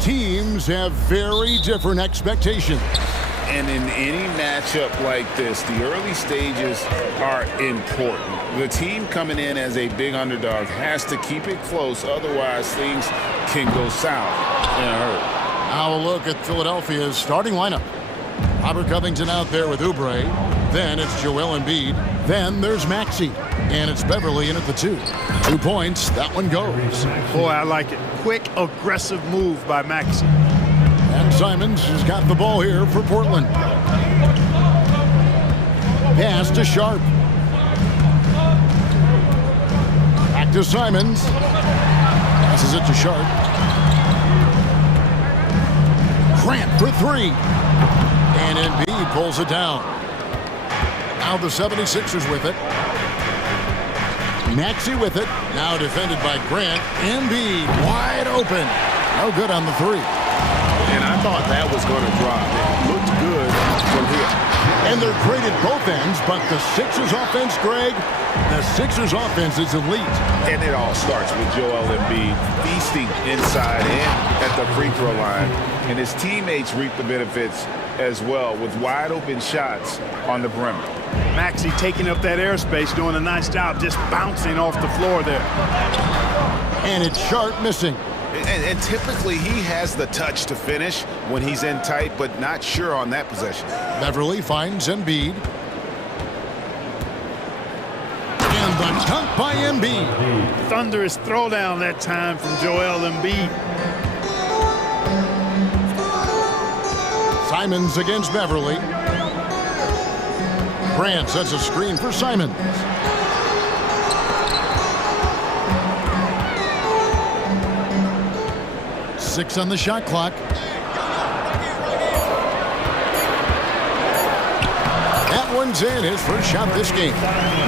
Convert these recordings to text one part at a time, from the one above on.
Teams have very different expectations. And in any matchup like this, the early stages are important. The team coming in as a big underdog has to keep it close, otherwise things can go south in a hurry. Now a look at Philadelphia's starting lineup. Robert Covington out there with Oubre. Then it's Joel Embiid. Then there's Maxey. And it's Beverly in at the 2. 2 points. That one goes. Boy, I like it. Quick, aggressive move by Maxey. And Simons has got the ball here for Portland. Pass to Sharp. Back to Simons. Passes it to Sharp. Grant for 3. And Embiid pulls it down. Now the 76ers with it. Maxey with it. Now defended by Grant. Embiid wide open. No good on the 3. And I thought that was going to drop. It looked good from here. And they're great at both ends, but the Sixers offense, Greg, the Sixers offense is elite. And it all starts with Joel Embiid feasting inside and at the free throw line. And his teammates reap the benefits as well with wide open shots on the perimeter. Maxey taking up that airspace, doing a nice job just bouncing off the floor there. And it's Sharp missing. And typically he has the touch to finish when he's in tight, but not sure on that possession. Beverly finds Embiid. And the dunk by Embiid. Thunderous throwdown that time from Joel Embiid. Simons against Beverly. Grant sets a screen for Simons. Six on the shot clock. That one's in, his first shot this game.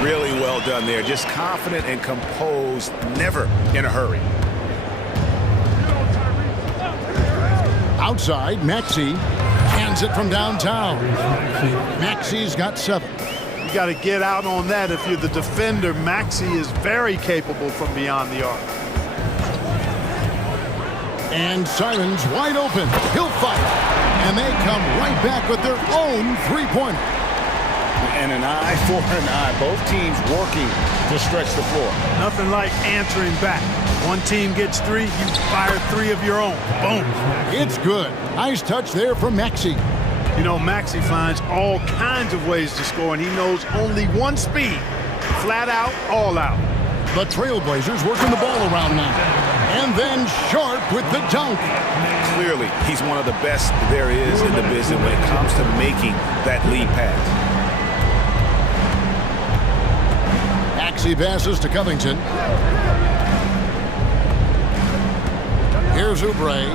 Really well done there. Just confident and composed, never in a hurry. Outside, Maxey hands it from downtown. Maxey's got 7. You got to get out on that if you're the defender. Maxey is very capable from beyond the arc. And Simons wide open. He'll fight. And they come right back with their own 3-pointer. And an eye for an eye. Both teams working to stretch the floor. Nothing like answering back. One team gets 3, you fire 3 of your own. Boom. It's good. Nice touch there from Maxey. You know, Maxey finds all kinds of ways to score, and he knows only one speed. Flat out, all out. The Trailblazers working the ball around now. And then Sharp with the dunk. Clearly, he's one of the best there is in the business when it comes to making that lead pass. Maxey passes to Covington. Here's Oubre.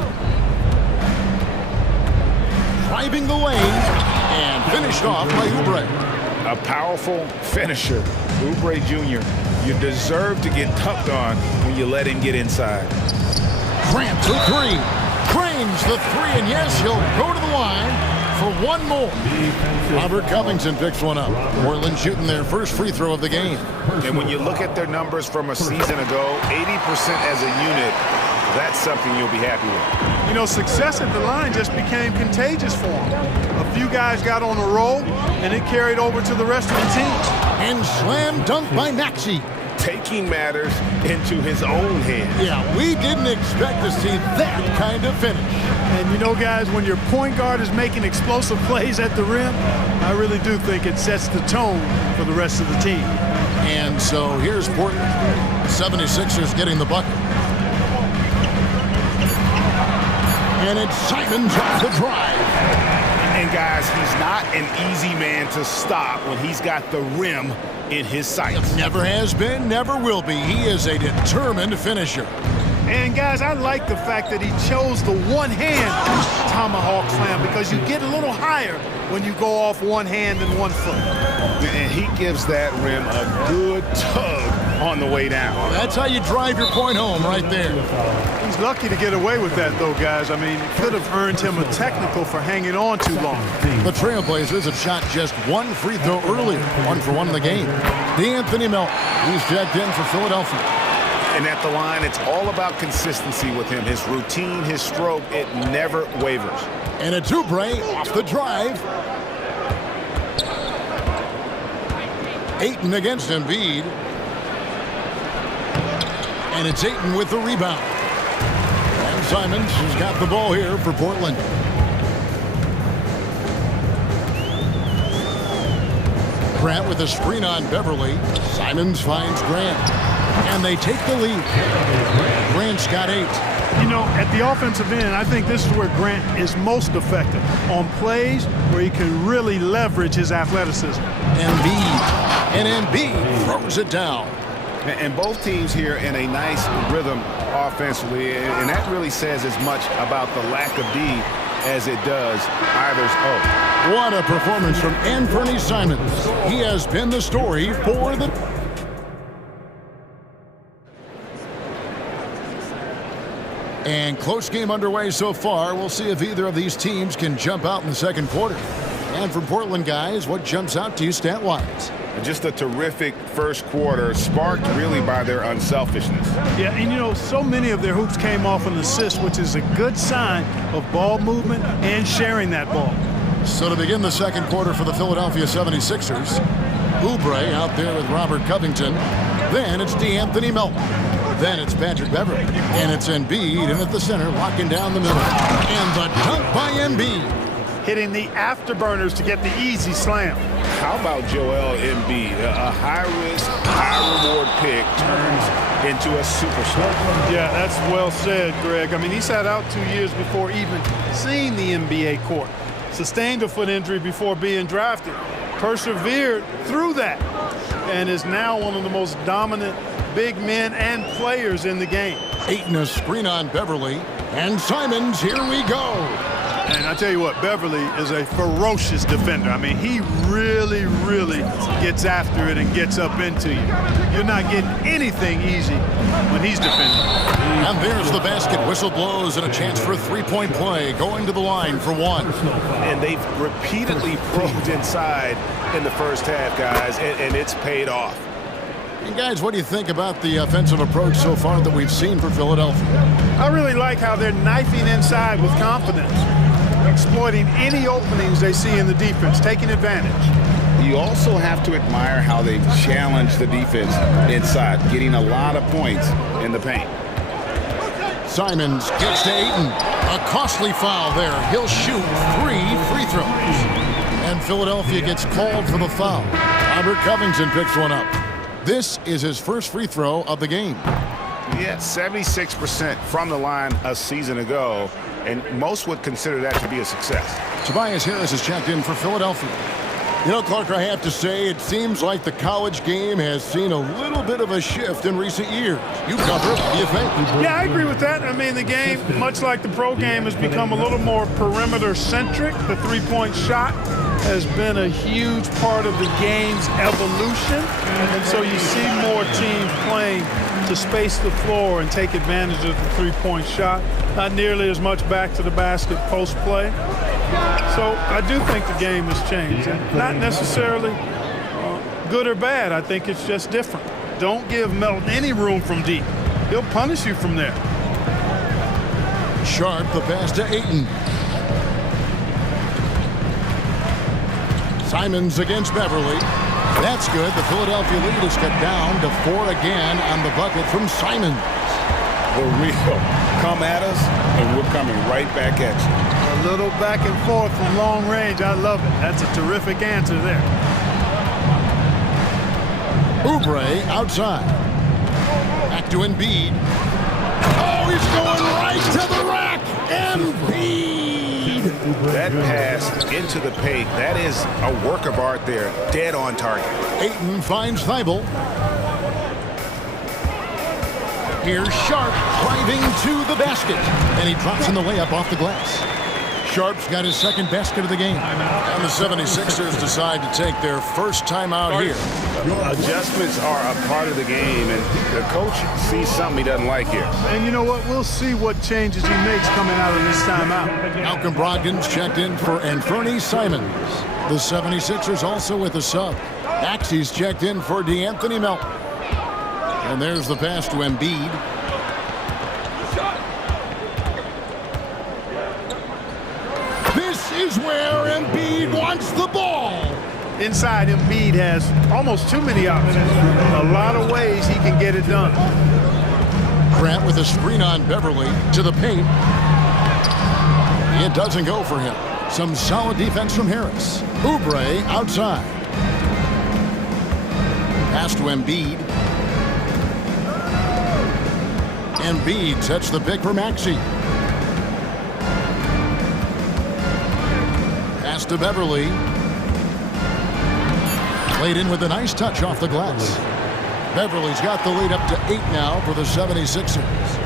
Driving the lane and finished off by Oubre. A powerful finisher. Oubre Jr., you deserve to get tucked on when you let him get inside. Grant for 3. Drains the 3, and yes, he'll go to the line for one more. Robert Covington picks one up. Portland shooting their first free throw of the game. And when you look at their numbers from a season ago, 80% as a unit, that's something you'll be happy with. You know, success at the line just became contagious for him. A few guys got on a roll, and it carried over to the rest of the team. And slam dunk by Maxey. Taking matters into his own hands. Yeah, we didn't expect to see that kind of finish. And you know, guys, when your point guard is making explosive plays at the rim, I really do think it sets the tone for the rest of the team. And so here's Portland. 76ers getting the bucket. And it's Simons off the drive. And guys, he's not an easy man to stop when he's got the rim in his sights. Never has been, never will be. He is a determined finisher. And guys, I like the fact that he chose the one-hand tomahawk slam, because you get a little higher when you go off one hand and one foot. And he gives that rim a good tug on the way down. That's how you drive your point home right there. He's lucky to get away with that, though, guys. I mean, could have earned him a technical for hanging on too long. The Trailblazers have shot just one free throw earlier, 1-for-1 in the game. D'Anthony Melton, he's checked in for Philadelphia. And at the line, it's all about consistency with him. His routine, his stroke, it never wavers. And it's Oubre off the drive. Ayton against Embiid. And it's Ayton with the rebound. And Simons has got the ball here for Portland. Grant with a screen on Beverly. Simons finds Grant. And they take the lead. Grant's got 8. You know, at the offensive end, I think this is where Grant is most effective. On plays where he can really leverage his athleticism. Embiid. And Embiid throws it down. And both teams here in a nice rhythm offensively. And that really says as much about the lack of D as it does either's O. What a performance from Anthony Simons. He has been the story for the... And close game underway so far. We'll see if either of these teams can jump out in the second quarter. And for Portland, guys, what jumps out to you stat-wise? Just a terrific first quarter, sparked really by their unselfishness. Yeah, and you know, so many of their hoops came off an assist, which is a good sign of ball movement and sharing that ball. So to begin the second quarter for the Philadelphia 76ers, Oubre out there with Robert Covington. Then it's D'Anthony Melton. Then it's Patrick Beverly. And it's Embiid in at the center, locking down the middle. And the dunk by Embiid. Hitting the afterburners to get the easy slam. How about Joel Embiid? A high-risk, high-reward pick turns into a superstar. Yeah, that's well said, Greg. I mean, he sat out 2 years before even seeing the NBA court. Sustained a foot injury before being drafted. Persevered through that. And is now one of the most dominant big men and players in the game. Ayton a screen on Beverly. And Simons, here we go. And I tell you what, Beverly is a ferocious defender. I mean, he really, really gets after it and gets up into you. You're not getting anything easy when he's defending. And there's the basket. Whistle blows and a chance for a three-point play. Going to the line for one. And they've repeatedly probed inside in the first half, guys, and it's paid off. And guys, what do you think about the offensive approach so far that we've seen for Philadelphia? I really like how they're knifing inside with confidence. Exploiting any openings they see in the defense, taking advantage. You also have to admire how they've challenged the defense inside, getting a lot of points in the paint. Simons gets to Ayton. A costly foul there. He'll shoot 3 free throws. And Philadelphia gets called for the foul. Robert Covington picks one up. This is his first free throw of the game. Yeah, 76% from the line a season ago. And most would consider that to be a success. Tobias Harris is checked in for Philadelphia. You know, Clark, I have to say, it seems like the college game has seen a little bit of a shift in recent years. You cover it. What do you think? Yeah, I agree with that. I mean, the game, much like the pro game, has become a little more perimeter-centric. The three-point shot has been a huge part of the game's evolution. And so you see more teams playing to space the floor and take advantage of the three-point shot. Not nearly as much back to the basket post play. So I do think the game has changed. And not necessarily good or bad. I think it's just different. Don't give Melton any room from deep. He'll punish you from there. Sharp, the pass to Ayton. Simons against Beverly. That's good. The Philadelphia lead is cut down to 4 again on the bucket from Simons. The real come at us, and we're coming right back at you. A little back and forth from long range. I love it. That's a terrific answer there. Oubre outside. Back to Embiid. Oh, he's going right to the rack. Embiid. That pass into the paint, that is a work of art there. Dead on target. Ayton finds Thibault. Here's Sharp driving to the basket. And he drops in the layup off the glass. Sharp's got his second basket of the game. And the 76ers decide to take their first timeout here. Adjustments are a part of the game, and the coach sees something he doesn't like here. And you know what? We'll see what changes he makes coming out of this timeout. Malcolm Brogdon's checked in for Anthony Simons. The 76ers also with a sub. Maxey's checked in for DeAnthony Melton. And there's the pass to Embiid. This is where Embiid wants the ball. Inside, Embiid has almost too many options. A lot of ways he can get it done. Grant with a screen on Beverly to the paint. It doesn't go for him. Some solid defense from Harris. Oubre outside. Pass to Embiid. Embiid sets the pick for Maxey. Pass to Beverly. Played in with a nice touch off the glass. Beverly's got the lead up to 8 now for the 76ers.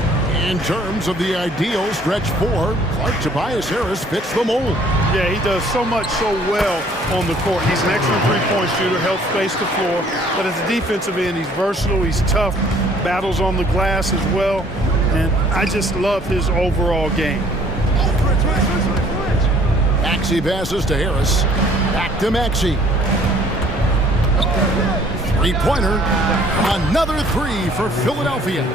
In terms of the ideal stretch 4, Clark Tobias Harris fits the mold. Yeah, he does so much so well on the court. He's an excellent three-point shooter, helps space the floor. But as a defensive end, he's versatile, he's tough, battles on the glass as well. And I just love his overall game. Maxey passes to Harris. Back to Maxey. Three-pointer. Another three for Philadelphia.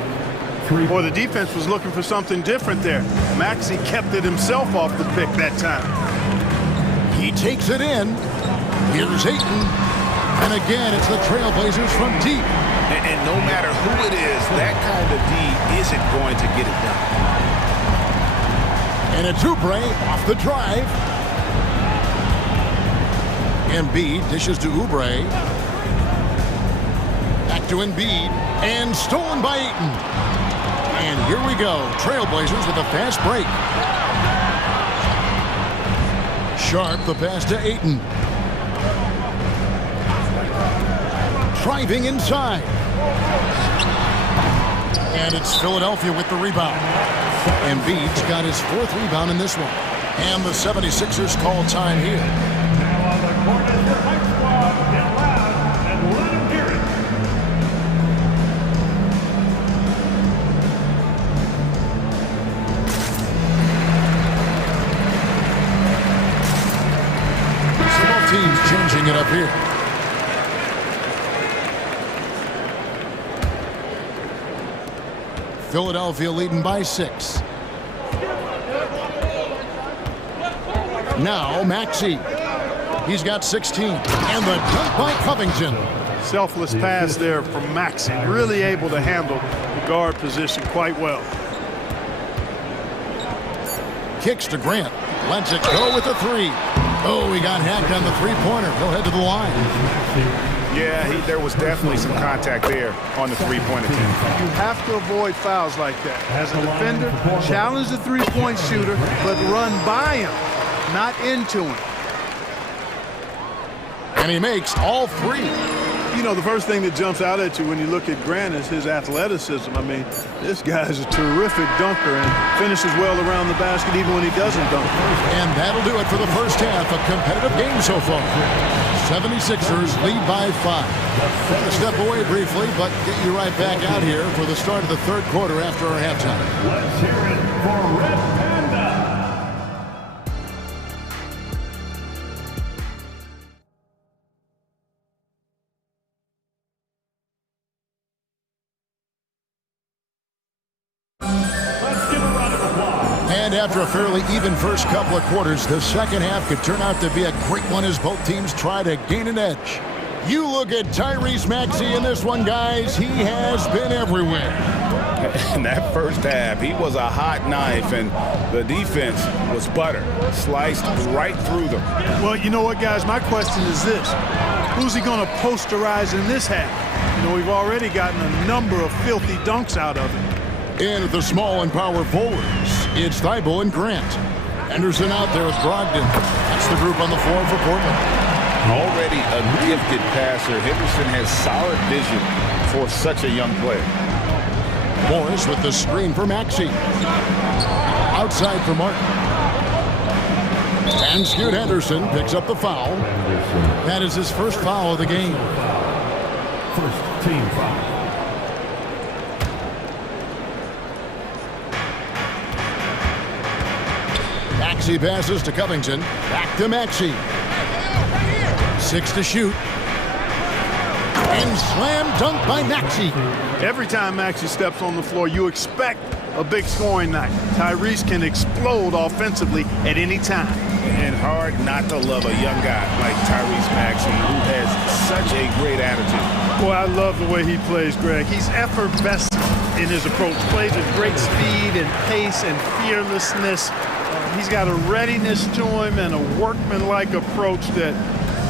Boy, the defense was looking for something different there. Maxey kept it himself off the pick that time. He takes it in. Here's Ayton. And again, it's the Trailblazers from deep. And no matter who it is, that kind of D isn't going to get it done. And it's Oubre off the drive. Embiid dishes to Oubre. Back to Embiid. And stolen by Ayton. And here we go. Trailblazers with a fast break. Sharp, the pass to Ayton. Driving inside. And it's Philadelphia with the rebound. Embiid's got his 4th rebound in this one. And the 76ers call time here. Teams changing it up here. Philadelphia leading by 6. Now Maxey. He's got 16. And the dunk by Covington. Selfless pass there from Maxey. Really able to handle the guard position quite well. Kicks to Grant. Lets it go with a 3. Oh, he got hacked on the three-pointer. He'll head to the line. Yeah, there was definitely some contact there on the three-point attempt. You have to avoid fouls like that. As a defender, challenge the three-point shooter, but run by him, not into him. And he makes all 3. You know, the first thing that jumps out at you when you look at Grant is his athleticism. I mean, this guy's a terrific dunker and finishes well around the basket even when he doesn't dunk. And that'll do it for the first half. A competitive game so far. 76ers lead by 5. We're going to step away briefly, but get you right back out here for the start of the 3rd quarter after our halftime. Let's hear it for Red Panda. And after a fairly even first couple of quarters, the second half could turn out to be a great one as both teams try to gain an edge. You look at Tyrese Maxey in this one, guys. He has been everywhere. In that first half, he was a hot knife, and the defense was butter. Sliced right through them. Well, you know what, guys? My question is this. Who's he going to posterize in this half? You know, we've already gotten a number of filthy dunks out of him. And at the small and power forwards, it's Thibault and Grant. Anderson out there with Brogdon. That's the group on the floor for Portland. Already a gifted passer, Henderson has solid vision for such a young player. Morris with the screen for Maxey. Outside for Martin. And Scoot Henderson picks up the foul. That is his first foul of the game. First team foul. Maxey passes to Covington. Back to Maxey. 6 to shoot. And slam dunk by Maxey. Every time Maxey steps on the floor, you expect a big scoring night. Tyrese can explode offensively at any time. And hard not to love a young guy like Tyrese Maxey, who has such a great attitude. Boy, I love the way he plays, Greg. He's effervescent in his approach. Plays with great speed and pace and fearlessness. He's got a readiness to him and a workmanlike approach that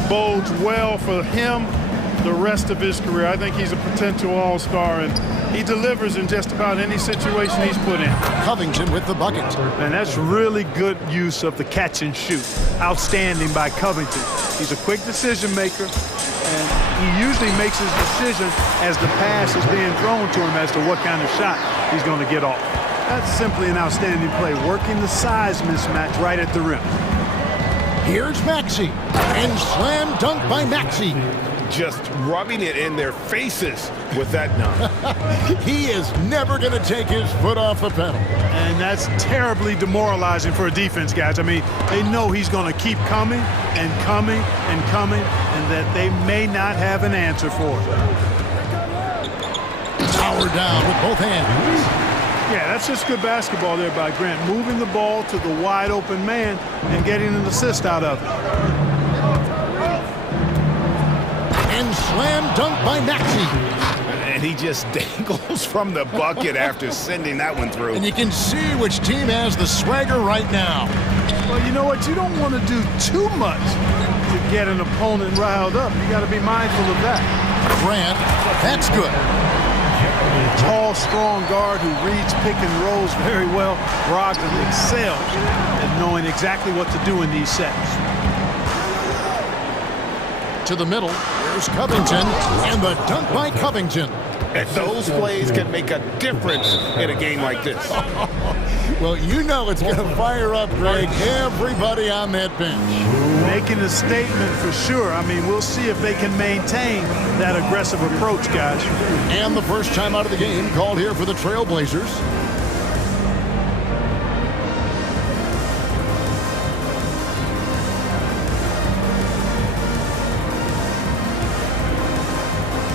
bodes well for him the rest of his career. I think he's a potential all-star, and he delivers in just about any situation he's put in. Covington with the bucket. And that's really good use of the catch and shoot. Outstanding by Covington. He's a quick decision maker, and he usually makes his decision as the pass is being thrown to him as to what kind of shot he's going to get off. That's simply an outstanding play, working the size mismatch right at the rim. Here's Maxey. And slam dunk by Maxey. Just rubbing it in their faces with that dunk. He is never going to take his foot off the pedal. And that's terribly demoralizing for a defense, guys. I mean, they know he's going to keep coming and coming and coming, and that they may not have an answer for it. Power down with both hands. Yeah, that's just good basketball there by Grant. Moving the ball to the wide open man and getting an assist out of it. And slam dunk by Maxey. And he just dangles from the bucket after sending that one through. And you can see which team has the swagger right now. Well, you know what? You don't want to do too much to get an opponent riled up. You got to be mindful of that. Grant, that's good. Tall, strong guard who reads pick and rolls very well. Brogdon excels at knowing exactly what to do in these sets. To the middle, there's Covington, and the dunk by Covington. And those plays can make a difference in a game like this. Well, you know it's going to fire up, Greg, everybody on that bench. Making a statement for sure. I mean, we'll see if they can maintain that aggressive approach, guys. And the first time out of the game called here for the Trailblazers.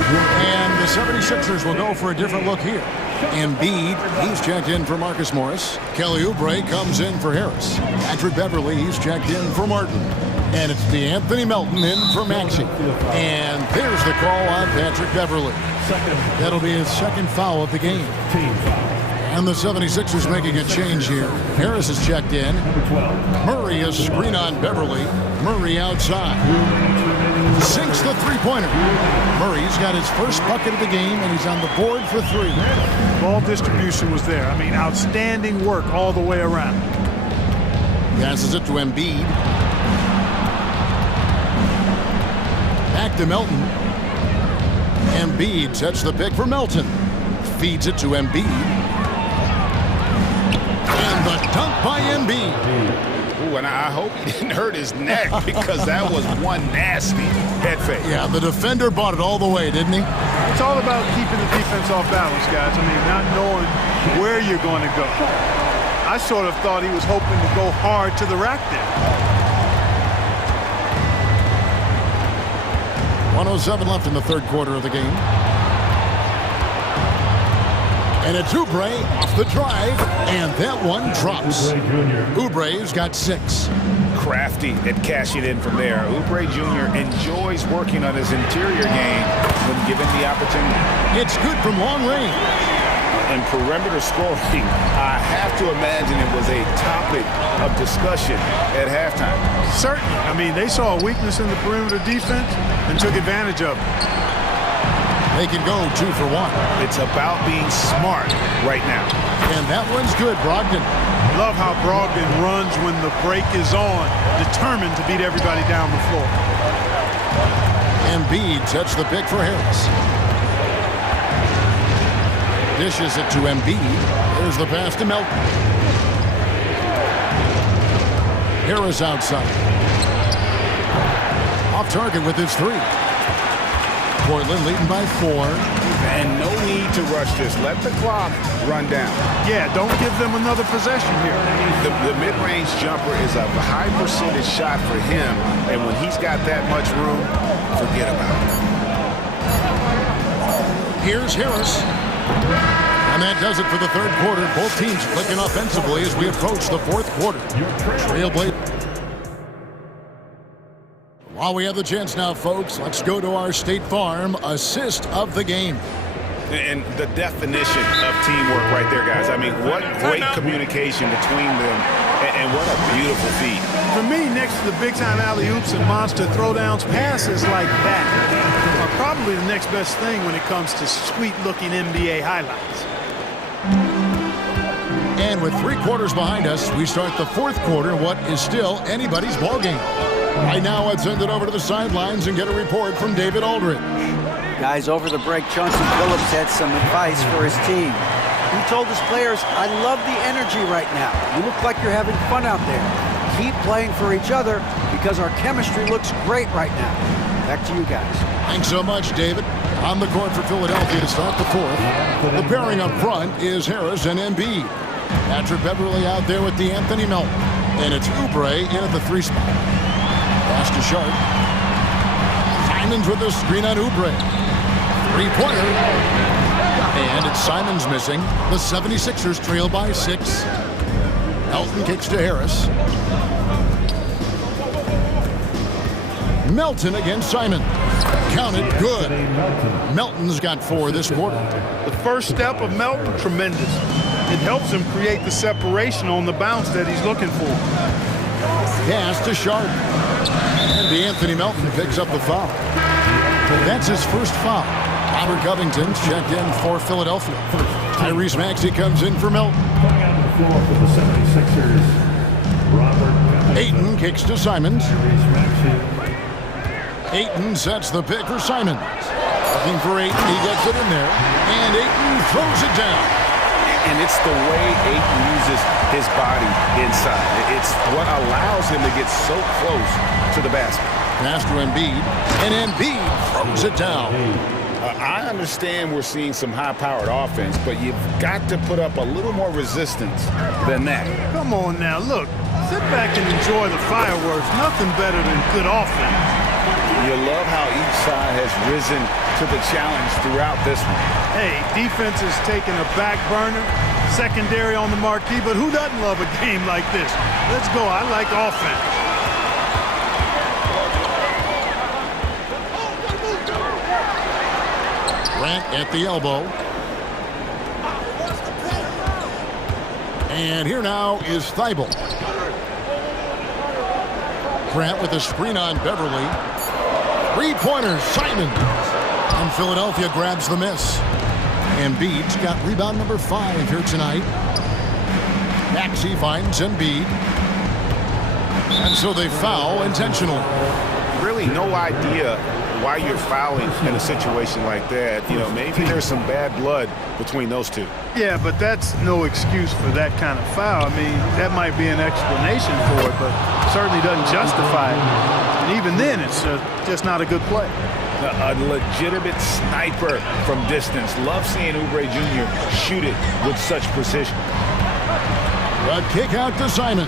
And the 76ers will go for a different look here. Embiid, he's checked in for Marcus Morris. Kelly Oubre comes in for Harris. Patrick Beverly, he's checked in for Martin. And it's Anthony Melton in for Maxey. And there's the call on Patrick Beverly. That'll be his second foul of the game. And the 76ers making a change here. Harris is checked in. Murray is screen on Beverly. Murray outside. Sinks the three-pointer. Murray's got his first bucket of the game, and he's on the board for three. Ball distribution was there. I mean, outstanding work all the way around. Passes it to Embiid. Back to Melton. Embiid sets the pick for Melton. Feeds it to Embiid. And the dunk by Embiid. Ooh, and I hope he didn't hurt his neck, because that was one nasty head fake. Yeah, the defender bought it all the way, didn't he? It's all about keeping the defense off balance, guys. I mean, not knowing where you're going to go. I sort of thought he was hoping to go hard to the rack there. 1:07 left in the third quarter of the game. And it's Oubre off the drive, and that one drops. Oubre's got 6. Crafty at cashing in from there. Oubre Jr. enjoys working on his interior game when given the opportunity. It's good from long range. And perimeter scoring, I have to imagine it was a topic of discussion at halftime. Certainly. I mean, they saw a weakness in the perimeter defense and took advantage of it. They can go 2 for 1. It's about being smart right now. And that one's good, Brogdon. Love how Brogdon runs when the break is on, determined to beat everybody down the floor. Embiid sets the pick for Harris. Dishes it to Embiid. There's the pass to Melton. Harris outside. Off target with his three. Portland leading by 4. And no need to rush this. Let the clock run down. Yeah, don't give them another possession here. The mid-range jumper is a high percentage shot for him, and when he's got that much room, forget about it. Here's Harris. And that does it for the third quarter. Both teams clicking offensively as we approach the fourth quarter. Trailblazers. While we have the chance now, folks, let's go to our State Farm assist of the game. And the definition of teamwork right there, guys. I mean, what great communication between them, and what a beautiful feat. For me, next to the big-time alley-oops and monster throwdowns, passes like that are probably the next best thing when it comes to sweet-looking NBA highlights. And with 3 quarters behind us, we start the fourth quarter, what is still anybody's ball game. Right now, let's send it over to the sidelines and get a report from David Aldridge. Guys, over the break, Chauncey Billups had some advice for his team. He told his players, I love the energy right now. You look like you're having fun out there. Keep playing for each other because our chemistry looks great right now. Back to you guys. Thanks so much, David. On the court for Philadelphia to start the fourth. The pairing up front is Harris and Embiid. Patrick Beverly out there with D'Anthony Melton. And it's Oubre in at the 3 spot. Pass to Sharp. Simons with the screen on Oubre. 3-pointer. And it's Simons missing. The 76ers trail by 6. Melton kicks to Harris. Melton against Simons. Counted good. Melton's got 4 this quarter. The first step of Melton, tremendous. It helps him create the separation on the bounce that he's looking for. Pass to Sharp. And D'Anthony Melton picks up the foul. That's his first foul. Robert Covington's checked in for Philadelphia. Tyrese Maxey comes in for Melton. Coming on the floor for the 76ers, Robert Ayton kicks to Simons. Tyrese Maxey. Ayton sets the pick for Simons. Looking for Ayton. He gets it in there. And Ayton throws it down. And it's the way Ayton uses his body inside. It's what allows him to get so close to the basket. Pass to Embiid. And Embiid throws it down. I understand we're seeing some high-powered offense, but you've got to put up a little more resistance than that. Come on now, look. Sit back and enjoy the fireworks. Nothing better than good offense. You love how each side has risen to the challenge throughout this one. Hey, defense is taking a back burner, secondary on the marquee, but who doesn't love a game like this? Let's go. I like offense. Grant at the elbow. And here now is Thibault. Grant with a screen on Beverly. 3-pointer, Simons. And Philadelphia grabs the miss. Embiid's got rebound number 5 here tonight. Maxey finds Embiid. And so they foul intentionally. Really no idea why you're fouling in a situation like that. You know, maybe there's some bad blood between those two. Yeah, but that's no excuse for that kind of foul. I mean, that might be an explanation for it, but certainly doesn't justify it. And even then, it's just not a good play. A legitimate sniper from distance. Love seeing Oubre Jr. shoot it with such precision. A kick out to Simons.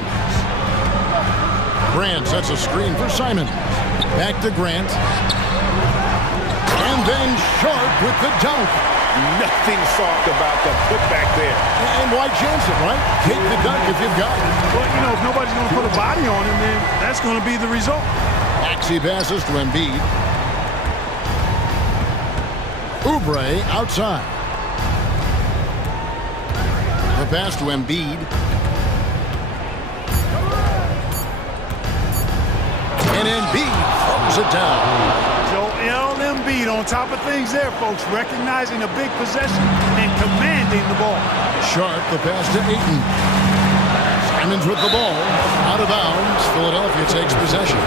Grant sets a screen for Simons. Back to Grant. And then Sharp with the dunk. Nothing soft about the putback there. And why chance it, right? Take the dunk if you've got it. Well, you know, if nobody's going to put a body on him, then that's going to be the result. Maxey passes to Embiid. Oubre outside. The pass to Embiid. And Embiid throws it down. Joel Embiid on top of things there, folks, recognizing a big possession and commanding the ball. Sharp, the pass to Ayton. Simons with the ball. Out of bounds. Philadelphia takes possession.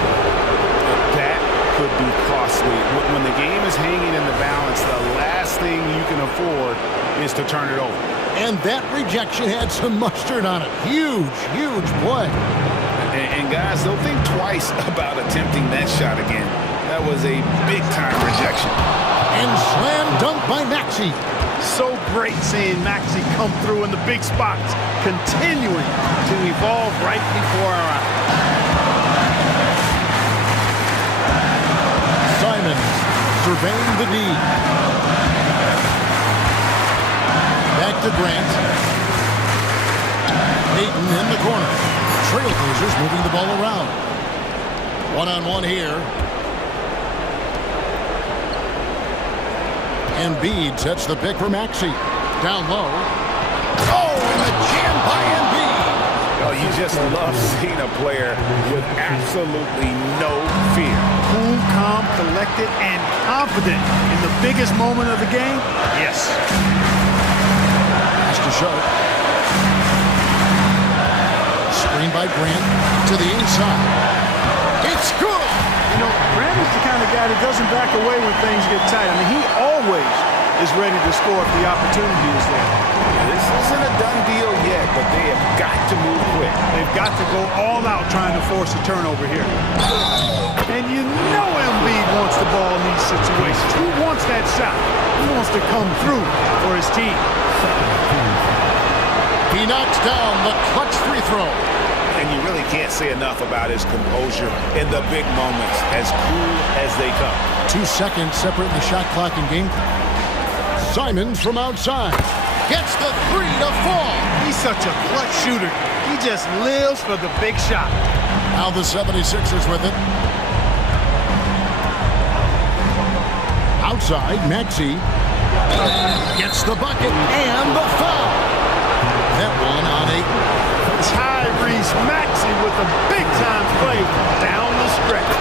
That could be costly. When the game is hanging in the balance, the last thing you can afford is to turn it over. And that rejection had some mustard on it. Huge, huge play. And guys, they'll think twice about attempting that shot again. That was a big-time rejection. And slam dunk by Maxey. So great seeing Maxey come through in the big spots, continuing to evolve right before our eyes. Simons surveying the D. Back to Grant. Ayton in the corner. Trailblazers moving the ball around. One-on-one here. Embiid sets the pick for Maxey. Down low. Oh, and a jam by Embiid. Oh, you just love seeing a player with absolutely no fear. Cool, calm, collected, and confident in the biggest moment of the game. Yes. Pass to Sharp. Screen by Grant to the inside. It's good. You know, Grant is the kind of guy that doesn't back away when things get tight. I mean, he always is ready to score if the opportunity is there. This isn't a done deal yet, but they have got to move quick. They've got to go all out trying to force a turnover here. And you know Embiid wants the ball in these situations. He wants that shot. He wants to come through for his team. He knocks down the clutch free throw. And you really can't say enough about his composure in the big moments, as cool as they come. 2 seconds separate the shot clock and game clock. Simons from outside gets the three to fall. He's such a clutch shooter. He just lives for the big shot. Now the 76ers with it. Outside, Maxey gets the bucket and the foul. That one on Ayton. Tyrese Maxey with a big-time play down the stretch.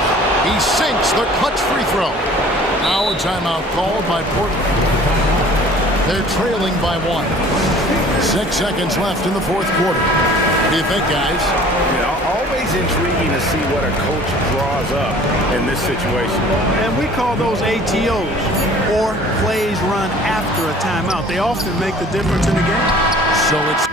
He sinks the clutch free throw. Now a timeout called by Portland. They're trailing by 1. 6 seconds left in the fourth quarter. What do you think, guys? You know, always intriguing to see what a coach draws up in this situation. And we call those ATOs, or plays run after a timeout. They often make the difference in the game. So it's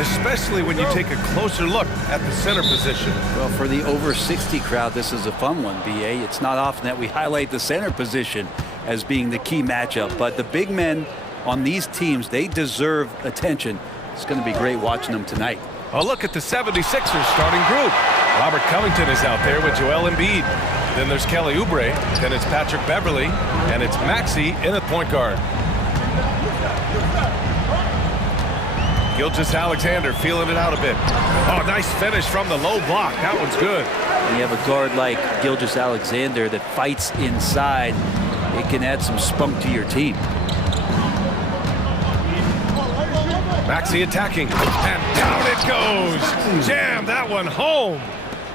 especially when you take a closer look at the center position. Well, for the over 60 crowd, this is a fun one, BA. It's not often that we highlight the center position as being the key matchup, but the big men on these teams, they deserve attention. It's going to be great watching them tonight. A look at the 76ers starting group. Robert Covington is out there with Joel Embiid. Then there's Kelly Oubre. Then it's Patrick Beverley. And it's Maxey in at point guard. Gilgeous-Alexander feeling it out a bit. Oh, nice finish from the low block. That one's good. When you have a guard like Gilgeous-Alexander that fights inside, it can add some spunk to your team. Maxey attacking, and down it goes. Jam that one home.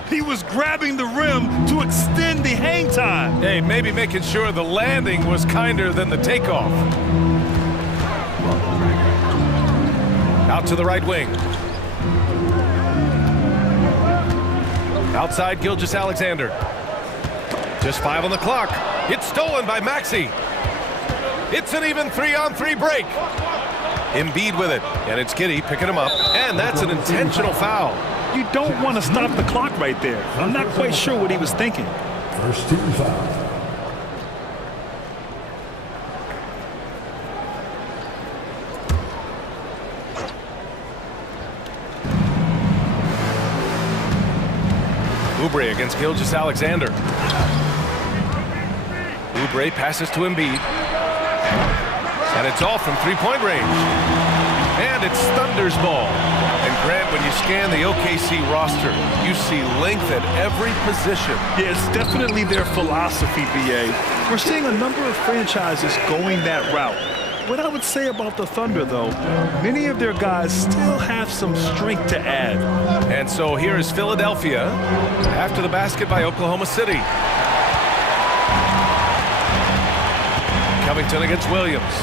He was grabbing the rim to extend the hang time. Hey, maybe making sure the landing was kinder than the takeoff. Out to the right wing. Outside Gilgeous-Alexander. Just 5 on the clock. It's stolen by Maxey. It's an even 3-on-3 break. Embiid with it, and it's Giddey picking him up, and that's an intentional foul. You don't want to stop the clock right there. I'm not quite sure what he was thinking. First team foul. Oubre against Gilgeous-Alexander. Oubre passes to Embiid. And it's all from three-point range. And it's Thunder's ball. And Grant, when you scan the OKC roster, you see length at every position. Yeah, it's definitely their philosophy, BA. We're seeing a number of franchises going that route. What I would say about the Thunder, though, many of their guys still have some strength to add. And so here is Philadelphia after the basket by Oklahoma City. Covington against Williams.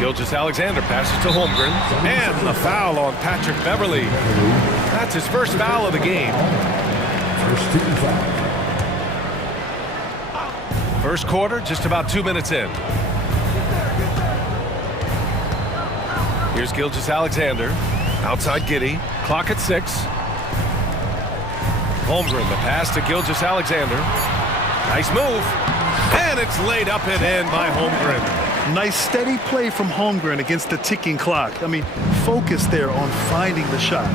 Gilgeous-Alexander passes to Holmgren. And the foul on Patrick Beverley. That's his first foul of the game. First team foul. First quarter, just about 2 minutes in. Here's Gilgeous-Alexander. Outside Giddey. Clock at 6. Holmgren, the pass to Gilgeous-Alexander. Nice move. And it's laid up and in by Holmgren. Nice steady play from Holmgren against the ticking clock. I mean, focus there on finding the shot.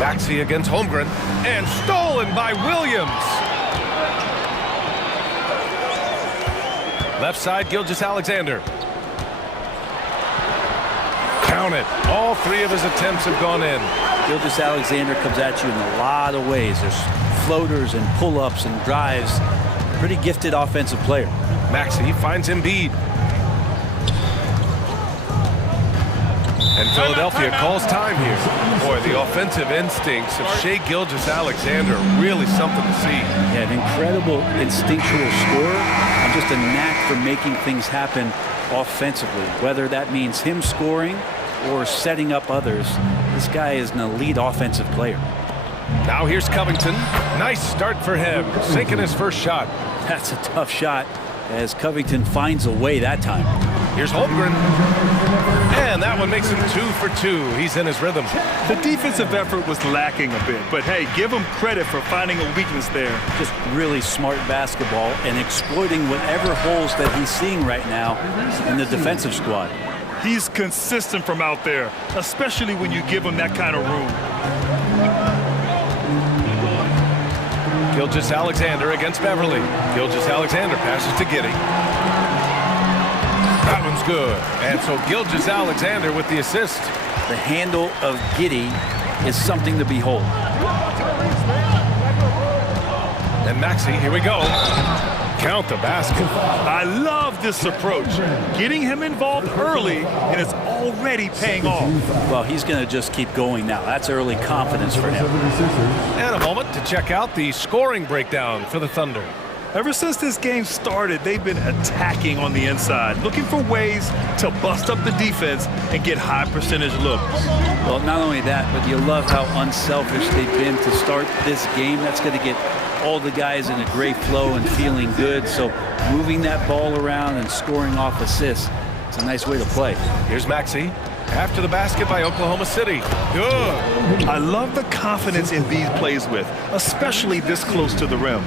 Maxey against Holmgren. And stolen by Williams. Left side, Gilgeous-Alexander. Count it. All 3 of his attempts have gone in. Gilgeous-Alexander comes at you in a lot of ways. There's floaters and pull-ups and drives. Pretty gifted offensive player. Maxey finds Embiid. And Philadelphia calls time here. Boy, the offensive instincts of Shai Gilgeous-Alexander, really something to see. Yeah, an incredible instinctual scorer and just a knack for making things happen offensively. Whether that means him scoring or setting up others, this guy is an elite offensive player. Now here's Covington. Nice start for him, sinking his first shot. That's a tough shot as Covington finds a way that time. Here's Holmgren. And that one makes him 2 for 2. He's in his rhythm. The defensive effort was lacking a bit, but hey, give him credit for finding a weakness there. Just really smart basketball and exploiting whatever holes that he's seeing right now in the defensive squad. He's consistent from out there, especially when you give him that kind of room. Gilgeous-Alexander against Beverley. Gilgeous-Alexander passes to Giddey. That one's good. And so Gilgeous-Alexander with the assist. The handle of Giddey is something to behold. And Maxey, here we go. Count the basket. I love this approach. Getting him involved early, and it's already paying off. Well, he's going to just keep going now. That's early confidence for him. And a moment to check out the scoring breakdown for the Thunder. Ever since this game started, they've been attacking on the inside, looking for ways to bust up the defense and get high percentage looks. Well, not only that, but you love how unselfish they've been to start this game. That's going to get all the guys in a great flow and feeling good. So moving that ball around and scoring off assists, It's a nice way to play. Here's Maxey. After the basket by Oklahoma City. Good. I love the confidence Embiid plays with, especially this close to the rim.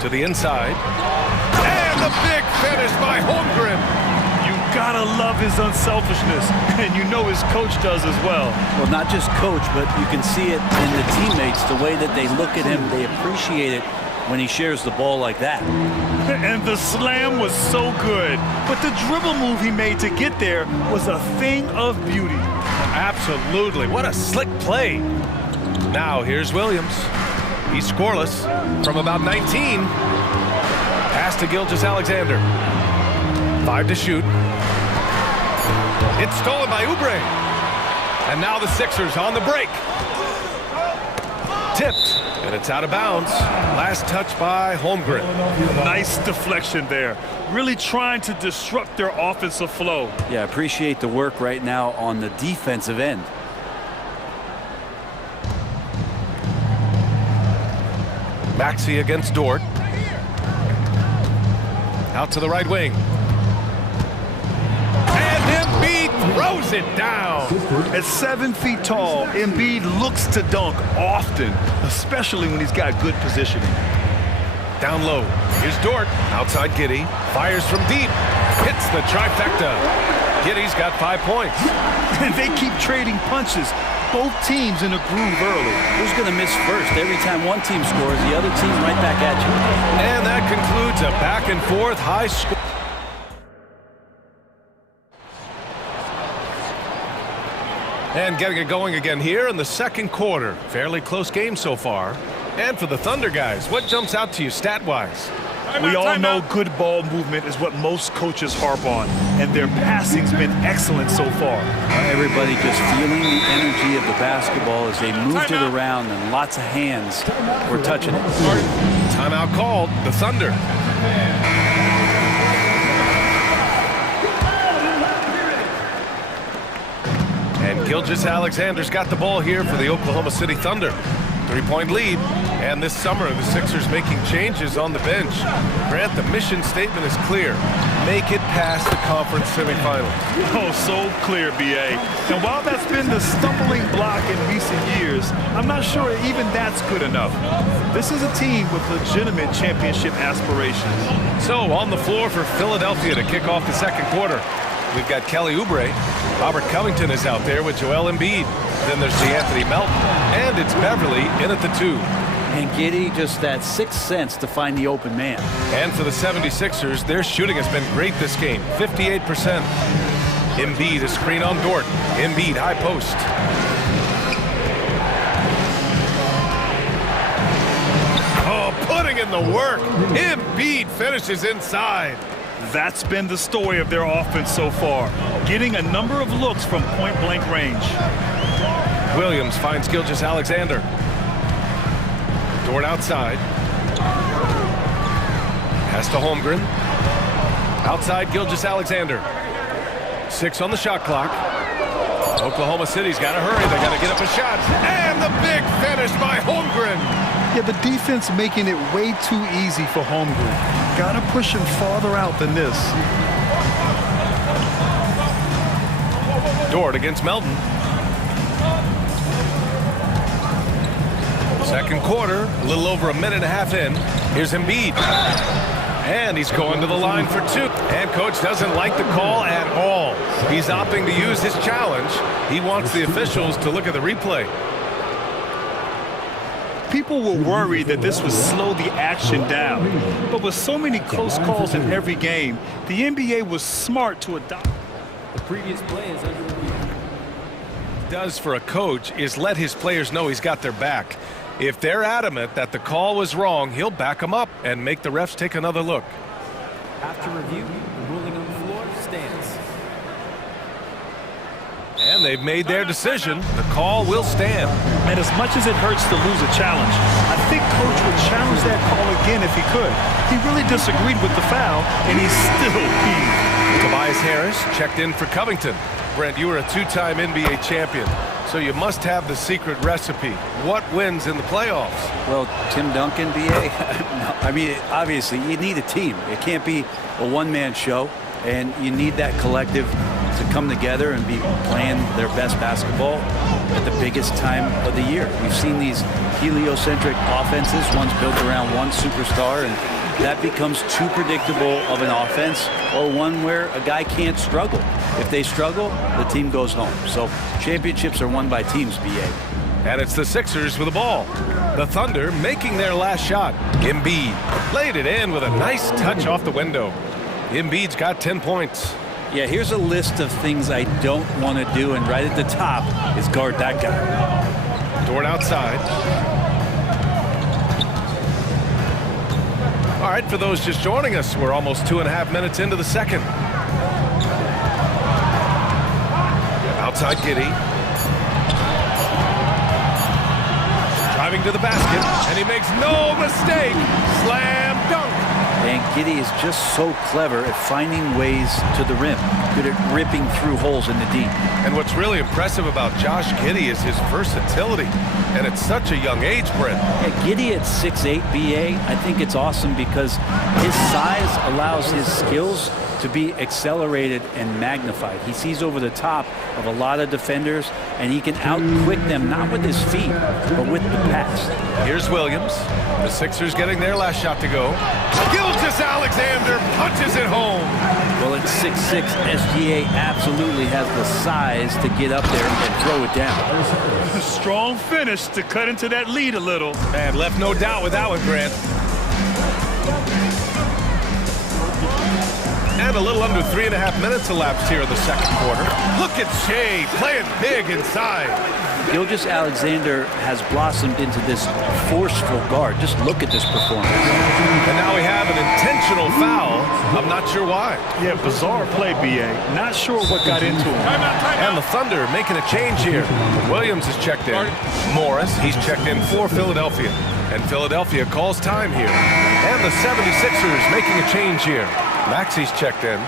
To the inside. And the big finish by Holmgren. You gotta love his unselfishness, and you know his coach does as well. Well, not just coach, but you can see it in the teammates, the way that they look at him. They appreciate it when he shares the ball like that. And the slam was so good, but the dribble move he made to get there was a thing of beauty. Absolutely. What a slick play. Now here's Williams. He's scoreless from about 19. Pass to Gilgeous-Alexander. 5 to shoot. It's stolen by Oubre. And now the Sixers on the break. Tipped, and it's out of bounds. Last touch by Holmgren. Nice deflection there. Really trying to disrupt their offensive flow. Yeah, appreciate the work right now on the defensive end. Maxey against Dort. Out to the right wing. And Embiid throws it down. At 7 feet tall, Embiid looks to dunk often, especially when he's got good positioning. Down low. Here's Dort. Outside Giddey. Fires from deep. Hits the trifecta. Giddey's got 5 points. And they keep trading punches. Both teams in a groove early. Who's going to miss first? Every time one team scores, the other team right back at you. And that concludes a back and forth high score. And getting it going again here in the second quarter. Fairly close game so far. And for the Thunder guys, what jumps out to you stat-wise? We all know good ball movement is what most coaches harp on, and their passing's been excellent so far. Everybody just feeling the energy of the basketball as they moved it around, and lots of hands were touching it. Timeout called. The Thunder. And Gilgeous-Alexander's got the ball here for the Oklahoma City Thunder. 3-point lead. And this summer, the Sixers making changes on the bench. Grant, the mission statement is clear. Make it past the conference semifinals. Oh, so clear, B.A. And while that's been the stumbling block in recent years, I'm not sure even that's good enough. This is a team with legitimate championship aspirations. So, on the floor for Philadelphia to kick off the second quarter. We've got Kelly Oubre. Robert Covington is out there with Joel Embiid. Then there's DeAnthony Melton. And it's Beverly in at the 2. And Giddey just that sixth sense to find the open man. And for the 76ers, their shooting has been great this game. 58%. Embiid, a screen on Dort. Embiid, high post. Oh, putting in the work. Embiid finishes inside. That's been the story of their offense so far, getting a number of looks from point-blank range. Williams finds Gilgeous-Alexander. Dort outside. Pass to Holmgren. Outside Gilgeous-Alexander. 6 on the shot clock. Oklahoma City's got to hurry. They got to get up a shot. And the big finish by Holmgren. Yeah, the defense making it way too easy for Holmgren. Got to push him farther out than this. Dort against Melton. Second quarter, a little over a minute and a half in. Here's Embiid. And he's going to the line for 2. And coach doesn't like the call at all. He's opting to use his challenge. He wants the officials to look at the replay. People were worried that this would slow the action down. But with so many close calls in every game, the NBA was smart to adopt. The previous play is under review. Does for a coach is let his players know he's got their back. If they're adamant that the call was wrong, he'll back them up and make the refs take another look. After review, the ruling on the floor stands. And they've made their decision. The call will stand. And as much as it hurts to lose a challenge, I think coach would challenge that call again if he could. He really disagreed with the foul, and he's still peeved. Tobias Harris checked in for Covington. Brent, you were a 2-time NBA champion, so you must have the secret recipe. What wins in the playoffs? Well, Tim Duncan, B.A. No, I mean, obviously, you need a team. It can't be a one-man show. And you need that collective to come together and be playing their best basketball at the biggest time of the year. We've seen these heliocentric offenses, one's built around one superstar, and that becomes too predictable of an offense, or one where a guy can't struggle. If they struggle, the team goes home. So championships are won by teams, BA. And it's the Sixers with the ball. The Thunder making their last shot. Embiid laid it in with a nice touch off the window. Embiid's got 10 points. Yeah, here's a list of things I don't want to do, and right at the top is guard that guy. Dort outside. All right, for those just joining us, we're almost 2.5 minutes into the second. Outside Giddey. Driving to the basket, and he makes no mistake. Slam dunk. And Giddey is just so clever at finding ways to the rim, good at ripping through holes in the D. And what's really impressive about Josh Giddey is his versatility, and at such a young age, Brent. Yeah, Giddey at 6'8", BA, I think it's awesome because his size allows his skills to be accelerated and magnified. He sees over the top of a lot of defenders, and he can out-quick them, not with his feet, but with the pass. Here's Williams. The Sixers getting their last shot to go. Gilgeous-Alexander punches it home. Well, at 6'6", SGA absolutely has the size to get up there and throw it down. Strong finish to cut into that lead a little. Man, left no doubt with that one, Grant. And a little under 3.5 minutes elapsed here in the second quarter. Look at Shea playing big inside. Gilgeous-Alexander has blossomed into this forceful guard. Just look at this performance. And now we have an intentional foul. I'm not sure why. Yeah, bizarre play, BA. Not sure what got into him. And the Thunder making a change here. Williams is checked in. Morris, he's checked in for Philadelphia. And Philadelphia calls time here. And the 76ers making a change here. Maxi's checked in.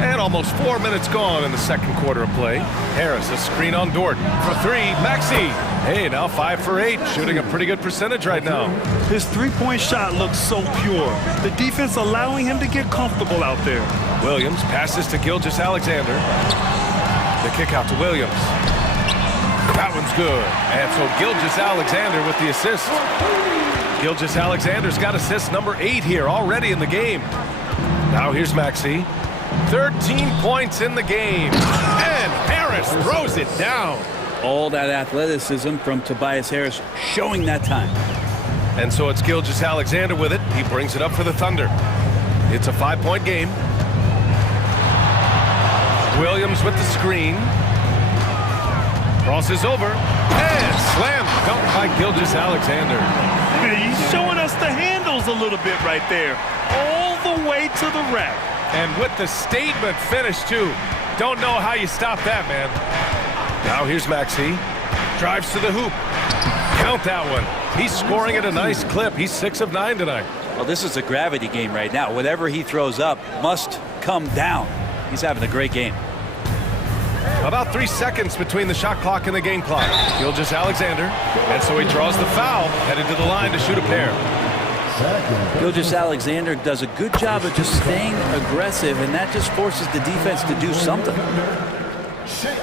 And almost 4 minutes gone in the second quarter of play. Harris, a screen on Dort. For three, Maxi. Hey, now 5 for 8, shooting a pretty good percentage right now. His three-point shot looks so pure. The defense allowing him to get comfortable out there. Williams passes to Gilgeous-Alexander. The kick out to Williams. That one's good. And so Gilgeous-Alexander with the assist. Gilgeous-Alexander's got assist number 8 here already in the game. Now here's Maxi. 13 points in the game. And Harris throws it down. All that athleticism from Tobias Harris showing that time. And so it's Gilgeous-Alexander with it. He brings it up for the Thunder. It's a 5-point game. Williams with the screen. Crosses over. And slam dunk by Gilgeous-Alexander. He's showing us the handles a little bit right there. All the way to the rack. And with the statement finish, too. Don't know how you stop that, man. Now here's Maxi. Drives to the hoop. Count that one. He's scoring at a nice clip. He's 6 of 9 tonight. Well, this is a gravity game right now. Whatever he throws up must come down. He's having a great game. About 3 seconds between the shot clock and the game clock. Gilgeous-Alexander. And so he draws the foul, headed to the line to shoot a pair. Gilgeous-Alexander does a good job of just staying aggressive, and that just forces the defense to do something.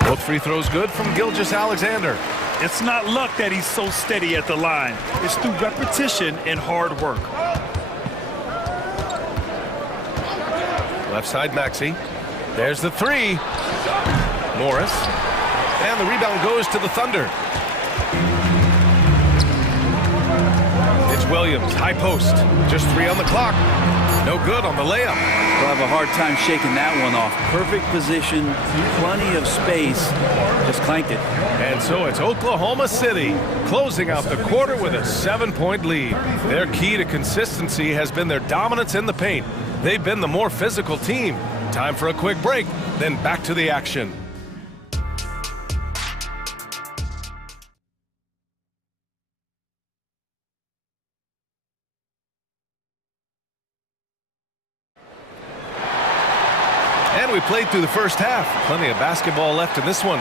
Both free throws good from Gilgeous-Alexander. It's not luck that he's so steady at the line. It's through repetition and hard work. Left side, Maxi. There's the three. Morris. And the rebound goes to the Thunder. It's Williams, high post. Just 3 on the clock. No good on the layup. We'll have a hard time shaking that one off. Perfect position, plenty of space. Just clanked it. And so it's Oklahoma City closing out the quarter with a 7-point lead. Their key to consistency has been their dominance in the paint. They've been the more physical team. Time for a quick break, then back to the action. And we played through the first half. Plenty of basketball left in this one.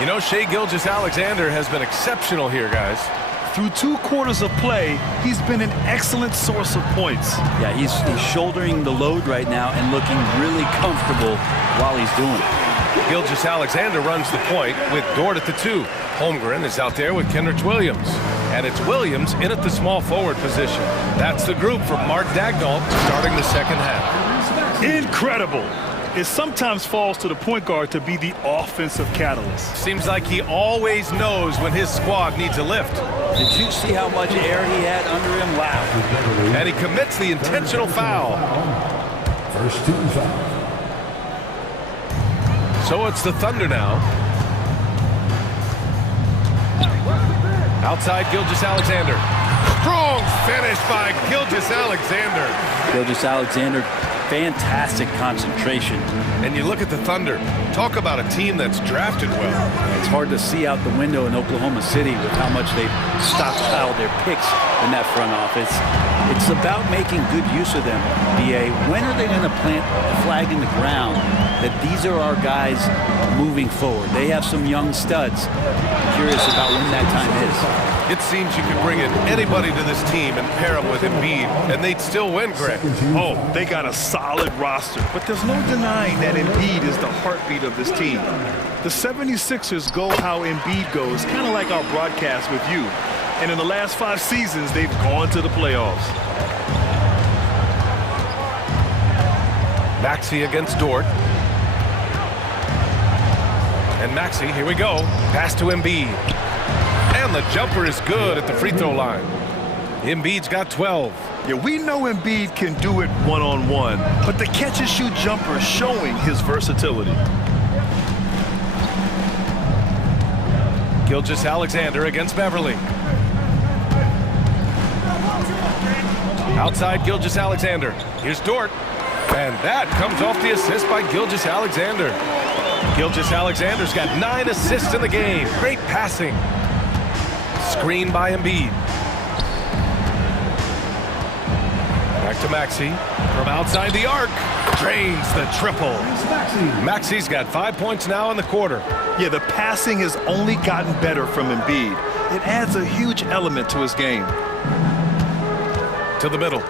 You know, Shai Gilgeous-Alexander has been exceptional here, guys. Through 2 quarters of play, he's been an excellent source of points. Yeah, he's shouldering the load right now and looking really comfortable while he's doing it. Gilgeous-Alexander runs the point with Dort at the 2. Holmgren is out there with Kenrich Williams. And it's Williams in at the small forward position. That's the group for Mark Dagnall starting the second half. Incredible. It sometimes falls to the point guard to be the offensive catalyst. Seems like he always knows when his squad needs a lift. Did you see how much air he had under him? Wow. And he commits the intentional foul. First team foul. So it's the Thunder now. Outside Gilgeous-Alexander. Strong finish by Gilgeous-Alexander. Gilgeous-Alexander, fantastic concentration. And you look at the Thunder. Talk about a team that's drafted well. It's hard to see out the window in Oklahoma City with how much they've stockpiled their picks in that front office. It's about making good use of them, BA. When are they going to plant the flag in the ground that these are our guys moving forward? They have some young studs. I'm curious about when that time is. It seems you can bring in anybody to this team and pair them with Embiid, and they'd still win, Greg. Oh, they got a solid roster, but there's no denying that Embiid is the heartbeat of this team. The 76ers go how Embiid goes, kind of like our broadcast with you. And in the last 5 seasons, they've gone to the playoffs. Maxey against Dort. And Maxey, here we go. Pass to Embiid. And the jumper is good at the free throw line. Embiid's got 12. Yeah, we know Embiid can do it one-on-one, but the catch-and-shoot jumper is showing his versatility. Gilgeous-Alexander against Beverly. Outside Gilgeous-Alexander. Here's Dort. And that comes off the assist by Gilgeous-Alexander. Gilgeous-Alexander's got 9 assists in the game. Great passing. Screen by Embiid. Back to Maxey. From outside the arc. Drains the triple. Maxey's got 5 points now in the quarter. Yeah, the passing has only gotten better from Embiid. It adds a huge element to his game. To the middle.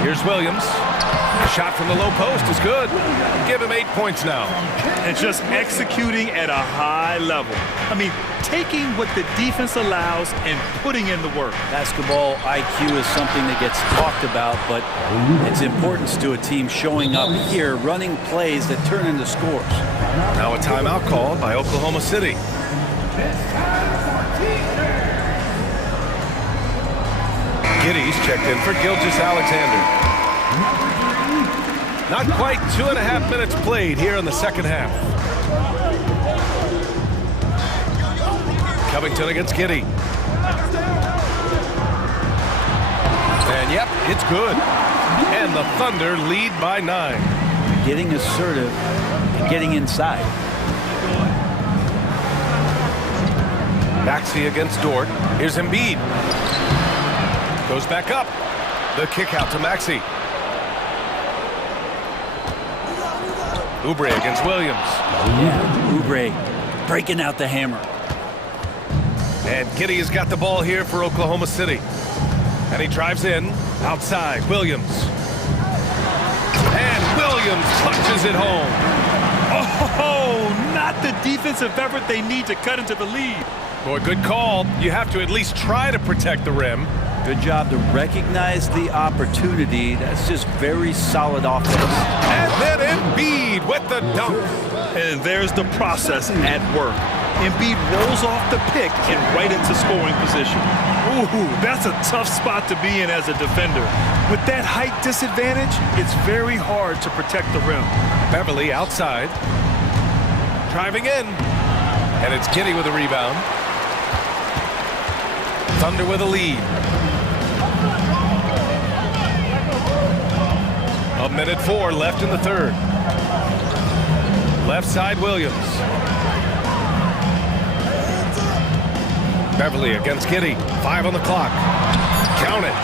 Here's Williams. Shot from the low post is good. Give him 8 points now. And just executing at a high level. I mean, taking what the defense allows and putting in the work. Basketball IQ is something that gets talked about, but its importance to a team showing up here, running plays that turn into scores. Now a timeout called by Oklahoma City. Giddy's checked in for Gilgeous-Alexander. Not quite 2.5 minutes played here in the second half. Covington against Giddey. And yep, it's good. And the Thunder lead by 9. Getting assertive and getting inside. Maxey against Dort. Here's Embiid. Goes back up. The kick out to Maxey. Oubre against Williams. Yeah, Oubre breaking out the hammer. And Giddey has got the ball here for Oklahoma City. And he drives in. Outside, Williams. And Williams punches it home. Oh, not the defensive effort they need to cut into the lead. Boy, good call. You have to at least try to protect the rim. Good job to recognize the opportunity. That's just very solid offense. And then Embiid with the dunk. And there's the process at work. Embiid rolls off the pick and right into scoring position. Ooh, that's a tough spot to be in as a defender. With that height disadvantage, it's very hard to protect the rim. Beverly outside. Driving in. And it's Giddey with a rebound. Thunder with a lead. 1:04 left in the third. Left side, Williams. Beverly against Giddey. 5 on the clock. Count it.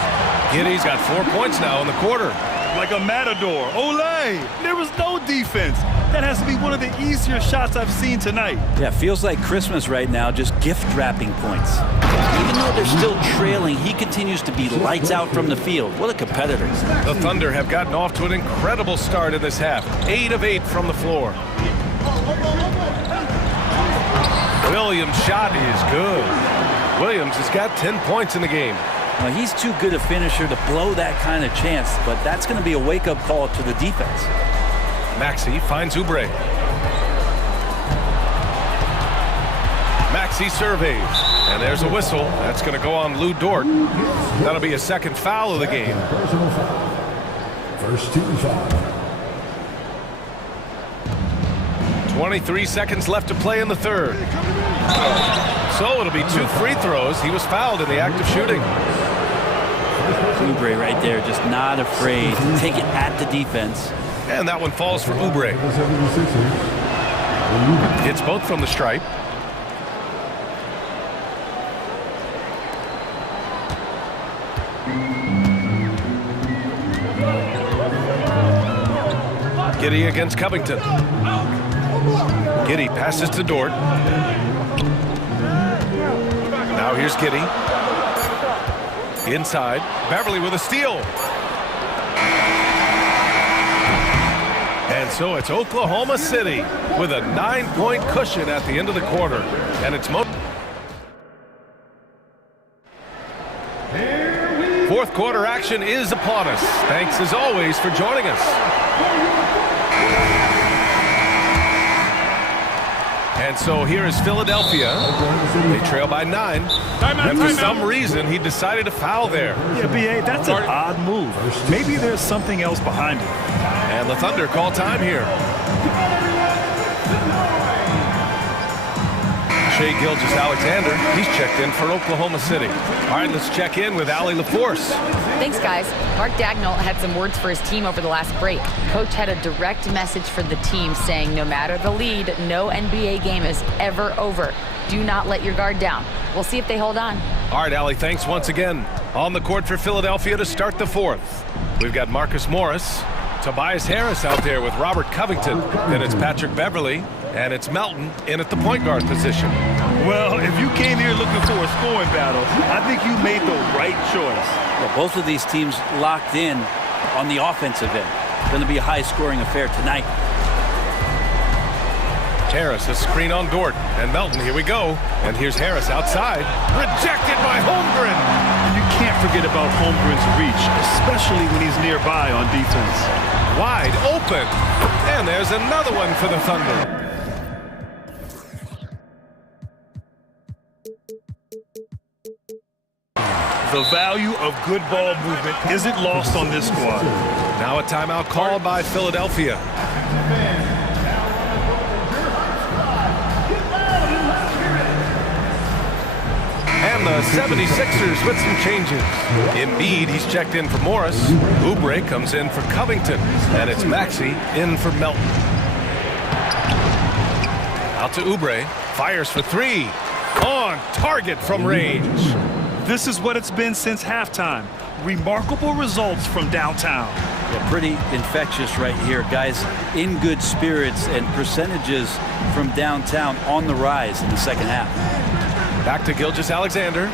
Giddey's got 4 points now in the quarter. like a matador. Olé! There was no defense. That has to be one of the easier shots I've seen tonight. Yeah, feels like Christmas right now, just gift wrapping points. Even though they're still trailing, he continues to be lights out from the field. What a competitor. The Thunder have gotten off to an incredible start in this half. 8 of 8 from the floor. Williams' shot is good. Williams has got 10 points in the game. Well, he's too good a finisher to blow that kind of chance, but that's going to be a wake-up call to the defense. Maxey finds Oubre. Maxey surveys, and there's a whistle. That's going to go on Lou Dort. That'll be a second foul of the game. First team foul. 23 seconds left to play in the third. So it'll be 2 free throws. He was fouled in the act of shooting. Oubre right there, just not afraid to take it at the defense. And that one falls for Oubre. Hits both from the stripe. Giddey against Covington. Giddey passes to Dort. Now here's Giddey. Inside. Beverly with a steal. And so it's Oklahoma City with a 9-point cushion at the end of the quarter. And it's fourth quarter action is upon us. Thanks as always for joining us. And so here is Philadelphia. They trail by 9. And for some reason, he decided to foul there. Yeah, B.A., that's an odd move. Maybe there's something else behind it. And the Thunder call time here. Shai Gilgeous-Alexander, he's checked in for Oklahoma City. All right, let's check in with Allie LaForce. Thanks, guys. Mark Dagnall had some words for his team over the last break. Coach had a direct message for the team saying no matter the lead, no NBA game is ever over. Do not let your guard down. We'll see if they hold on. All right, Allie, thanks once again. On the court for Philadelphia to start the fourth. We've got Marcus Morris, Tobias Harris out there with Robert Covington. Then it's Patrick Beverly, and it's Melton in at the point guard position. Well, if you came here looking for a scoring battle, I think you made the right choice. Well, both of these teams locked in on the offensive end. Going to be a high-scoring affair tonight. Harris, a screen on Dort. And Melton, here we go. And here's Harris outside. Rejected by Holmgren. You can't forget about Holmgren's reach, especially when he's nearby on defense. Wide open. And there's another one for the Thunder. The value of good ball movement isn't lost on this squad. Now a timeout called by Philadelphia. And the 76ers with some changes. Embiid, he's checked in for Morris. Oubre comes in for Covington. And it's Maxey in for Melton. Out to Oubre. Fires for 3. On target from range. This is what it's been since halftime. Remarkable results from downtown. Yeah, pretty infectious right here. Guys in good spirits and percentages from downtown on the rise in the second half. Back to Gilgeous-Alexander.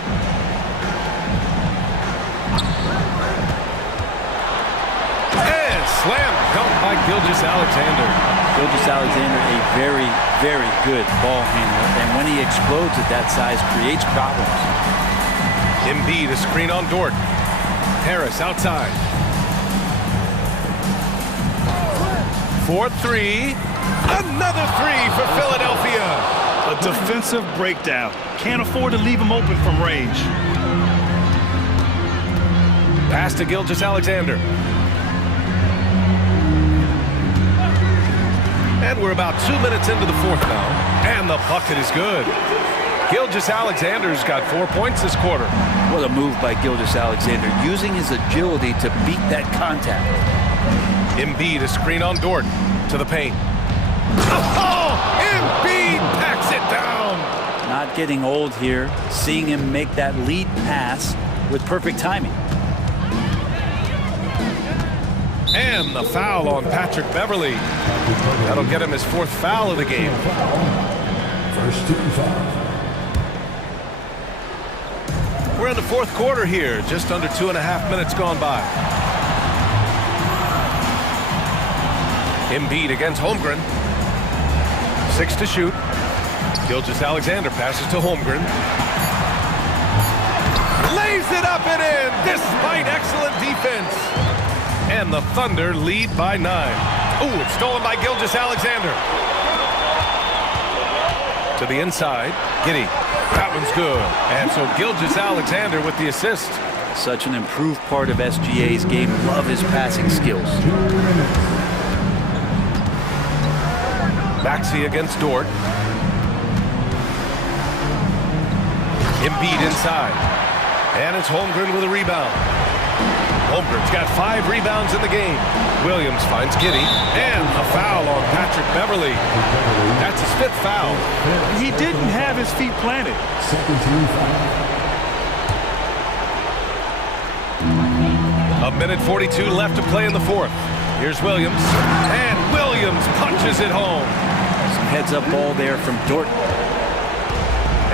And slam dunk by Gilgeous-Alexander. Gilgeous-Alexander, a very, very good ball handler. And when he explodes at that size, creates problems. Embiid, a screen on Dort. Harris outside. 4-3. Another 3 for Philadelphia. A defensive breakdown. Can't afford to leave him open from range. Pass to Gilgeous-Alexander. And we're about 2 minutes into the fourth now. And the bucket is good. Gilgeous-Alexander's got 4 points this quarter. What a move by Gilgeous-Alexander, using his agility to beat that contact. Embiid, a screen on Dort to the paint. Oh! Embiid packs it down! Not getting old here, seeing him make that lead pass with perfect timing. And the foul on Patrick Beverly. That'll get him his 4th foul of the game. First team foul. We're in the 4th quarter here, just under 2.5 minutes gone by. Embiid against Holmgren. 6 to shoot. Gilgeous-Alexander passes to Holmgren. Lays it up and in, despite excellent defense. And the Thunder lead by 9. Ooh, it's stolen by Gilgeous-Alexander. To the inside, Giddey. That one's good. And so Gilgeous-Alexander with the assist. Such an improved part of SGA's game. Love his passing skills. Maxey against Dort. Embiid inside. And it's Holmgren with a rebound. Holmgren's got 5 rebounds in the game. Williams finds Giddey. And a foul on Patrick Beverly. That's his 5th foul. He didn't have his feet planted. Second team foul. 1:42 left to play in the 4th. Here's Williams. And Williams punches it home. Some heads-up ball there from Dort.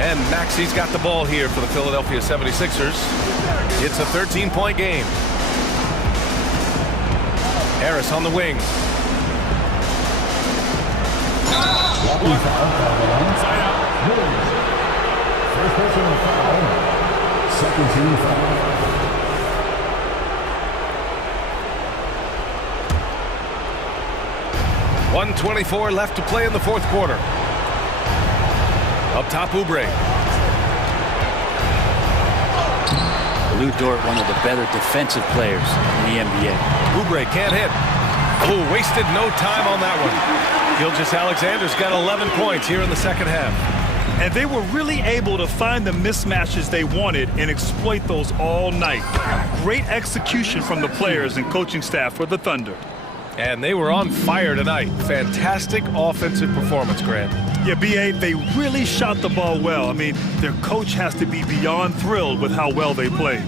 And Maxey's got the ball here for the Philadelphia 76ers. It's a 13-point game. Harris on the wing. First personal foul. Second team foul. .124 left to play in the 4th quarter. Up top, Oubre. Lou Dort, one of the better defensive players in the NBA. Oubre can't hit. Oh, wasted no time on that one. Gilgeous-Alexander's got 11 points here in the 2nd half. And they were really able to find the mismatches they wanted and exploit those all night. Great execution from the players and coaching staff for the Thunder. And they were on fire tonight. Fantastic offensive performance, Grant. Yeah, B.A., they really shot the ball well. I mean, their coach has to be beyond thrilled with how well they played.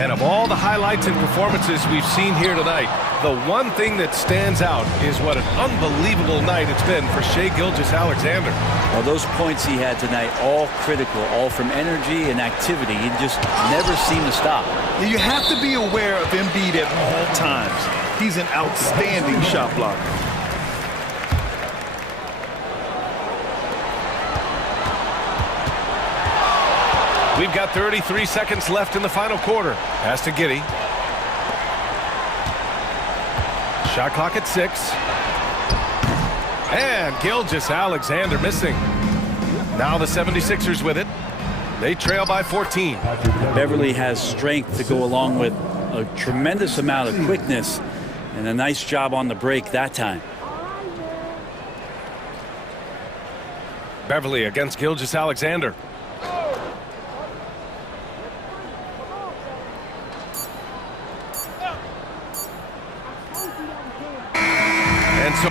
And of all the highlights and performances we've seen here tonight, the one thing that stands out is what an unbelievable night it's been for Shai Gilgeous-Alexander. Well, those points he had tonight, all critical, all from energy and activity. He just never seemed to stop. You have to be aware of Embiid at all times. He's an outstanding shot blocker. We've got 33 seconds left in the final quarter. Pass to Giddey. Shot clock at 6. And Gilgeous-Alexander missing. Now the 76ers with it. They trail by 14. Beverly has strength to go along with a tremendous amount of quickness and a nice job on the break that time. Beverly against Gilgeous-Alexander. And so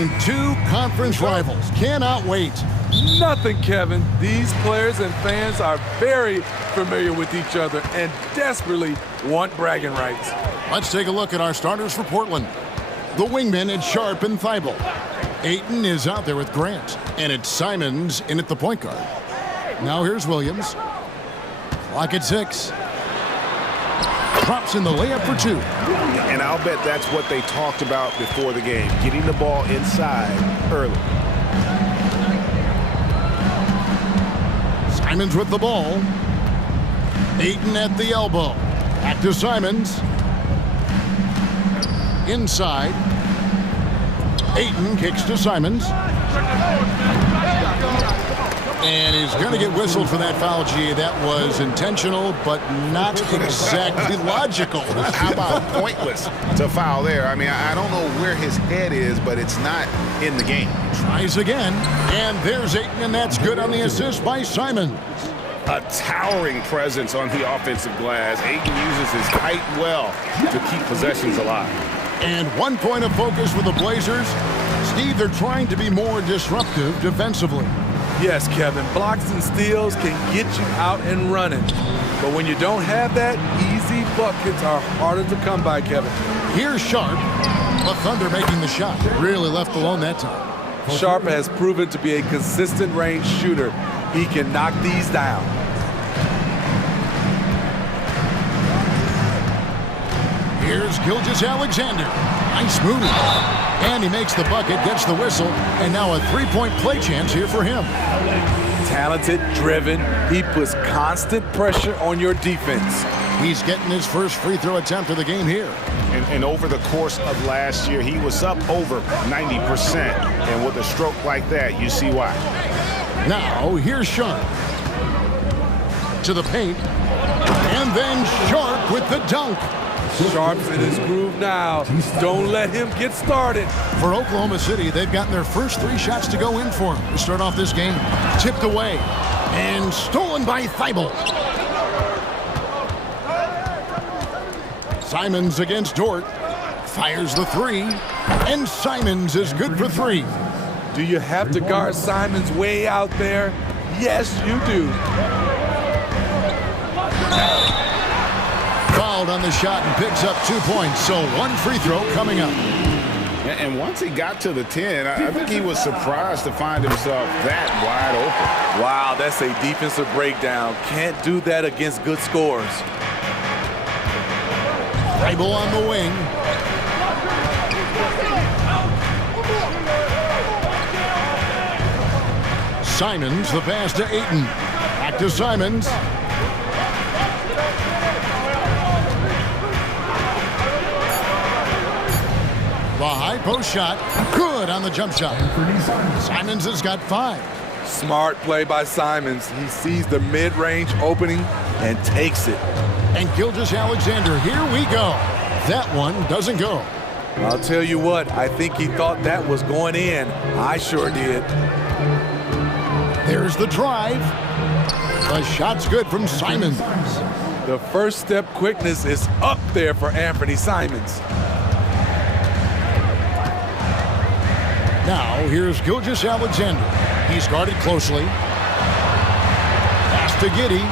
between two conference rivals. Cannot wait. Nothing, Kevin. These players and fans are very familiar with each other and desperately want bragging rights. Let's take a look at our starters for Portland. The wingmen, it's Sharp and Thibault. Ayton is out there with Grant, and it's Simons in at the point guard. Now here's Williams. Clock at 6. Drops in the layup for 2. And I'll bet that's what they talked about before the game, getting the ball inside early. Simons with the ball. Ayton at the elbow. Back to Simons. Inside. Ayton kicks to Simons. And he's going to get whistled for that foul, G. That was intentional, but not exactly logical. How about pointless to foul there? I mean, I don't know where his head is, but it's not in the game. Tries again, and there's Ayton, and that's good on the assist by Simons. A towering presence on the offensive glass. Ayton uses his height well to keep possessions alive. And 1 point of focus for the Blazers. Steve, they're trying to be more disruptive defensively. Yes, Kevin, blocks and steals can get you out and running. But when you don't have that, easy buckets are harder to come by, Kevin. Here's Sharp. The Thunder making the shot. Really left alone that time. Sharp has proven to be a consistent range shooter. He can knock these down. Here's Gilgeous-Alexander. Nice move. And he makes the bucket, gets the whistle, and now a three-point play chance here for him. Talented, driven. He puts constant pressure on your defense. He's getting his first free throw attempt of the game here. And over the course of last year, he was up over 90%. And with a stroke like that, you see why. Now, here's Sharp. To the paint. And then Sharp with the dunk. Sharp's in his groove now. Don't let him get started. For Oklahoma City, they've gotten their first 3 shots to go in for him to start off this game. Tipped away and stolen by Thibault. Simons against Dort. Fires the 3. And Simons is good for 3. Do you have to guard Simons way out there? Yes, you do. Fouled on the shot and picks up 2 points. So 1 free throw coming up. And once he got to the 10, I think he was surprised to find himself that wide open. Wow, that's a defensive breakdown. Can't do that against good scores. Thibault on the wing. Simons, the pass to Ayton. Back to Simons. The high post shot, good on the jump shot. Simons has got 5. Smart play by Simons. He sees the mid-range opening and takes it. And Gilgeous-Alexander, here we go. That one doesn't go. I'll tell you what, I think he thought that was going in. I sure did. There's the drive. The shot's good from Simons. The first step quickness is up there for Anthony Simons. Now, here's Gilgeous-Alexander. He's guarded closely. Pass to Giddey.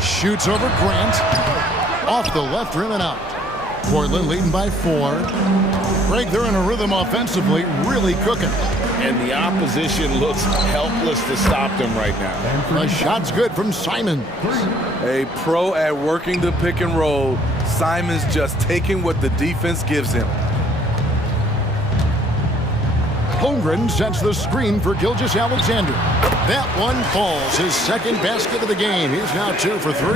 Shoots over Grant. Off the left rim and out. Portland leading by 4. Greg, they're in a rhythm offensively, really cooking. And the opposition looks helpless to stop them right now. The shot's good from Simons. A pro at working the pick and roll. Simons just taking what the defense gives him. Holmgren sets the screen for Gilgeous-Alexander. That one falls, his second basket of the game. He's now 2 for 3.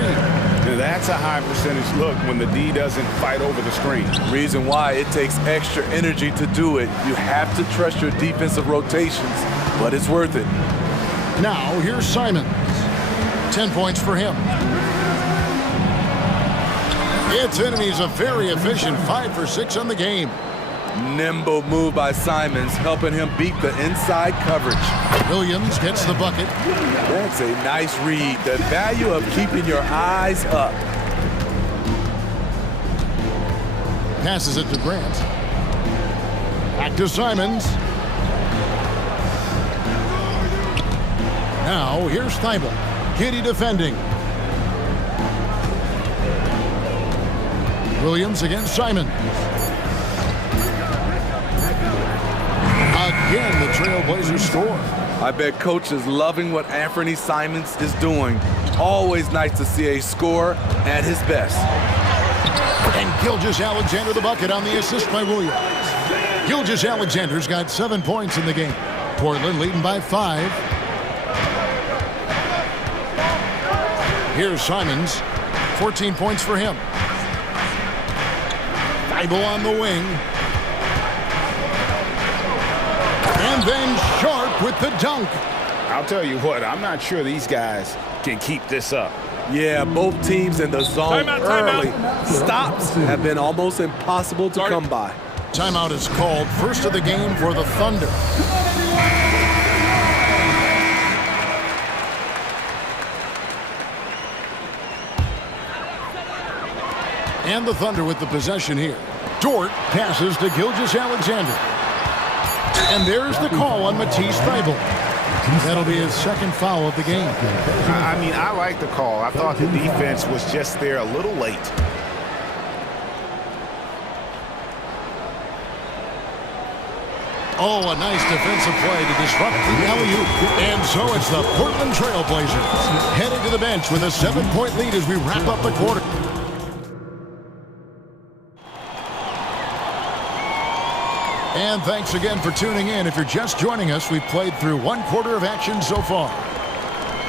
That's a high percentage look when the D doesn't fight over the screen. Reason why it takes extra energy to do it. You have to trust your defensive rotations, but it's worth it. Now, here's Simons. 10 points for him. It's in, and he's a very efficient 5 for 6 on the game. Nimble move by Simons, helping him beat the inside coverage. Williams gets the bucket. That's a nice read. The value of keeping your eyes up. Passes it to Grant. Back to Simons. Now, here's Thibault. Giddy defending. Williams against Simons. Again, the Trailblazers score. I bet Coach is loving what Anthony Simons is doing. Always nice to see a scorer at his best. And Gilgeous-Alexander the bucket on the assist by Williams. Gilgeous-Alexander's got 7 points in the game. Portland leading by 5. Here's Simons. 14 points for him. Thibault on the wing. And then Sharp with the dunk. I'll tell you what, I'm not sure these guys can keep this up. Yeah, both teams in the zone early. Stops have been almost impossible to come by. Timeout is called. First of the game for the Thunder. And the Thunder with the possession here. Dort passes to Gilgeous-Alexander. And there's the call on Matisse Thibault. That'll be his second foul of the game. I mean, I like the call. I thought the defense was just there a little late. Oh, a nice defensive play to disrupt the alley-oop. And so it's the Portland Trailblazers heading to the bench with a 7-point lead as we wrap up the quarter. And thanks again for tuning in. If you're just joining us, we've played through 1 quarter of action so far.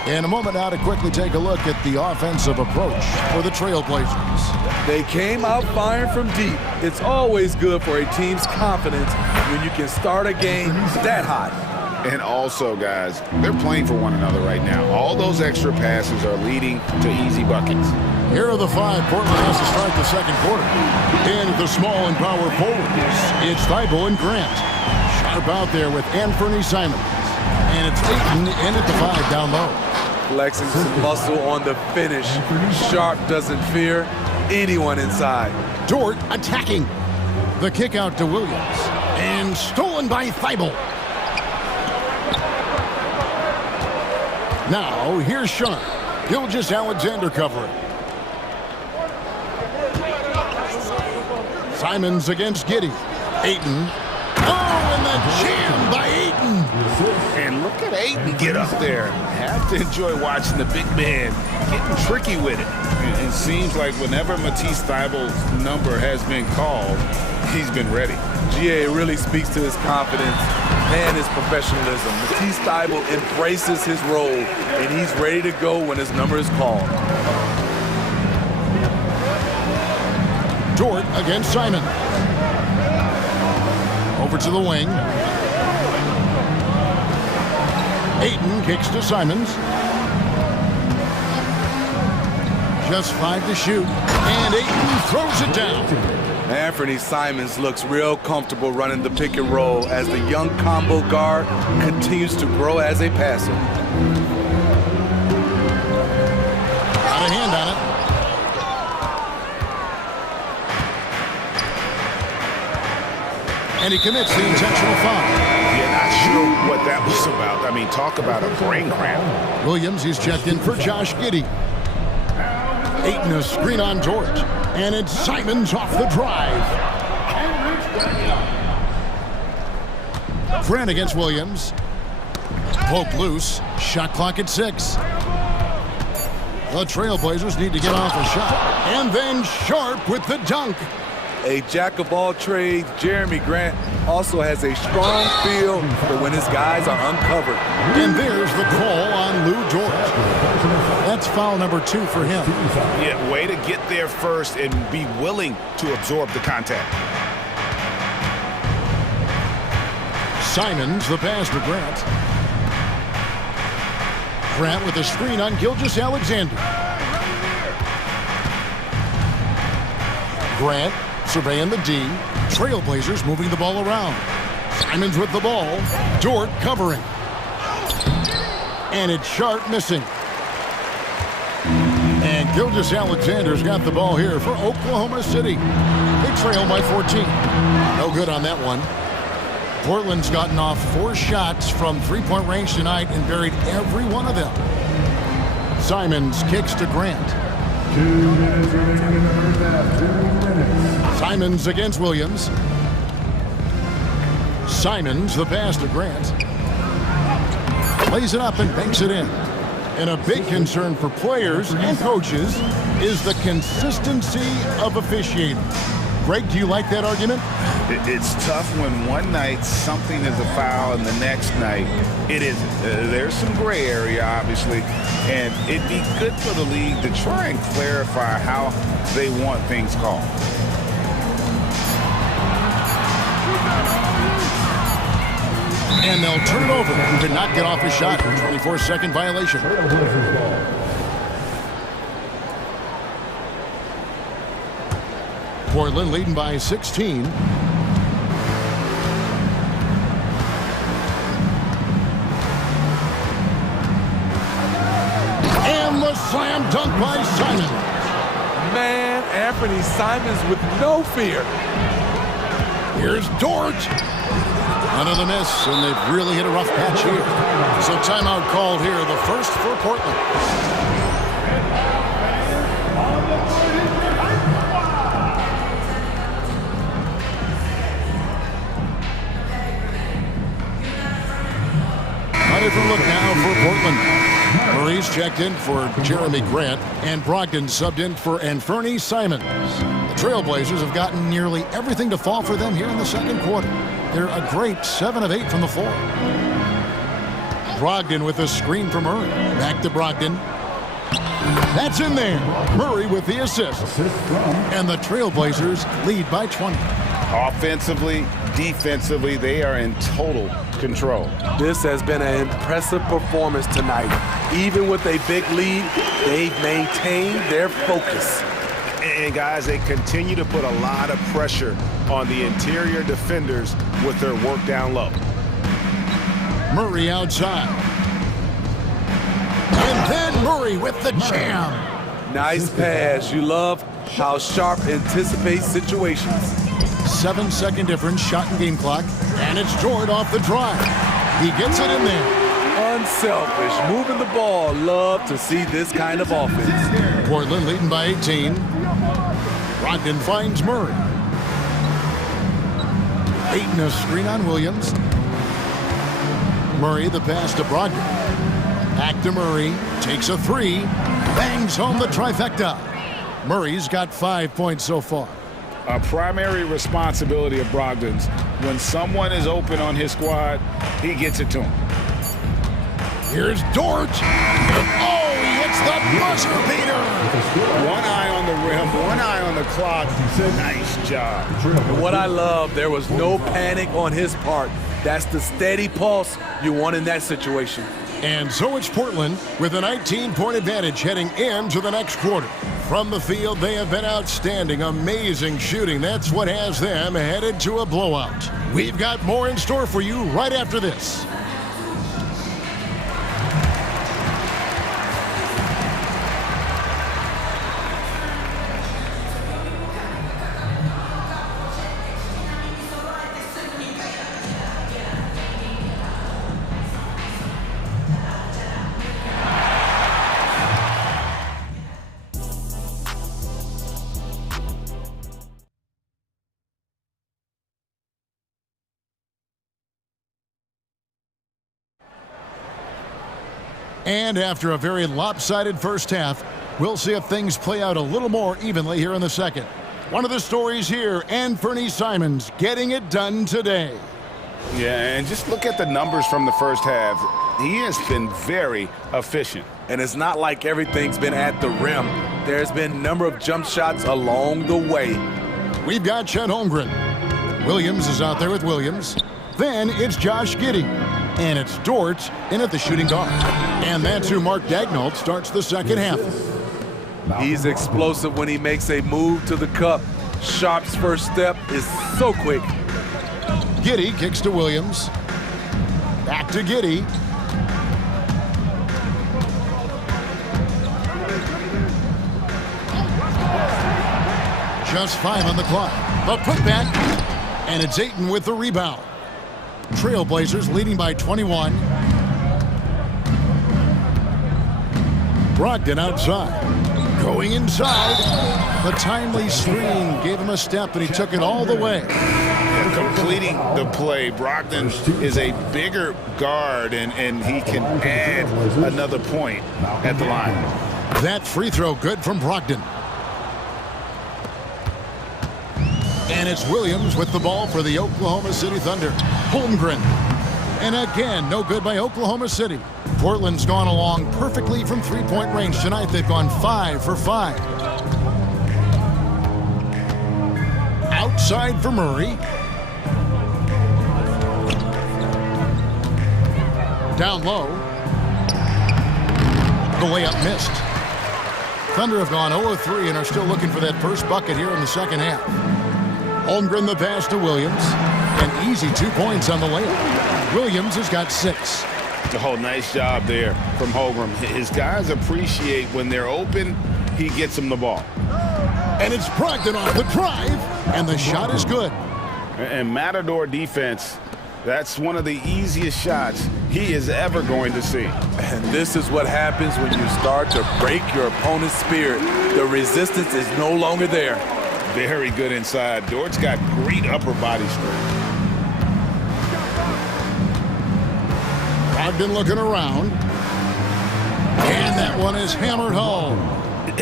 In a moment now to quickly take a look at the offensive approach for the Trailblazers. They came out firing from deep. It's always good for a team's confidence when you can start a game that hot. And also, guys, they're playing for one another right now. All those extra passes are leading to easy buckets. Here are the 5 Portland has to start the second quarter. In the small and power forwards, it's Thibault and Grant. Sharp out there with Anthony Simons. And it's Ayton in at the 5 down low. Flexing some muscle on the finish. Sharp doesn't fear anyone inside. Dort attacking. The kick out to Williams. And stolen by Thibault. Now, here's Sharp. Gilgeous-Alexander covering. Simons against Giddy. Ayton. Oh, and the jam by Ayton. And look at Ayton get up there. Have to enjoy watching the big man getting tricky with it. It seems like whenever Matisse Thibault's number has been called, he's been ready. GA really speaks to his confidence and his professionalism. Matisse Thibault embraces his role, and he's ready to go when his number is called. Dort against Simon. Over to the wing. Ayton kicks to Simons. Just 5 to shoot. And Ayton throws it down. Anthony Simons looks real comfortable running the pick and roll as the young combo guard continues to grow as a passer. Got a hand on it. And he commits the intentional foul. Yeah, not sure what that was about. I mean, talk about a brain cramp. Williams, he's checked in for Josh Giddey. Ayton a screen on Dort. And it's Simons off the drive. Grant against Williams. Poke loose. Shot clock at 6. The Trailblazers need to get off a shot. And then Sharp with the dunk. A jack-of-all trades, Jeremy Grant also has a strong feel for when his guys are uncovered. And there's the call on Lou Dort. That's foul number 2 for him. Yeah, way to get there first and be willing to absorb the contact. Simons, the pass to Grant. Grant with a screen on Gilgeous-Alexander. Grant surveying the D. Trailblazers moving the ball around. Simons with the ball. Dort covering. And it's Sharp missing. And Gilgeous-Alexander's got the ball here for Oklahoma City. They trail by 14. No good on that one. Portland's gotten off 4 shots from three-point range tonight and buried every one of them. Simons kicks to Grant. 2 minutes remaining in the first half. 2 minutes. Simons against Williams. Simons, the pass to Grant. Lays it up and banks it in. And a big concern for players and coaches is the consistency of officiating. Greg, do you like that argument? It's tough when one night something is a foul and the next night it isn't. There's some gray area, obviously, and it'd be good for the league to try and clarify how they want things called. And they'll turn it over. Could not get off his shot. 24-second violation. Portland leading by 16. And the slam dunk by Simon. Man, Anthony Simons with no fear. Here's Dort. Another miss, and they've really hit a rough patch here. So timeout called here, the first for Portland. A different look now for Portland. Murray's checked in for Jeremy Grant, and Brogdon subbed in for Anthony Simons. The Trailblazers have gotten nearly everything to fall for them here in the second quarter. They're a great 7 of 8 from the floor. Brogdon with a screen from Murray. Back to Brogdon. That's in there. Murray with the assist. And the Trailblazers lead by 20. Offensively, defensively, they are in total control. This has been an impressive performance tonight. Even with a big lead, they've maintained their focus. And guys, they continue to put a lot of pressure on the interior defenders with their work down low. Murray outside. And then Murray with the jam. Nice pass. You love how Sharp anticipates situations. 7-second difference, shot and game clock. And it's Jordan off the drive. He gets it in there. Unselfish, moving the ball. Love to see this kind of offense. Portland leading by 18. Brogdon finds Murray. Ayton a screen on Williams. Murray the pass to Brogdon. Back to Murray. Takes a 3. Bangs home the trifecta. Murray's got 5 points so far. A primary responsibility of Brogdon's. When someone is open on his squad, he gets it to him. Here's Dort. Oh, he hits the buzzer beater. One eye on the rim, one eye on the clock. Nice job. And what I love, there was no panic on his part. That's the steady pulse you want in that situation. And so it's Portland with a 19-point advantage heading into the next quarter. From the field, they have been outstanding, amazing shooting. That's what has them headed to a blowout. We've got more in store for you right after this. And after a very lopsided first half, we'll see if things play out a little more evenly here in the second. One of the stories here, Anthony Simons getting it done today. Yeah, and just look at the numbers from the first half. He has been very efficient. And it's not like everything's been at the rim. There's been a number of jump shots along the way. We've got Chet Holmgren. Williams is out there with Williams. Then it's Josh Giddey. And it's Dort in at the shooting guard. And that's who Mark Daigneault starts the second half. He's explosive when he makes a move to the cup. Sharp's first step is so quick. Giddey kicks to Williams. Back to Giddey. Just 5 on the clock. The putback. And it's Ayton with the rebound. Trailblazers leading by 21. Brogdon outside. Going inside. The timely screen gave him a step, and he took it all the way. Completing the play. Brogdon is a bigger guard, and he can add another point at the line. That free throw good from Brogdon. And it's Williams with the ball for the Oklahoma City Thunder. Holmgren. And again, no good by Oklahoma City. Portland's gone along perfectly from three-point range tonight. They've gone 5 for 5. Outside for Murray. Down low. The layup missed. Thunder have gone 0-3 and are still looking for that first bucket here in the second half. Holmgren the pass to Williams. An easy 2 points on the layup. Williams has got 6. Oh, nice job there from Holmgren. His guys appreciate when they're open, he gets them the ball. And it's Brogdon off the drive, and the shot is good. And Matador defense, that's one of the easiest shots he is ever going to see. And this is what happens when you start to break your opponent's spirit. The resistance is no longer there. Very good inside. Dort's got great upper body strength. Brogdon looking around. And that one is hammered home.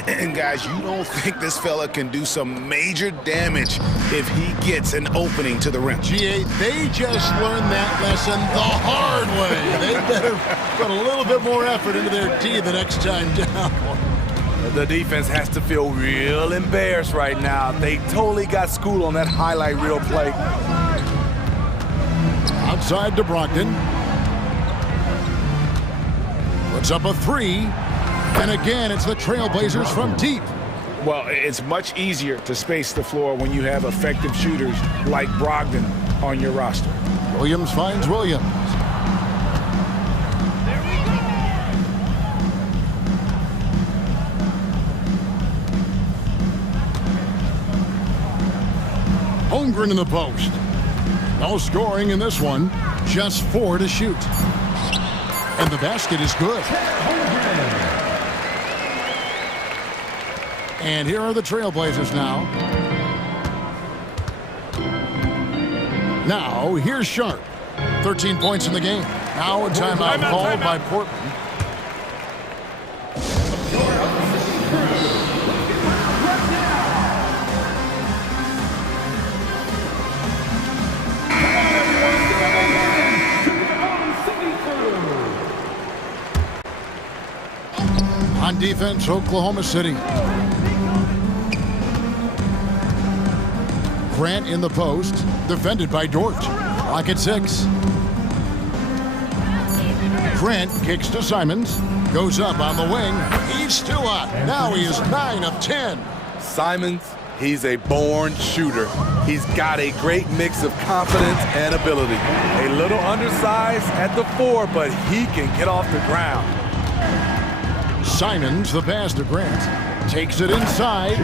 And guys, you don't think this fella can do some major damage if he gets an opening to the rim. G8, they just learned that lesson the hard way. They better put a little bit more effort into their D the next time down. The defense has to feel real embarrassed right now. They totally got schooled on that highlight reel play. Outside to Brogdon. Puts up a 3. And again, it's the Trailblazers from deep. Well, it's much easier to space the floor when you have effective shooters like Brogdon on your roster. Williams finds Williams. Holmgren in the post. No scoring in this one. Just 4 to shoot. And the basket is good. And here are the Trailblazers now. Now, here's Sharp. 13 points in the game. Now a timeout called by Portland. On defense, Oklahoma City. Grant in the post, defended by Dort. Lock at 6. Grant kicks to Simons, goes up on the wing. He's still up. Now he is 9 of 10. Simons, he's a born shooter. He's got a great mix of confidence and ability. A little undersized at the 4, but he can get off the ground. Simons, the pass to Grant. Takes it inside.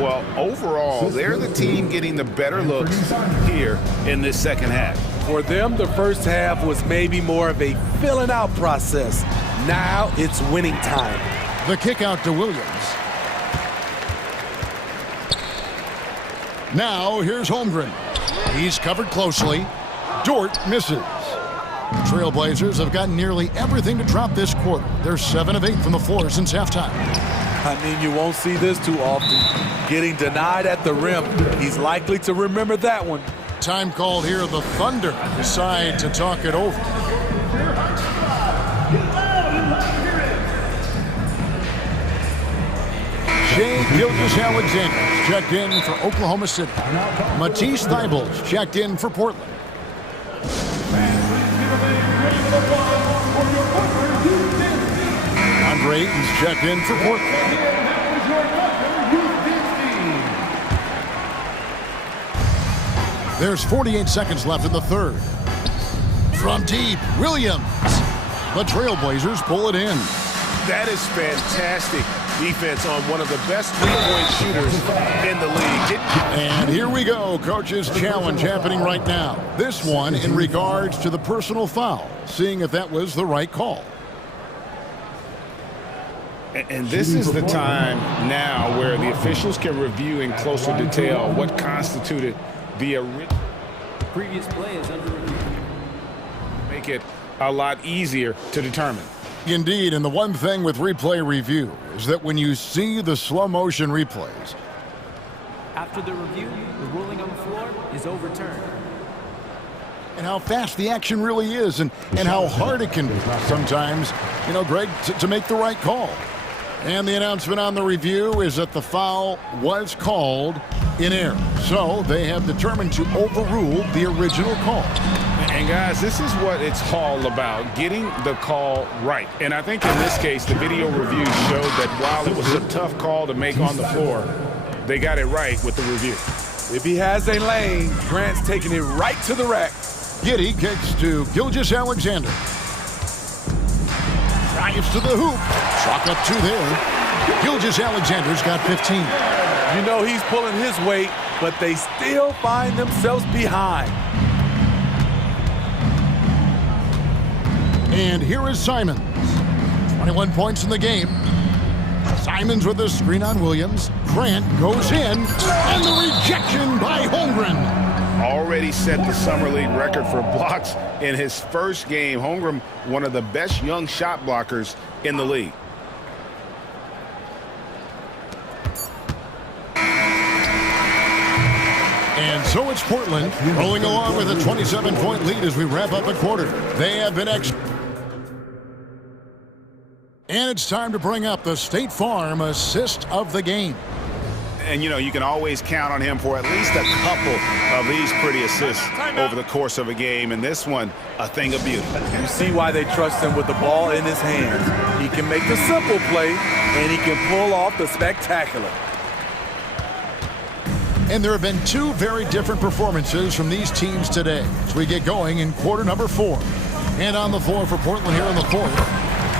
Well, overall, they're the team getting the better looks here in this second half. For them, the first half was maybe more of a filling out process. Now it's winning time. The kick out to Williams. Now here's Holmgren. He's covered closely. Dort misses. Trailblazers have gotten nearly everything to drop this quarter. They're 7 of 8 from the floor since halftime. I mean, you won't see this too often. Getting denied at the rim. He's likely to remember that one. Time called here. The Thunder decide to talk it over. Shea Gilgeous-Alexander checked in for Oklahoma City. Matisse Thybulle checked in for Portland. Andre Ayton's checked in for Portland. There's 48 seconds left in the third. From deep, Williams. The Trailblazers pull it in. That is fantastic. defense on one of the best three-point shooters in the league. And here we go, coach's challenge happening right now. This one in regards to the personal foul, seeing if that was the right call. And this is the time now where the officials can review in closer detail what constituted the original. Previous play is under review. Make it a lot easier to determine. Indeed, and the one thing with replay review is that when you see the slow motion replays, After the review, the ruling on the floor is overturned. and how fast the action really is, and how hard it can be sometimes, you know, Greg, to make the right call. And the announcement on the review is that the foul was called in error. So they have determined to overrule the original call. And guys, this is what it's all about, getting the call right. And I think in this case, the video review showed that while it was a tough call to make on the floor, they got it right with the review. If he has a lane, Grant's taking it right to the rack. Giddey kicks to Gilgeous-Alexander. Drives to the hoop. Chalk up 2 there. Gilgeous-Alexander's got 15. You know he's pulling his weight, but they still find themselves behind. And here is Simons. 21 points in the game. Simons with a screen on Williams. Grant goes in, and the rejection by Holmgren. Already set the Summer League record for blocks in his first game. Holmgren, one of the best young shot blockers in the league. And so it's Portland rolling along with a 27-point lead as we wrap up a quarter. They have been And it's time to bring up the State Farm assist of the game. And, you know, you can always count on him for at least a couple of these pretty assists over the course of a game. And this one, a thing of beauty. You see why they trust him with the ball in his hands. He can make the simple play, and he can pull off the spectacular. And there have been 2 very different performances from these teams today as we get going in quarter number 4. And on the floor for Portland here in the 4th,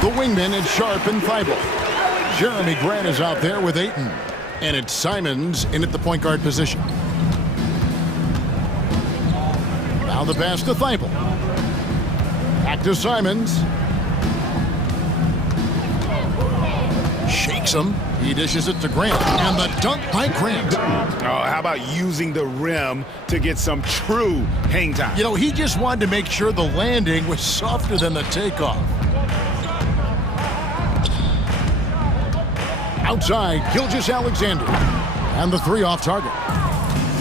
the wingman is Sharp and Thibault. Jeremy Grant is out there with Ayton. And it's Simons in at the point guard position. Now the pass to Thibault. Back to Simons. Shakes him. He dishes it to Grant. And the dunk by Grant. Oh, how about using the rim to get some true hang time? You know, he just wanted to make sure the landing was softer than the takeoff. Outside, Gilgeous-Alexander. And the 3 off target.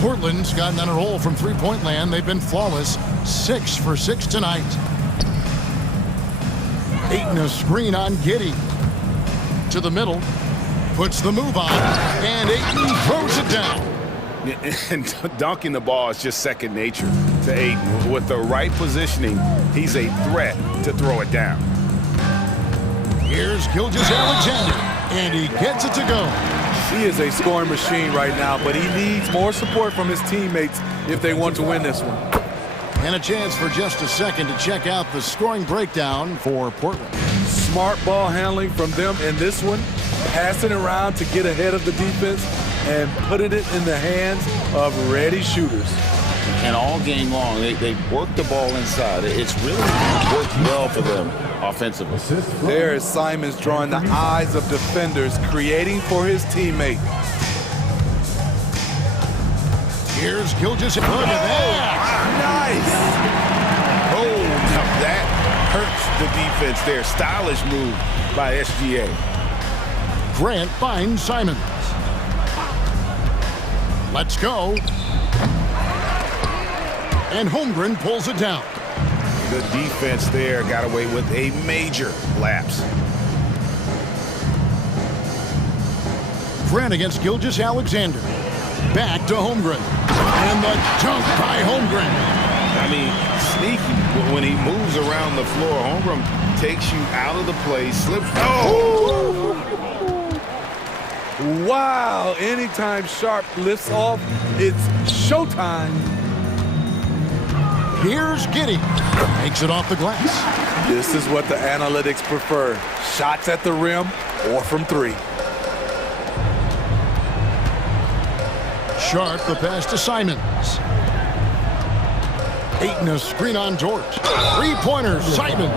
Portland's gotten on a roll from three-point land. They've been flawless. 6 for 6 tonight. Ayton a screen on Giddey. To the middle. Puts the move on. And Ayton throws it down. And dunking the ball is just second nature to Ayton. With the right positioning, he's a threat to throw it down. Here's Gilgeous-Alexander. And he gets it to go. He is a scoring machine right now, but he needs more support from his teammates if they want to win this one. And a chance for just a second to check out the scoring breakdown for Portland. Smart ball handling from them in this one, passing around to get ahead of the defense and putting it in the hands of ready shooters. And all game long, they work the ball inside. It's really worked well for them offensively. There is Simons drawing the eyes of defenders, creating for his teammate. Here's Gilgeous. Look at that. Nice. Oh, now that hurts the defense there. Stylish move by SGA. Grant finds Simons. Let's go. And Holmgren pulls it down. The defense there got away with a major lapse. Grant against Gilgeous-Alexander. Back to Holmgren. And the dunk by Holmgren. I mean, sneaky. When he moves around the floor, Holmgren takes you out of the play, slips. Oh! Wow, anytime Sharp lifts off, it's showtime. Here's Giddey. Makes it off the glass. This is what the analytics prefer. Shots at the rim or from 3. Sharp the pass to Simons. Ayton a screen on Dort. Three-pointer, Simons.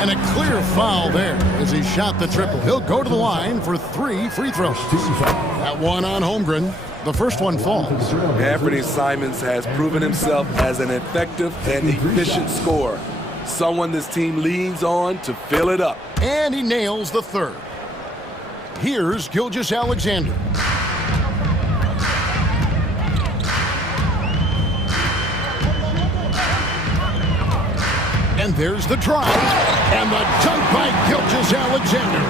And a clear foul there as he shot the triple. He'll go to the line for 3 free throws. That one on Holmgren. The first one falls. Anthony Simons has proven himself as an effective and efficient scorer. Someone this team leans on to fill it up. And he nails the third. Here's Gilgeous-Alexander. And there's the drive. And the dunk by Gilgeous-Alexander.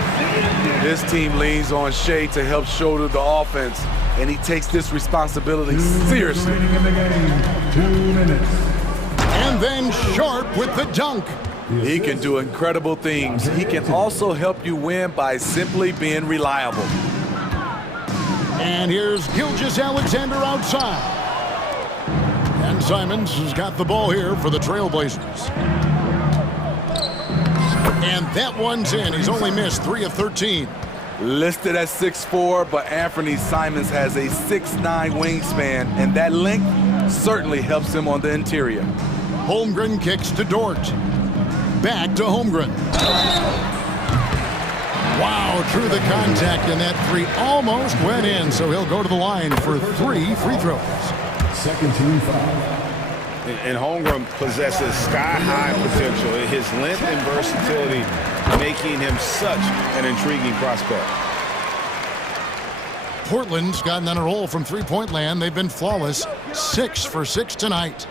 This team leans on Shea to help shoulder the offense, and he takes this responsibility seriously. In the game, 2 minutes. And then Sharp with the dunk. He can do incredible things. He can also help you win by simply being reliable. And here's Gilgeous-Alexander outside. And Simons has got the ball here for the Trailblazers. And that one's in. He's only missed 3 of 13. Listed at 6'4", but Anthony Simons has a 6'9" wingspan, and that length certainly helps him on the interior. Holmgren kicks to Dort. Back to Holmgren. Wow, drew the contact, and that 3 almost went in, so he'll go to the line for 3 free throws. Second team foul. And Holmgren possesses sky-high potential. His length and versatility making him such an intriguing prospect. Portland's gotten on a roll from three-point land. They've been flawless. 6 for 6 tonight.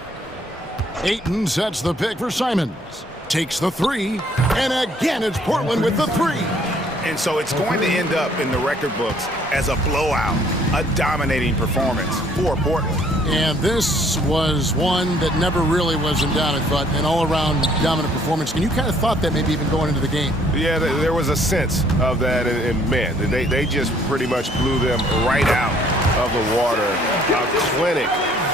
Ayton sets the pick for Simons. Takes the 3. And again, it's Portland with the 3. And so it's going to end up in the record books as a blowout, a dominating performance for Portland. And this was one that never really was in doubt, I thought, an all-around dominant performance. And you kind of thought that maybe even going into the game. Yeah, there was a sense of that, and man, they just pretty much blew them right out of the water. A clinic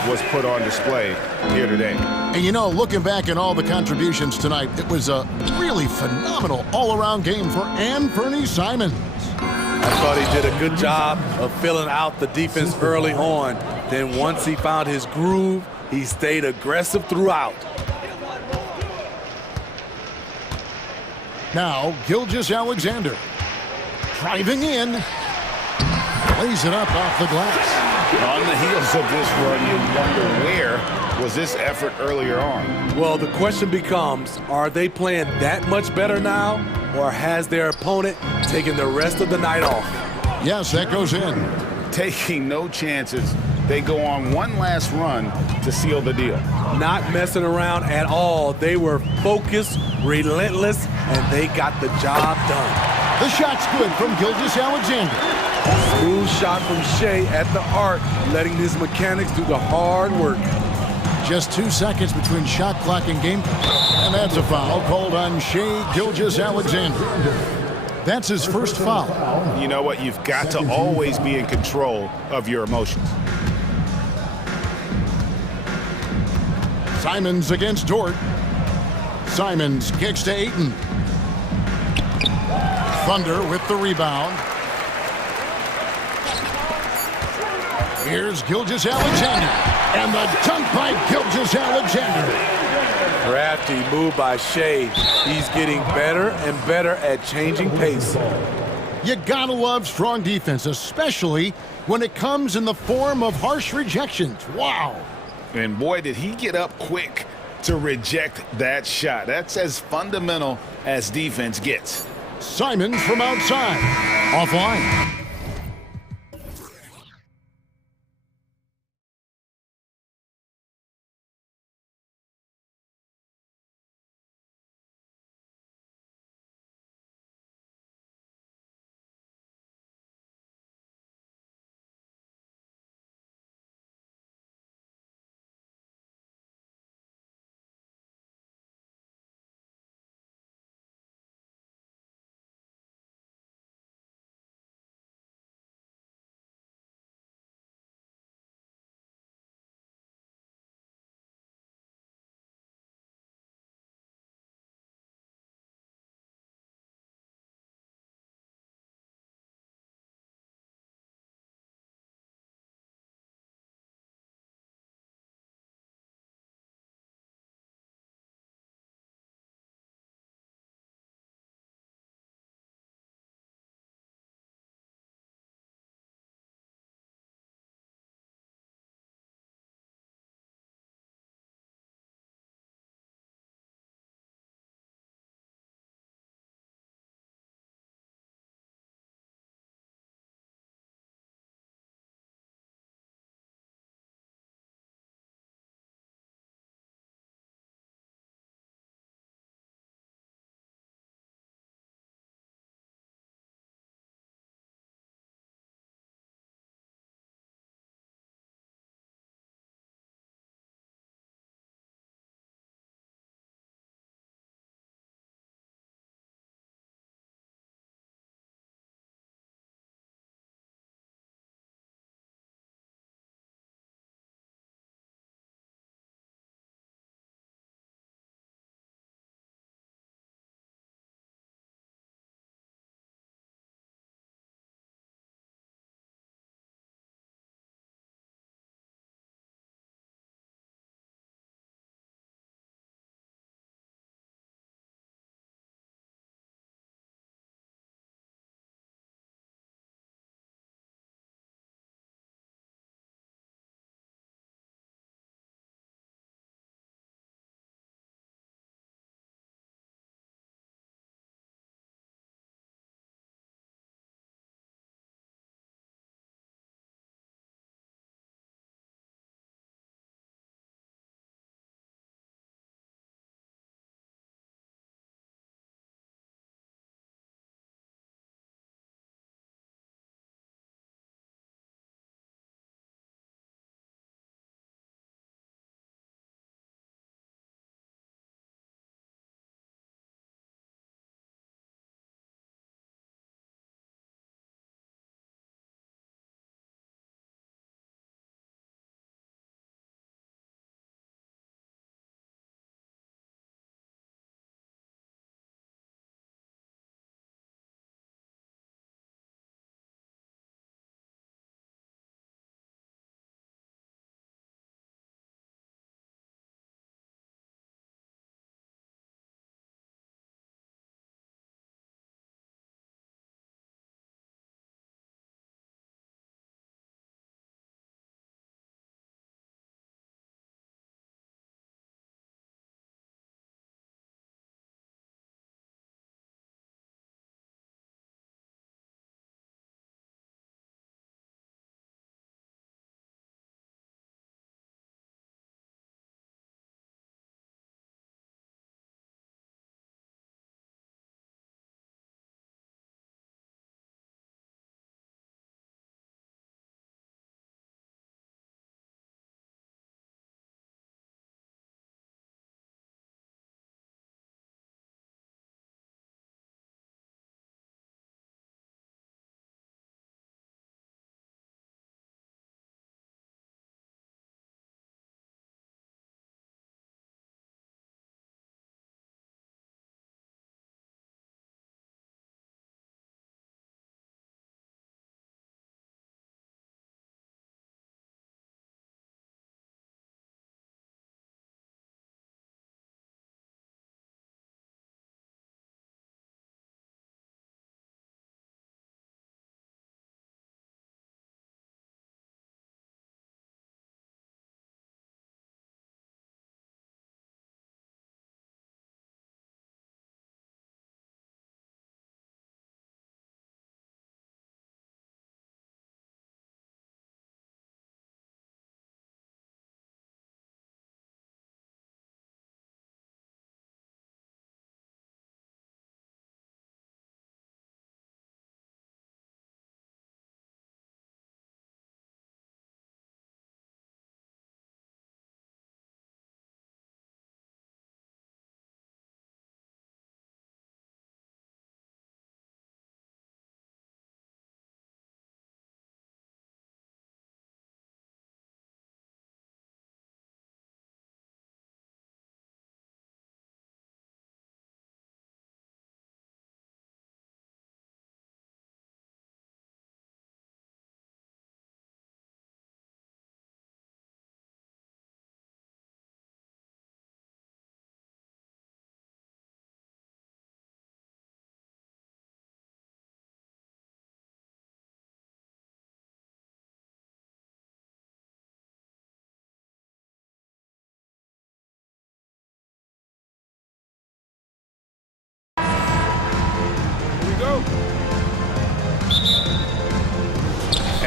was put on display here today. And you know, looking back at all the contributions tonight, it was a really phenomenal all-around game for Anthony Simons. I thought he did a good job of filling out the defense early on. Then once he found his groove, he stayed aggressive throughout. Now, Gilgeous-Alexander driving in, lays it up off the glass. On the heels of this run, you wonder where was this effort earlier on? Well, the question becomes, are they playing that much better now, or has their opponent taken the rest of the night off? Yes, that goes in. Taking no chances. They go on one last run to seal the deal. Not messing around at all. They were focused, relentless, and they got the job done. The shot's good from Gilgeous-Alexander. Smooth shot from Shea at the arc, letting his mechanics do the hard work. Just 2 seconds between shot clock and game. And that's a foul called on Shea Gilgeous-Alexander. That's his first foul. You know what? You've got to always be in control of your emotions. Simons against Dort. Simons kicks to Ayton. Thunder with the rebound. Here's Gilgeous-Alexander. And the dunk by Gilgeous-Alexander. Crafty move by Shea. He's getting better and better at changing pace. You gotta love strong defense, especially when it comes in the form of harsh rejections. Wow. And boy, did he get up quick to reject that shot. That's as fundamental as defense gets. Simons from outside. Offline.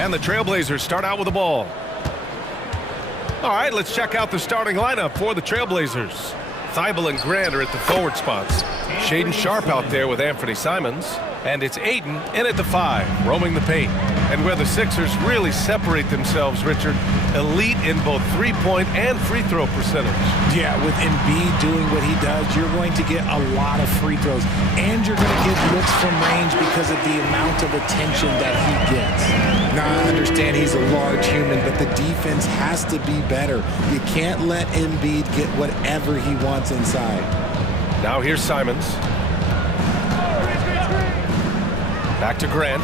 And the Trailblazers start out with the ball. All right, let's check out the starting lineup for the Trailblazers. Thibault and Grant are at the forward spots. Shaden Sharp out there with Anthony Simons. And it's Ayton in at the 5, roaming the paint. And where the Sixers really separate themselves, Richard, elite in both three-point and free throw percentage. Yeah, with Embiid doing what he does, you're going to get a lot of free throws. And you're going to get looks from range because of the amount of attention that he gets. Now, I understand he's a large human, but the defense has to be better. You can't let Embiid get whatever he wants inside. Now here's Simons. Back to Grant.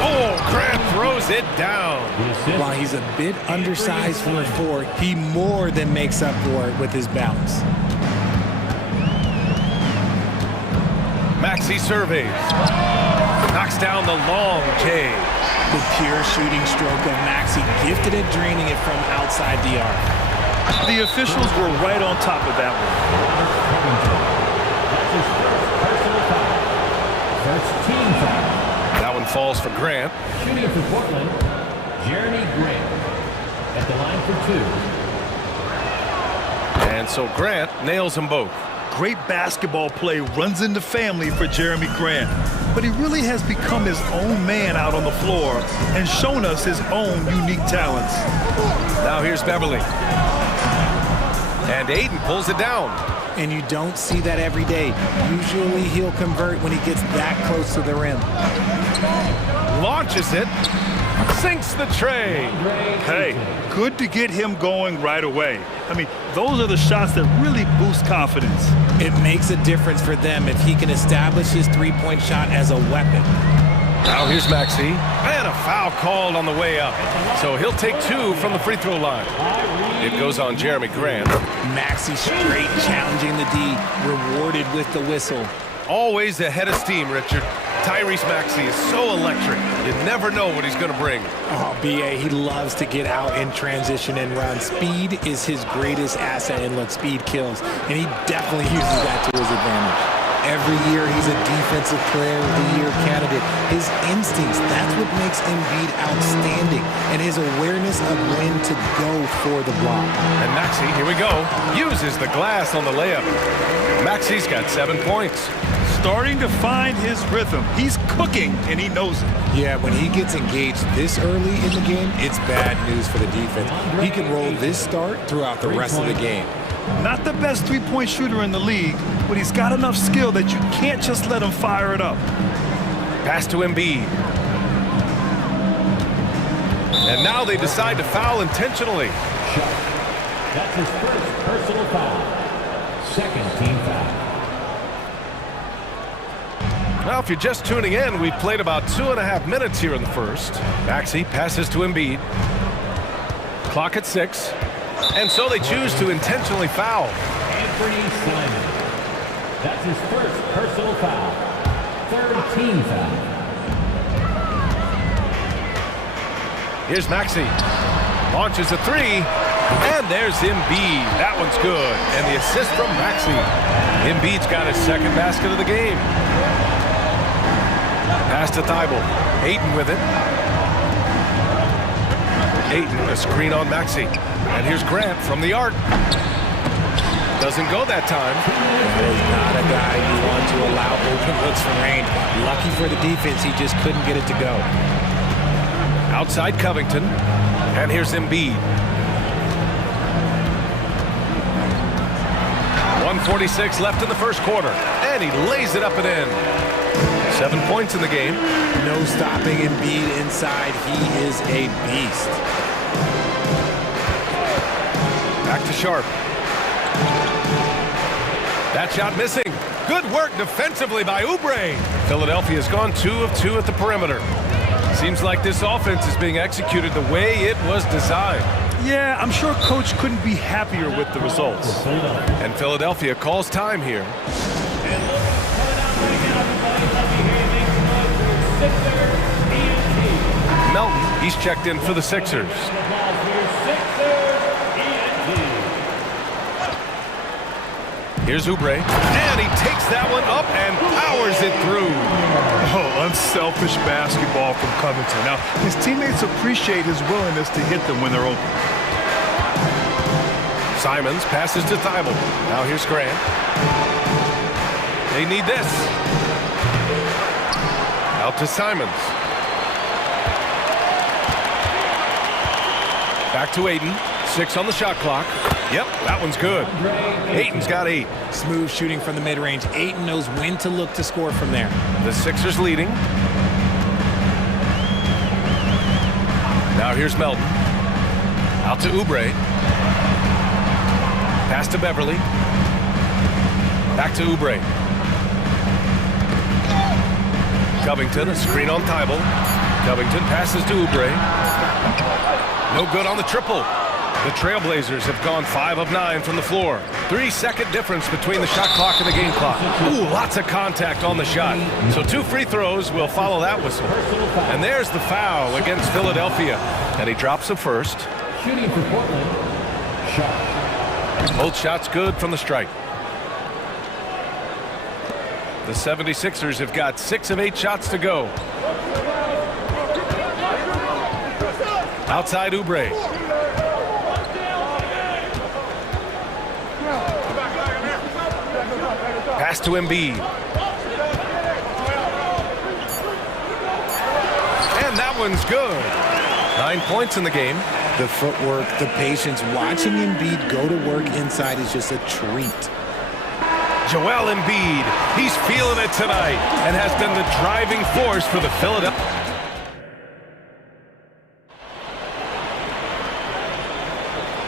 Oh, Grant throws it down. While he's a bit undersized for a 4, he more than makes up for it with his bounce. Maxey surveys. Knocks down the long J. The pure shooting stroke of Maxey, gifted at draining it from outside the arc. The officials were right on top of that one. That one falls for Grant. Shooting for Portland, Jeremy Grant at the line for 2. And so Grant nails them both. Great basketball play runs in the family for Jeremy Grant. But he really has become his own man out on the floor and shown us his own unique talents. Now here's Beverly. And Ayton pulls it down. And you don't see that every day. Usually he'll convert when he gets that close to the rim. Launches it. Sinks the tray. Hey, good to get him going right away. I mean, those are the shots that really boost confidence. It makes a difference for them if he can establish his three-point shot as a weapon. Now here's Maxey. And a foul called on the way up. So he'll take 2 from the free throw line. It goes on Jeremy Grant. Maxey straight challenging the D, rewarded with the whistle. Always ahead of steam, Richard. Tyrese Maxey is so electric. You never know what he's going to bring. Oh, B.A., he loves to get out in transition and run. Speed is his greatest asset, and look, speed kills. And he definitely uses that to his advantage. Every year, he's a Defensive Player of the Year candidate. His instincts, that's what makes Embiid outstanding. And his awareness of when to go for the block. And Maxey, here we go, uses the glass on the layup. Maxey's got 7 points. Starting to find his rhythm. He's cooking, and he knows it. Yeah, when he gets engaged this early in the game, it's bad news for the defense. He can roll this start throughout the rest of the game. Not the best three-point shooter in the league, but he's got enough skill that you can't just let him fire it up. Pass to Embiid. And now they decide to foul intentionally. That's his first personal foul. Second team foul. Now, if you're just tuning in, we've played about 2.5 minutes here in the first. Maxey passes to Embiid. Clock at 6. And so they choose to intentionally foul. Anthony Simons. That's his first personal foul. Third team foul. Here's Maxey. Launches a 3. And there's Embiid. That one's good. And the assist from Maxey. Embiid's got his second basket of the game. Pass to Thibault. Ayton with it. Ayton, a screen on Maxey. And here's Grant from the arc. Doesn't go that time. That is not a guy you want to allow open looks from range. Lucky for the defense, he just couldn't get it to go. Outside Covington. And here's Embiid. 1:46 left in the first quarter. And he lays it up and in. 7 points in the game. No stopping Embiid inside. He is a beast. Back to Sharp. That shot missing. Good work defensively by Oubre. Philadelphia's gone 2 of 2 at the perimeter. Seems like this offense is being executed the way it was designed. Yeah, I'm sure Coach couldn't be happier with the results. And Philadelphia calls time here. Melton, he's checked in for the Sixers. Here's Oubre, and he takes that one up and powers it through. Oh, unselfish basketball from Covington. Now, his teammates appreciate his willingness to hit them when they're open. Simons passes to Thibault. Now here's Grant. They need this. Out to Simons. Back to Aiden. 6 on the shot clock. Yep, that one's good. Aiton's got 8. Smooth shooting from the mid-range. Aiton knows when to look to score from there. The Sixers leading. Now here's Melton. Out to Oubre. Pass to Beverly. Back to Oubre. Covington, a screen on Thibault. Covington passes to Oubre. No good on the triple. The Trailblazers have gone 5 of 9 from the floor. 3-second difference between the shot clock and the game clock. Ooh, lots of contact on the shot. So 2 free throws will follow that whistle. And there's the foul against Philadelphia. And he drops the first. Shooting for Portland, shot. Both shots good from the strike. The 76ers have got 6 of 8 shots to go. Outside Oubre. Pass to Embiid. And that one's good. 9 points in the game. The footwork, the patience, watching Embiid go to work inside is just a treat. Joel Embiid, he's feeling it tonight and has been the driving force for the Philadelphia.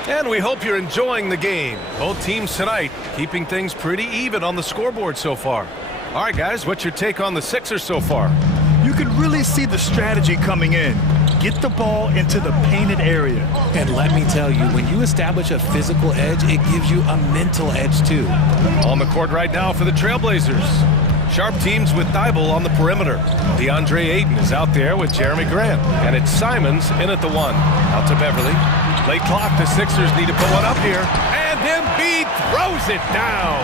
And we hope you're enjoying the game. Both teams tonight keeping things pretty even on the scoreboard so far. All right, guys, what's your take on the Sixers so far? You can really see the strategy coming in. Get the ball into the painted area. And let me tell you, when you establish a physical edge, it gives you a mental edge too. On the court right now for the Trailblazers. Sharp teams with Thibault on the perimeter. DeAndre Ayton is out there with Jeremy Grant. And it's Simons in at the 1. Out to Beverly. Late clock, the Sixers need to put one up here. And Embiid throws it down.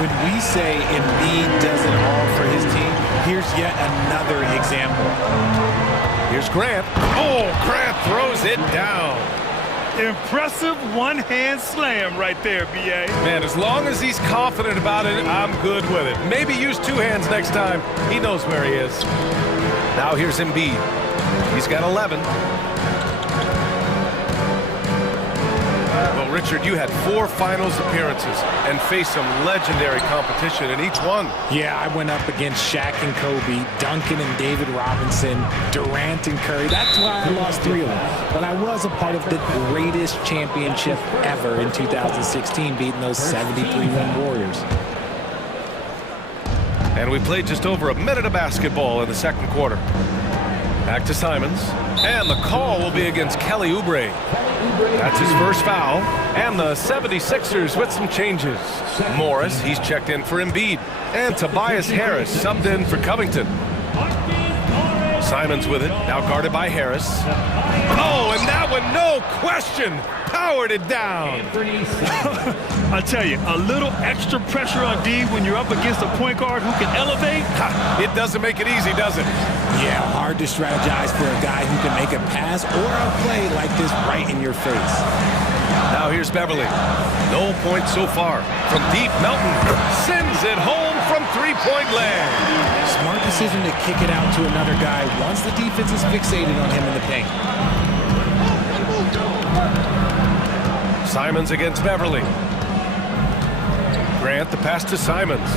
When we say Embiid does it all for his team, here's yet another example. Here's Grant. Oh, Grant throws it down. Impressive one-hand slam right there, B.A. Man, as long as he's confident about it, I'm good with it. Maybe use 2 hands next time. He knows where he is. Now here's Embiid. He's got 11. Well, Richard, you had 4 finals appearances and faced some legendary competition in each one. Yeah, I went up against Shaq and Kobe, Duncan and David Robinson, Durant and Curry. That's why I lost 3 of them. But I was a part of the greatest championship ever in 2016, beating those 73-win Warriors. And we played just over a minute of basketball in the second quarter. Back to Simons. And the call will be against Kelly Oubre. That's his first foul. And the 76ers with some changes. Morris, he's checked in for Embiid. And Tobias Harris subbed in for Covington. Simons with it, now guarded by Harris. Oh, and that one, no question, powered it down. I tell you, a little extra pressure on D when you're up against a point guard who can elevate. It doesn't make it easy, does it? Yeah, hard to strategize for a guy who can make a pass or a play like this right in your face. Now here's Beverly. No points so far. From deep, Melton sends it home from three-point land. Smart decision to kick it out to another guy once the defense is fixated on him in the paint. Simons against Beverly. Grant, the pass to Simons.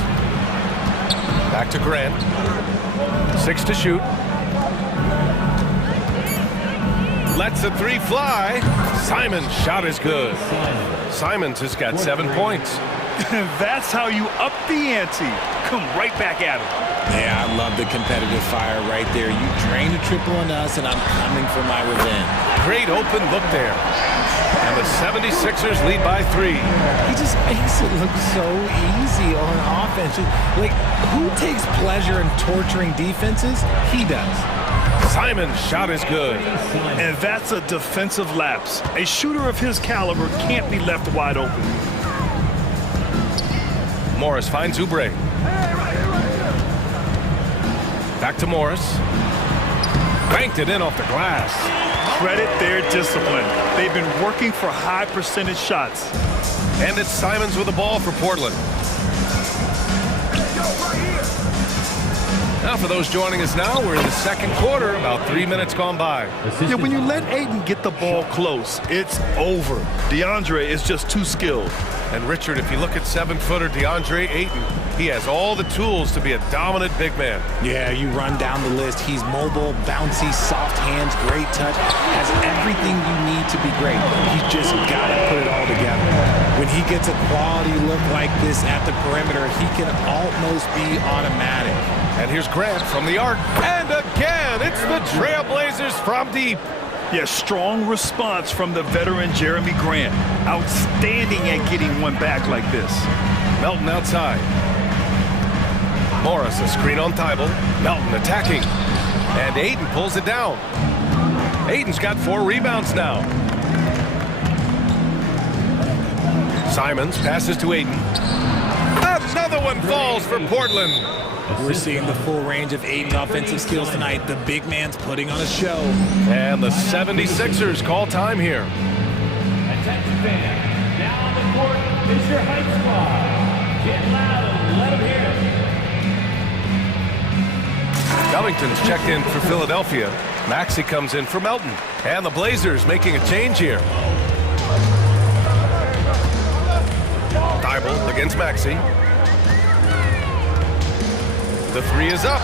Back to Grant. 6 to shoot. Lets the 3 fly. Simons' shot is good. Simons has got 7 points. That's how you up the ante. Come right back at him. Yeah, I love the competitive fire right there. You drain a triple on us, and I'm coming for my revenge. Great open look there. And the 76ers lead by 3. He just makes it look so easy on offense. Like, who takes pleasure in torturing defenses? He does. Simons' shot is good. And that's a defensive lapse. A shooter of his caliber can't be left wide open. Morris finds Oubre. Back Back to Morris. Banked it in off the glass. Credit their discipline. They've been working for high percentage shots. And it's Simons with the ball for Portland. Now for those joining us now, we're in the second quarter, about 3 minutes gone by. Yeah, when you let Ayton get the ball close, it's over. DeAndre is just too skilled. And Richard, if you look at 7-footer DeAndre Ayton, he has all the tools to be a dominant big man. Yeah, you run down the list. He's mobile, bouncy, soft hands, great touch, has everything you need to be great. He's just got to put it all together. When he gets a quality look like this at the perimeter, he can almost be automatic. And here's Grant from the arc. And again, it's the Trailblazers from deep. Yeah, strong response from the veteran Jeremy Grant. Outstanding at getting one back like this. Melton outside. Morris, a screen on Thibault. Melton attacking. And Ayton pulls it down. Ayton's got 4 rebounds now. Simons passes to Ayton. Another one falls for Portland. We're seeing the full range of Ayton's offensive skills tonight. The big man's putting on a show. And the 76ers call time here. Attention fans, now on the court is your hype squad. Get loud and let them hear it. Covington's checked in for Philadelphia. Maxey comes in for Melton. And the Blazers making a change here. Thibault against Maxey. The 3 is up.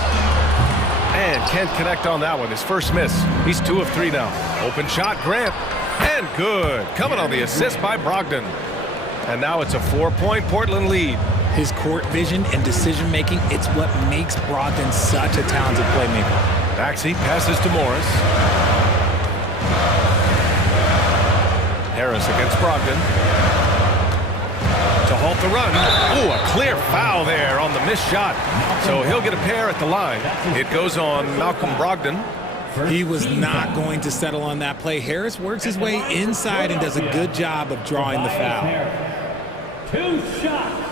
And can't connect on that one. His first miss. He's 2 of 3 now. Open shot, Grant. And good. Coming on the assist by Brogdon. And now it's a 4-point Portland lead. His court vision and decision-making, it's what makes Brogdon such a talented playmaker. Maxey passes to Morris. Harris against Brogdon. To halt the run. Ooh, a clear foul there on the missed shot. So he'll get a pair at the line. It goes on Malcolm Brogdon. He was not going to settle on that play. Harris works his way inside and does a good job of drawing the foul. 2 shots.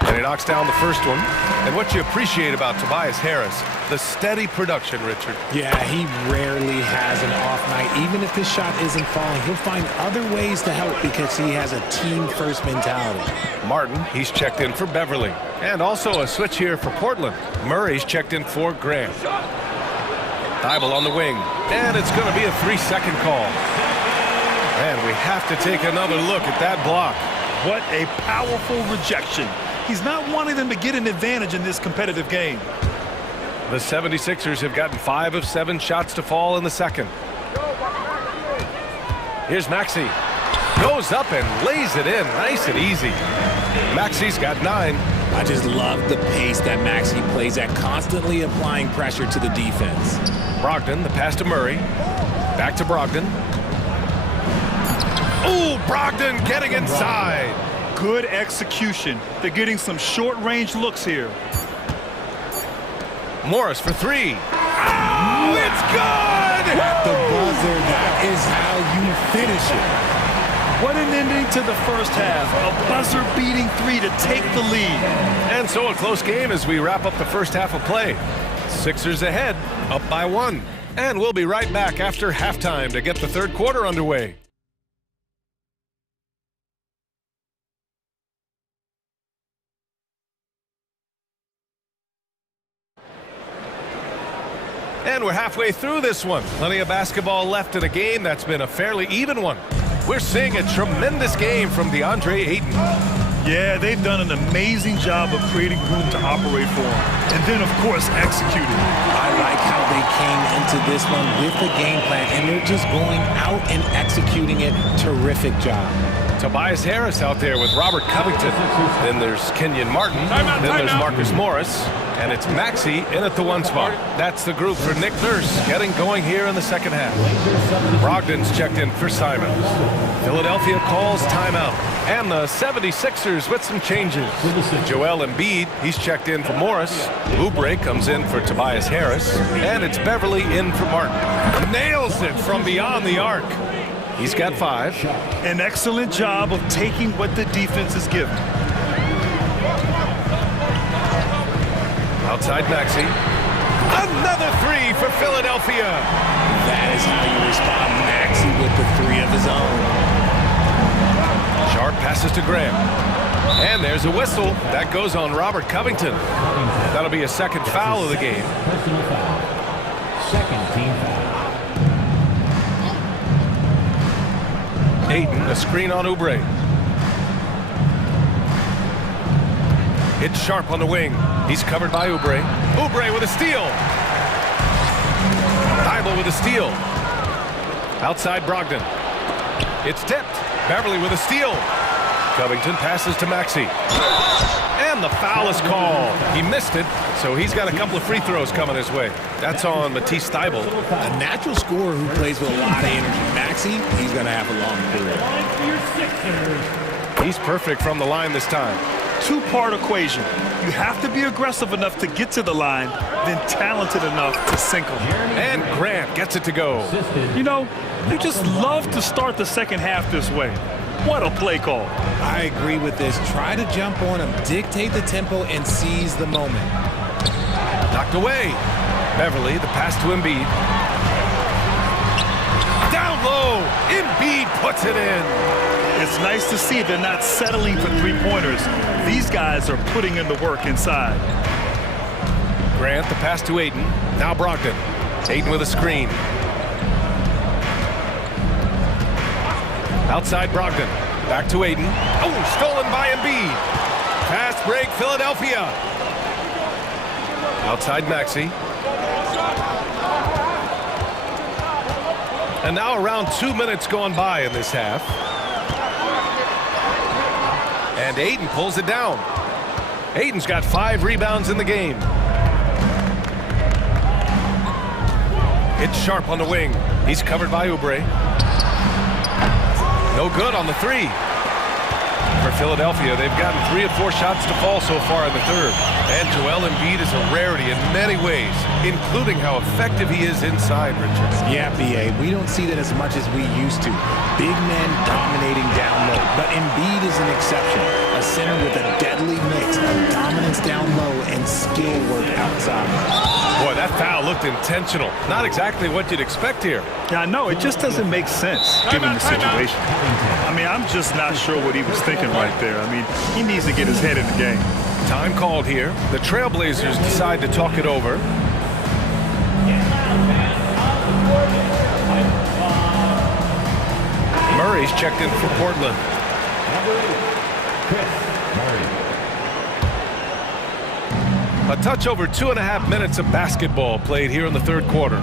And he knocks down the first one. And what you appreciate about Tobias Harris, the steady production, Richard. Yeah, he rarely has an off night. Even if his shot isn't falling, he'll find other ways to help because he has a team-first mentality. Martin, he's checked in for Beverly. And also a switch here for Portland. Murray's checked in for Grant. Thibault on the wing. And it's going to be a 3-second call. And we have to take another look at that block. What a powerful rejection. He's not wanting them to get an advantage in this competitive game. The 76ers have gotten 5 of 7 shots to fall in the second. Here's Maxey. Goes up and lays it in nice and easy. Maxey's got 9. I just love the pace that Maxey plays at, constantly applying pressure to the defense. Brogdon, the pass to Murray. Back to Brogdon. Ooh, Brogdon getting inside. Good execution. They're getting some short-range looks here. Morris for 3. Oh, it's good! At the buzzer, that is how you finish it. What an ending to the first half. A buzzer-beating 3 to take the lead. And so a close game as we wrap up the first half of play. Sixers ahead, up by 1. And we'll be right back after halftime to get the third quarter underway. And we're halfway through this one. Plenty of basketball left in a game that's been a fairly even one. We're seeing a tremendous game from DeAndre Ayton. Yeah, they've done an amazing job of creating room to operate for him. And then, of course, executing. I like how they came into this one with the game plan, and they're just going out and executing it. Terrific job. Tobias Harris out there with Robert Covington. Then there's Kenyon Martin. Then there's Marcus Morris. And it's Maxey in at the 1 spot. That's the group for Nick Nurse getting going here in the second half. Brogdon's checked in for Simons. Philadelphia calls timeout. And the 76ers with some changes. Joel Embiid, he's checked in for Morris. Oubre comes in for Tobias Harris. And it's Beverly in for Martin. Nails it from beyond the arc. He's got 5. An excellent job of taking what the defense is given. Outside Maxey. Another three for Philadelphia. That is how you respond. Maxey with the three of his own. Sharp passes to Graham. And there's a whistle. That goes on Robert Covington. That'll be a second foul of the game. Personal foul. Second team foul. Ayton, a screen on Oubre. It's Sharp on the wing. He's covered by Oubre. Oubre with a steal. Thibault with a steal. Outside Brogdon. It's tipped. Beverly with a steal. Covington passes to Maxey. And the foul is called. He missed it, so he's got a couple of free throws coming his way. That's on Matisse Thibault. A natural scorer who plays with a lot of energy. Maxey, he's going to have a long career. He's perfect from the line this time. Two-part equation. You have to be aggressive enough to get to the line, then talented enough to sink them. And Grant gets it to go. You know, you just love to start the second half this way. What a play call. I agree with this. Try to jump on him, dictate the tempo, and seize the moment. Knocked away. Beverly, the pass to Embiid. Down low. Embiid puts it in. It's nice to see they're not settling for three-pointers. These guys are putting in the work inside. Grant, the pass to Ayton. Now Brogdon. Ayton with a screen. Outside Brogdon. Back to Ayton. Oh, stolen by Embiid. Fast break, Philadelphia. Outside Maxey. And now around 2 minutes gone by in this half. And Ayton pulls it down. Ayton's got 5 rebounds in the game. It's Sharp on the wing. He's covered by Oubre. No good on the three. For Philadelphia, they've gotten 3 of 4 shots to fall so far in the third. And Joel Embiid is a rarity in many ways, including how effective he is inside, Richard. Yeah, B.A., we don't see that as much as we used to. Big men dominating down low, but Embiid is an exception. A center with a deadly mix of dominance down low and skill work outside. Boy, that foul looked intentional. Not exactly what you'd expect here. Yeah, I know. It just doesn't make sense given the situation. I mean, I'm just not sure what he was thinking right there. I mean, he needs to get his head in the game. Time called here. The Trailblazers decide to talk it over. Murray's checked in for Portland. A touch over 2.5 minutes of basketball played here in the third quarter.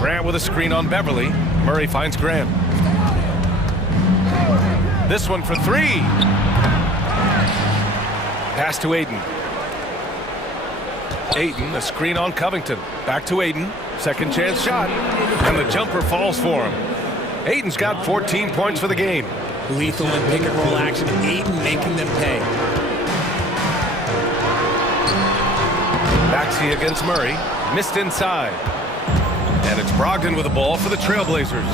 Grant with a screen on Beverly. Murray finds Grant. This one for 3. Pass to Ayton. Ayton, a screen on Covington. Back to Ayton. Second chance shot. And the jumper falls for him. Ayton's got 14 points for the game. Lethal and pick and roll action. Ayton making them pay. Maxey against Murray. Missed inside. And it's Brogdon with the ball for the Trailblazers.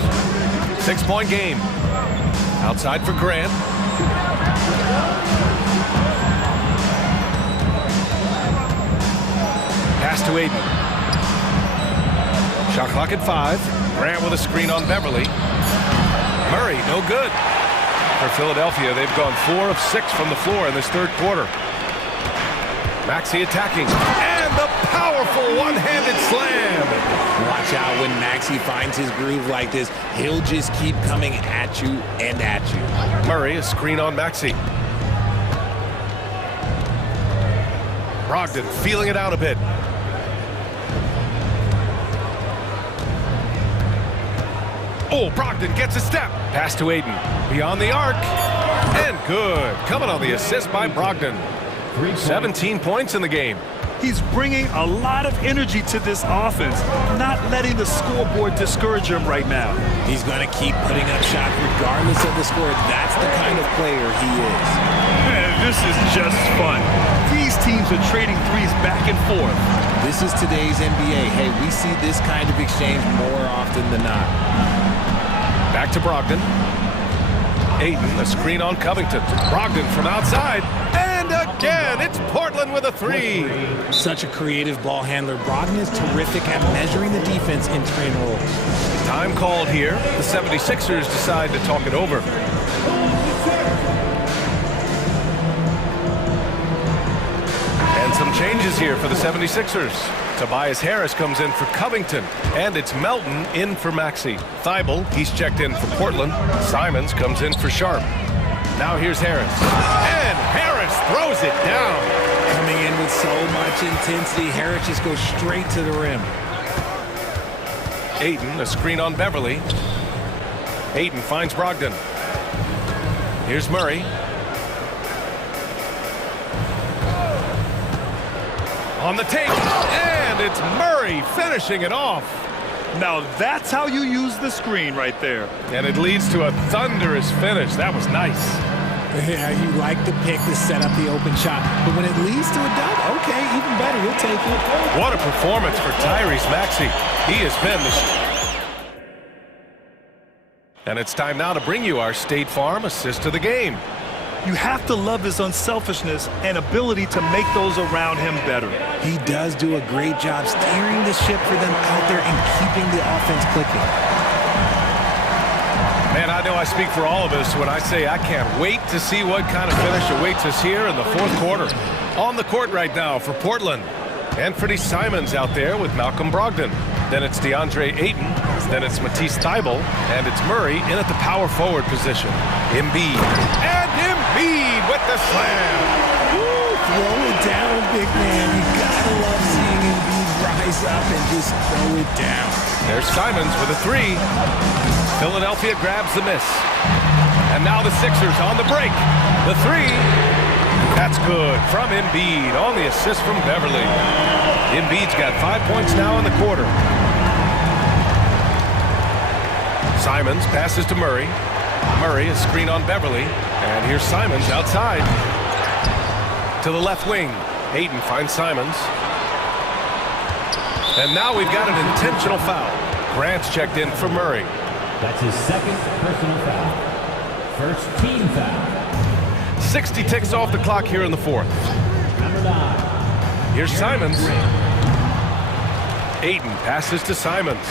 6-point game. Outside for Grant. Pass to Ayton. Shot clock at 5. Grant with a screen on Beverly. Murray, no good. For Philadelphia, they've gone 4 of 6 from the floor in this third quarter. Maxey attacking. And the powerful one-handed slam. Watch out when Maxey finds his groove like this. He'll just keep coming at you and at you. Murray, a screen on Maxey. Brogdon feeling it out a bit. Oh, Brogdon gets a step. Pass to Ayton. Beyond the arc. And good. Coming on the assist by Brogdon. 17 points in the game. He's bringing a lot of energy to this offense, not letting the scoreboard discourage him right now. He's going to keep putting up shots regardless of the score. That's the kind of player he is. Man, this is just fun. These teams are trading threes back and forth. This is today's NBA. Hey, we see this kind of exchange more often than not. Back to Brogdon. Ayton, a screen on Covington. Brogdon from outside. And again, it's Portland with the three. Such a creative ball handler. Brogdon is terrific at measuring the defense in train rolls. Time called here. The 76ers decide to talk it over. And some changes here for the 76ers. Tobias Harris comes in for Covington, and it's Melton in for Maxey. Thibault, he's checked in for Portland. Simons comes in for Sharp. Now here's Harris. And Harris throws it down. Coming in with so much intensity, Harris just goes straight to the rim. Ayton, a screen on Beverly. Ayton finds Brogdon. Here's Murray. On the take, and it's Murray finishing it off. Now that's how you use the screen right there. And it leads to a thunderous finish. That was nice. Yeah, you like the pick to set up the open shot, but when it leads to a dunk, okay, even better, you'll take it. What a performance for Tyrese Maxey. He has been the... And it's time now to bring you our State Farm assist of the game. You have to love his unselfishness and ability to make those around him better. He does do a great job steering the ship for them out there and keeping the offense clicking. Man, I know I speak for all of us when I say I can't wait to see what kind of finish awaits us here in the fourth quarter. On the court right now for Portland. Anthony Simons out there with Malcolm Brogdon. Then it's DeAndre Ayton. Then it's Matisse Thybulle. And it's Murray in at the power forward position. Embiid. And Embiid with the slam. Woo, throw it down, big man. You gotta love seeing Embiid rise up and just throw it down. There's Simons with a three. Philadelphia grabs the miss. And now the Sixers on the break. The three. That's good from Embiid on the assist from Beverly. Embiid's got 5 points now in the quarter. Simons passes to Murray. Murray is screen on Beverly. And here's Simons outside. To the left wing. Ayton finds Simons. And now we've got an intentional foul. Grant's checked in for Murray. That's his second personal foul. First team foul. 60 ticks off the clock here in the fourth. Number 9. Here's Simons. Ayton passes to Simons.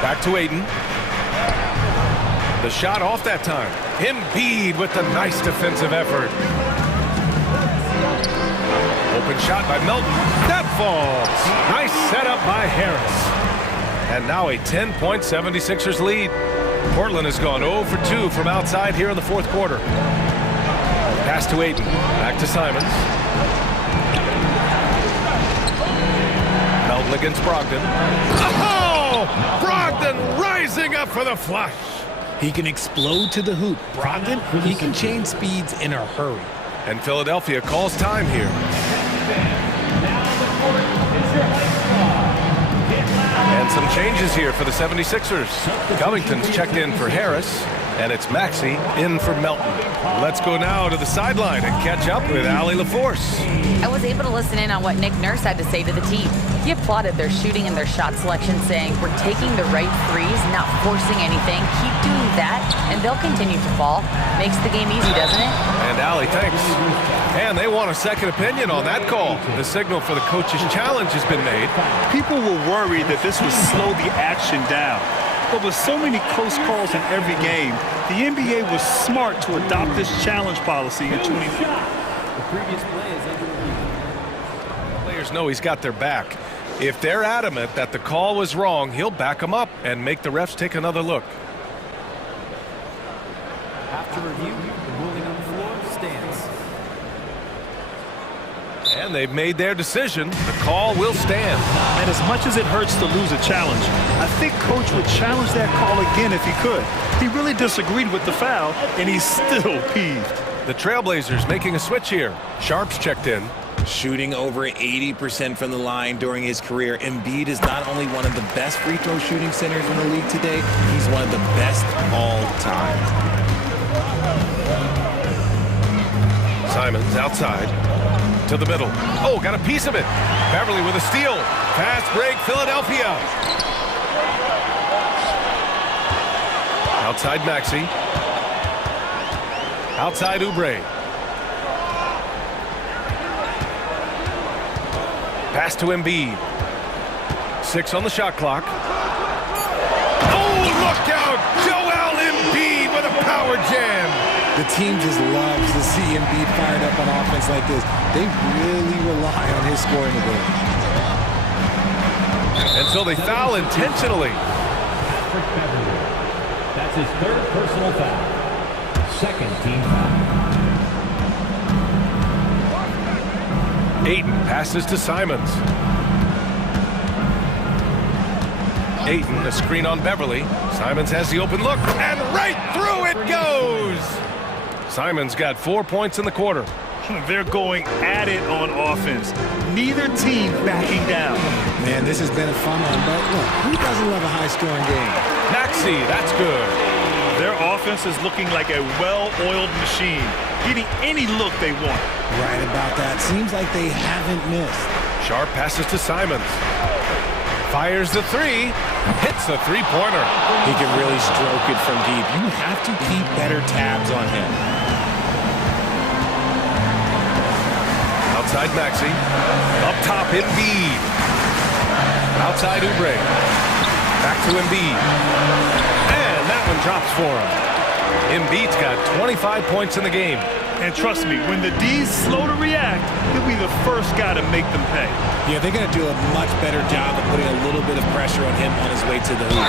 Back to Ayton. The shot off that time. Embiid with the nice defensive effort. Open shot by Melton. That falls. Nice setup by Harris. And now a 10-point 76ers lead. Portland has gone 0 for 2 from outside here in the fourth quarter. Pass to Ayton. Back to Simons. Melton against Brogdon. Oh! Brogdon rising up for the flush. He can explode to the hoop. Brogdon, he can change speeds in a hurry. And Philadelphia calls time here. And some changes here for the 76ers. Covington's checked in for Harris, and it's Maxey in for Melton. Let's go now to the sideline and catch up with Allie LaForce. I was able to listen in on what Nick Nurse had to say to the team. He applauded their shooting and their shot selection, saying, "We're taking the right threes, not forcing anything. Keep doing that, and they'll continue to fall." Makes the game easy, doesn't it? And Allie, thanks. And they want a second opinion on that call. The signal for the coach's challenge has been made. People were worried that this would slow the action down. But with so many close calls in every game, the NBA was smart to adopt this challenge policy in 2020. The previous play is under review. Players know he's got their back. If they're adamant that the call was wrong, he'll back them up and make the refs take another look. After review, the ruling on the floor stands. And they've made their decision. The call will stand. And as much as it hurts to lose a challenge, I think Coach would challenge that call again if he could. He really disagreed with the foul, and he's still peeved. The Trailblazers making a switch here. Sharp's checked in. Shooting over 80% from the line during his career, Embiid is not only one of the best free throw shooting centers in the league today, he's one of the best all time. Simons outside. To the middle. Oh, got a piece of it. Beverly with a steal. Fast break, Philadelphia. Outside Maxey. Outside Oubre. Pass to Embiid. 6 on the shot clock. Oh, look out! Joel Embiid with a power jam. The team just loves to see Embiid fired up on offense like this. They really rely on his scoring ability. And so they foul intentionally. That's his third personal foul. Second team foul. Ayton passes to Simons. Ayton, a screen on Beverly. Simons has the open look, and right through it goes! Simons got 4 points in the quarter. They're going at it on offense. Neither team backing down. Man, this has been a fun one, but look, who doesn't love a high-scoring game? Maxey, that's good. Their offense is looking like a well-oiled machine, getting any look they want. Right about that. Seems like they haven't missed. Sharp passes to Simons. Fires the three, hits the three-pointer. He can really stroke it from deep. You have to keep better tabs on him. Outside Maxey. Up top, Embiid. Outside Oubre. Back to Embiid. And that one drops for him. Embiid's got 25 points in the game. And trust me, when the D's slow to react, he'll be the first guy to make them pay. Yeah, they're going to do a much better job of putting a little bit of pressure on him on his way to the hoop.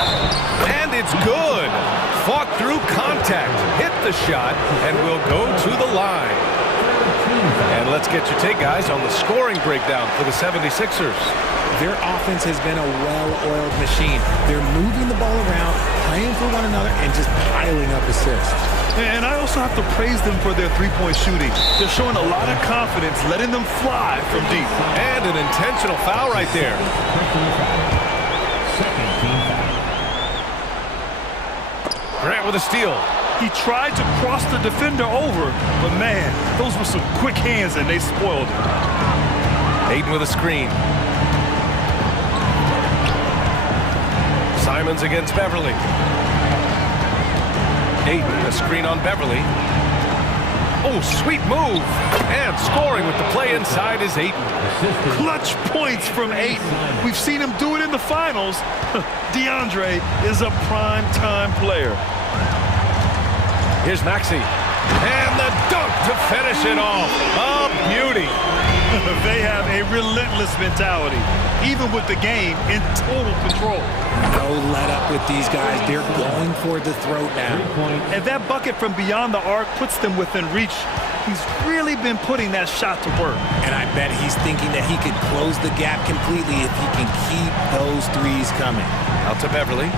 And it's good. Fought through contact, hit the shot, and will go to the line. And let's get your take, guys, on the scoring breakdown for the 76ers. Their offense has been a well-oiled machine. They're moving the ball around, playing for one another, and just piling up assists. And I also have to praise them for their three-point shooting. They're showing a lot of confidence, letting them fly from deep. And an intentional foul right there. Second team foul. Grant with a steal. He tried to cross the defender over, but man, those were some quick hands and they spoiled it. Ayton with a screen. Simons against Beverly. Ayton, a screen on Beverly. Oh, sweet move. And scoring with the play inside is Ayton. Clutch points from Ayton. We've seen him do it in the finals. DeAndre is a prime-time player. Here's Maxey. And the dunk to finish it off. A beauty. They have a relentless mentality, even with the game in total control. No let up with these guys. They're going for the throat now. And that bucket from beyond the arc puts them within reach. He's really been putting that shot to work. And I bet he's thinking that he could close the gap completely if he can keep those threes coming. Out to Beverly.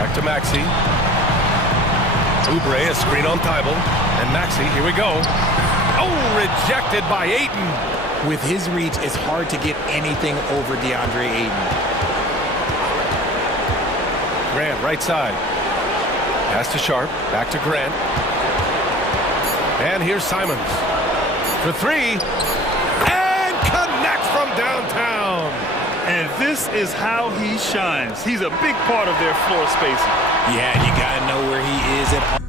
Back to Maxey. Oubre, a screen on Thibault. And Maxey, here we go. Oh, rejected by Ayton. With his reach, it's hard to get anything over DeAndre Ayton. Grant, right side. Pass to Sharp. Back to Grant. And here's Simons. For three. And connects from downtown. And this is how he shines. He's a big part of their floor spacing. Yeah, you got to know where he is at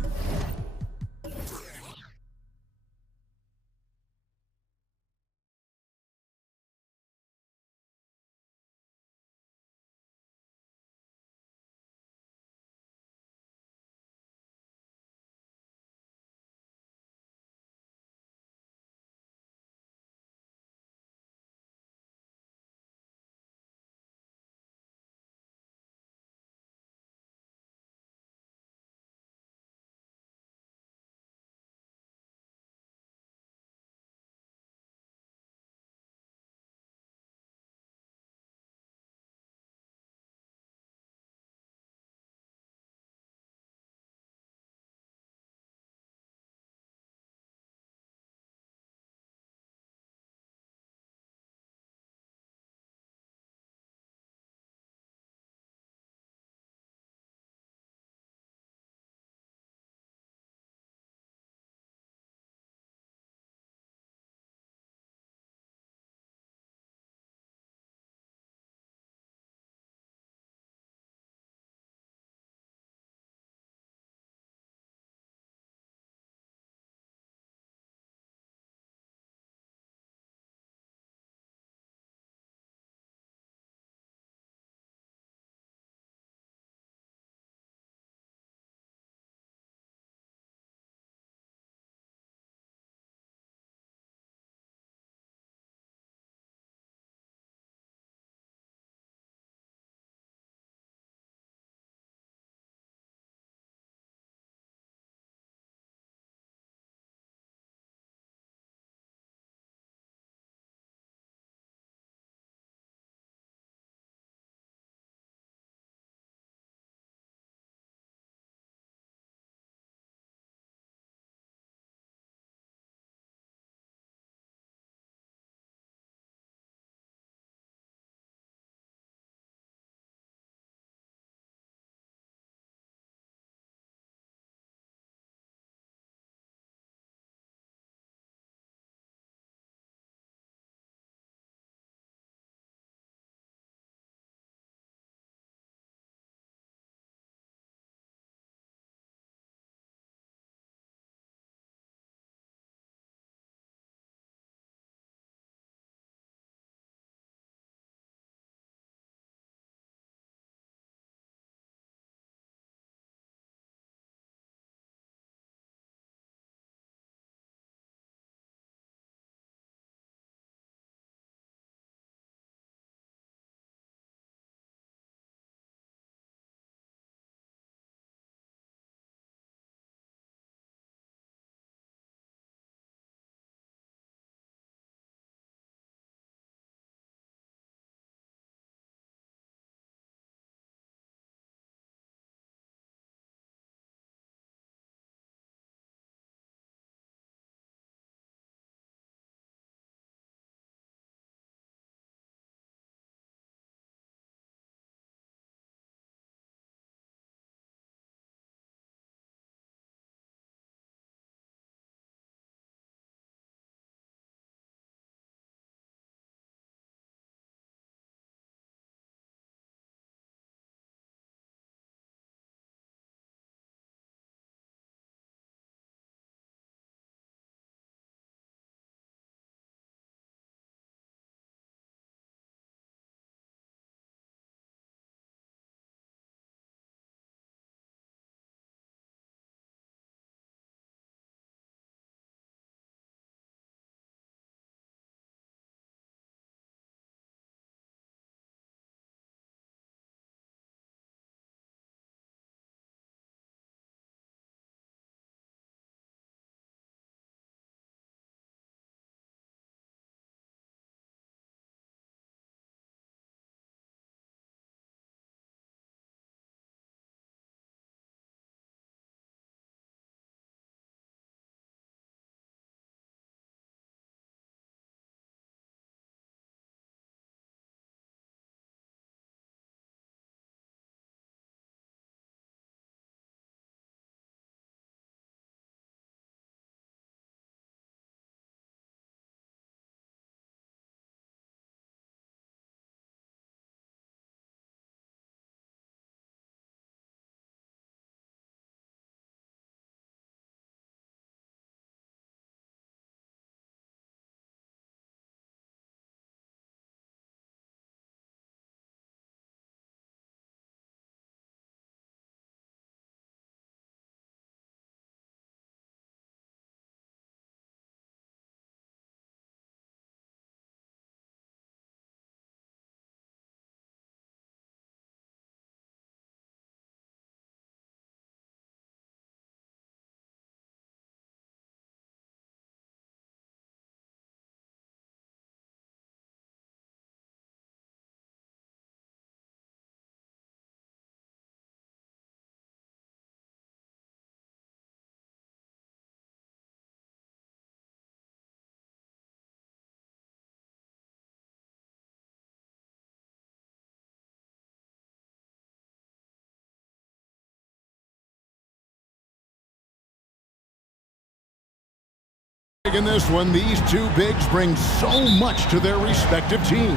In this one, these two bigs bring so much to their respective team.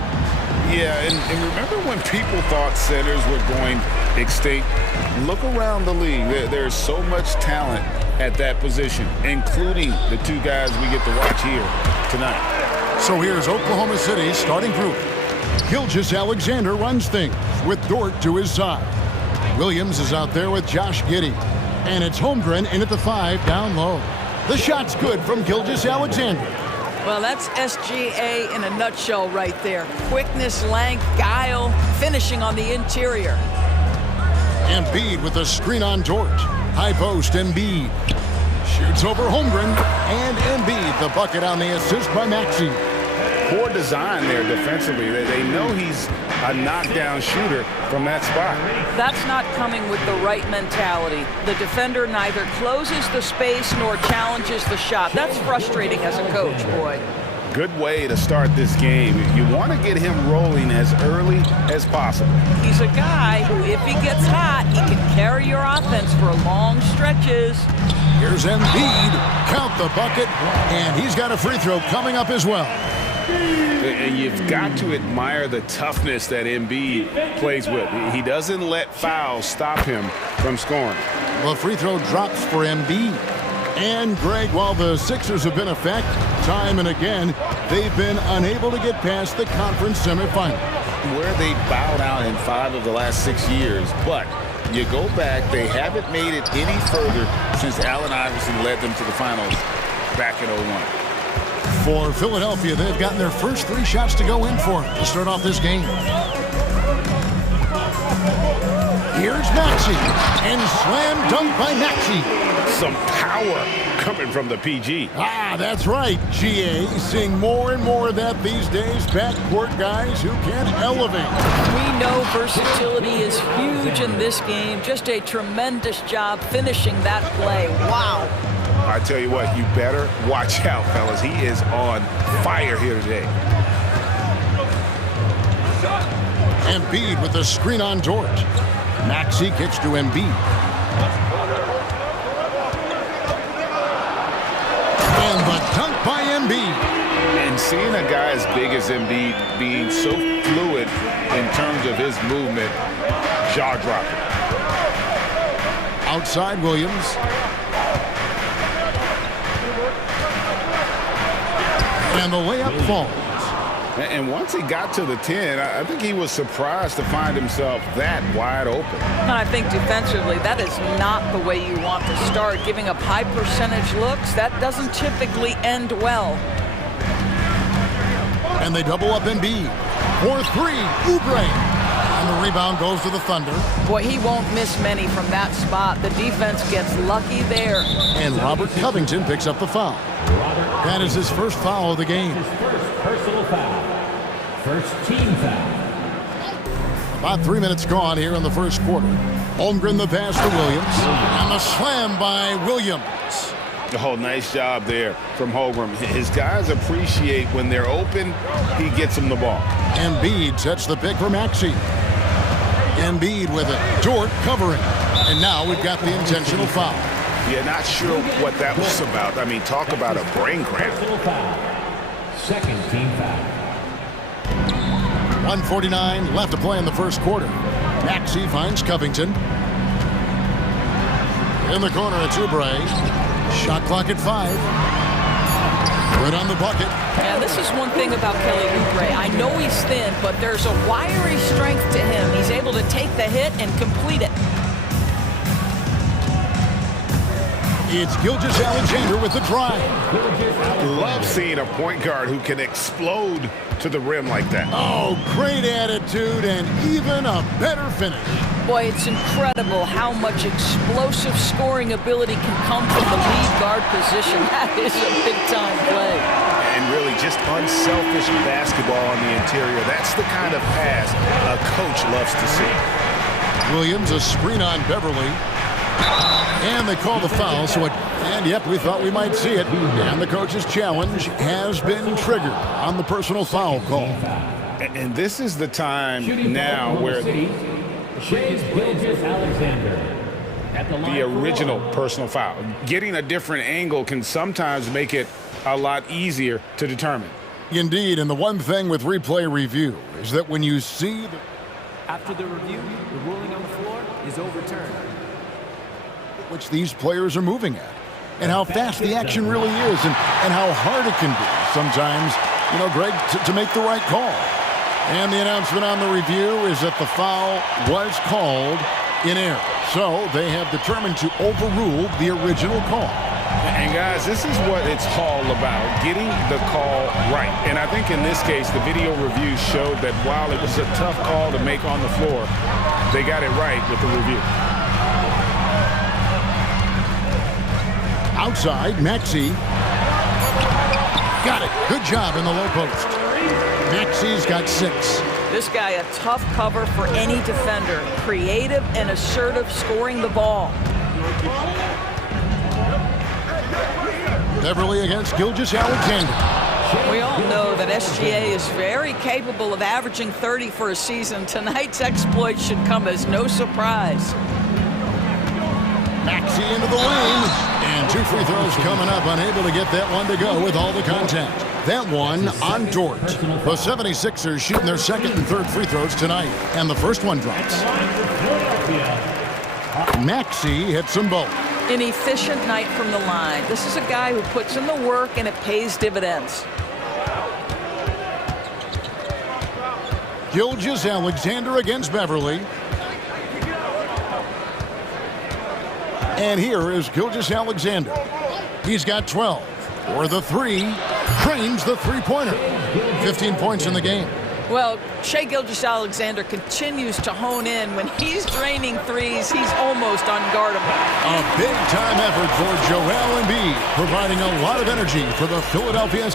Yeah, and remember when people thought centers were going extinct? Look around the league. There's so much talent at that position, including the two guys we get to watch here tonight. So here's Oklahoma City's starting group. Gilgeous-Alexander runs things with Dort to his side. Williams is out there with Josh Giddey. And it's Holmgren in at the 5 down low. The shot's good from Gilgeous-Alexander. Well, that's SGA in a nutshell right there. Quickness, length, guile, finishing on the interior. Embiid with a screen on Dort. High post, Embiid. Shoots over Holmgren, and Embiid the bucket on the assist by Maxey. Poor design there defensively. They know he's a knockdown shooter from that spot. That's not coming with the right mentality. The defender neither closes the space nor challenges the shot. That's frustrating as a coach, boy. Good way to start this game. You want to get him rolling as early as possible. He's a guy who, if he gets hot, he can carry your offense for long stretches. Here's Embiid. Count the bucket, and he's got a free throw coming up as well. And you've got to admire the toughness that Embiid plays with. He doesn't let fouls stop him from scoring. The free throw drops for Embiid. And, Greg, while the Sixers have been a fact time and again, they've been unable to get past the conference semifinal. Where they bowed out in 5 of the last 6 years, but you go back, they haven't made it any further since Allen Iverson led them to the finals back in 01. For Philadelphia, they've gotten their first 3 shots to go in for them to start off this game. Here's Maxey, and slam dunk by Maxey. Some power coming from the PG. Ah, that's right, GA. Seeing more and more of that these days. Backcourt guys who can elevate. We know versatility is huge in this game. Just a tremendous job finishing that play. Wow. I tell you what, you better watch out, fellas. He is on fire here today. Embiid with the screen on Dort. Maxey gets to Embiid. And the dunk by Embiid. And seeing a guy as big as Embiid being so fluid in terms of his movement, jaw-dropping. Outside Williams. And the layup falls. And once he got to the 10, I think he was surprised to find himself that wide open. And I think defensively, that is not the way you want to start. Giving up high percentage looks, that doesn't typically end well. And they double up Embiid. For 3, Oubre. And the rebound goes to the Thunder. Boy, he won't miss many from that spot. The defense gets lucky there. And Robert Covington picks up the foul. That is his first foul of the game. His first personal foul. First team foul. About 3 minutes gone here in the first quarter. Holmgren the pass to Williams. And the slam by Williams. Oh, nice job there from Holmgren. His guys appreciate when they're open, he gets them the ball. Embiid sets the pick for Maxey. Embiid with it. Dort covering. And now we've got the intentional foul. Yeah, not sure what that was about. I mean, talk about a brain cramp. Second team foul. 1:49 left to play in the first quarter. Maxey finds Covington. In the corner, it's Oubre. Shot clock at 5. Right on the bucket. Yeah, this is one thing about Kelly Oubre. I know he's thin, but there's a wiry strength to him. He's able to take the hit and complete it. It's Gilgeous-Alexander with the drive. Love seeing a point guard who can explode to the rim like that. Oh, great attitude and even a better finish. Boy, it's incredible how much explosive scoring ability can come from the lead guard position. That is a big-time play. And really just unselfish basketball on the interior. That's the kind of pass a coach loves to see. Williams, a screen on Beverly. And they call the foul, and yep, we thought we might see it. And the coach's challenge has been triggered on the personal foul call. And this is the time now where... Gilgeous-Alexander. the original personal foul. Getting a different angle can sometimes make it a lot easier to determine. Indeed, and the one thing with replay review is that when you see the... After the review, the ruling on the floor is overturned. ...which these players are moving at, and how fast the action really is, and how hard it can be sometimes, you know, Greg, to make the right call. And the announcement on the review is that the foul was called in error. So they have determined to overrule the original call. And guys, this is what it's all about, getting the call right. And I think in this case, the video review showed that while it was a tough call to make on the floor, they got it right with the review. Outside, Maxey. Got it. Good job in the low post. Maxey's got 6. This guy, a tough cover for any defender. Creative and assertive scoring the ball. Beverly against Gilgeous-Alexander. We all know that SGA is very capable of averaging 30 for a season. Tonight's exploit should come as no surprise. Maxey into the lane. And 2 free throws coming up. Unable to get that one to go with all the contact. That one on Dort. The 76ers shooting their second and third free throws tonight. And the first one drops. Maxey hits them both. An efficient night from the line. This is a guy who puts in the work and it pays dividends. Gilgeous-Alexander against Beverly. And here is Gilgeous-Alexander. He's got 12 for the 3. Trains the three-pointer. 15 points in the game. Well, Shai Gilgeous-Alexander continues to hone in. When he's draining threes, he's almost unguardable. A big-time effort for Joel Embiid, providing a lot of energy for the Philadelphia.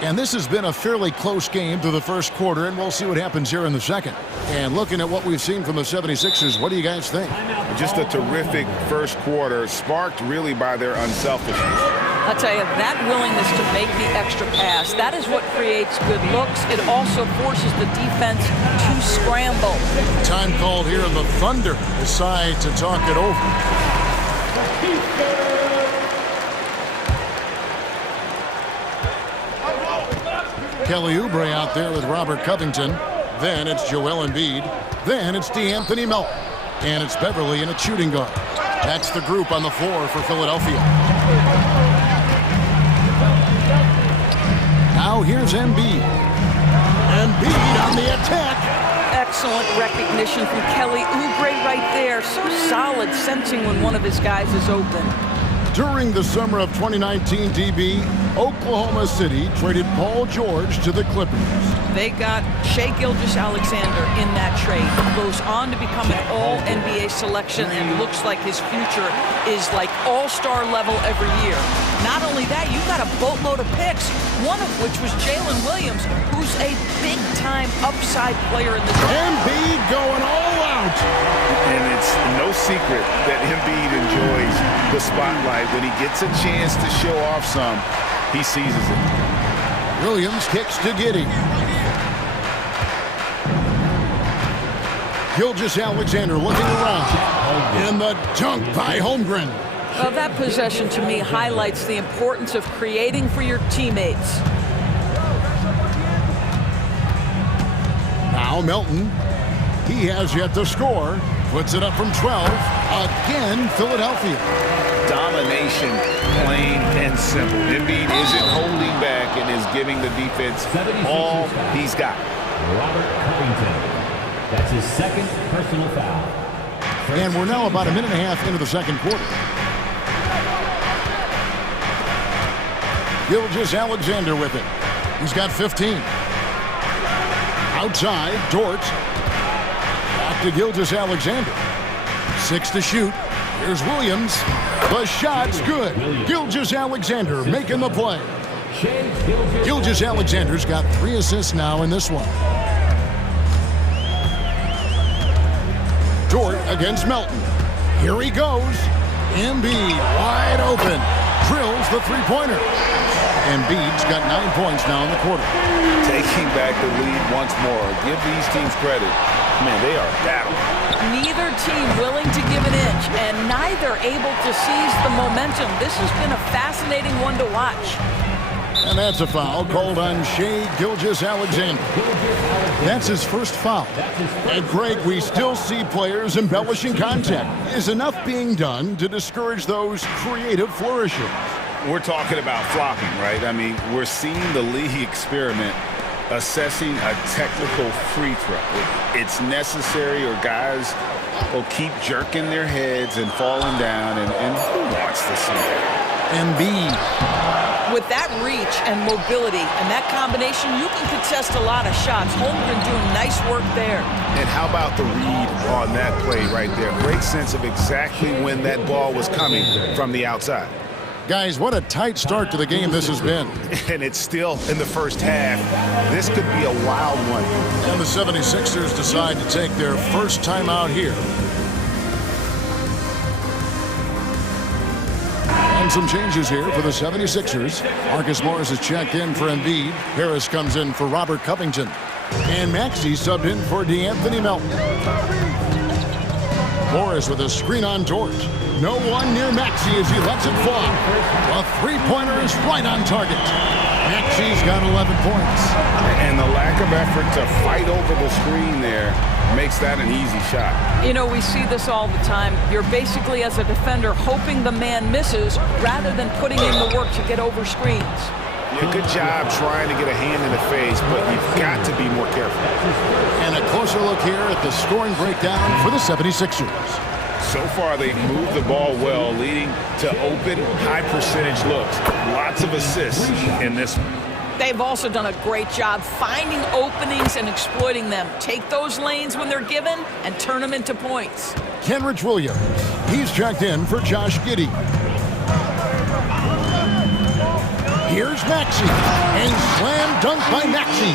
And this has been a fairly close game through the first quarter, and we'll see what happens here in the second. And looking at what we've seen from the 76ers, what do you guys think? Just a terrific first quarter, sparked really by their unselfishness. I'll tell you, that willingness to make the extra pass, that is what creates good looks. It also forces the defense to scramble. Time called here, and the Thunder decide to talk it over. Kelly Oubre out there with Robert Covington. Then it's Joel Embiid. Then it's D'Anthony Melton. And it's Beverly in a shooting guard. That's the group on the floor for Philadelphia. Now here's Embiid. Embiid on the attack. Excellent recognition from Kelly Oubre right there. So solid, sensing when one of his guys is open. During the summer of 2019, DB, Oklahoma City traded Paul George to the Clippers. They got Shai Gilgeous-Alexander in that trade. Goes on to become an all-NBA selection and looks like his future is like all-star level every year. Not only that, you got a boatload of picks, one of which was Jalen Williams, who's a big-time upside player in the draft. Embiid going all out. And it's no secret that Embiid enjoys the spotlight. When he gets a chance to show off some, he seizes it. Williams kicks to Giddey. Gilgeous-Alexander looking around. And the dunk by Holmgren. Well, that possession to me highlights the importance of creating for your teammates. Now Melton. He has yet to score. Puts it up from 12. Again, Philadelphia. Domination, plain and simple. Embiid isn't holding back and is giving the defense all he's got. Robert Covington. That's his second personal foul. And we're now about a minute and a half into the second quarter. Gilgeous-Alexander with it. He's got 15. Outside, Dort. Back to Gilgeous-Alexander. 6 to shoot. Here's Williams. The shot's good. Gilgeous-Alexander making the play. Gilgeous-Alexander's got 3 assists now in this one. Dort against Melton. Here he goes. Embiid wide open. drills the three-pointer. Embiid's got 9 points now in the quarter. Taking back the lead once more. Give these teams credit. Man, they are battling. Neither team willing to give an inch, and neither able to seize the momentum. This has been a fascinating one to watch. And that's a foul called on Shai Gilgeous-Alexander. That's his first foul. And Greg, we still see players embellishing contact. Is enough being done to discourage those creative flourishes? We're talking about flopping, right? I mean, we're seeing the league experiment assessing a technical free throw. It's necessary, or guys will keep jerking their heads and falling down, and who wants to see that? Embiid. With that reach and mobility and that combination, you can contest a lot of shots. Holmgren doing nice work there. And how about the read on that play right there? Great sense of exactly when that ball was coming from the outside. Guys, what a tight start to the game this has been. And it's still in the first half. This could be a wild one. And the 76ers decide to take their first time out here. And some changes here for the 76ers. Marcus Morris is checked in for Embiid. Harris comes in for Robert Covington. And Maxey subbed in for DeAnthony Melton. Morris with a screen on George. No one near Maxey as he lets it fly. A three-pointer is right on target. Maxey's got 11 points. And the lack of effort to fight over the screen there makes that an easy shot. You know, we see this all the time. You're basically, as a defender, hoping the man misses rather than putting in the work to get over screens. Yeah, good job trying to get a hand in the face, but you've got to be more careful. And a closer look here at the scoring breakdown for the 76ers. So far, they've moved the ball well, leading to open, high-percentage looks. Lots of assists in this one. They've also done a great job finding openings and exploiting them. Take those lanes when they're given and turn them into points. Kenrich Williams. He's checked in for Josh Giddey. Here's Maxey. And slam dunk by Maxey.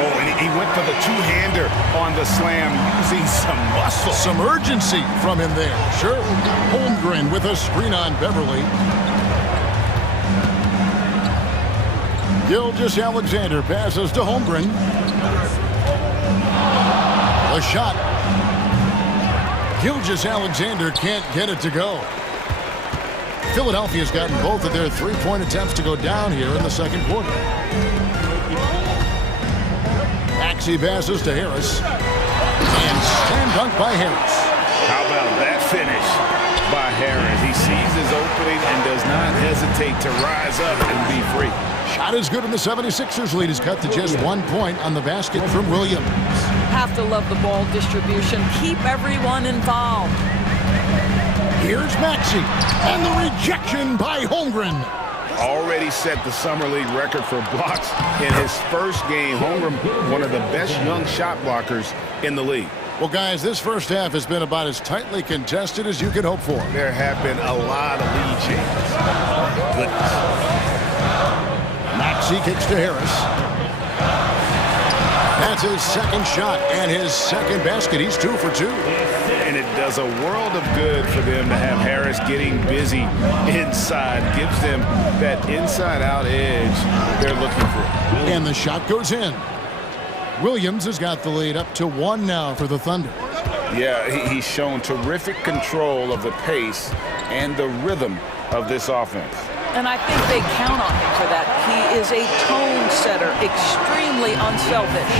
Oh, and he went for the two-hander on the slam, using some muscle. Some urgency from him there. Sure. Holmgren with a screen on Beverly. Gilgeous-Alexander passes to Holmgren. The shot. Gilgeous-Alexander can't get it to go. Philadelphia's gotten both of their three-point attempts to go down here in the second quarter. Maxey passes to Harris. And slam dunk by Harris. How about that finish by Harris? He sees his opening and does not hesitate to rise up and be free. Shot is good, and the 76ers lead is cut to just 1 point on the basket from Williams. Have to love the ball distribution. Keep everyone involved. Here's Maxey, and the rejection by Holmgren. Already set the Summer League record for blocks in his first game. Holmgren, one of the best young shot blockers in the league. Well, guys, this first half has been about as tightly contested as you could hope for. There have been a lot of lead changes. Goodness. Maxey kicks to Harris. That's his second shot and his second basket. He's 2 for 2. And it does a world of good for them to have Harris getting busy inside. Gives them that inside-out edge they're looking for. And the shot goes in. Williams has got the lead up to 1 now for the Thunder. Yeah, he's shown terrific control of the pace and the rhythm of this offense. And I think they count on him for that. He is a tone setter, extremely unselfish.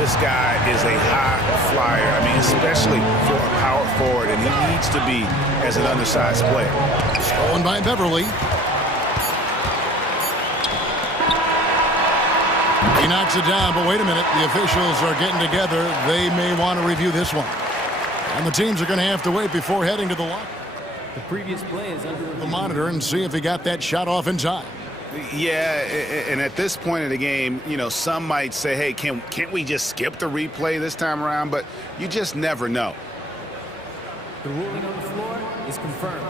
This guy is a high flyer. I mean, especially for a power forward, and he needs to be as an undersized player. Stolen by Beverly. He knocks it down, but wait a minute. The officials are getting together. They may want to review this one. And the teams are going to have to wait before heading to the locker. The previous play is under the monitor and see if he got that shot off in time. Yeah, and at this point in the game, you know, some might say, hey, can't we just skip the replay this time around? But you just never know. The ruling on the floor is confirmed.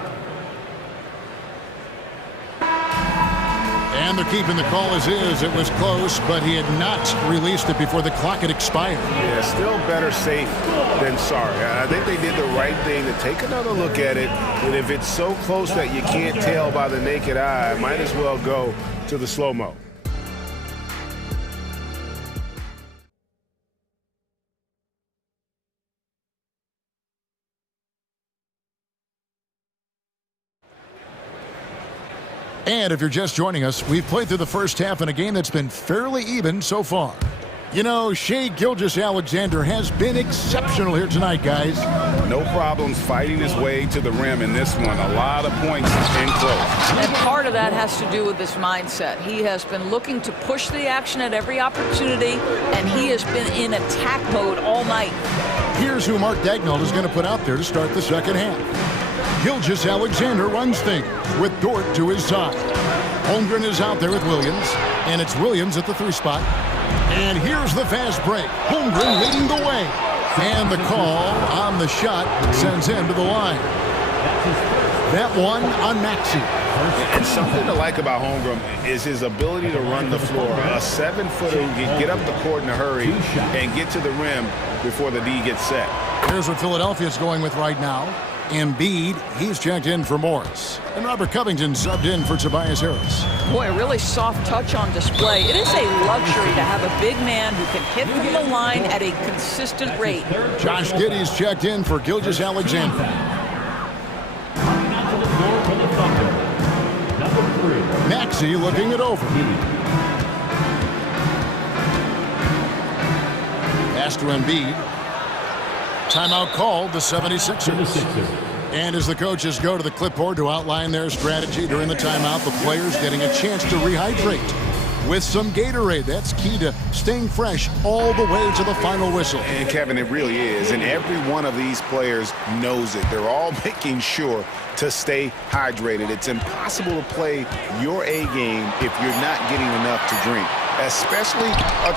And they're keeping the call as is. It was close, but he had not released it before the clock had expired. Yeah, still better safe than sorry. I think they did the right thing to take another look at it. And if it's so close that you can't tell by the naked eye, might as well go to the slow-mo. And if you're just joining us, we've played through the first half in a game that's been fairly even so far. You know, Shai Gilgeous-Alexander has been exceptional here tonight, guys. No problems fighting his way to the rim in this one. A lot of points in close. And part of that has to do with his mindset. He has been looking to push the action at every opportunity, and he has been in attack mode all night. Here's who Mark Daigneault is going to put out there to start the second half. Gilgeous-Alexander runs things with Dort to his side. Holmgren is out there with Williams, and it's Williams at the 3 spot. And here's the fast break. Holmgren leading the way. And the call on the shot that sends him to the line. That one on Maxey. And something to like about Holmgren is his ability to run the floor. A 7-footer who can get up the court in a hurry and get to the rim before the D gets set. Here's what Philadelphia's going with right now. Embiid, he's checked in for Morris. And Robert Covington subbed in for Tobias Harris. Boy, a really soft touch on display. It is a luxury to have a big man who can hit from the line at a consistent rate. Josh Giddey's checked in for Gilgeous-Alexander. Maxey looking it over. Pass to Embiid. Timeout called the 76ers. And as the coaches go to the clipboard to outline their strategy during the timeout, the players getting a chance to rehydrate with some Gatorade. That's key to staying fresh all the way to the final whistle. And Kevin, it really is. And every one of these players knows it. They're all making sure to stay hydrated. It's impossible to play your A game if you're not getting enough to drink, especially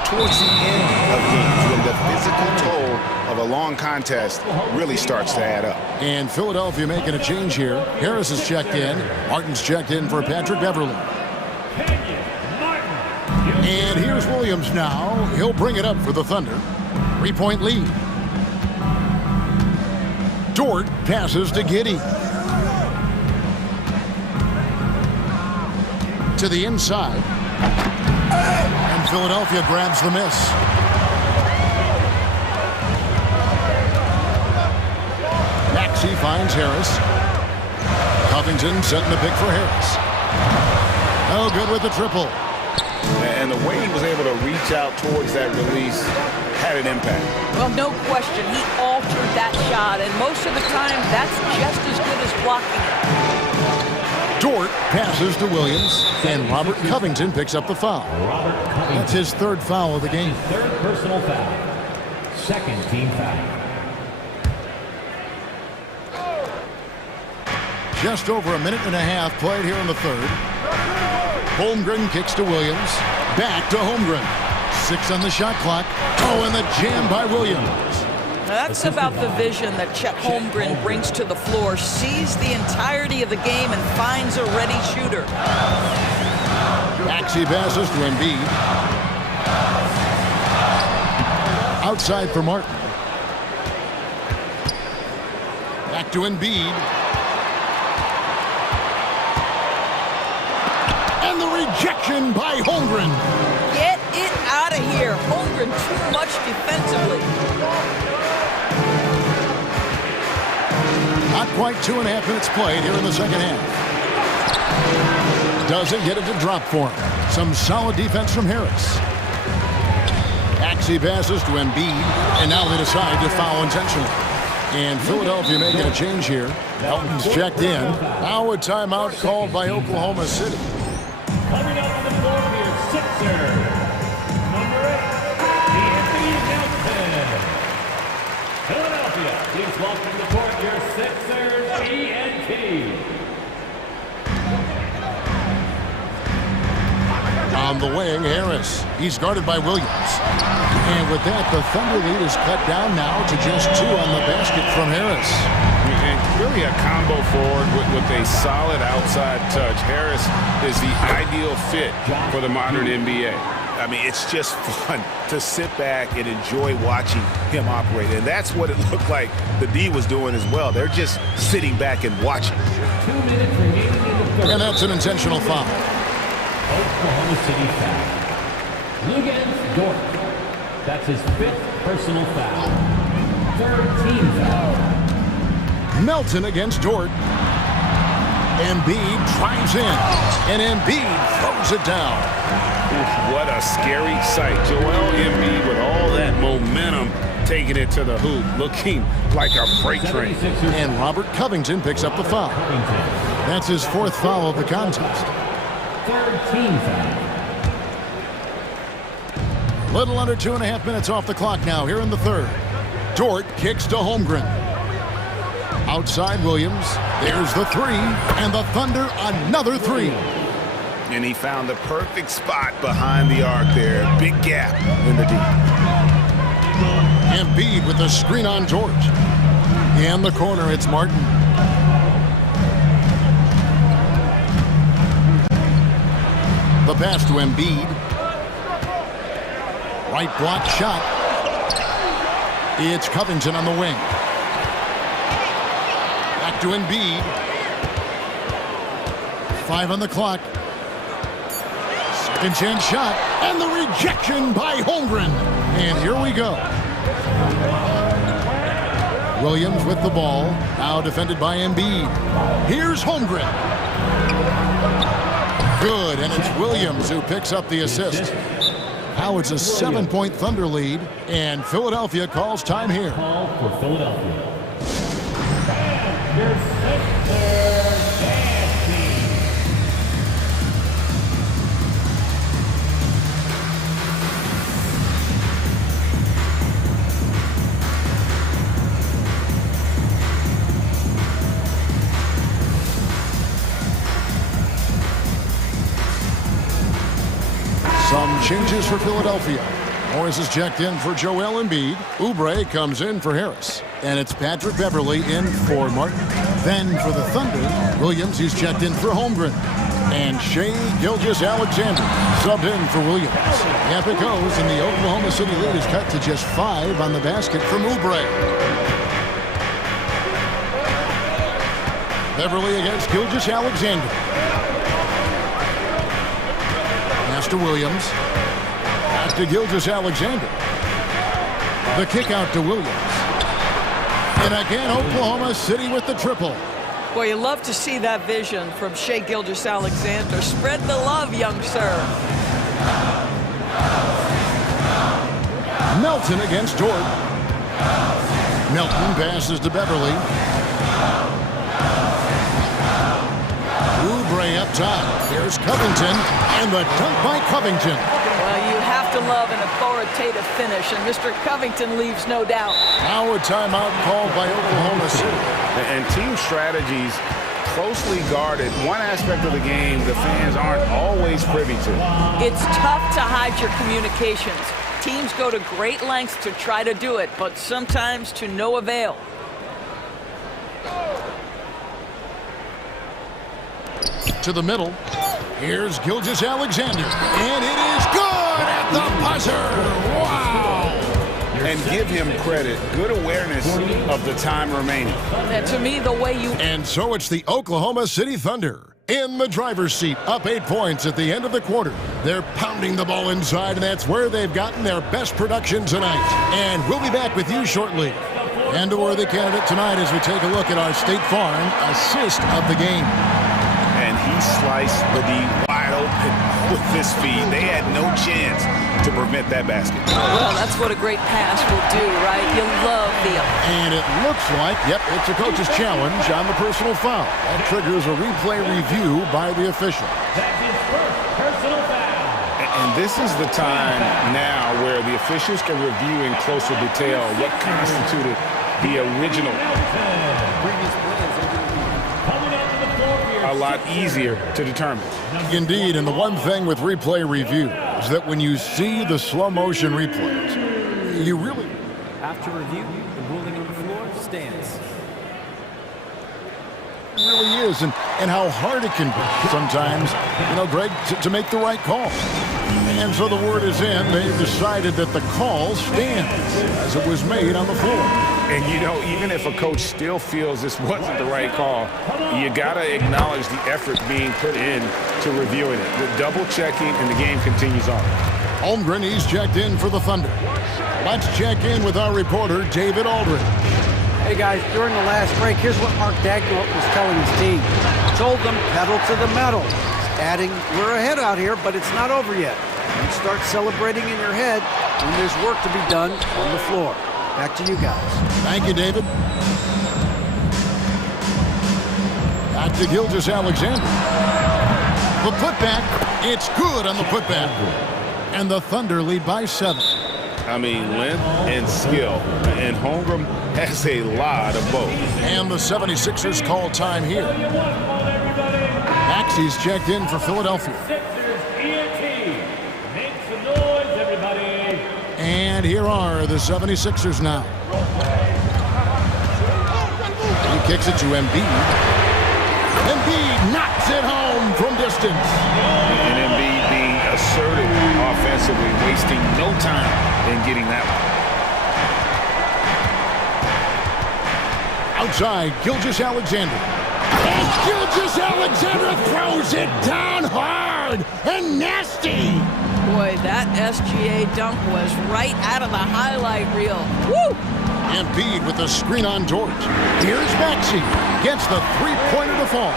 towards the end of games when the physical toll of a long contest really starts to add up. And Philadelphia making a change here. Harris is checked in. Martin's checked in for Patrick Beverly. And here's Williams now. He'll bring it up for the Thunder. 3-point lead. Dort passes to Giddey. To the inside. And Philadelphia grabs the miss. Maxey finds Harris. Covington setting the pick for Harris. Oh, good with the triple. And the way he was able to reach out towards that release had an impact. Well, no question. He altered that shot, and most of the time, that's just as good as blocking it. Dort passes to Williams, and Robert Covington picks up the foul. That's his 3rd foul of the game. 3rd personal foul. 2nd team foul. Just over a minute and a half played here in the 3rd. Holmgren kicks to Williams. Back to Holmgren. 6 on the shot clock. Oh, and the jam by Williams. That's about the vision that Chet Holmgren brings to the floor. Sees the entirety of the game and finds a ready shooter. Maxey passes to Embiid. Outside for Martin. Back to Embiid. And the rejection by Holmgren. Get it out of here. Holmgren too much defensively. Not quite 2.5 minutes played here in the second half. Doesn't get it to drop for him. Some solid defense from Harris. Maxey passes to Embiid, and now they decide to foul intentionally. And Philadelphia making a change here. Elton's checked in. Now a timeout called by Oklahoma City. Coming up on the floor here, Sixers. Number 8, Anthony Nelson. Philadelphia, please welcome to the court your Sixers ENT. On the wing, Harris. He's guarded by Williams. And with that, the Thunder lead is cut down now to just 2 on the basket from Harris. really a combo forward with a solid outside touch. Harris is the ideal fit for the modern NBA. I mean, it's just fun to sit back and enjoy watching him operate. And that's what it looked like the D was doing as well. They're just sitting back and watching. 2 minutes remaining in the third. And that's an intentional foul. Oklahoma City foul. Lugens Dort. That's his 5th personal foul. 3rd team foul. Melton against Dort. Embiid drives in, and Embiid throws it down. Oof, what a scary sight. Joel Embiid with all that momentum taking it to the hoop, looking like a freight train. And Robert Covington picks up the foul. That's his 4th foul of the contest. 3rd team foul. Little under 2.5 minutes off the clock now here in the 3rd. Dort kicks to Holmgren. Outside Williams. There's the 3. And the Thunder another 3. And he found the perfect spot behind the arc there. Big gap in the D. Embiid with the screen on Dort. In the corner, it's Martin. The pass to Embiid. Right block shot. It's Covington on the wing. Back to Embiid. 5 on the clock. Second chance shot. And the rejection by Holmgren. And here we go. Williams with the ball. Now defended by Embiid. Here's Holmgren. Good, and it's Williams who picks up the assist. Now it's a 7-point Thunder lead, and Philadelphia calls time here. Call for Philadelphia. And your Sixers dance team. Some changes for Philadelphia. Morris is checked in for Joel Embiid. Oubre comes in for Harris. And it's Patrick Beverley in for Martin. Then for the Thunder, Williams, he's checked in for Holmgren. And Shai Gilgeous-Alexander subbed in for Williams. Yep, it goes, and the Oklahoma City lead is cut to just 5 on the basket from Oubre. Beverley against Gilgeous-Alexander. Pass to Williams. Pass to Gilgeous-Alexander. The kick out to Williams. And again, Oklahoma City with the triple. Boy, you love to see that vision from Shai Gilgeous-Alexander. Spread the love, young sir. Melton against Dort. Melton passes to Beverley. Oubre up top. Here's Covington, and the dunk by Covington. Well, you have to love an authoritative finish, and Mr. Covington leaves no doubt. Now a timeout called by Oklahoma City. And team strategies closely guarded. One aspect of the game the fans aren't always privy to. It's tough to hide your communications. Teams go to great lengths to try to do it, but sometimes to no avail. To the middle. Here's Gilgeous-Alexander. And it is good at the buzzer. Wow! And give him credit. Good awareness of the time remaining. And to me, the way you... And so it's the Oklahoma City Thunder in the driver's seat, up 8 points at the end of the quarter. They're pounding the ball inside, and that's where they've gotten their best production tonight. And we'll be back with you shortly. And a worthy candidate tonight as we take a look at our State Farm assist of the game. And he sliced the D wide open with this feed. They had no chance to prevent that basket. Well, that's what a great pass will do, right? You'll love the... And it looks like, yep, it's a coach's challenge on the personal foul. That triggers a replay review by the official. That's his first personal foul. And this is the time now where the officials can review in closer detail what constituted the original. A lot easier to determine. Indeed, and the one thing with replay review is that when you see the slow motion replays, you really... After review, the ruling on the floor stands. it really is and how hard it can be sometimes, Greg, to make the right call. And so the word is in. They've decided that the call stands as it was made on the floor. And, even if a coach still feels this wasn't the right call, you got to acknowledge the effort being put in to reviewing it. The double-checking, and the game continues on. Holmgren, he's checked in for the Thunder. Let's check in with our reporter, David Aldridge. Hey, guys, during the last break, here's what Mark Dagnall was telling his team. He told them, pedal to the metal. Adding, we're ahead out here, but it's not over yet. You start celebrating in your head when there's work to be done on the floor. Back to you guys. Thank you, David. Back to Gilgeous-Alexander. The putback, it's good on the putback. And the Thunder lead by 7. I mean, length and skill. And Holmgren has a lot of both. And the 76ers call time here. Maxey's checked in for Philadelphia. And here are the 76ers now. He kicks it to Embiid. Embiid knocks it home from distance. And Embiid being assertive offensively, wasting no time in getting that one. Outside, Gilgeous-Alexander. And Gilgeous-Alexander throws it down hard and nasty. Boy, that SGA dunk was right out of the highlight reel. Woo! Embiid with the screen on George. Here's Maxey. Gets the three-pointer to fall.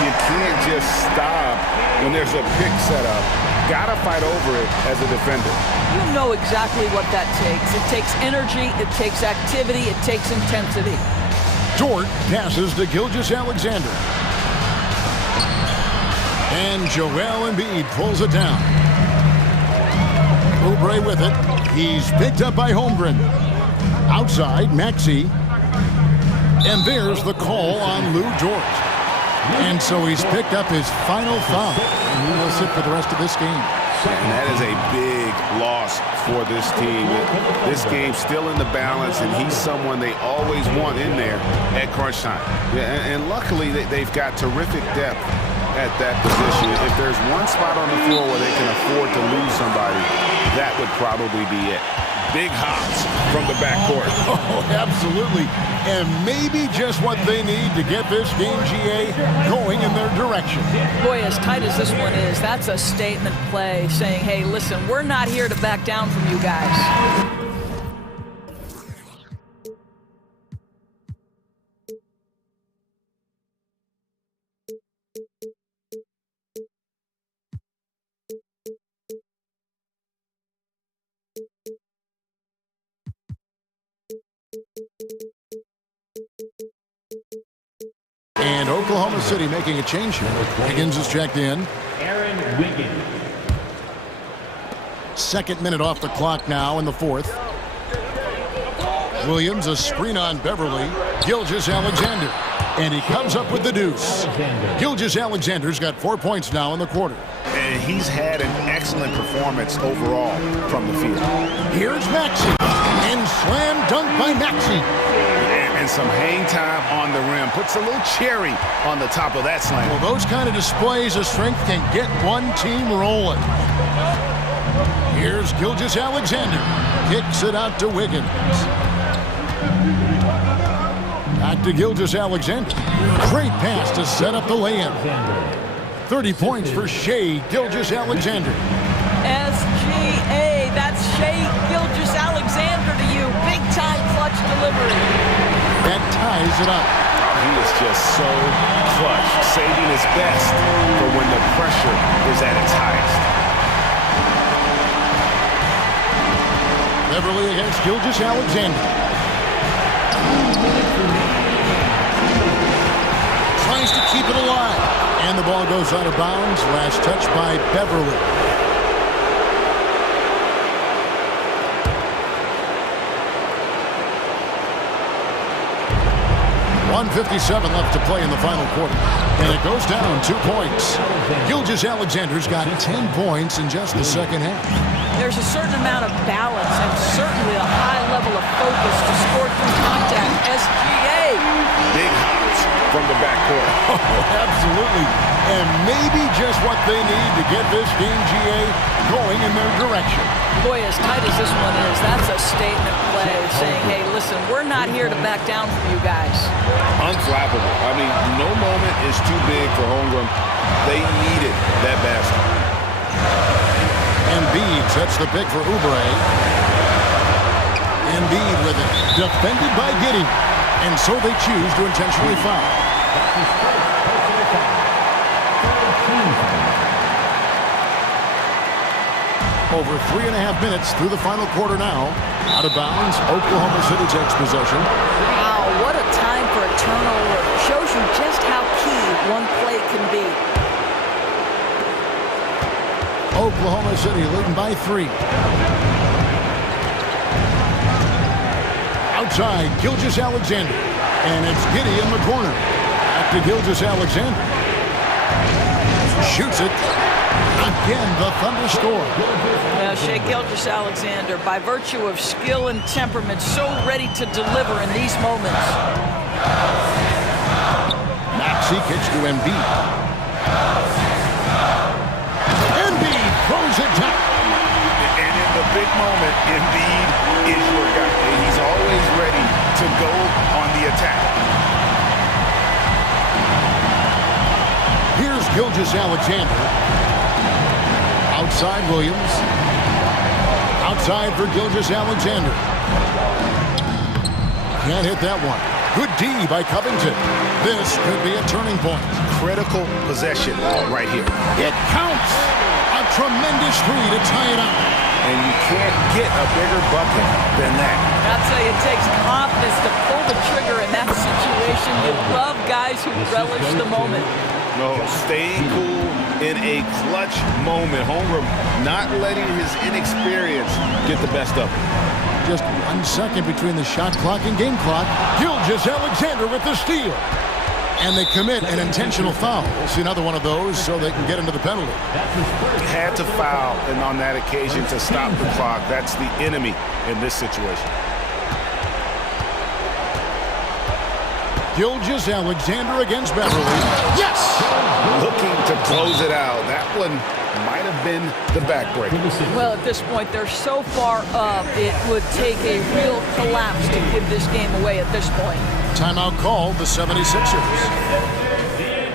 You can't just stop when there's a pick set up. Gotta fight over it as a defender. You know exactly what that takes. It takes energy, it takes activity, it takes intensity. George passes to Gilgeous-Alexander. And Joel Embiid pulls it down. Oubre with it. He's picked up by Holmgren. Outside, Maxey. And there's the call on Lou George. And so he's picked up his final foul. And he will sit for the rest of this game. And that is a big loss for this team. This game's still in the balance, and he's someone they always want in there at crunch time. And luckily, they've got terrific depth at that position. If there's one spot on the floor where they can afford to lose somebody, that would probably be it. Big hops from the backcourt. Oh, absolutely. And maybe just what they need to get this game, GA, going in their direction. Boy, as tight as this one is, that's a statement play saying, hey, listen, we're not here to back down from you guys. And Oklahoma City making a change here. Higgins is checked in. Aaron Wiggins. Second minute off the clock now in the fourth. Williams, a screen on Beverly. Gilgeous-Alexander. And he comes up with the deuce. Gilgeous-Alexander's got 4 points now in the quarter. And he's had an excellent performance overall from the field. Here's Maxey. And slam dunk by Maxey. And some hang time on the rim. Puts a little cherry on the top of that slam. Well, those kind of displays of strength can get one team rolling. Here's Gilgeous-Alexander. Kicks it out to Wiggins. Back to Gilgeous-Alexander. Great pass to set up the layup. 30 points for Shai Gilgeous-Alexander. SGA, that's Shai Gilgeous-Alexander to you. Big time clutch delivery. That ties it up. He is just so clutch, saving his best for when the pressure is at its highest. Beverly against Gilgeous-Alexander. Tries to keep it alive. And the ball goes out of bounds. Last touch by Beverly. .157 left to play in the final quarter. And it goes down 2 points. Gilgeous-Alexander's got 10 points in just the second half. There's a certain amount of balance and certainly a high level of focus to score through contact. SGA. Big hops from the backcourt. Oh, absolutely. And maybe just what they need to get this game, GA, going in their direction. Boy, as tight as this one is, that's a statement play saying, hey, listen, we're not here to back down from you guys. Unflappable. I mean, no moment is too big for Holmgren. They needed that basket. Embiid sets the pick for Oubre. Embiid with it. Defended by Giddey. And so they choose to intentionally foul. Over 3.5 minutes through the final quarter now. Out of bounds, Oklahoma City takes possession. Wow, what a time for a turnover. Shows you just how key one play can be. Oklahoma City leading by 3. Outside, Gilgeous-Alexander. And it's Giddey in the corner. Back to Gilgeous-Alexander. Shoots it. Again, the Thunder score. Well, Shai Gilgeous-Alexander, by virtue of skill and temperament, so ready to deliver in these moments. Maxey kicks to Embiid. Embiid throws it down. And in the big moment, Embiid is your guy. He's always ready to go on the attack. Here's Gilgeous-Alexander. Outside Williams. Outside for Gilgeous-Alexander. Can't hit that one. Good D by Covington. This could be a turning point. Critical possession right here. It counts. A tremendous three to tie it up. And you can't get a bigger bucket than that. I'll tell you, it takes confidence to pull the trigger in that situation. You love guys who relish the moment. No, staying cool in a clutch moment. Holmgren not letting his inexperience get the best of him. Just 1 second between the shot clock and game clock. Gilgeous-Alexander with the steal. And they commit an intentional foul. We'll see another one of those so they can get into the penalty. Had to foul, and on that occasion to stop the clock. That's the enemy in this situation. Gilgeous-Alexander against Beverly. Yes! Looking to close it out. That one might have been the backbreaker. Well, at this point, they're so far up, it would take a real collapse to give this game away at this point. Timeout called the 76ers.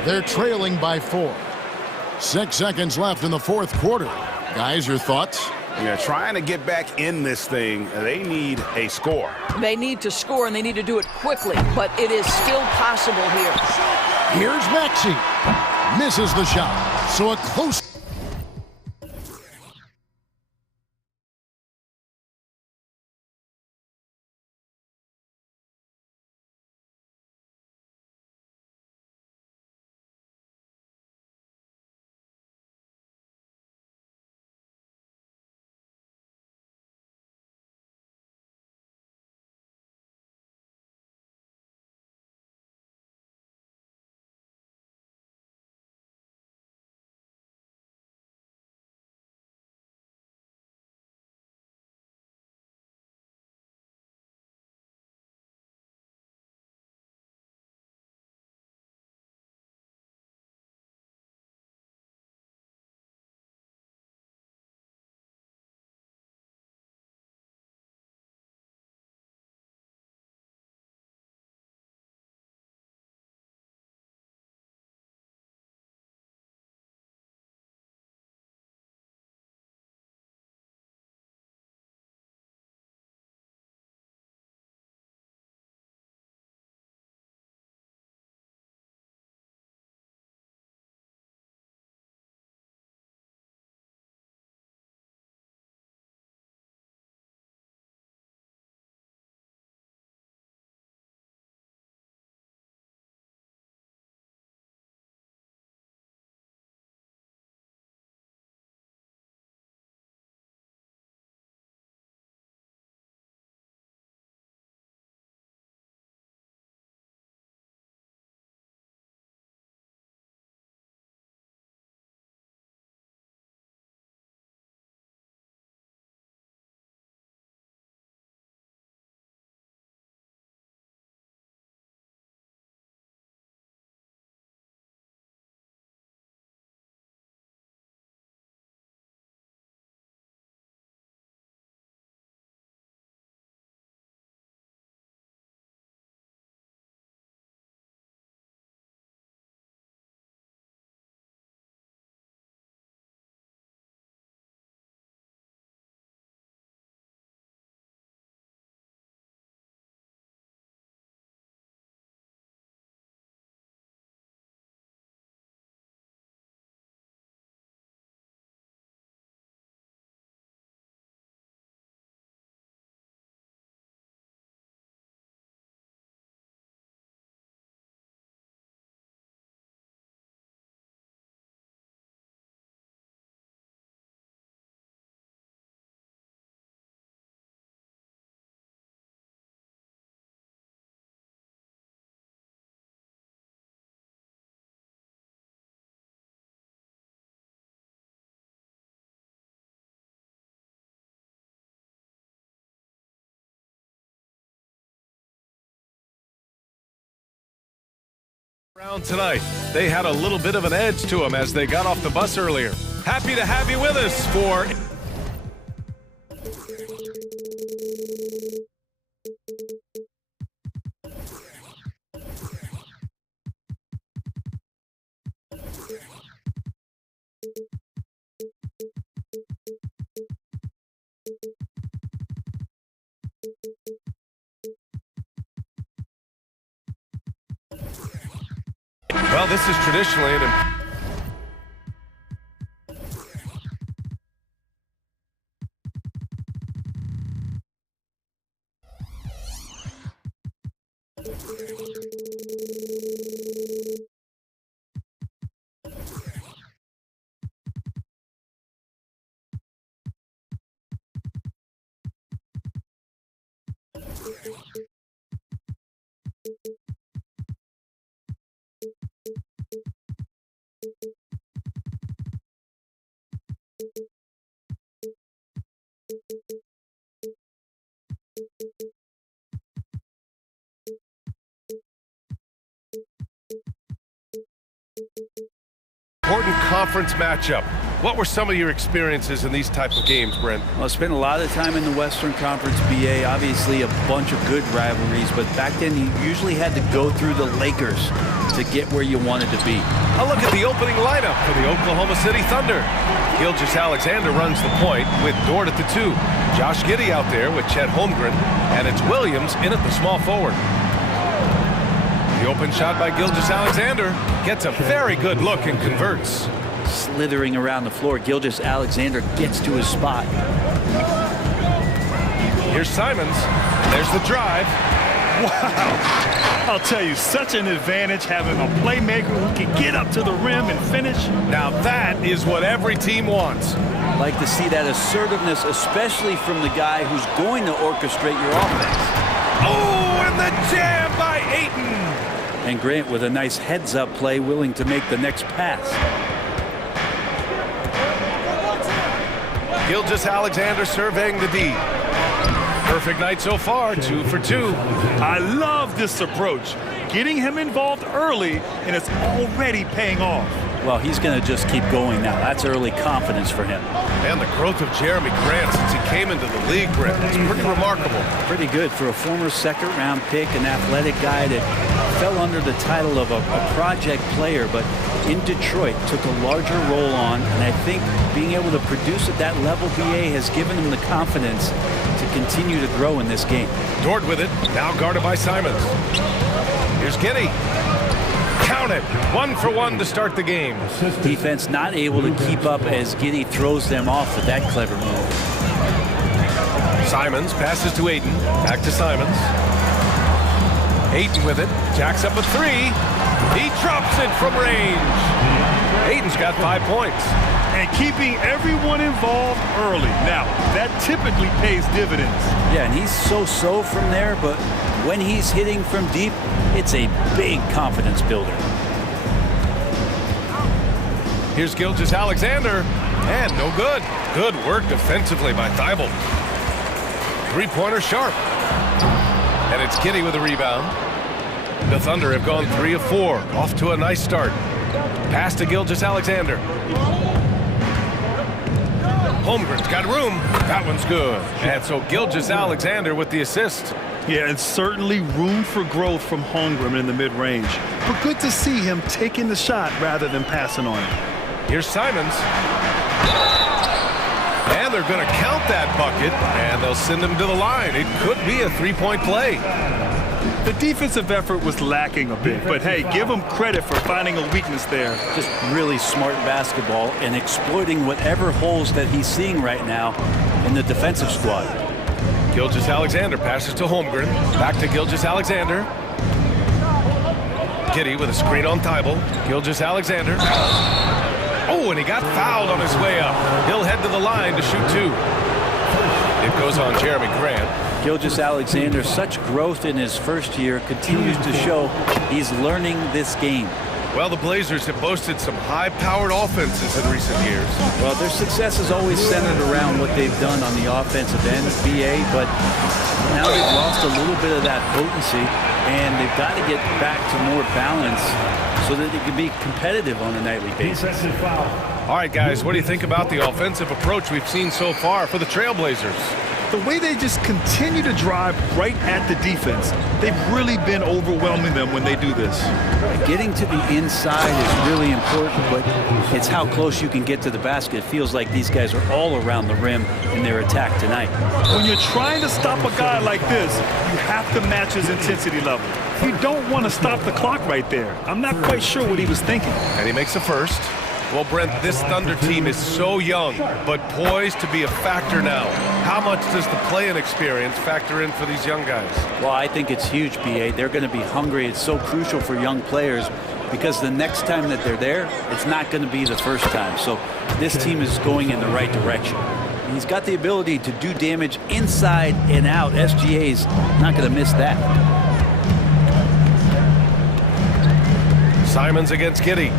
They're trailing by 4. 6 seconds left in the fourth quarter. Guys, your thoughts? Yeah, trying to get back in this thing, they need a score. They need to score, and they need to do it quickly, but it is still possible here. Here's Maxey. Misses the shot. So a close Round tonight, they had a little bit of an edge to them as they got off the bus earlier. Happy to have you with us for... Well, this is traditionally an... important conference matchup. What were some of your experiences in these type of games, Brent? Well, I spent a lot of time in the Western Conference BA. Obviously, a bunch of good rivalries, but back then you usually had to go through the Lakers to get where you wanted to be. A look at the opening lineup for the Oklahoma City Thunder. Gilgeous-Alexander runs the point with Dort at the 2. Josh Giddey out there with Chet Holmgren, and it's Williams in at the small forward. The open shot by Gilgeous-Alexander gets a very good look and converts. Slithering around the floor, Gilgeous-Alexander gets to his spot. Here's Simons. There's the drive. Wow. I'll tell you, such an advantage having a playmaker who can get up to the rim and finish. Now that is what every team wants. Like to see that assertiveness, especially from the guy who's going to orchestrate your offense. Oh, and the jam by Ayton. And Grant with a nice heads-up play, willing to make the next pass. Gilgeous-Alexander surveying the D. Perfect night so far, 2 for 2. I love this approach. Getting him involved early, and it's already paying off. Well, he's going to just keep going now. That's early confidence for him. And the growth of Jeremy Grant since he came into the league, Brent, is pretty remarkable. Pretty good for a former second-round pick, an athletic guy that fell under the title of a project player, but in Detroit took a larger role on, and I think being able to produce at that level, BA, has given him the confidence to continue to grow in this game. Dort with it, now guarded by Simons. Here's Giddey. Count it, 1 for 1 to start the game. Defense not able to keep up as Giddey throws them off with that clever move. Simons passes to Ayton, back to Simons. Ayton with it, jacks up a 3. He drops it from range. Ayton's got 5 points. And keeping everyone involved early. Now, that typically pays dividends. Yeah, and he's so-so from there, but when he's hitting from deep, it's a big confidence builder. Here's Gilgeous-Alexander, and no good. Good work defensively by Thibault. Three-pointer sharp. And it's Giddey with a rebound. The Thunder have gone 3 of 4, off to a nice start. Pass to Gilgeous-Alexander. Holmgren's got room. That one's good. And so Gilgeous-Alexander with the assist. Yeah, and certainly room for growth from Holmgren in the mid-range. But good to see him taking the shot rather than passing on it. Here's Simons. And they're going to count that bucket, and they'll send him to the line. It could be a three-point play. The defensive effort was lacking a bit, but hey, give him credit for finding a weakness there. Just really smart basketball and exploiting whatever holes that he's seeing right now in the defensive squad. Gilgeous-Alexander passes to Holmgren. Back to Gilgeous-Alexander. Giddey with a screen on Thibault. Gilgeous-Alexander. Oh, and he got fouled on his way up. He'll head to the line to shoot 2. It goes on Jeremy Grant. Gilgeous-Alexander, such growth in his first year, continues to show he's learning this game. Well, the Blazers have boasted some high-powered offenses in recent years. Well, their success is always centered around what they've done on the offensive end, BA, but now they've lost a little bit of that potency, and they've got to get back to more balance so that they can be competitive on a nightly basis. Defensive foul. All right, guys, what do you think about the offensive approach we've seen so far for the Trailblazers? The way they just continue to drive right at the defense, they've really been overwhelming them when they do this. Getting to the inside is really important, but it's how close you can get to the basket. It feels like these guys are all around the rim in their attack tonight. When you're trying to stop a guy like this, you have to match his intensity level. You don't want to stop the clock right there. I'm not quite sure what he was thinking. And he makes a first. Well, Brent, this Thunder team is so young, but poised to be a factor now. How much does the play-in experience factor in for these young guys? Well, I think it's huge, B.A. They're going to be hungry. It's so crucial for young players because the next time that they're there, it's not going to be the first time. So this team is going in the right direction. He's got the ability to do damage inside and out. SGA's not going to miss that. Simons against Giddey.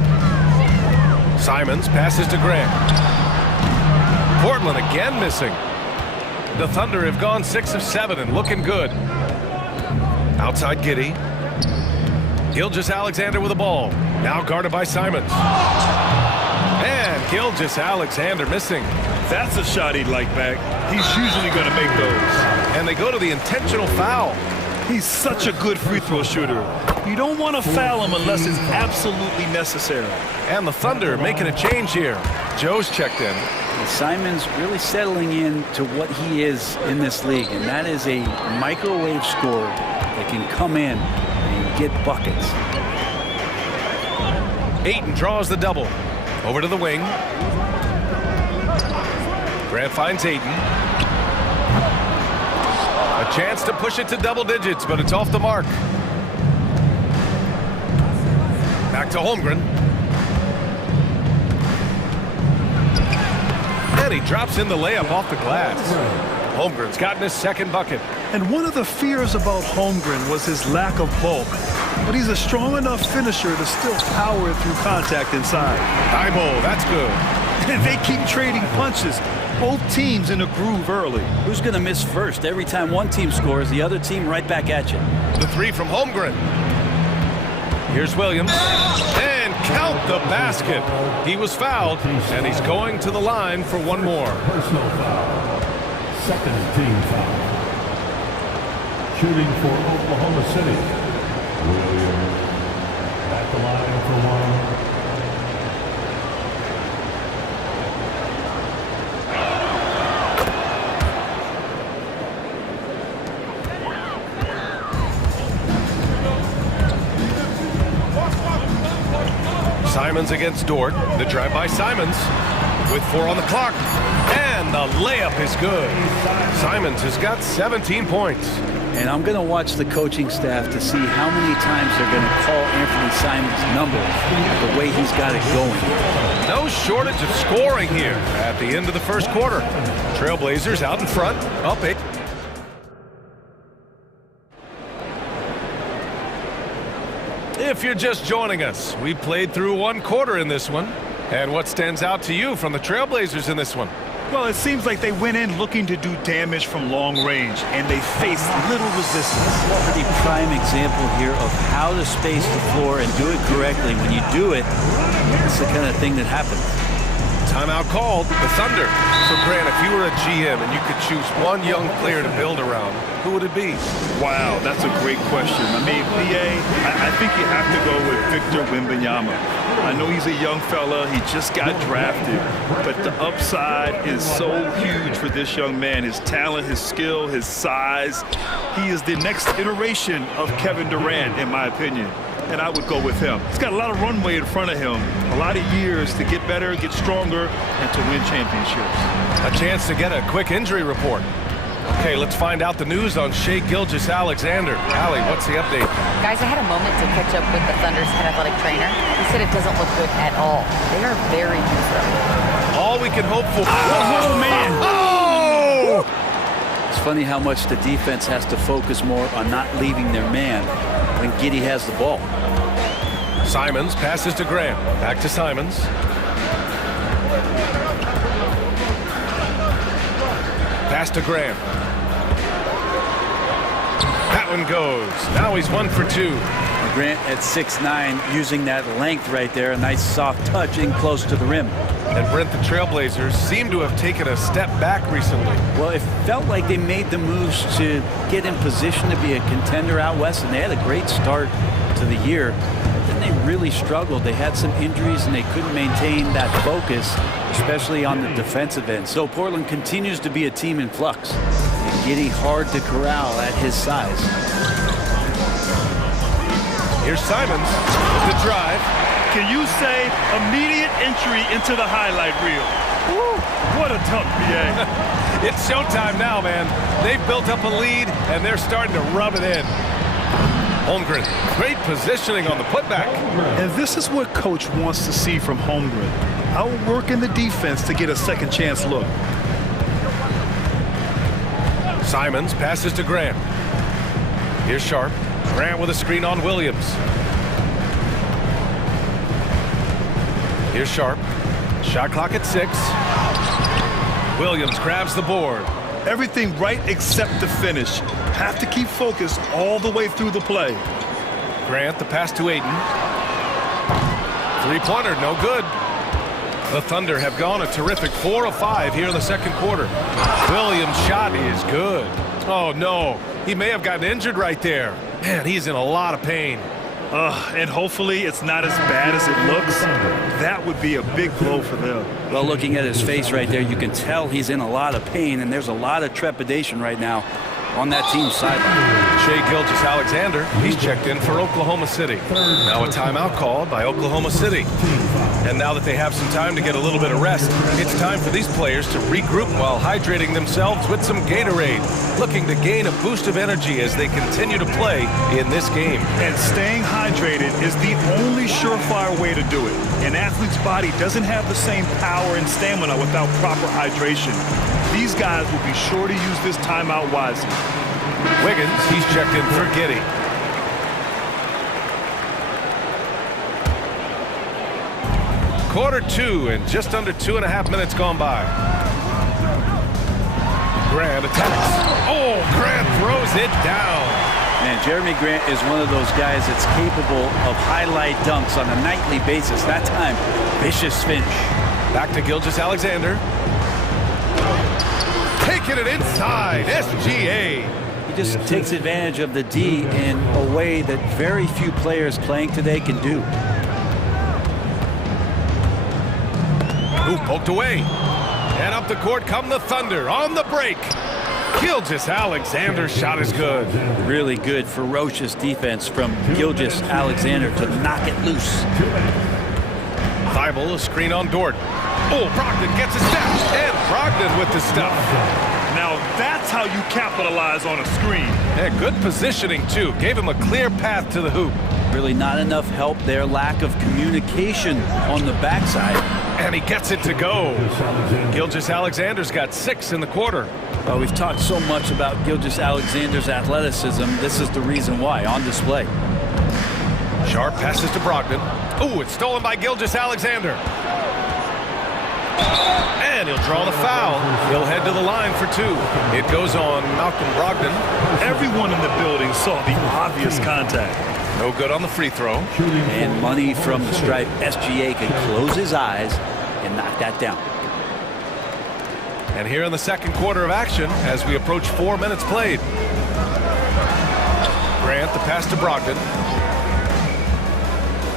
Simons passes to Grant. Portland again missing. The Thunder have gone 6 of 7 and looking good. Outside Giddey. Gilgeous-Alexander with the ball. Now guarded by Simons. And Gilgeous-Alexander missing. That's a shot he'd like back. He's usually going to make those. And they go to the intentional foul. He's such a good free throw shooter. You don't want to foul him unless it's absolutely necessary. And the Thunder making a change here. Joe's checked in. Simons really settling in to what he is in this league, and that is a microwave scorer that can come in and get buckets. Ayton draws the double. Over to the wing. Grant finds Ayton. A chance to push it to double digits, but it's off the mark. Back to Holmgren. And he drops in the layup off the glass. Holmgren's gotten his second bucket. And one of the fears about Holmgren was his lack of bulk. But he's a strong enough finisher to still power through contact inside. Thibault, that's good. And they keep trading punches. Both teams in a groove early. Who's going to miss first? Every time one team scores, the other team right back at you. The three from Holmgren. Here's Williams. And count the basket. He was fouled, and he's going to the line for one more. Personal foul. Second team foul. Shooting for Oklahoma City. Williams at the line for one. Simons against Dort. The drive by Simons with 4 on the clock. And the layup is good. Simons has got 17 points. And I'm going to watch the coaching staff to see how many times they're going to call Anthony Simons' number the way he's got it going. No shortage of scoring here at the end of the first quarter. Trailblazers out in front, up 8. If you're just joining us, we played through one quarter in this one. And what stands out to you from the Trailblazers in this one? Well, it seems like they went in looking to do damage from long range, and they faced little resistance. Pretty prime example here of how to space the floor and do it correctly. When you do it, it's the kind of thing that happens. Timeout called, the Thunder. So, Grant, if you were a GM and you could choose one young player to build around, who would it be? Wow, that's a great question. I mean, BA, I think you have to go with Victor Wembanyama. I know he's a young fella. He just got drafted. But the upside is so huge for this young man. His talent, his skill, his size. He is the next iteration of Kevin Durant, in my opinion. And I would go with him. He's got a lot of runway in front of him, a lot of years to get better, get stronger, and to win championships. A chance to get a quick injury report. Okay, let's find out the news on Shai Gilgeous-Alexander. Allie, what's the update? Guys, I had a moment to catch up with the Thunder's head athletic trainer. He said it doesn't look good at all. They are very concerned. All we can hope for. Oh, man! Oh! It's funny how much the defense has to focus more on not leaving their man when Giddey has the ball. Simons passes to Grant. Back to Simons. Pass to Grant. That one goes. Now he's 1 for 2. Grant at 6'9", using that length right there. A nice soft touch in close to the rim. And Brent, the Trailblazers seem to have taken a step back recently. Well, it felt like they made the moves to get in position to be a contender out west, and they had a great start to the year. But then they really struggled. They had some injuries, and they couldn't maintain that focus, especially on the defensive end. So Portland continues to be a team in flux. And Giddey hard to corral at his size. Here's Simons, the drive. Can you say immediate entry into the highlight reel? Woo, what a dunk, BA. It's showtime now, man. They've built up a lead, and they're starting to rub it in. Holmgren, great positioning on the putback. And this is what Coach wants to see from Holmgren. Outworking the defense to get a second chance look. Simons passes to Grant. Here's Sharp. Grant with a screen on Williams. Here's Sharp. Shot clock at 6. Williams grabs the board. Everything right except the finish. Have to keep focused all the way through the play. Grant, the pass to Ayton. Three-pointer, no good. The Thunder have gone a terrific 4 of 5 here in the second quarter. Williams' shot is good. Oh, no. He may have gotten injured right there. Man, he's in a lot of pain. And hopefully it's not as bad as it looks. That would be a big blow for them. Well, looking at his face right there, you can tell he's in a lot of pain, and there's a lot of trepidation right now on that team's sideline. Shai Gilgeous-Alexander, he's checked in for Oklahoma City. Now a timeout called by Oklahoma City. And now that they have some time to get a little bit of rest, it's time for these players to regroup while hydrating themselves with some Gatorade, looking to gain a boost of energy as they continue to play in this game. And staying hydrated is the only surefire way to do it. An athlete's body doesn't have the same power and stamina without proper hydration. These guys will be sure to use this timeout wisely. Wiggins, he's checked in for Giddey. Quarter 2 and just under 2.5 minutes gone by. Grant attacks. Oh, Grant throws it down. Man, Jeremy Grant is one of those guys that's capable of highlight dunks on a nightly basis. That time, vicious finish. Back to Gilgeous-Alexander. Taking it inside, SGA. He just takes advantage of the D in a way that very few players playing today can do. Ooh, poked away. And up the court come the Thunder on the break. Gilgeous-Alexander's shot is good. Really good, ferocious defense from Gilgeous-Alexander to knock it loose. Thibault, a screen on Dort. Oh, Brogdon gets a step, and Brogdon with the stuff. Now that's how you capitalize on a screen. Yeah, good positioning, too. Gave him a clear path to the hoop. Really not enough help there. Lack of communication on the backside. And he gets it to go. Gilgeous-Alexander's got 6 in the quarter. Well, we've talked so much about Gilgeous-Alexander's athleticism. This is the reason why, on display. Sharp passes to Brogdon. Oh, it's stolen by Gilgeous-Alexander. And he'll draw the foul. He'll head to the line for 2. It goes on Malcolm Brogdon. Everyone in the building saw the obvious contact. No good on the free throw. And money from the stripe. SGA can close his eyes and knock that down. And here in the second quarter of action, as we approach 4 minutes played. Grant, the pass to Brogdon.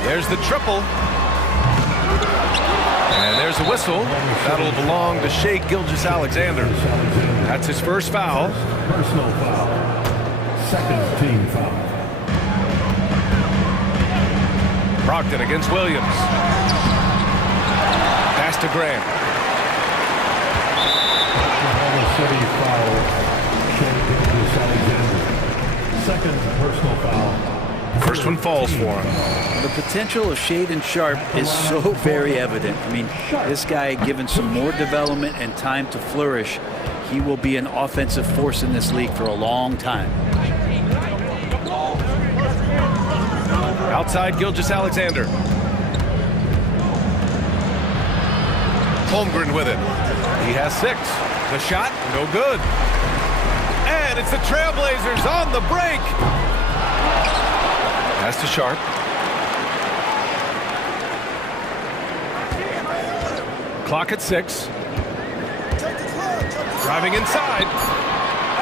There's the triple. And there's a whistle. That'll belong to Shai Gilgeous-Alexander. That's his first foul. Personal foul. Second team foul. Brogdon against Williams. Pass to Grant. Oklahoma City foul. Shai Gilgeous-Alexander. Second personal foul. First one falls for him. The potential of Shaedon Sharpe is so very evident. I mean, this guy, given some more development and time to flourish, he will be an offensive force in this league for a long time. Outside Gilgeous-Alexander. Holmgren with it. He has 6. The shot, no good. And it's the Trailblazers on the break. Pass to Sharp. Clock at 6. Driving inside.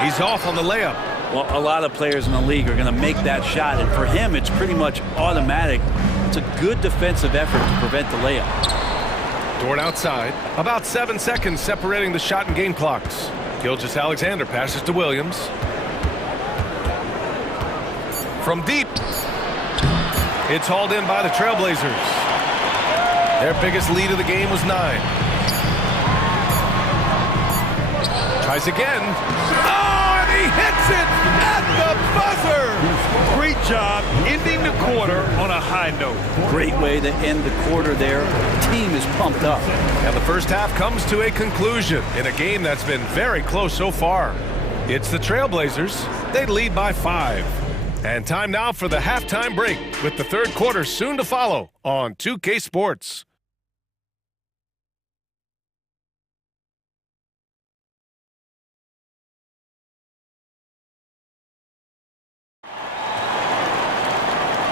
He's off on the layup. Well, a lot of players in the league are going to make that shot, and for him, it's pretty much automatic. It's a good defensive effort to prevent the layup. Dort outside. About 7 seconds separating the shot and game clocks. Gilgeous-Alexander passes to Williams. From deep. It's hauled in by the Trailblazers. Their biggest lead of the game was 9. Tries again. Oh, and he hits it at the buzzer! Great job ending the quarter on a high note. Great way to end the quarter there. The team is pumped up. And the first half comes to a conclusion in a game that's been very close so far. It's the Trailblazers. They lead by 5. And time now for the halftime break, with the third quarter soon to follow on 2K Sports.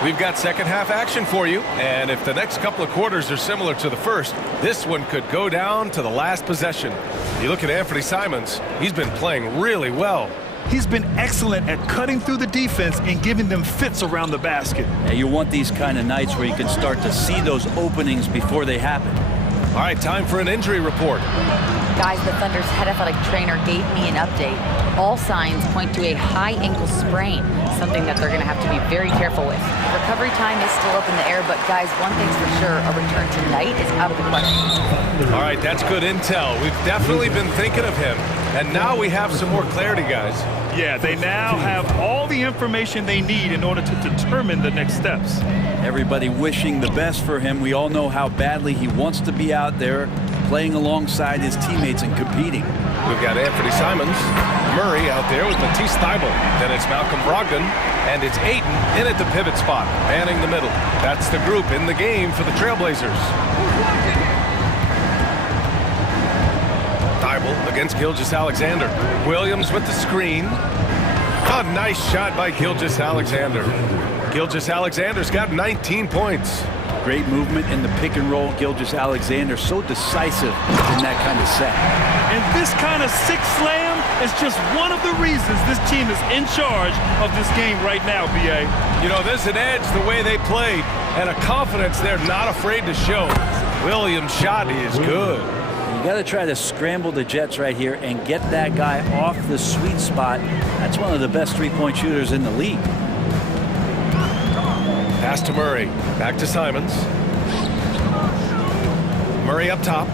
We've got second half action for you, and if the next couple of quarters are similar to the first, this one could go down to the last possession. You look at Anthony Simons, he's been playing really well. He's been excellent at cutting through the defense and giving them fits around the basket. Yeah, you want these kind of nights where you can start to see those openings before they happen. All right, time for an injury report. Guys, the Thunder's head athletic trainer gave me an update. All signs point to a high ankle sprain, something that they're going to have to be very careful with. Recovery time is still up in the air, but guys, one thing's for sure, a return tonight is out of the question. All right, that's good intel. We've definitely been thinking of him, and now we have some more clarity, guys. Yeah, they now have all the information they need in order to determine the next steps. Everybody wishing the best for him. We all know how badly he wants to be out there playing alongside his teammates and competing. We've got Anthony Simons, Murray out there with Matisse Thybulle. Then it's Malcolm Brogdon, and it's Ayton in at the pivot spot, manning the middle. That's the group in the game for the Trailblazers. Thybulle against Gilgeous-Alexander. Williams with the screen. A nice shot by Gilgeous-Alexander. Gilgeous-Alexander's got 19 points. Great movement in the pick and roll. Gilgeous-Alexander so decisive in that kind of set. And this kind of six slam is just one of the reasons this team is in charge of this game right now, B.A. You know, there's an edge the way they played and a confidence they're not afraid to show. Williams' shot is good. You got to try to scramble the Jets right here and get that guy off the sweet spot. That's one of the best three-point shooters in the league. Pass to Murray. Back to Simons. Murray up top.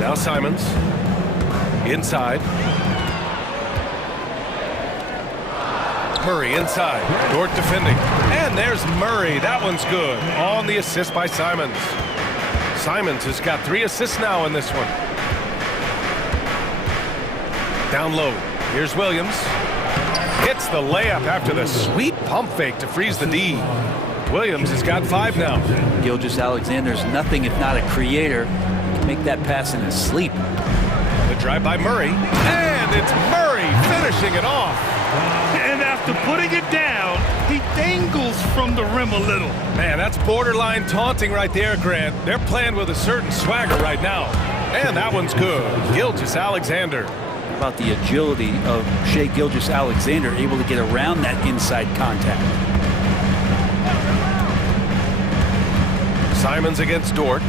Now Simons. Inside. Murray inside. Dort defending. And there's Murray. That one's good. On the assist by Simons. Simons has got 3 assists now in this one. Down low. Here's Williams. Hits the layup after the sweet pump fake to freeze the D. Williams has got 5 now. Gilgeous-Alexander's nothing if not a creator. He can make that pass in his sleep. The drive by Murray. And it's Murray finishing it off. And after putting it down, he dangles from the rim a little. Man, that's borderline taunting right there, Grant. They're playing with a certain swagger right now. And that one's good. Gilgeous-Alexander. About the agility of Shai Gilgeous-Alexander, able to get around that inside contact. Simons against Dort.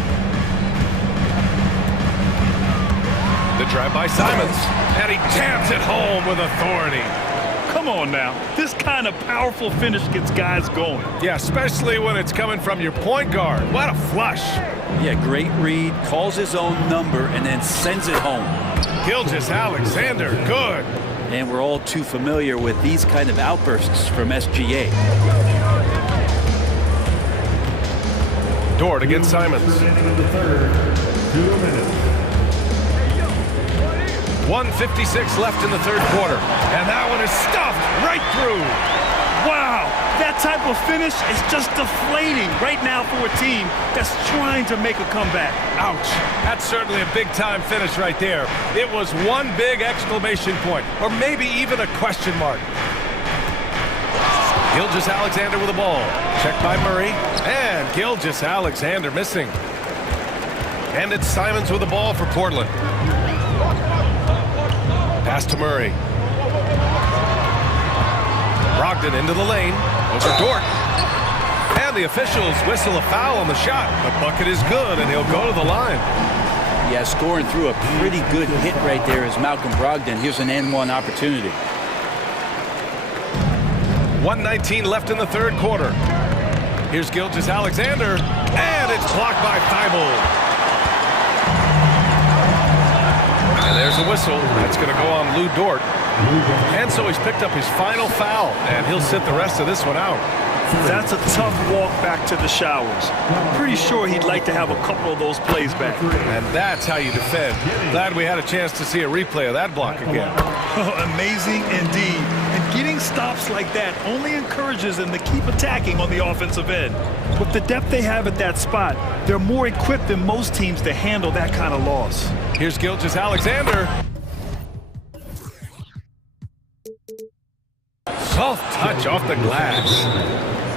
The drive by Simons, and he jams it home with authority. Come on now. This kind of powerful finish gets guys going. Yeah, especially when it's coming from your point guard. What a flush. Yeah, great read, calls his own number, and then sends it home. Gilgeous-Alexander, good. And we're all too familiar with these kind of outbursts from SGA. Dort against Simons. 1:56 left in the third quarter. And that one is stuffed right through. Wow, that type of finish is just deflating right now for a team that's trying to make a comeback. Ouch. That's certainly a big-time finish right there. It was one big exclamation point, or maybe even a question mark. Gilgeous-Alexander with the ball. Checked by Murray. And Gilgeous-Alexander missing. And it's Simons with the ball for Portland. Pass to Murray. Brogdon into the lane. Over Dort. And the officials whistle a foul on the shot. The bucket is good, and he'll go to the line. Yeah, scoring through a pretty good hit right there is Malcolm Brogdon. Here's an N1 opportunity. 1:19 left in the third quarter. Here's Gilgeous-Alexander, and it's blocked by Thibault. And there's a whistle. That's going to go on Lou Dort. And so he's picked up his final foul, and he'll sit the rest of this one out. That's a tough walk back to the showers. I'm pretty sure he'd like to have a couple of those plays back. And that's how you defend. Glad we had a chance to see a replay of that block again. Amazing indeed. And getting stops like that only encourages them to keep attacking on the offensive end. With the depth they have at that spot, they're more equipped than most teams to handle that kind of loss. Here's Gilgeous-Alexander. Soft touch off the glass.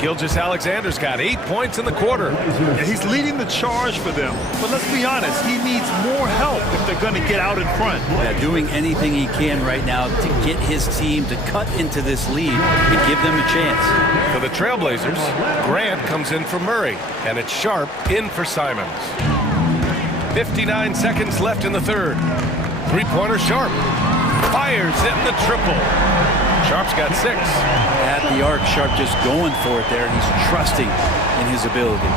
Gilgeous-Alexander's got 8 points in the quarter. Yeah, he's leading the charge for them. But let's be honest, he needs more help if they're going to get out in front. Yeah, doing anything he can right now to get his team to cut into this lead and give them a chance. For the Trailblazers, Grant comes in for Murray, and it's Sharp in for Simons. 59 seconds left in the third. Three-pointer Sharp. Fires in the triple. Sharp's got 6. At the arc, Sharp just going for it there. He's trusting in his ability.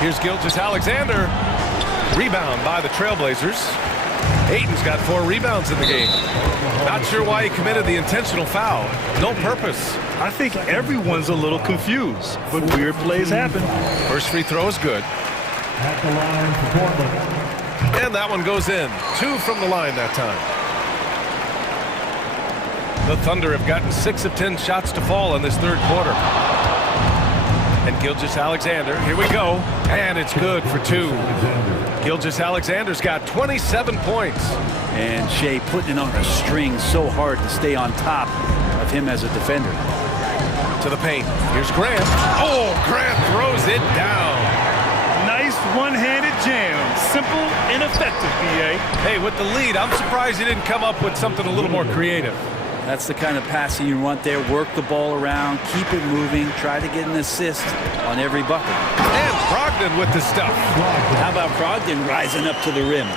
Here's Gilgeous-Alexander. Rebound by the Trailblazers. Ayton's got 4 rebounds in the game. Not sure why he committed the intentional foul. No purpose. I think everyone's a little confused, but weird plays happen. First free throw is good. At the line for Portland. And that one goes in. 2 from the line that time. The Thunder have gotten 6 of 10 shots to fall in this third quarter. And Gilgeous-Alexander, here we go. And it's good for 2. Gilgeous-Alexander's got 27 points. And Shea putting it on a string so hard to stay on top of him as a defender. To the paint. Here's Grant. Oh, Grant throws it down. Nice one-handed jam. Simple and effective, B.A. Hey, with the lead, I'm surprised he didn't come up with something a little more creative. That's the kind of passing you want there. Work the ball around, keep it moving, try to get an assist on every bucket. And Brogdon with the stuff. How about Brogdon rising up to the rim?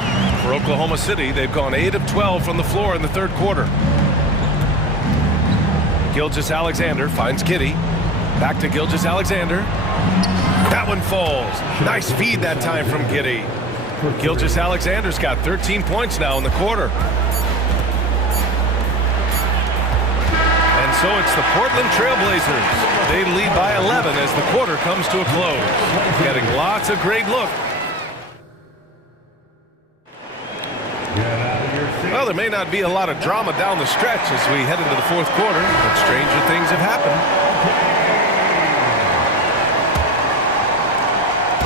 For Oklahoma City, they've gone 8 of 12 from the floor in the third quarter. Gilgeous-Alexander finds Giddey. Back to Gilgeous-Alexander. That one falls. Nice feed that time from Giddey. Gilgeous-Alexander's got 13 points now in the quarter. So it's the Portland Trailblazers. They lead by 11 as the quarter comes to a close. Getting lots of great looks. Well, there may not be a lot of drama down the stretch as we head into the fourth quarter, but stranger things have happened.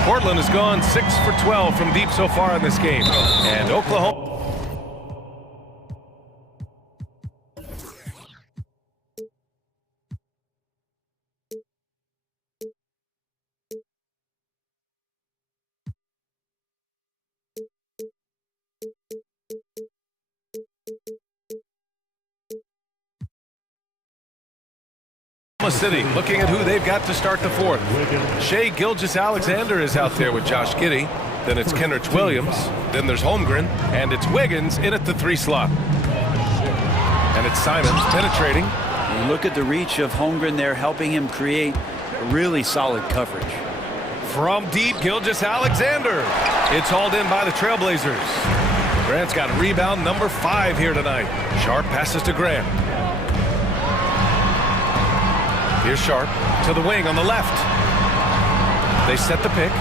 Portland has gone 6 for 12 from deep so far in this game. And Oklahoma... City looking at who they've got to start the fourth. Shea Gilgeous-Alexander is out there with Josh Giddey. Then it's Kenrich Williams. Then there's Holmgren. And it's Wiggins in at the 3 slot. And it's Simons penetrating. You look at the reach of Holmgren there, helping him create really solid coverage. From deep, Gilgeous-Alexander. It's hauled in by the Trailblazers. Grant's got rebound number 5 here tonight. Sharp passes to Grant. Here's Sharp to the wing on the left. They set the pick.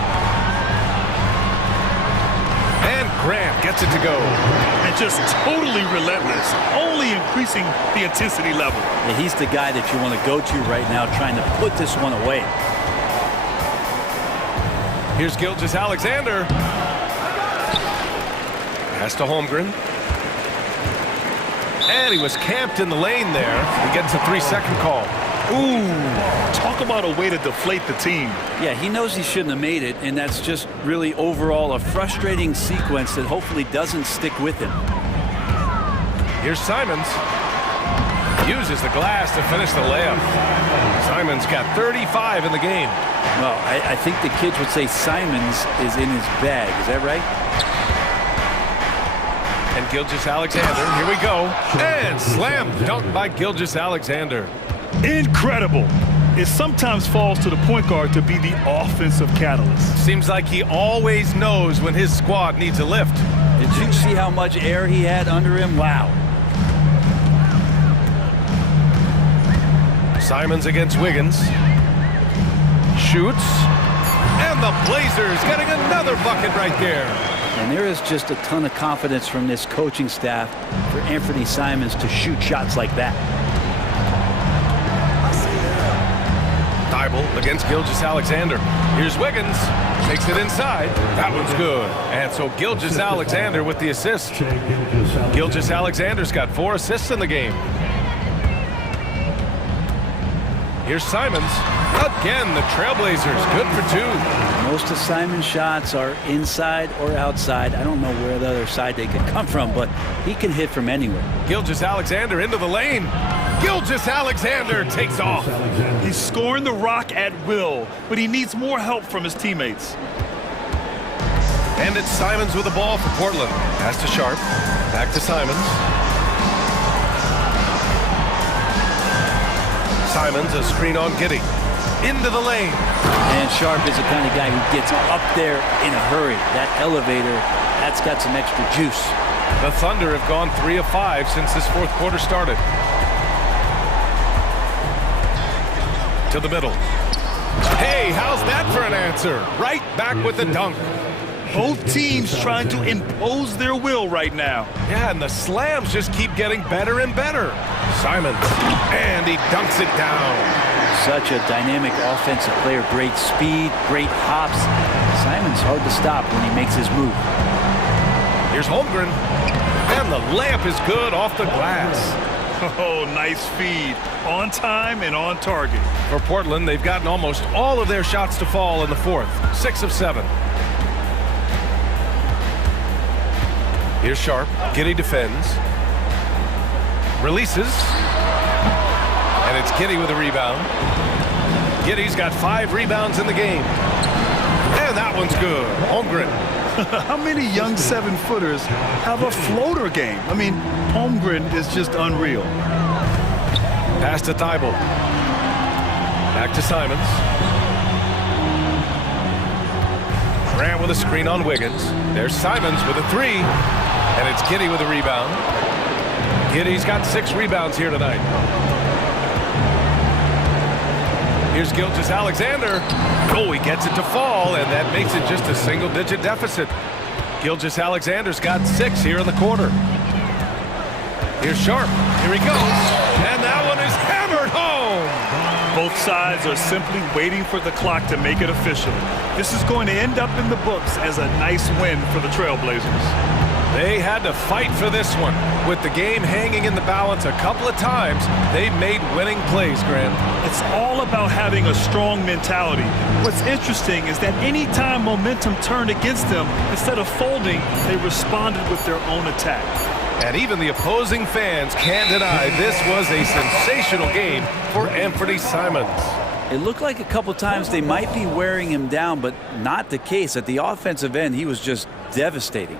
And Grant gets it to go. And just totally relentless, only increasing the intensity level. Yeah, he's the guy that you want to go to right now, trying to put this one away. Here's Gilgeous-Alexander. Pass to Holmgren. And he was camped in the lane there. He gets a 3-second call. Ooh, talk about a way to deflate the team. Yeah, he knows he shouldn't have made it, and that's just really overall a frustrating sequence that hopefully doesn't stick with him. Here's Simons. Uses the glass to finish the layup. Simons got 35 in the game. Well, I think the kids would say Simons is in his bag. Is that right? And Gilgeous-Alexander, here we go. And slam dunk by Gilgeous-Alexander. Incredible. It sometimes falls to the point guard to be the offensive catalyst. Seems like he always knows when his squad needs a lift. Did you see how much air he had under him? Wow. Simons against Wiggins. Shoots. And the Blazers getting another bucket right there. And there is just a ton of confidence from this coaching staff for Anthony Simons to shoot shots like that. Thibault against Gilgeous-Alexander. Here's Wiggins. Takes it inside. That one's good. And so Gilgeous-Alexander with the assist. Gilgeous-Alexander's got 4 assists in the game. Here's Simons. Again, the Trailblazers, good for 2. Most of Simon's shots are inside or outside. I don't know where the other side they could come from, but he can hit from anywhere. Gilgeous-Alexander into the lane. Gilgeous-Alexander takes off. He's scoring the rock at will, but he needs more help from his teammates. And it's Simons with the ball for Portland. Pass to Sharp. Back to Simons. Simons, a screen on Giddey. Into the lane. And Sharp is the kind of guy who gets up there in a hurry. That elevator, that's got some extra juice. The Thunder have gone 3 of 5 since this fourth quarter started. To the middle. Hey, how's that for an answer? Right back with the dunk. Both teams trying to impose their will right now. Yeah, and the slams just keep getting better and better. Simons, and he dunks it down. Such a dynamic offensive player. Great speed, great hops. Simons hard to stop when he makes his move. Here's Holmgren, and the layup is good off the glass. Oh, nice feed. On time and on target. For Portland, they've gotten almost all of their shots to fall in the fourth. 6 of 7. Here's Sharp. Giddey defends. Releases. And it's Giddey with a rebound. Giddey's got 5 rebounds in the game. And that one's good. Holmgren. How many young 7-footers have a floater game? I mean, Holmgren is just unreal. Pass to Thibault. Back to Simons. Grant with a screen on Wiggins. There's Simons with a 3. And it's Giddey with a rebound. Giddey's got 6 rebounds here tonight. Here's Gilgeous-Alexander. Oh, he gets it to fall, and that makes it just a single-digit deficit. Gilgeous-Alexander's got 6 here in the quarter. Here's Sharp. Here he goes. And that one is hammered home. Both sides are simply waiting for the clock to make it official. This is going to end up in the books as a nice win for the Trailblazers. They had to fight for this one. With the game hanging in the balance a couple of times, they've made winning plays, Grant. It's all about having a strong mentality. What's interesting is that any time momentum turned against them, instead of folding, they responded with their own attack. And even the opposing fans can't deny this was a sensational game for Anthony Simons. It looked like a couple times they might be wearing him down, but not the case. At the offensive end, he was just devastating.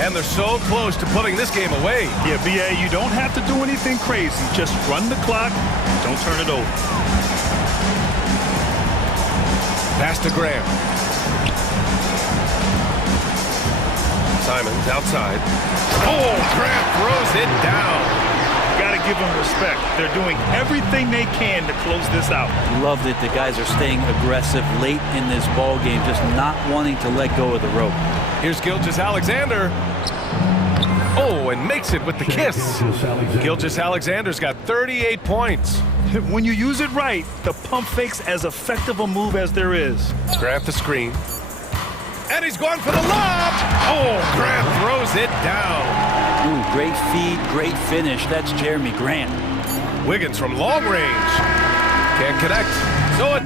And they're so close to putting this game away. Yeah, BA, you don't have to do anything crazy. Just run the clock. Don't turn it over. Pass to Graham. Simons outside. Oh, Graham throws it down. Got to give them respect. They're doing everything they can to close this out. Love that the guys are staying aggressive late in this ball game, just not wanting to let go of the rope. Here's Gilgeous-Alexander. Oh, and makes it with the kiss. Gilgeous-Alexander's got 38 points. When you use it right, the pump fake's as effective a move as there is. Grant the screen. And he's going for the lob. Oh, Grant throws it down. Ooh, great feed, great finish. That's Jeremy Grant. Wiggins from long range. Can't connect. So it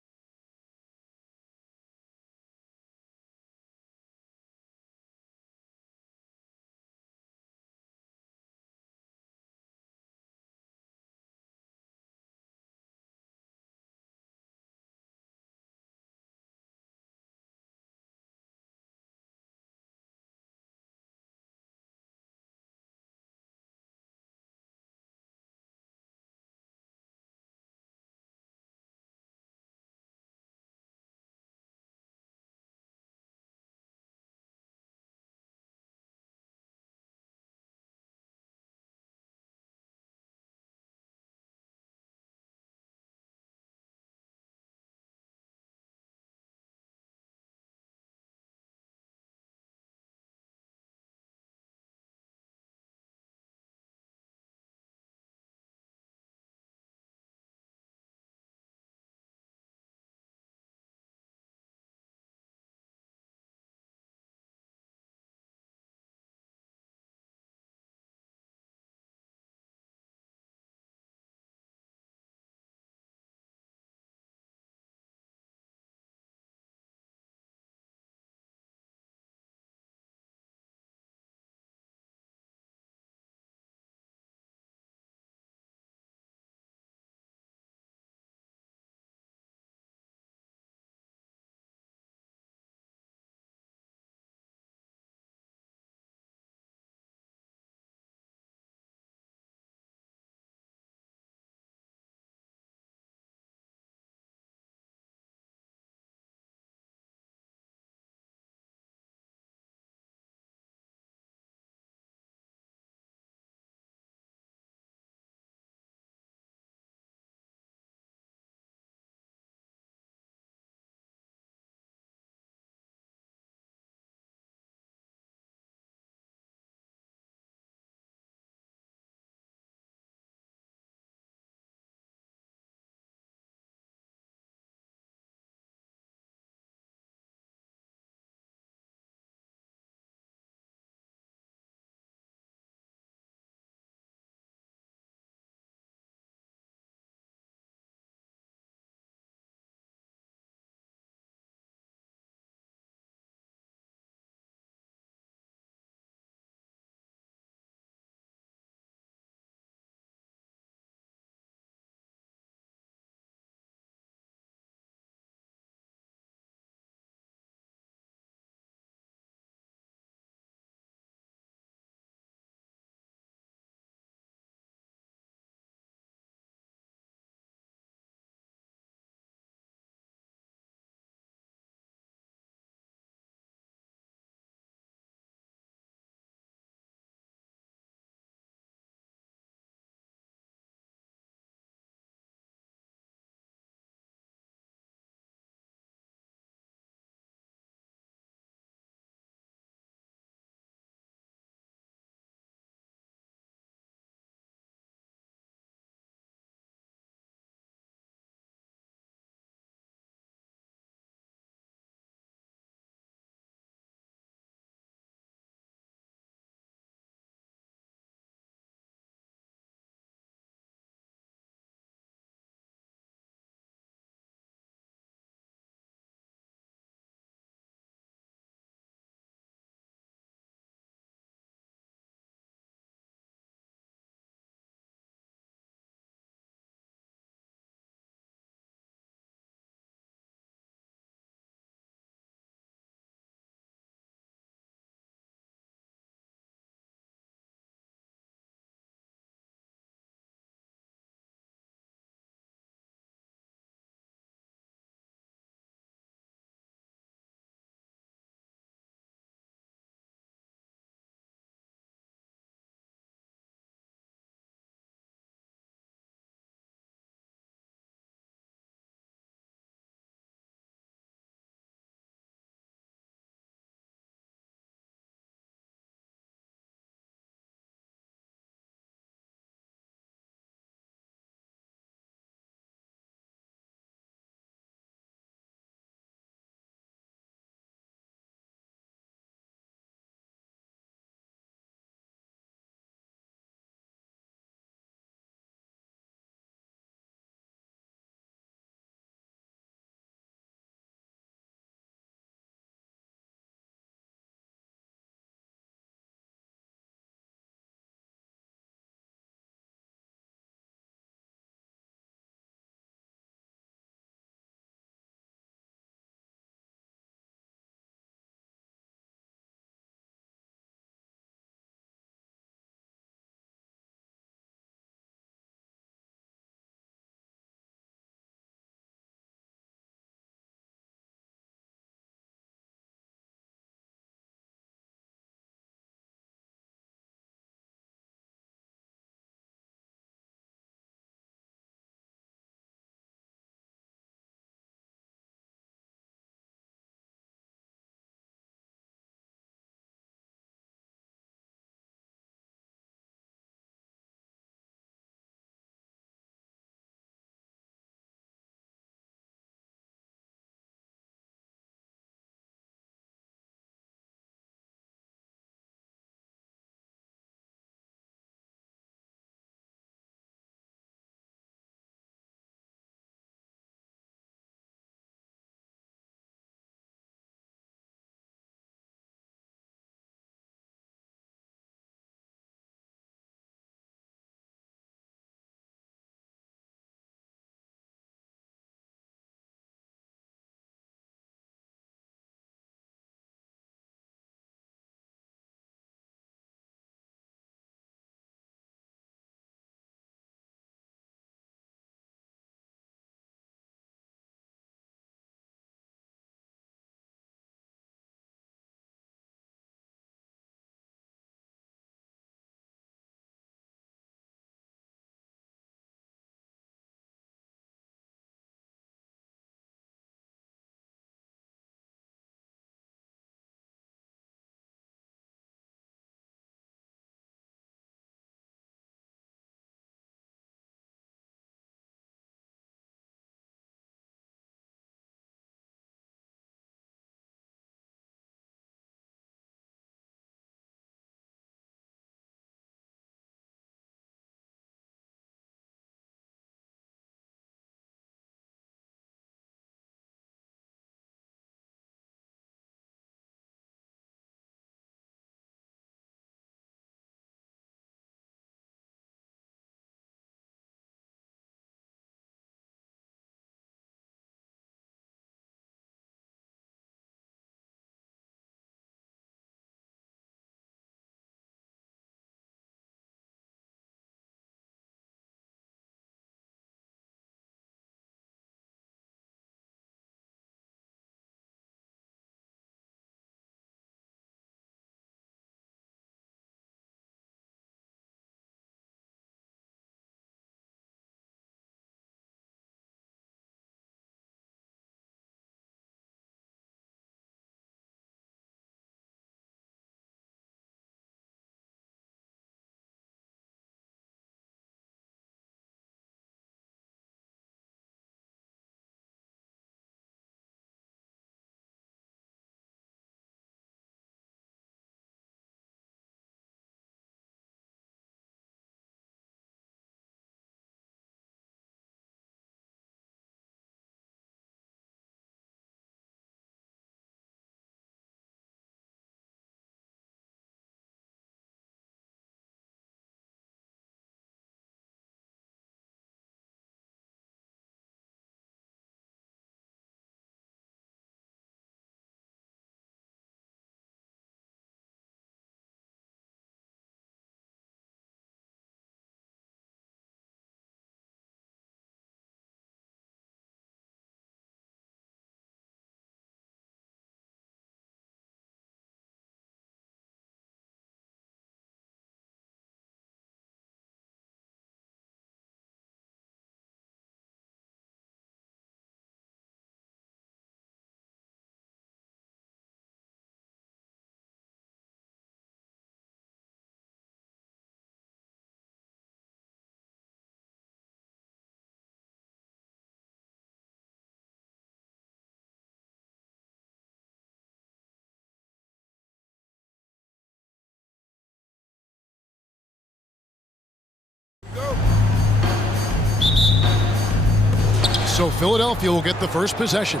So Philadelphia will get the first possession.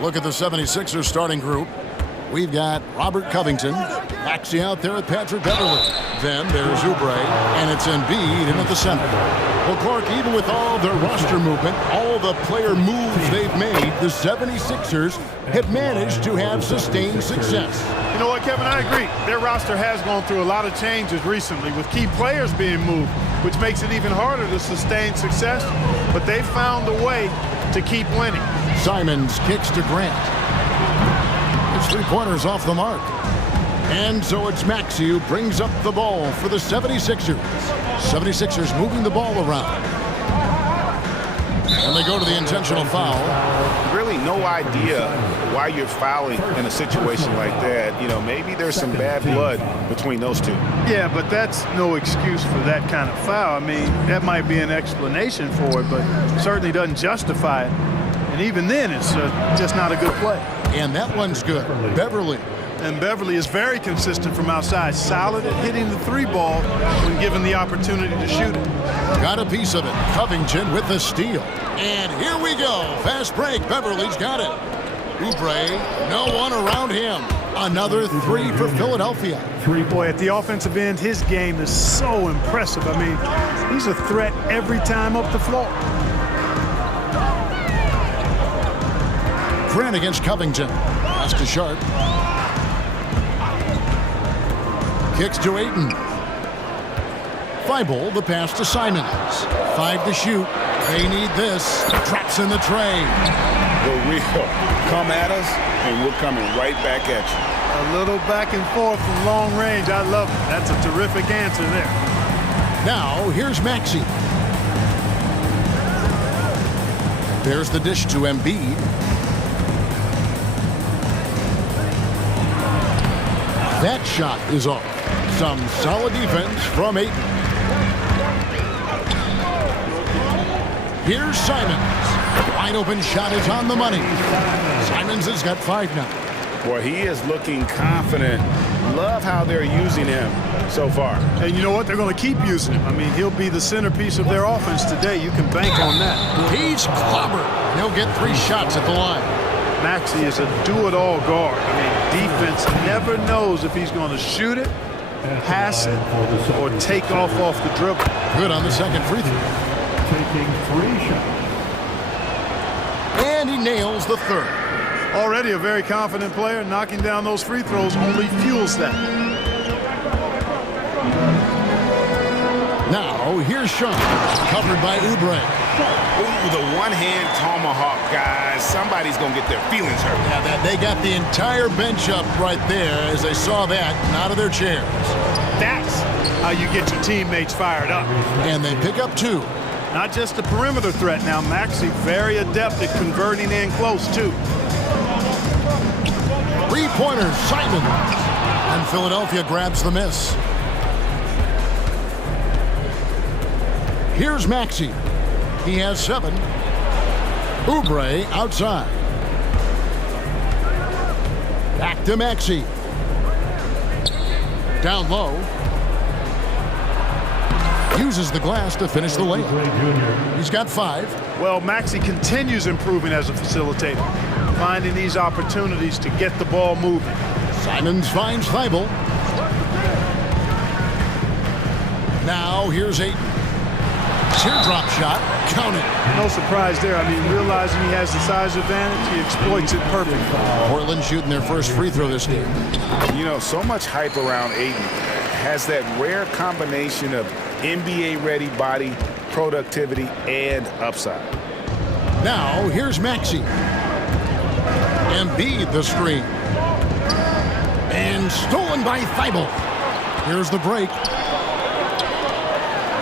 Look at the 76ers starting group. We've got Robert Covington. Maxey out there with Patrick Beverly. Then there's Oubre, and it's Embiid in at the center. Well, Clark, even with all their roster movement, all the player moves they've made, the 76ers have managed to have sustained success. You know what, Kevin? I agree. Their roster has gone through a lot of changes recently with key players being moved, which makes it even harder to sustain success. But they've found a way to keep winning. Simons kicks to Grant. It's three-pointers off the mark. And so it's Maxey who brings up the ball for the 76ers. 76ers moving the ball around. And they go to the intentional foul. Really no idea why you're fouling in a situation like that. You know, maybe there's some bad blood between those two. Yeah, but that's no excuse for that kind of foul. I mean, that might be an explanation for it, but certainly doesn't justify it. And even then, it's just not a good play. And that one's good. Beverly. And Beverly is very consistent from outside, solid at hitting the three ball when given the opportunity to shoot it. Got a piece of it. Covington with the steal. And here we go. Fast break. Beverly's got it. Oubre, no one around him. Another three for Philadelphia. Boy, at the offensive end, his game is so impressive. I mean, he's a threat every time up the floor. Grant against Covington. Pass to Sharp. Kicks to Ayton. Thibault, the pass to Simons. 5 to shoot. They need this. Traps in the tray. The real come at us, and we're coming right back at you. A little back and forth from long range. I love it. That's a terrific answer there. Now, here's Maxey. There's the dish to Embiid. That shot is off. Some solid defense from Ayton. Here's Simons. Wide open shot is on the money. Simons has got 5 now. Boy, he is looking confident. Love how they're using him so far. And you know what? They're going to keep using him. I mean, he'll be the centerpiece of their offense today. You can bank on that. He's clobbered. He'll get 3 shots at the line. Maxey is a do-it-all guard. I mean, defense never knows if he's going to shoot it, pass it, or take off the dribble. Good on the second free throw. Taking 3 shots. And he nails the third. Already a very confident player. Knocking down those free throws only fuels that. Now, here's Sean. Covered by Oubre. Ooh, the one-hand tomahawk, guys. Somebody's going to get their feelings hurt. Yeah, they got the entire bench up right there as they saw that and out of their chairs. That's how you get your teammates fired up. And they pick up 2. Not just a perimeter threat now. Maxey very adept at converting in close, too. 3-pointers, Simons. And Philadelphia grabs the miss. Here's Maxey. He has 7. Oubre outside. Back to Maxey. Down low. Uses the glass to finish the layup. He's got 5. Well, Maxey continues improving as a facilitator, finding these opportunities to get the ball moving. Simons finds Thibault. Now here's Ayton. Teardrop shot, counted. No surprise there. I mean, realizing he has the size advantage, he exploits it perfectly. Portland shooting their first free throw this game. You know, so much hype around Ayton. Has that rare combination of NBA-ready body, productivity, and upside. Now, here's Maxey. Embiid the screen. And stolen by Thibault. Here's the break.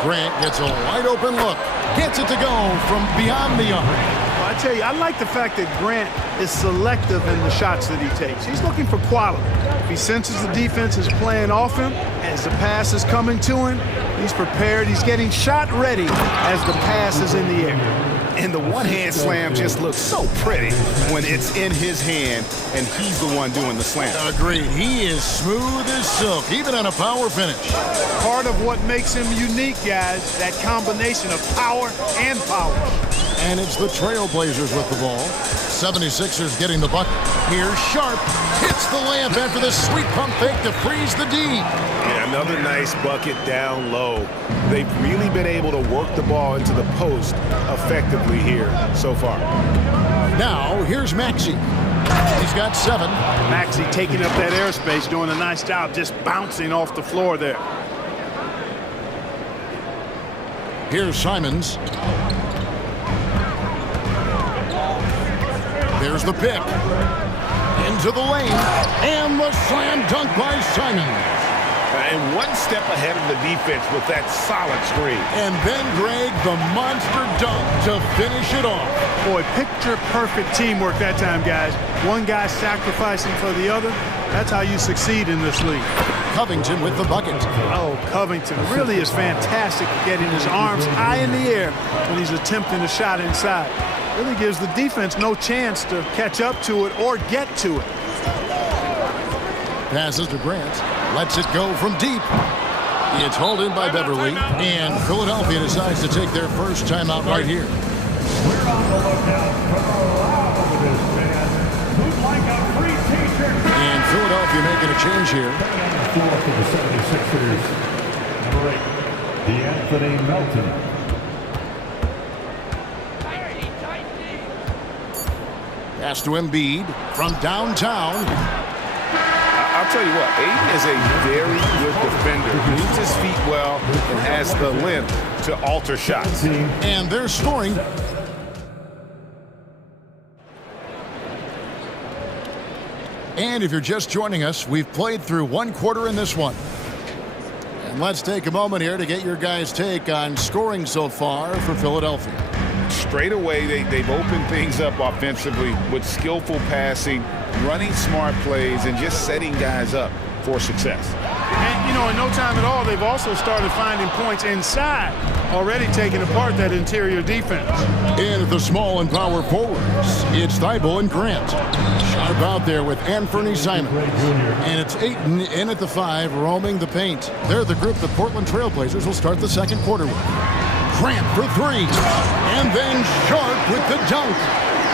Grant gets a wide open look. Gets it to go from beyond the arc. Well, I tell you, I like the fact that Grant is selective in the shots that he takes. He's looking for quality. If he senses the defense is playing off him, as the pass is coming to him, he's prepared. He's getting shot ready as the pass is in the air. And the one-hand slam just looks so pretty when it's in his hand and he's the one doing the slam. Agreed. He is smooth as silk, even on a power finish. Part of what makes him unique, guys, that combination of power and power. And it's the Trailblazers with the ball. 76ers getting the bucket. Here's Sharp. Hits the layup after the sweet pump fake to freeze the D. Yeah, another nice bucket down low. They've really been able to work the ball into the post effectively here so far. Now, here's Maxey. He's got 7. Maxey taking up that airspace, doing a nice job just bouncing off the floor there. Here's Simons. There's the pick. Into the lane. And the slam dunk by Simons. And one step ahead of the defense with that solid screen. And then, Greg, the monster dunk to finish it off. Boy, picture-perfect teamwork that time, guys. One guy sacrificing for the other. That's how you succeed in this league. Covington with the bucket. Oh, Covington really is fantastic at getting his arms high in the air when he's attempting a shot inside. Really gives the defense no chance to catch up to it or get to it. Passes to Grant. Lets it go from deep. It's hauled in by Beverly. And Philadelphia decides to take their first timeout right here. We're on the lookout for this man who'd like a free t-shirt. And Philadelphia making a change here. For the 76ers, number 8, D'Anthony Melton. Pass to Embiid from downtown. I'll tell you what, Aiden is a very good defender. He moves his feet well and has the length to alter shots. And they're scoring. And if you're just joining us, we've played through one quarter in this one. And let's take a moment here to get your guys' take on scoring so far for Philadelphia. Straight away, they've opened things up offensively with skillful passing, running smart plays, and just setting guys up for success. And, you know, in no time at all, they've also started finding points inside, already taking apart that interior defense. And at the small and power forwards, it's Thibault and Grant. Sharp out there with Anthony Simons. And it's Ayton in at the 5, roaming the paint. They're the group the Portland Trailblazers will start the second quarter with. Grant for 3. And then Sharp with the dunk.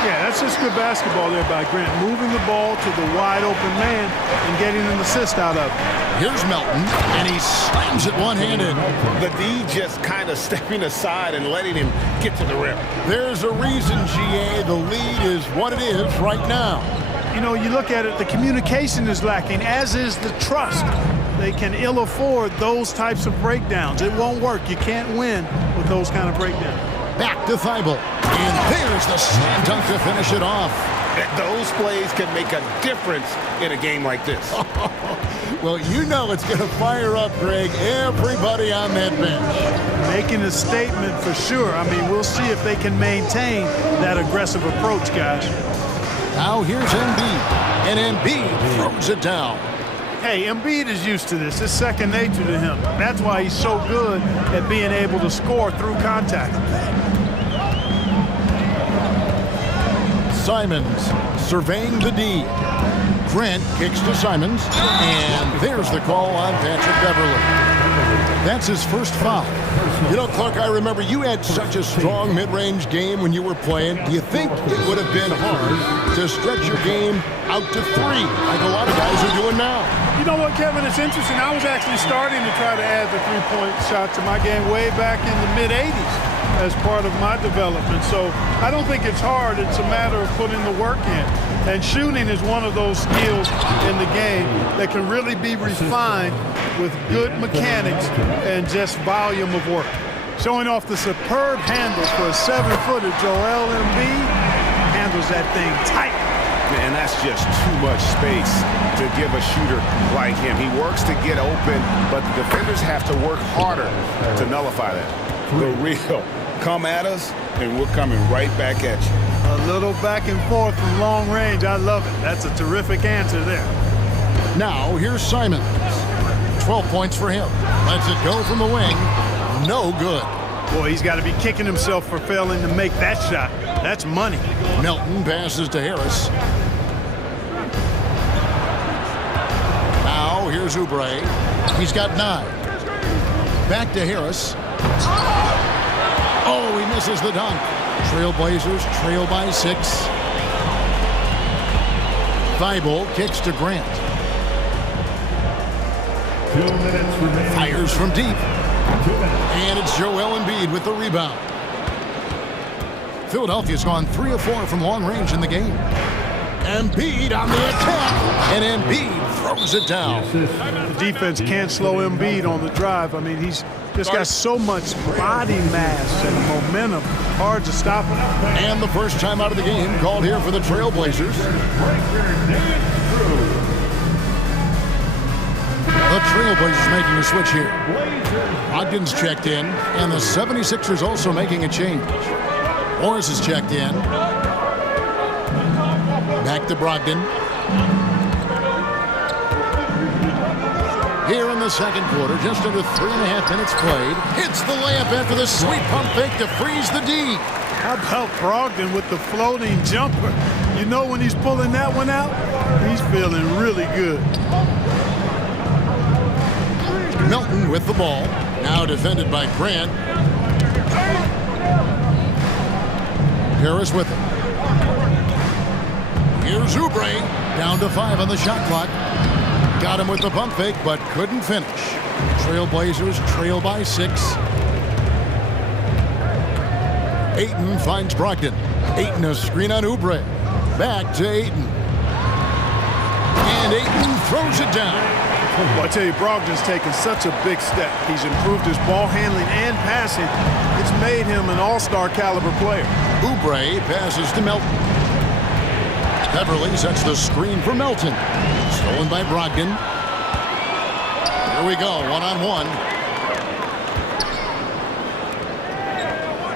Yeah, that's just good basketball there by Grant, moving the ball to the wide open man and getting an assist out of it. Here's Melton, and he slams it one-handed. The D just kind of stepping aside and letting him get to the rim. There's a reason, GA, the lead is what it is right now. You know, you look at it, the communication is lacking, as is the trust. They can ill afford those types of breakdowns. It won't work. You can't win with those kind of breakdowns. Back to Thibault. And there's the slam dunk to finish it off. Those plays can make a difference in a game like this. Well, you know it's going to fire up, Greg, everybody on that bench. Making a statement for sure. I mean, we'll see if they can maintain that aggressive approach, guys. Now here's Embiid. And Embiid throws it down. Hey, Embiid is used to this. It's second nature to him. That's why he's so good at being able to score through contact. Simons surveying the D. Grant kicks to Simons. And there's the call on Patrick Beverly. That's his first foul. You know, Clark, I remember you had such a strong mid-range game when you were playing. Do you think it would have been hard to stretch your game out to 3, like a lot of guys are doing now? You know what, Kevin? It's interesting. I was actually starting to try to add the three-point shot to my game way back in the mid-'80s as part of my development. So I don't think it's hard. It's a matter of putting the work in. And shooting is one of those skills in the game that can really be refined with good mechanics and just volume of work. Showing off the superb handle for a 7-footer, Joel Embiid handles that thing tight. And that's just too much space to give a shooter like him. He works to get open, but the defenders have to work harder to nullify that. The real come at us, and we're coming right back at you. A little back and forth from long range. I love it. That's a terrific answer there. Now, here's Simons. 12 points for him. Lets it go from the wing. No good. Boy, he's got to be kicking himself for failing to make that shot. That's money. Melton passes to Harris. Now here's Oubre. He's got 9. Back to Harris. Oh, he misses the dunk. Trailblazers trail by 6. Thibault kicks to Grant. 2 minutes remaining. Fires from deep. And it's Joel Embiid with the rebound. Philadelphia's gone 3 of 4 from long range in the game. Embiid on the attack, and Embiid throws it down. The defense can't slow Embiid on the drive. I mean, he's just got so much body mass and momentum. Hard to stop him. And the first time out of the game called here for the Trailblazers. The Trailblazers making a switch here. Ogden's checked in, and the 76ers also making a change. Morris is checked in. Back to Brogdon. Here in the second quarter, just under 3.5 minutes played. Hits the layup after the sweet pump fake to freeze the D. How about Brogdon with the floating jumper? You know when he's pulling that one out, he's feeling really good. Melton with the ball. Now defended by Grant. Harris with it. Here's Oubre. Down to 5 on the shot clock. Got him with the pump fake, but couldn't finish. Trailblazers trail by 6. Ayton finds Brogdon. Ayton a screen on Oubre. Back to Ayton. And Ayton throws it down. Well, I tell you, Brogdon's taken such a big step. He's improved his ball handling and passing. It's made him an all-star caliber player. Oubre passes to Melton. Beverly sets the screen for Melton. Stolen by Brogdon. Here we go, one-on-one.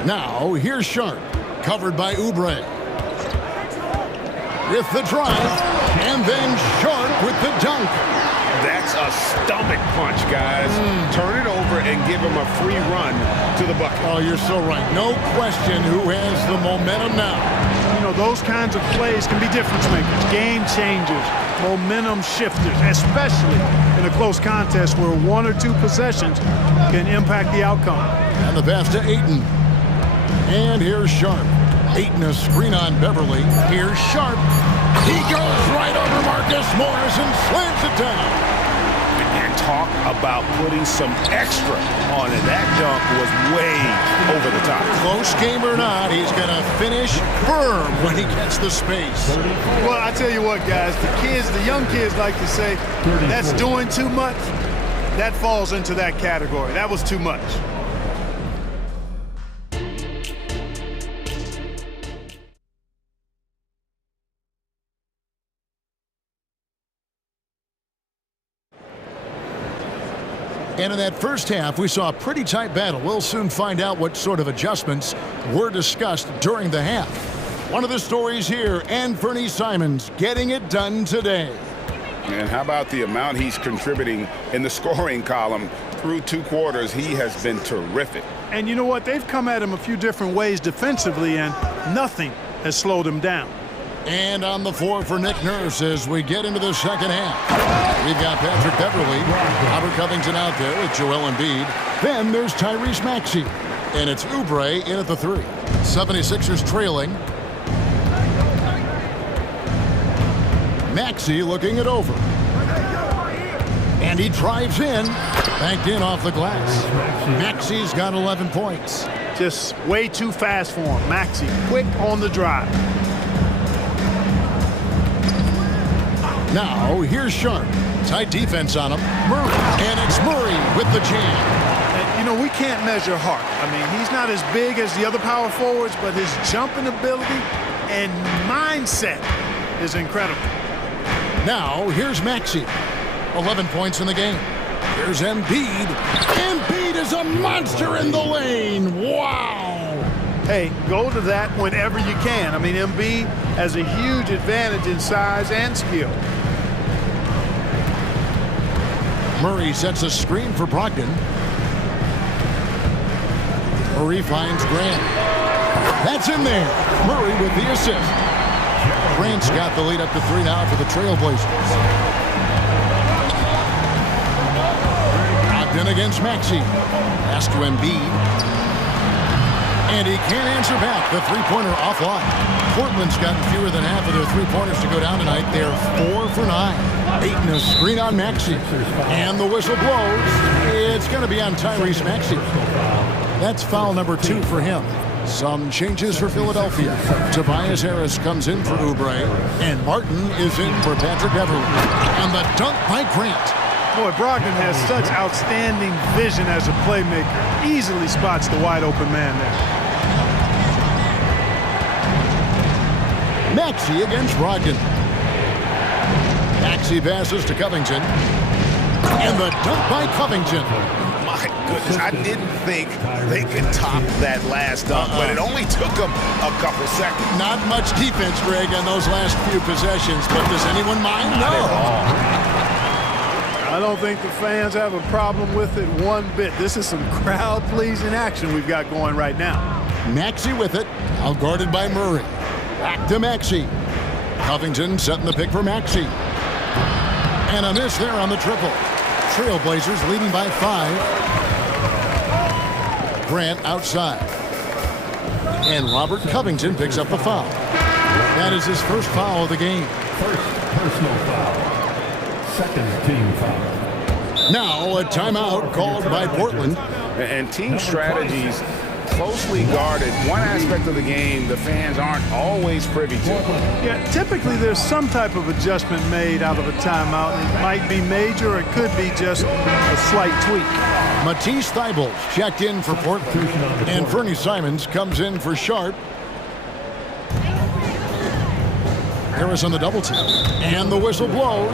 Now, here's Sharp. Covered by Oubre. With the drive. And then Sharp with the dunk. That's a stomach punch, guys. Turn it over and give him a free run to the bucket. Oh, you're so right. No question who has the momentum now. You know, those kinds of plays can be difference makers, game changers, momentum shifters, especially in a close contest where 1 or 2 possessions can impact the outcome. And the pass to Ayton. And here's Sharp. Ayton a screen on Beverly. Here's Sharp. He goes right over Marcus Morris and slams it down. And talk about putting some extra on it. That dunk was way over the top. Close game or not, he's going to finish firm when he gets the space. Well, I tell you what, guys, the young kids like to say, that's doing too much. That falls into that category. That was too much. And in that first half, we saw a pretty tight battle. We'll soon find out what sort of adjustments were discussed during the half. One of the stories here, Anthony Simons getting it done today. And how about the amount he's contributing in the scoring column through 2 quarters? He has been terrific. And you know what? They've come at him a few different ways defensively, and nothing has slowed him down. And on the floor for Nick Nurse as we get into the second half. We've got Patrick Beverly, Robert Covington out there with Joel Embiid. Then there's Tyrese Maxey. And it's Oubre in at the 3. 76ers trailing. Maxey looking it over. And he drives in. Banked in off the glass. Maxey's got 11 points. Just way too fast for him. Maxey, quick on the drive. Now, here's Sharp. Tight defense on him. Murray. And it's Murray with the jam. And, you know, we can't measure Hart. I mean, he's not as big as the other power forwards, but his jumping ability and mindset is incredible. Now, here's Maxey. 11 points in the game. Here's Embiid. Embiid is a monster in the lane. Wow. Hey, go to that whenever you can. I mean, Embiid has a huge advantage in size and skill. Murray sets a screen for Brogdon. referee finds Grant. That's in there. Murray with the assist. Grant's got the lead up to 3 now for the Trailblazers. Brogdon against Maxey. Pass to Embiid. And he can't answer back. The three-pointer offline. Portland's gotten fewer than half of their three-pointers to go down tonight. They're 4 for 9. Ayton a screen on Maxey. And the whistle blows. It's going to be on Tyrese Maxey. That's foul number 2 for him. Some changes for Philadelphia. Tobias Harris comes in for Oubre. And Martin is in for Patrick Beverly. And the dunk by Grant. Boy, Brogdon has such outstanding vision as a playmaker. Easily spots the wide open man there. Maxey against Brogdon. Maxey passes to Covington. And the dunk by Covington. My goodness, I didn't think they could top that last dunk, but it only took them a couple seconds. Not much defense, Greg, on those last few possessions, but does anyone mind? No. I don't think the fans have a problem with it one bit. This is some crowd-pleasing action we've got going right now. Maxey with it, out guarded by Murray. Back to Maxey. Covington setting the pick for Maxey. And a miss there on the triple. Trailblazers leading by 5. Grant outside. And Robert Covington picks up the foul. That is his first foul of the game. First personal foul. Second team foul. Now a timeout called by Portland. And team strategies closely guarded. One aspect of the game the fans aren't always privy to. Yeah, typically there's some type of adjustment made out of a timeout. It might be major, or it could be just a slight tweak. Matisse Thybulle checked in for Portland. And Fernie Simons comes in for Sharp. Harris on the double team. And the whistle blows.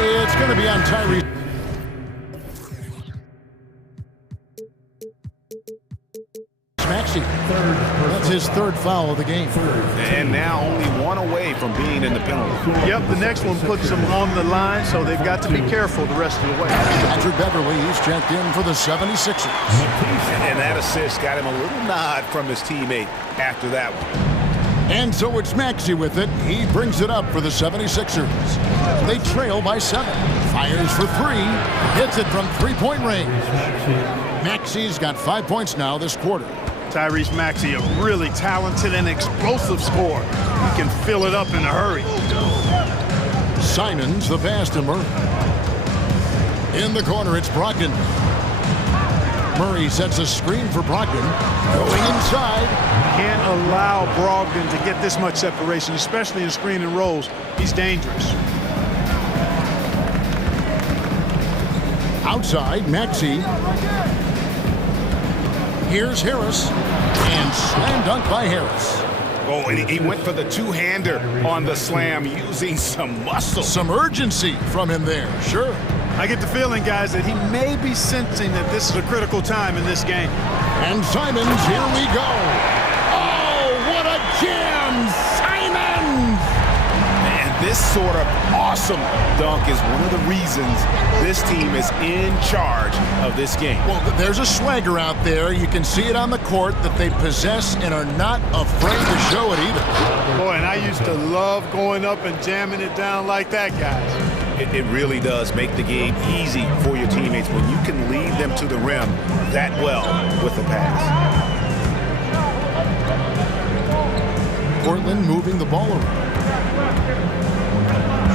It's going to be on Tyrese. Maxey. That's his third foul of the game. And now only one away from being in the penalty. Yep, the next one puts them on the line, so they've got to be careful the rest of the way. Patrick Beverly is checked in for the 76ers. And that assist got him a little nod from his teammate after that one. And so it's Maxey with it. He brings it up for the 76ers. They trail by 7. Fires for 3. Hits it from three-point range. Maxey's got 5 points now this quarter. Tyrese Maxey, a really talented and explosive scorer. He can fill it up in a hurry. Simons, the pass to Murray. In the corner, it's Brogdon. Murray sets a screen for Brogdon. Going inside. Can't allow Brogdon to get this much separation, especially in screen and rolls. He's dangerous. Outside, Maxey. Here's Harris. And slam dunk by Harris. Oh, and he went for the two-hander on the slam using some muscle. Some urgency from him there, sure. I get the feeling, guys, that he may be sensing that this is a critical time in this game. And Simons, here we go. Oh, what a jam! Simons! And this sort of awesome dunk is one of the reasons this team is in charge of this game. Well, there's a swagger out there. You can see it on the court that they possess and are not afraid to show it either. Boy, and I used to love going up and jamming it down like that, guys. It really does make the game easy for your teammates when you can lead them to the rim that well with the pass. Portland moving the ball around.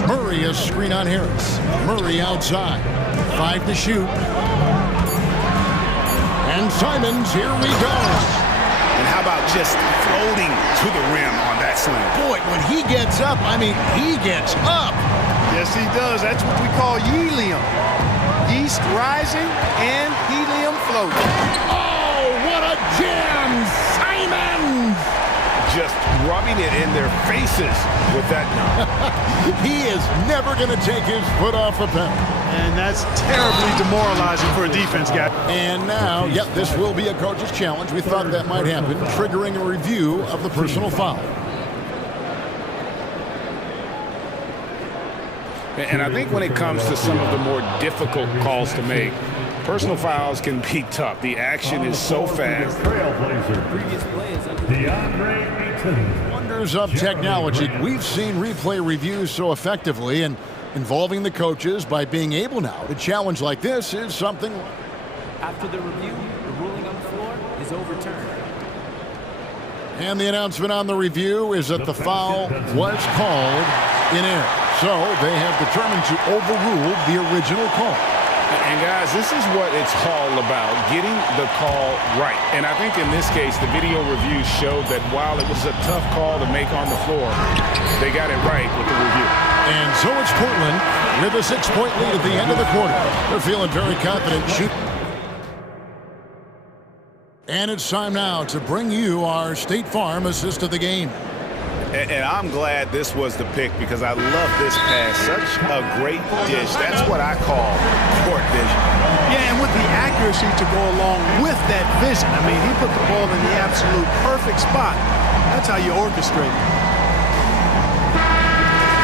Murray a screen on Harris. Murray outside. 5 to shoot. And Simons, here we go. And how about just floating to the rim on that slam? Boy, when he gets up, I mean, he gets up. Yes, he does. That's what we call helium. Yeast rising and helium floating. Oh, what a jam! Simons! Just rubbing it in their faces with that dunk. He is never going to take his foot off the pedal. And that's terribly demoralizing for a defense guy. And now, yep, this will be a coach's challenge. We thought that might happen, triggering a review of the personal foul. And I think when it comes to some of the more difficult calls to make, Personal fouls can be tough. The action is so fast. Wonders of technology. We've seen replay reviews so effectively, and involving the coaches by being able now to challenge like this is something. After the review, the ruling on the floor is overturned. And the announcement on the review is that the foul was called in air. So they have determined to overrule the original call. And guys, this is what it's all about, getting the call right. And I think in this case, the video review showed that while it was a tough call to make on the floor, they got it right with the review. And so it's Portland with a 6-point lead at the end of the quarter. They're feeling very confident shooting. And it's time now to bring you our State Farm assist of the game. And I'm glad this was the pick because I love this pass. Such a great dish. That's what I call court vision. Yeah, and with the accuracy to go along with that vision. I mean, he put the ball in the absolute perfect spot. That's how you orchestrate it.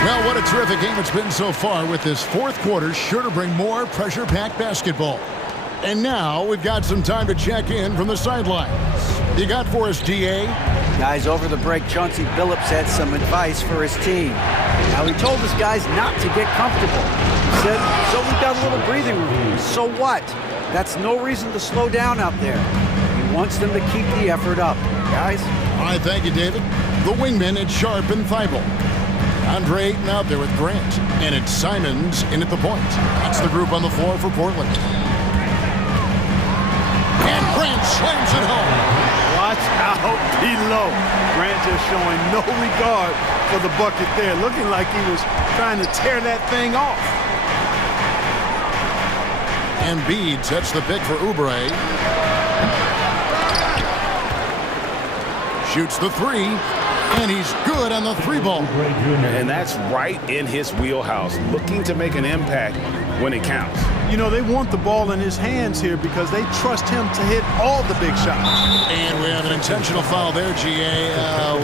Well, what a terrific game it's been so far with this fourth quarter. Sure to bring more pressure-packed basketball. And now we've got some time to check in from the sidelines. You got for us, DA? Guys, over the break, Chauncey Billups had some advice for his team. Now, he told his guys not to get comfortable. He said, so we've got a little breathing room. So what? That's no reason to slow down out there. He wants them to keep the effort up. Guys? All right, thank you, David. The wingmen, it's Sharp and Thibault. Andre Ayton out there with Grant. And it's Simons in at the point. That's the group on the floor for Portland. And Grant slams it home. Watch out below. Grant just showing no regard for the bucket there. Looking like he was trying to tear that thing off. Embiid sets the pick for Oubre. Shoots the three. And he's good on the three ball. And that's right in his wheelhouse. Looking to make an impact when it counts. You know, they want the ball in his hands here because they trust him to hit all the big shots. And we have an intentional foul there, GA.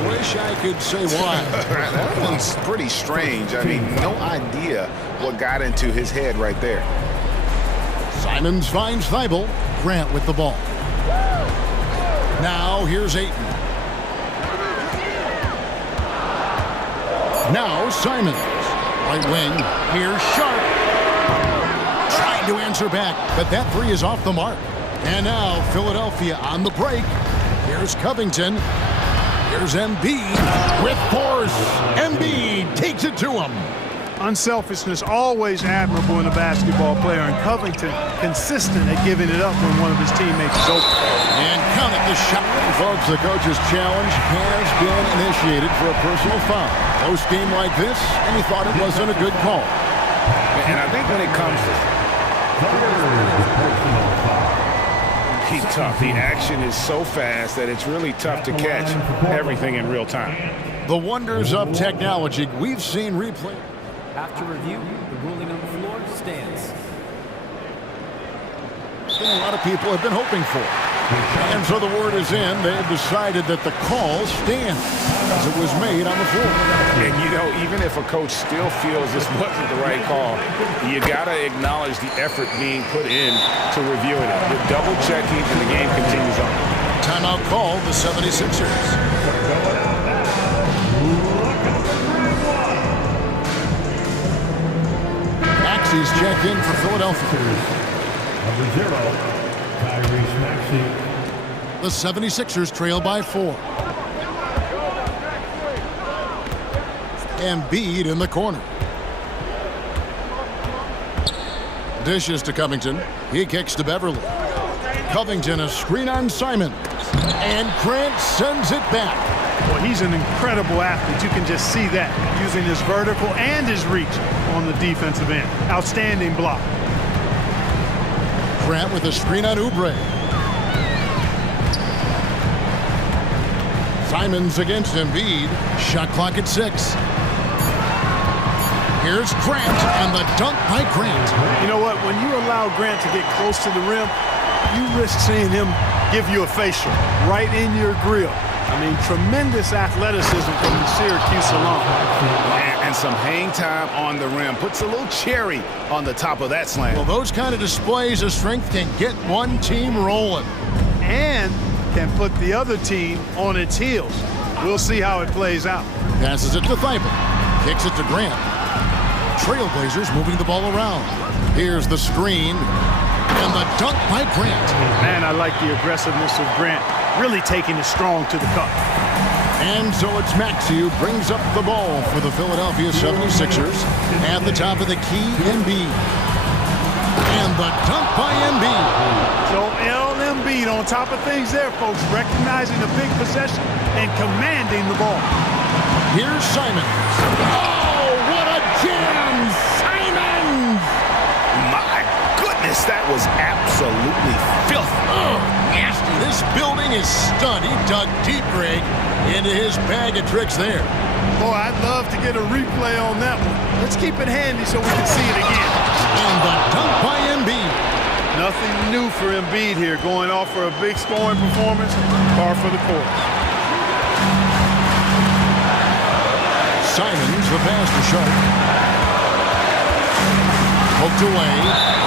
Wish I could say why. That one's pretty strange. I mean, no idea what got into his head right there. Simons finds Thibault. Grant with the ball. Now here's Ayton. Now Simons. Right wing. Here's Sharp. Trying to answer back, but that three is off the mark. And now Philadelphia on the break. Here's Covington. Here's Embiid with force. Embiid takes it to him. Unselfishness always admirable in a basketball player, and Covington consistent at giving it up when one of his teammates is open. And count it, the shot. Folks, the coach's challenge has been initiated for a personal foul. Close game like this, and he thought it wasn't a good call. And I think when it comes to keep tough, the action is so fast that it's really tough to catch everything in real time. The wonders of technology. We've seen replay. After review, the ruling on the floor stands. A lot of people have been hoping for. And so the word is in. They have decided that the call stands as it was made on the floor. And, you know, even if a coach still feels this wasn't the right call, you got to acknowledge the effort being put in to reviewing it. The double checking, and the game continues on. Timeout call, the 76ers. Maxi's checked in for Philadelphia. Number 0, Tyrese Maxey. The 76ers trail by 4. Embiid in the corner. Dishes to Covington. He kicks to Beverly. Covington, a screen on Simons. And Grant sends it back. Well, he's an incredible athlete. You can just see that, using his vertical and his reach on the defensive end. Outstanding block. Grant with a screen on Oubre. Simons against Embiid. Shot clock at 6. Here's Grant, and the dunk by Grant. You know what? When you allow Grant to get close to the rim, you risk seeing him give you a facial right in your grill. I mean, tremendous athleticism from the Syracuse alum. And some hang time on the rim. Puts a little cherry on the top of that slam. Well, those kind of displays of strength can get one team rolling. And can put the other team on its heels. We'll see how it plays out. Passes it to Thibault. Kicks it to Grant. Trailblazers moving the ball around. Here's the screen. And the dunk by Grant. Man, I like the aggressiveness of Grant. Really taking it strong to the cup. And so it's Maxey who brings up the ball for the Philadelphia 76ers. At the top of the key, Embiid. And the dunk by Embiid. Joel Embiid on top of things there, folks. Recognizing a big possession and commanding the ball. Here's Simons. Oh, what a jam! Simons! My goodness, that was absolutely filthy. Oh, nasty. This building is stunned. He dug deep, Greg, into his bag of tricks there. Boy, I'd love to get a replay on that one. Let's keep it handy so we can see it again. And the dunk by Embiid. Nothing new for Embiid here, going off for a big scoring performance, par for the course. Simons, the pass to Sharp. Poked away,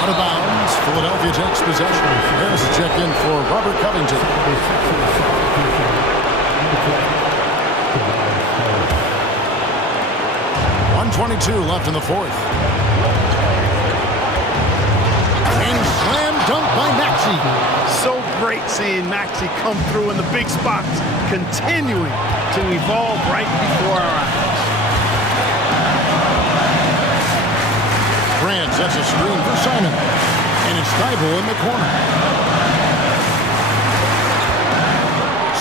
out of bounds. Philadelphia takes possession. There's a check in for Robert Covington. 1:22 left in the fourth. And slam dunk by Maxey. So great seeing Maxey come through in the big spots, continuing to evolve right before our eyes. Grant sets a screen for Simon. And it's Thibault in the corner.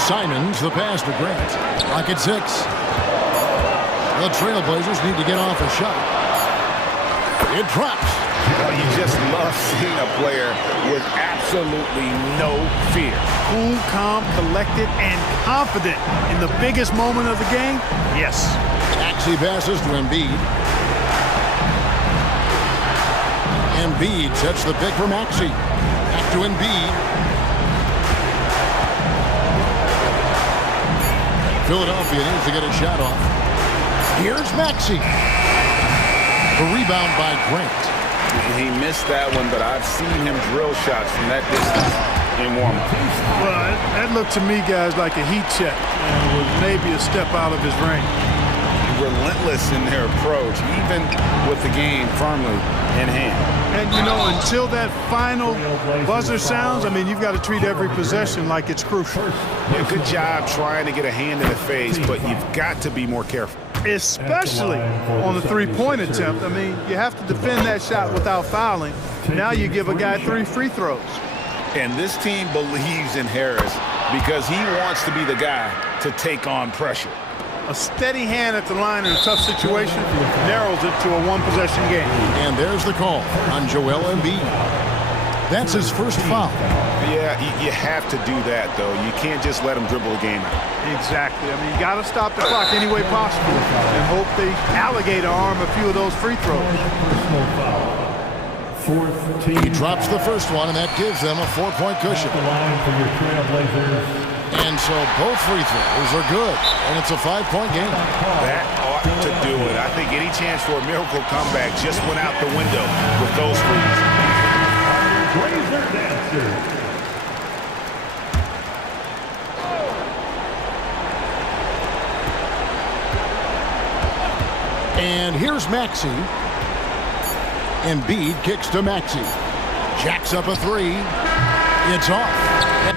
Simons, the pass to Grant. Clock at 6. The Trailblazers need to get off a shot. It drops. Well, you just love seeing a player with absolutely no fear. Cool, calm, collected, and confident in the biggest moment of the game. Yes. Maxey passes to Embiid. Embiid sets the pick for Maxey. Back to Embiid. Philadelphia needs to get a shot off. Here's Maxey. The rebound by Grant. He missed that one, but I've seen him drill shots from that distance in warm-up. Well, that looked to me, guys, like a heat check and was maybe a step out of his range. Relentless in their approach, even with the game firmly in hand. And, you know, until that final buzzer sounds, I mean, you've got to treat every possession like it's crucial. Yeah, good job trying to get a hand in the face, but you've got to be more careful. Especially on the three-point attempt. I mean, you have to defend that shot without fouling. Now you give a guy 3 free throws. And this team believes in Harris because he wants to be the guy to take on pressure. A steady hand at the line in a tough situation narrows it to a one-possession game. And there's the call on Joel Embiid. That's his first foul. Yeah, you have to do that, though. You can't just let him dribble the game out. Exactly. I mean, you got to stop the clock any way possible and hope they alligator arm a few of those free throws. He drops the first one, and that gives them a 4-point cushion. And so both free throws are good, and it's a 5-point game. That ought to do it. I think any chance for a miracle comeback just went out the window with those frees. And here's Maxey. Embiid kicks to Maxey. Jacks up a 3. It's off.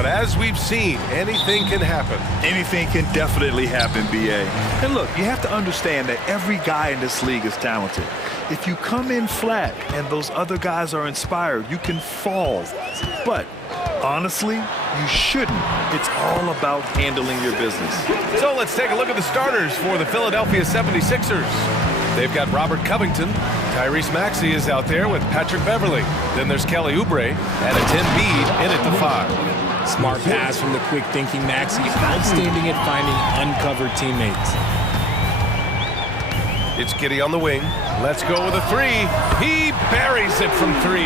But as we've seen, anything can happen. Anything can definitely happen, B.A. And look, you have to understand that every guy in this league is talented. If you come in flat and those other guys are inspired, you can fall. But honestly, you shouldn't. It's all about handling your business. So let's take a look at the starters for the Philadelphia 76ers. They've got Robert Covington. Tyrese Maxey is out there with Patrick Beverly. Then there's Kelly Oubre, and it's Embiid in at the 5. Smart pass from the quick thinking Maxey. Outstanding at finding uncovered teammates. It's Giddey on the wing. Let's go with a 3. He buries it from 3.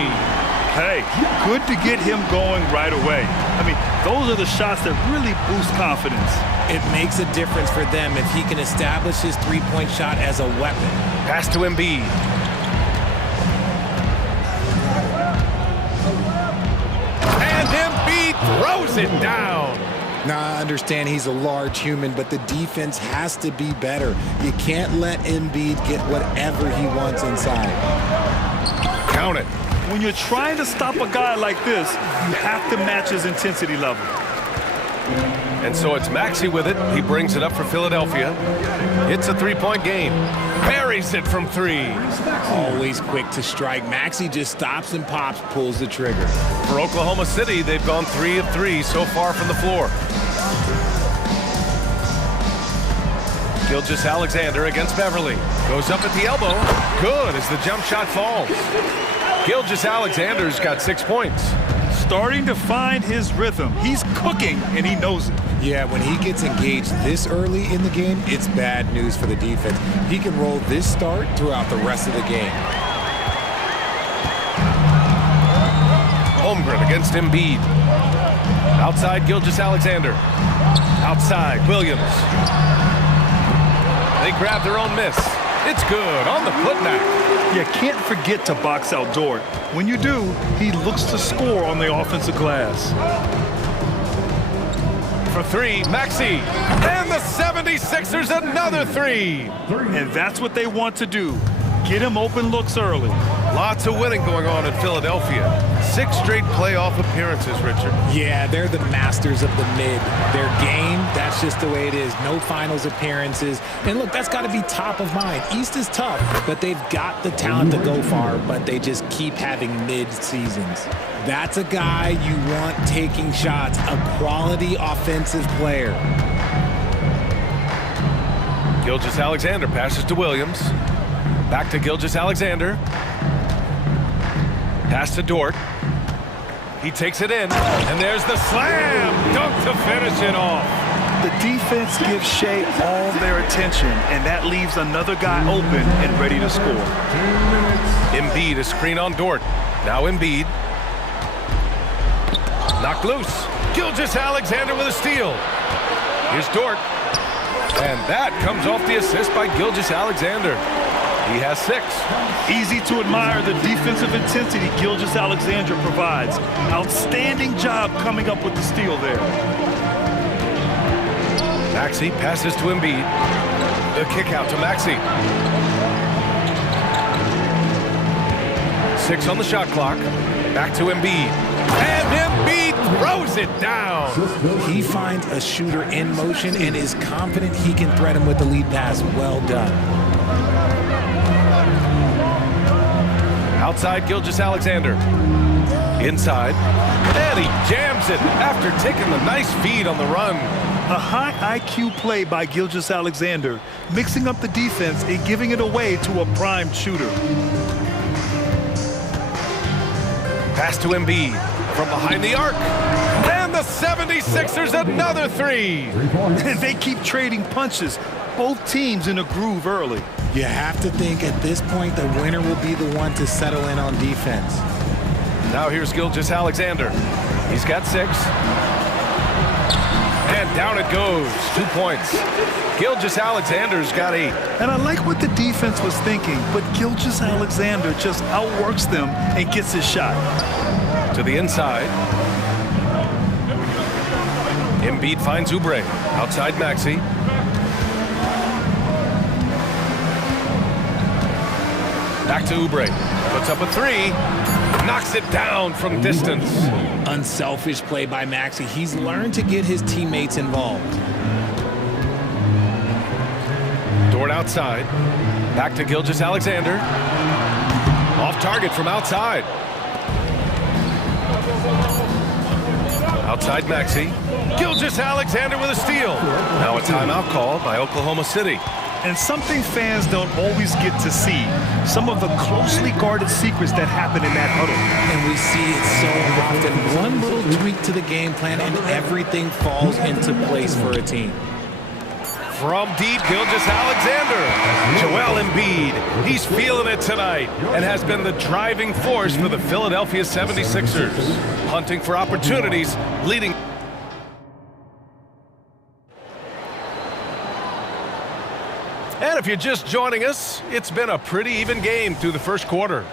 Hey, good to get him going right away. I mean, those are the shots that really boost confidence. It makes a difference for them if he can establish his three-point shot as a weapon. Pass to Embiid. And Embiid throws it down. Now, I understand he's a large human, but the defense has to be better. You can't let Embiid get whatever he wants inside. Count it. When you're trying to stop a guy like this, you have to match his intensity level. And so it's Maxey with it. He brings it up for Philadelphia. It's a three-point game. Buries it from 3. Always quick to strike. Maxey just stops and pops, pulls the trigger. For Oklahoma City, they've gone 3 of 3 so far from the floor. Gilgeous-Alexander against Beverly. Goes up at the elbow. Good as the jump shot falls. Gilgeous-Alexander's got 6 points. Starting to find his rhythm. He's cooking, and he knows it. Yeah, when he gets engaged this early in the game, it's bad news for the defense. He can roll this start throughout the rest of the game. Holmgren against Embiid. Outside Gilgeous-Alexander. Outside Williams. They grab their own miss. It's good on the putback. You can't forget to box out Dort. When you do, he looks to score on the offensive glass. For 3, Maxey. And the 76ers another 3. And that's what they want to do. Get him open looks early. Lots of winning going on in Philadelphia. 6 straight playoff appearances, Richard. Yeah, they're the masters of the mid. Their game, that's just the way it is. No finals appearances. And look, that's got to be top of mind. East is tough, but they've got the talent to go far, but they just keep having mid seasons. That's a guy you want taking shots, a quality offensive player. Gilgeous-Alexander passes to Williams. Back to Gilgeous-Alexander. Pass to Dort. He takes it in, and there's the slam dunk to finish it off. The defense gives Shea all their attention, and that leaves another guy open and ready to score. Embiid, a screen on Dort. Now Embiid. Knocked loose. Gilgeous-Alexander with a steal. Here's Dort. And that comes off the assist by Gilgeous-Alexander. He has 6. Easy to admire the defensive intensity Gilgeous-Alexander provides. Outstanding job coming up with the steal there. Maxey passes to Embiid. The kick out to Maxey. 6 on the shot clock. Back to Embiid. And Embiid throws it down. He finds a shooter in motion and is confident he can thread him with the lead pass. Well done. Outside Gilgeous-Alexander. Inside. And he jams it after taking the nice feed on the run. A high IQ play by Gilgeous-Alexander, mixing up the defense and giving it away to a primed shooter. Pass to Embiid from behind the arc. And the 76ers another 3. And they keep trading punches. Both teams in a groove early. You have to think at this point the winner will be the one to settle in on defense. Now here's Gilgeous-Alexander. He's got 6. And down it goes. 2 points. Gilgeous-Alexander's got 8. And I like what the defense was thinking, but Gilgeous-Alexander just outworks them and gets his shot. To the inside. Embiid finds Oubre. Outside Maxey. Back to Oubre. Puts up a 3. Knocks it down from distance. Unselfish play by Maxey. He's learned to get his teammates involved. Dort outside. Back to Gilgeous-Alexander. Off target from outside. Outside Maxey. Gilgeous-Alexander with a steal. Now a timeout call by Oklahoma City. And something fans don't always get to see, some of the closely guarded secrets that happen in that huddle. And we see it so often. One little tweak to the game plan and everything falls into place for a team. From deep, Gilgeous-Alexander. Joel Embiid. He's feeling it tonight and has been the driving force for the Philadelphia 76ers. Hunting for opportunities, leading. And if you're just joining us, it's been a pretty even game through the first quarter.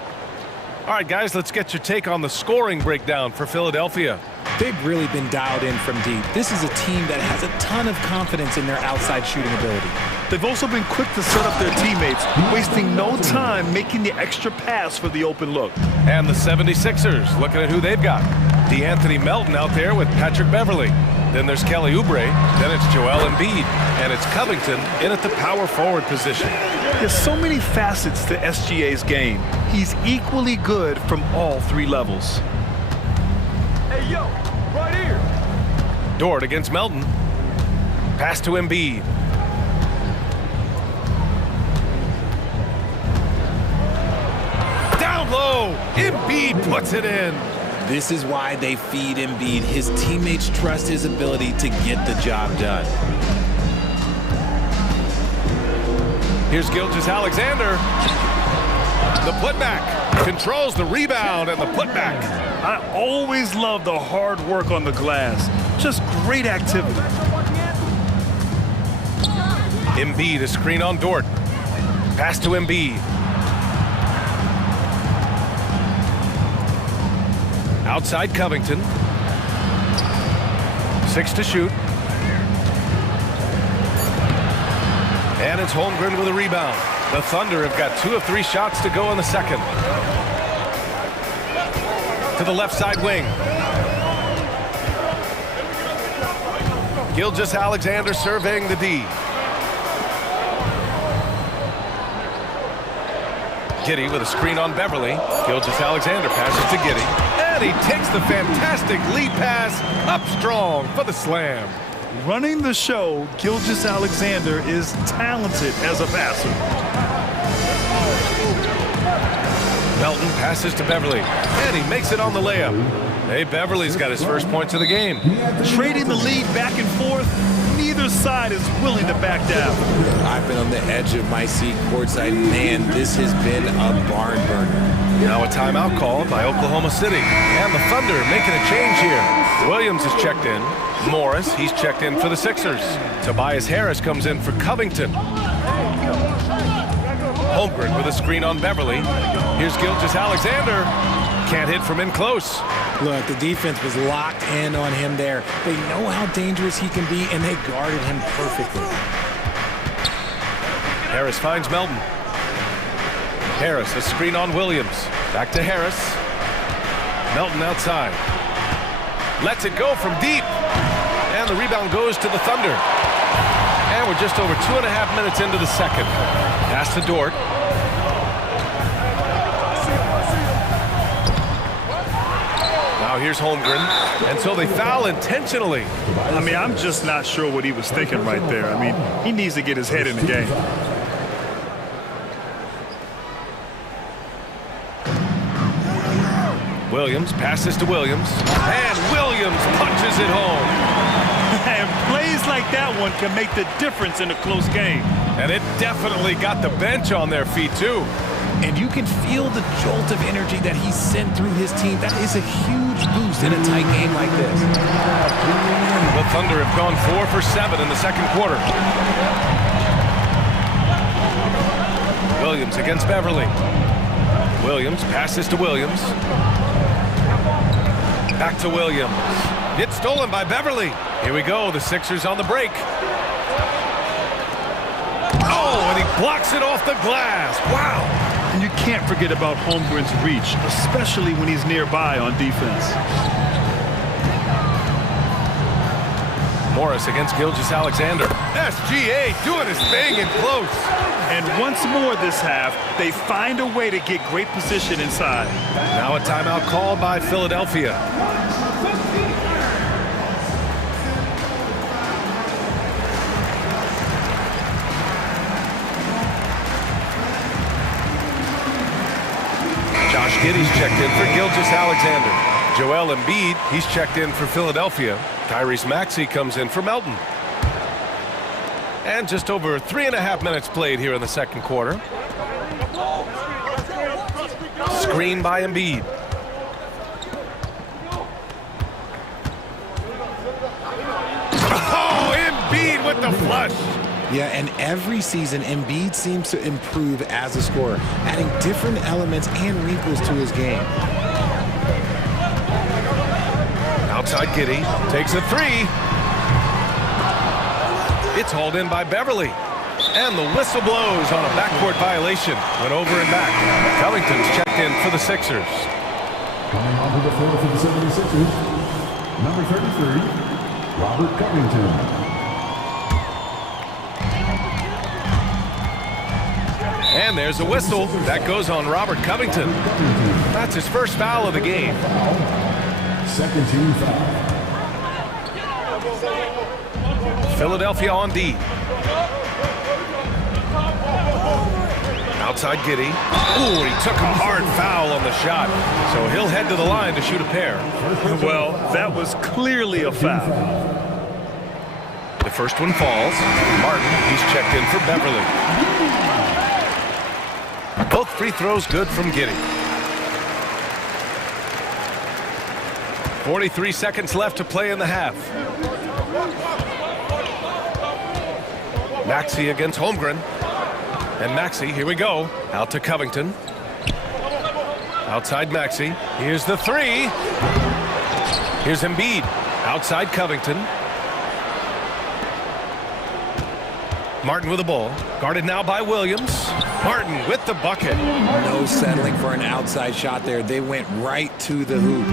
All right, guys, let's get your take on the scoring breakdown for Philadelphia. They've really been dialed in from deep. This is a team that has a ton of confidence in their outside shooting ability. They've also been quick to set up their teammates, wasting no time making the extra pass for the open look. And the 76ers, looking at who they've got. DeAnthony Melton out there with Patrick Beverley. Then there's Kelly Oubre. Then it's Joel Embiid. And it's Covington in at the power forward position. There's so many facets to SGA's game. He's equally good from all three levels. Hey, yo, right here. Dort against Melton. Pass to Embiid. Down low. Embiid puts it in. This is why they feed Embiid. His teammates trust his ability to get the job done. Here's Gilgeous-Alexander. The putback. Controls the rebound and the putback. I always love the hard work on the glass. Just great activity. Embiid, a screen on Dort. Pass to Embiid. Outside Covington. 6 to shoot. And it's Holmgren with a rebound. The Thunder have got 2 of 3 shots to go in the second. To the left side wing. Gilgeous-Alexander surveying the D. Giddey with a screen on Beverley. Gilgeous-Alexander passes to Giddey. And he takes the fantastic lead pass up strong for the slam. Running the show, Gilgeous-Alexander is talented as a passer. Melton passes to Beverley, and he makes it on the layup. Hey, Beverley's got his first points of the game. Trading the lead back and forth, neither side is willing to back down. I've been on the edge of my seat courtside. Man, this has been a barn burner. Now a timeout called by Oklahoma City. And the Thunder making a change here. Williams is checked in. Morris, he's checked in for the Sixers. Tobias Harris comes in for Covington. Holmgren with a screen on Beverley. Here's Gilgeous-Alexander. Can't hit from in close. Look, the defense was locked in on him there. They know how dangerous he can be, and they guarded him perfectly. Harris finds Melton. Harris, a screen on Williams. Back to Harris. Melton outside. Lets it go from deep. And the rebound goes to the Thunder. And we're just over 2.5 minutes into the second. Pass to Dort. Now here's Holmgren. And so they foul intentionally. I mean, I'm just not sure what he was thinking right there. I mean, he needs to get his head in the game. Williams passes to Williams. And Williams punches it home. And plays like that one can make the difference in a close game. And it definitely got the bench on their feet, too. And you can feel the jolt of energy that he sent through his team. That is a huge boost in a tight game like this. The Thunder have gone 4 for 7 in the second quarter. Williams against Beverley. Williams passes to Williams. Back to Williams. It's stolen by Beverley. Here we go, the Sixers on the break. Oh, and he blocks it off the glass. Wow. And you can't forget about Holmgren's reach, especially when he's nearby on defense. Morris against Gilgeous-Alexander. SGA doing his thing in close. And once more this half, they find a way to get great position inside. Now a timeout called by Philadelphia. Josh Giddey's checked in for Gilgeous-Alexander. Joel Embiid, he's checked in for Philadelphia. Tyrese Maxey comes in for Melton. And just over 3.5 minutes played here in the second quarter. Screen by Embiid. Oh, Embiid with the flush. Yeah, and every season, Embiid seems to improve as a scorer, adding different elements and wrinkles to his game. Outside Giddey takes a three. It's hauled in by Beverly. And the whistle blows on a backcourt violation. Went over and back. Covington's checked in for the Sixers. Coming onto the floor for the 76ers, number 33, Robert Covington. And there's a whistle. That goes on Robert Covington. That's his first foul of the game. Second team foul. Philadelphia on D. Outside Giddey. Ooh, he took a hard foul on the shot. So he'll head to the line to shoot a pair. Well, that was clearly a foul. The first one falls. Martin, he's checked in for Beverly. Both free throws good from Giddey. 43 seconds left to play in the half. Maxey against Holmgren. And Maxey, here we go. Out to Covington. Outside Maxey. Here's the three. Here's Embiid. Outside Covington. Martin with the ball. Guarded now by Williams. Martin with the bucket. No settling for an outside shot there. They went right to the hoop.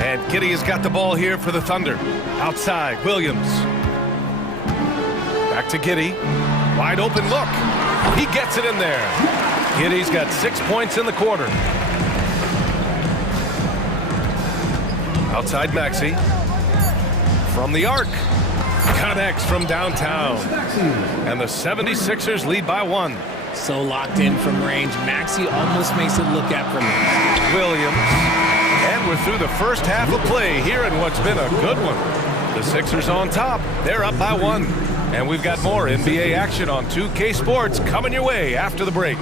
And Giddey has got the ball here for the Thunder. Outside, Williams. Back to Giddey. Wide open look. He gets it in there. Giddey's got 6 points in the quarter. Outside Maxey. From the arc. Connects from downtown. And the 76ers lead by 1. So locked in from range. Maxey almost makes it look effortless. Williams. And we're through the first half of play here in what's been a good one. The Sixers on top. They're up by 1. And we've got more NBA action on 2K Sports coming your way after the break.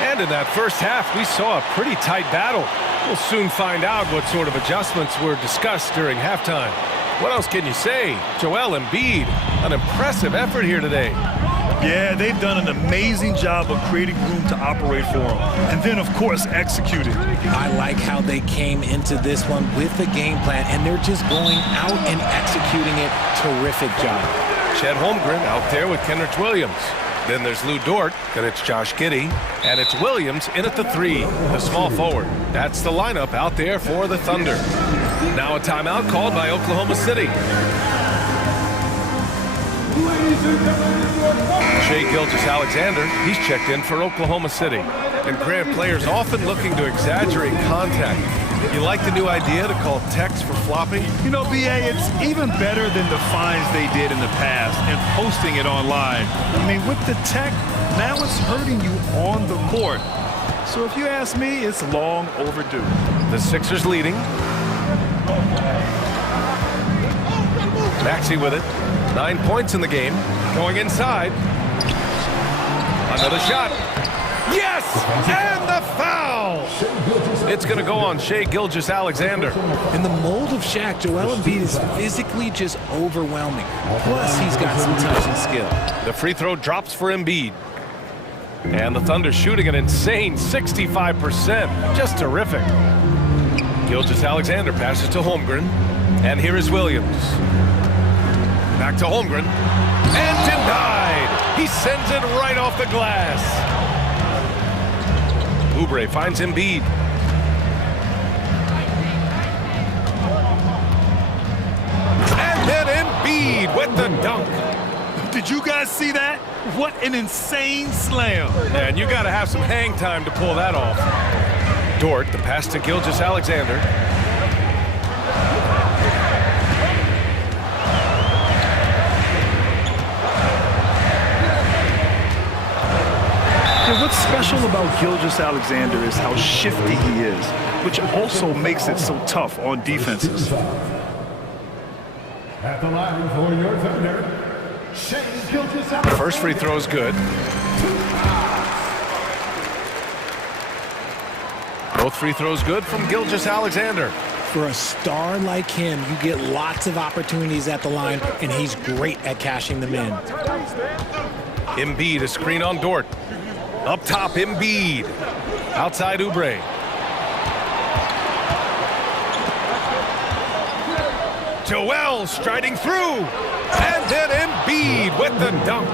And in that first half, we saw a pretty tight battle. We'll soon find out what sort of adjustments were discussed during halftime. What else can you say? Joel Embiid, an impressive effort here today. Yeah, they've done an amazing job of creating room to operate for him. And then, of course, executing. I like how they came into this one with a game plan, and they're just going out and executing it. Terrific job. Chet Holmgren out there with Kenrich Williams. Then there's Lou Dort, and it's Josh Giddey, and it's Williams in at the 3, the small forward. That's the lineup out there for the Thunder. Now a timeout called by Oklahoma City. Shai Gilgeous-Alexander, he's checked in for Oklahoma City. And Grant, players often looking to exaggerate contact. You like the new idea to call text for flopping? You know, BA, it's even better than the fines they did in the past and posting it online. I mean, with the tech, now it's hurting you on the court. So if you ask me, it's long overdue. The Sixers leading. Maxey with it. 9 points in the game. Going inside. Another shot. Yes! And the foul! It's going to go on Shai Gilgeous-Alexander. In the mold of Shaq, Joel Embiid is physically just overwhelming. Plus, he's got some touch and skill. The free throw drops for Embiid. And the Thunder shooting an insane 65%. Just terrific. Gilgeous-Alexander passes to Holmgren. And here is Williams. Back to Holmgren. And denied! He sends it right off the glass. Oubre finds Embiid. And then Embiid with the dunk. Did you guys see that? What an insane slam. And you got to have some hang time to pull that off. Dort, the pass to Gilgeous-Alexander. What's special about Gilgeous-Alexander is how shifty he is, which also makes it so tough on defenses. At the line for your Thunder, Shai Gilgeous-Alexander. First free throw is good. Both free throws good from Gilgeous-Alexander. For a star like him, you get lots of opportunities at the line, and he's great at cashing them in. Embiid, a screen on Dort. Up top, Embiid. Outside, Oubre. Joel striding through. And then Embiid with the dunk.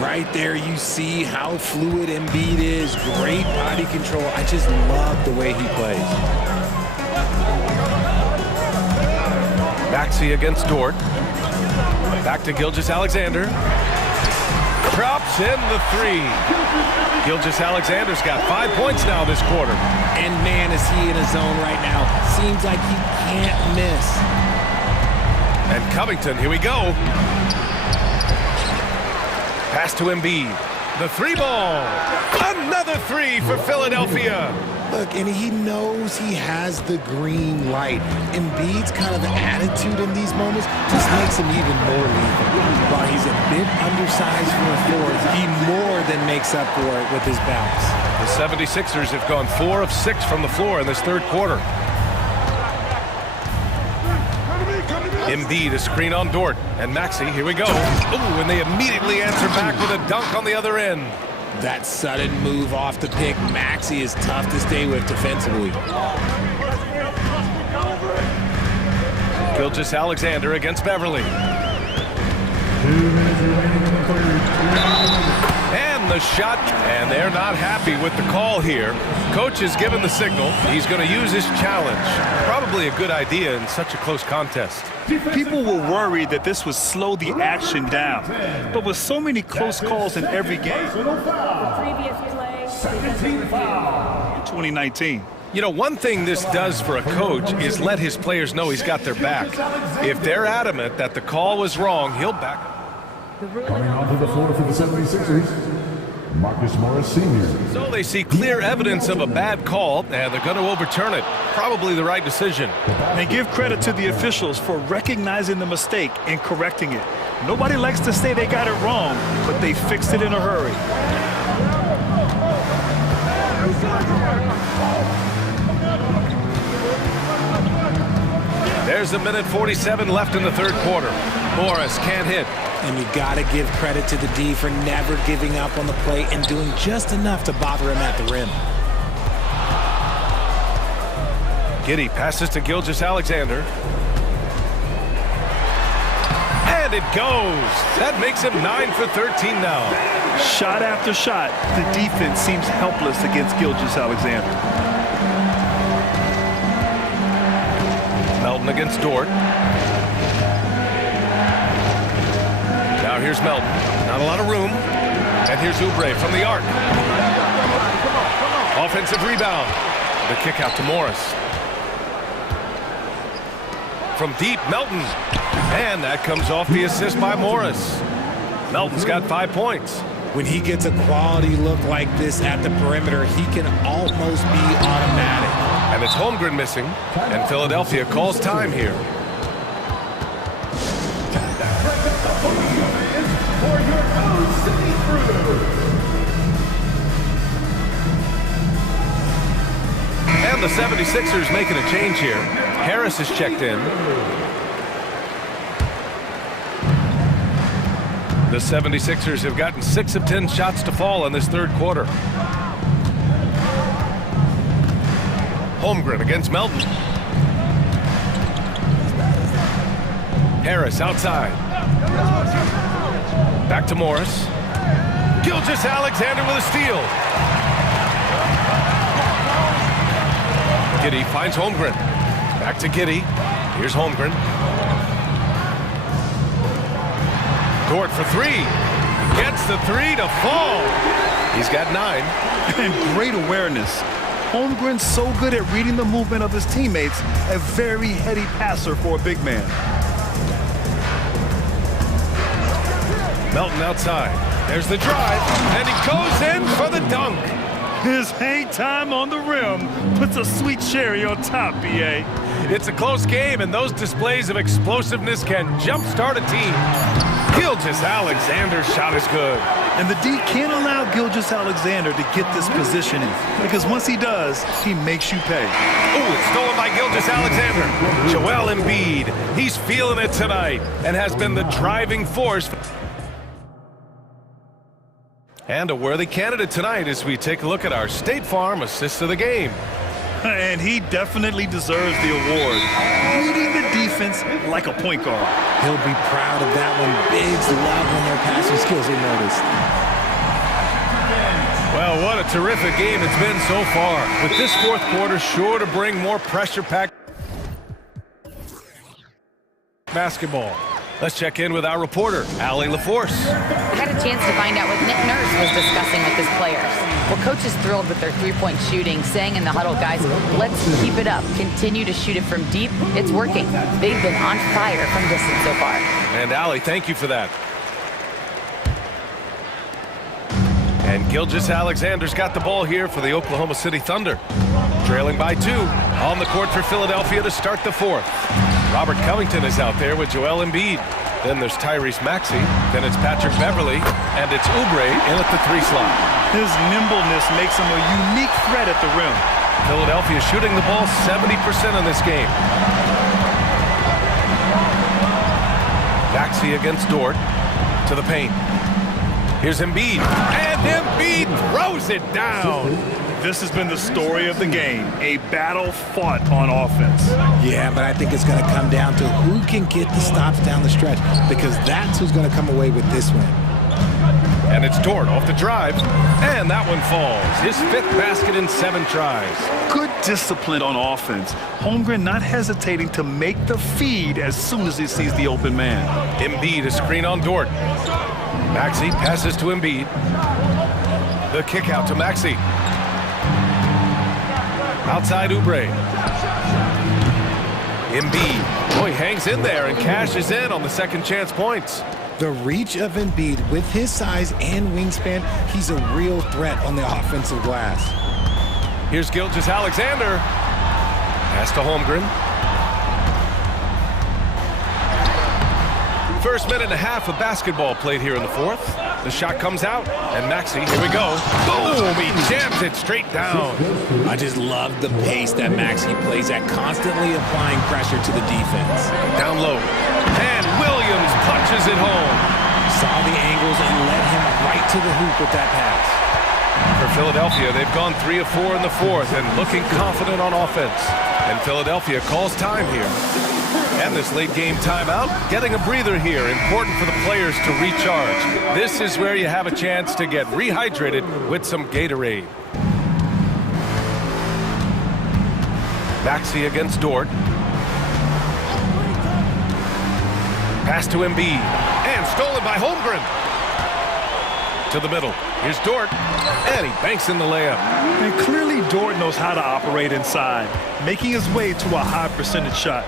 Right there, you see how fluid Embiid is. Great body control. I just love the way he plays. Maxey against Dort. Back to Gilgeous-Alexander. Drops in the three. Gilgeous-Alexander's got 5 points now this quarter. And man, is he in a zone right now. Seems like he can't miss. And Covington, here we go. Pass to Embiid. The three ball. Another three for Philadelphia. Look, and he knows he has the green light. Embiid's kind of attitude in these moments just makes him even more lethal. While he's a bit undersized for a forward, he more than makes up for it with his bounce. The 76ers have gone 4 of 6 from the floor in this third quarter. Embiid, a screen on Dort. And Maxey, here we go. Ooh, and they immediately answer back with a dunk on the other end. That sudden move off the pick, Maxey is tough to stay with defensively. Gilgeous-Alexander against Beverly. And the shot, and they're not happy with the call here. Coach has given the signal. He's going to use his challenge. Probably a good idea in such a close contest. People were worried that this would slow the action down. But with so many close calls in every game, 2019. You know, one thing this does for a coach is let his players know he's got their back. If they're adamant that the call was wrong, he'll back up. Coming onto the floor for the 76ers, Marcus Morris Sr. So they see clear evidence of a bad call, and they're going to overturn it. Probably the right decision. And give credit to the officials for recognizing the mistake and correcting it. Nobody likes to say they got it wrong, but they fixed it in a hurry. There's a minute 47 left in the third quarter. Morris can't hit. And you got to give credit to the D for never giving up on the play and doing just enough to bother him at the rim. Giddey passes to Gilgeous-Alexander. And it goes. That makes him 9 for 13 now. Shot after shot, the defense seems helpless against Gilgeous-Alexander. Melton against Dort. Now here's Melton. Not a lot of room. And here's Oubre from the arc. Offensive rebound. The kick out to Morris. From deep, Melton. And that comes off the assist by Morris. Melton's got 5 points. When he gets a quality look like this at the perimeter, he can almost be automatic. And it's Holmgren missing. And Philadelphia calls time here. And the 76ers making a change here. Harris is checked in. The 76ers have gotten 6 of 10 shots to fall in this third quarter. Holmgren against Melton. Harris outside. Back to Morris. Gilgeous-Alexander with a steal. Giddey finds Holmgren. Back to Giddey. Here's Holmgren. Dort for 3. Gets the 3 to fall. He's got 9. And great awareness. Holmgren's so good at reading the movement of his teammates. A very heady passer for a big man. Melton outside. There's the drive, and he goes in for the dunk. His hang time on the rim puts a sweet cherry on top, B.A. It's a close game, and those displays of explosiveness can jumpstart a team. Gilgeous-Alexander's shot is good. And the D can't allow Gilgeous-Alexander to get this positioning, because once he does, he makes you pay. Ooh, it's stolen by Gilgeous-Alexander. Joel Embiid, he's feeling it tonight and has been the driving force. And a worthy candidate tonight as we take a look at our State Farm Assist of the Game. And he definitely deserves the award. Reading the defense like a point guard. He'll be proud of that one. Bigs love when their passing skills are noticed. Well, what a terrific game it's been so far. With this fourth quarter sure to bring more pressure-packed basketball. Let's check in with our reporter, Allie LaForce. I had a chance to find out what Nick Nurse was discussing with his players. Well, coach is thrilled with their three-point shooting, saying in the huddle, guys, let's keep it up. Continue to shoot it from deep. It's working. They've been on fire from distance so far. And Allie, thank you for that. And Gilgeous-Alexander's got the ball here for the Oklahoma City Thunder. Trailing by 2. On the court for Philadelphia to start the fourth. Robert Covington is out there with Joel Embiid. Then there's Tyrese Maxey. Then it's Patrick Beverly. And it's Oubre in at the 3 slot. His nimbleness makes him a unique threat at the rim. Philadelphia shooting the ball 70% in this game. Maxey against Dort. To the paint. Here's Embiid. And Embiid throws it down. This has been the story of the game, a battle fought on offense. Yeah, but I think it's going to come down to who can get the stops down the stretch, because that's who's going to come away with this win. And it's Dort off the drive, and that one falls. His 5th basket in 7 tries. Good discipline on offense. Holmgren not hesitating to make the feed as soon as he sees the open man. Embiid, a screen on Dort. Maxey passes to Embiid. The kick out to Maxey. Outside Oubre. Embiid. Boy, hangs in there and cashes in on the second chance points. The reach of Embiid with his size and wingspan, he's a real threat on the offensive glass. Here's Gilgeous-Alexander. Pass to Holmgren. First minute and a half of basketball played here in the fourth. The shot comes out, and Maxey, here we go. Boom! He jams it straight down. I just love the pace that Maxey plays at, constantly applying pressure to the defense. Down low. And Williams punches it home. Saw the angles and led him right to the hoop with that pass. For Philadelphia, they've gone 3 of 4 in the fourth and looking confident on offense. And Philadelphia calls time here. And this late game timeout, getting a breather here, important for the players to recharge. This is where you have a chance to get rehydrated with some Gatorade. Maxey against Dort. Pass to Embiid, and stolen by Holmgren. To the middle, here's Dort, and he banks in the layup. And clearly Dort knows how to operate inside, making his way to a high percentage shot.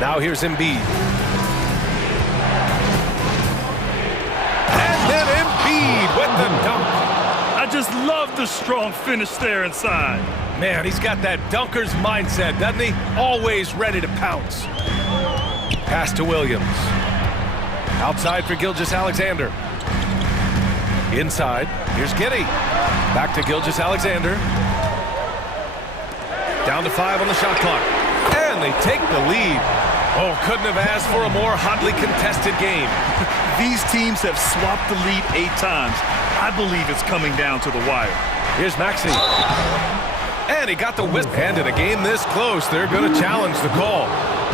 Now here's Embiid. And then Embiid with the dunk. I just love the strong finish there inside. Man, he's got that dunker's mindset, doesn't he? Always ready to pounce. Pass to Williams. Outside for Gilgeous-Alexander. Inside, here's Giddy. Back to Gilgeous-Alexander. Down to 5 on the shot clock. And they take the lead. Oh, couldn't have asked for a more hotly contested game. These teams have swapped the lead 8 times. I believe it's coming down to the wire. Here's Maxey. And he got the whistle. And in a game this close, they're going to challenge the call.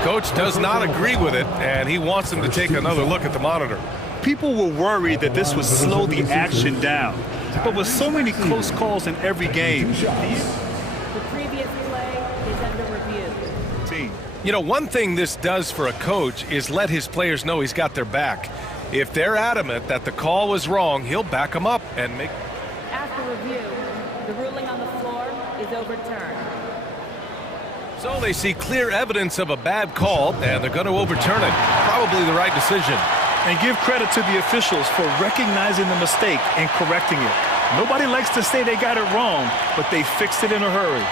Coach does not agree with it, and he wants them to take another look at the monitor. People were worried that this would slow the action down. But with so many close calls in every game, The previous play is under review. team. You know, one thing this does for a coach is let his players know he's got their back. If they're adamant that the call was wrong, he'll back them up and make... After review, the ruling on the floor is overturned. So they see clear evidence of a bad call, and they're going to overturn it. Probably the right decision. And give credit to the officials for recognizing the mistake and correcting it. Nobody likes to say they got it wrong, but they fixed it in a hurry.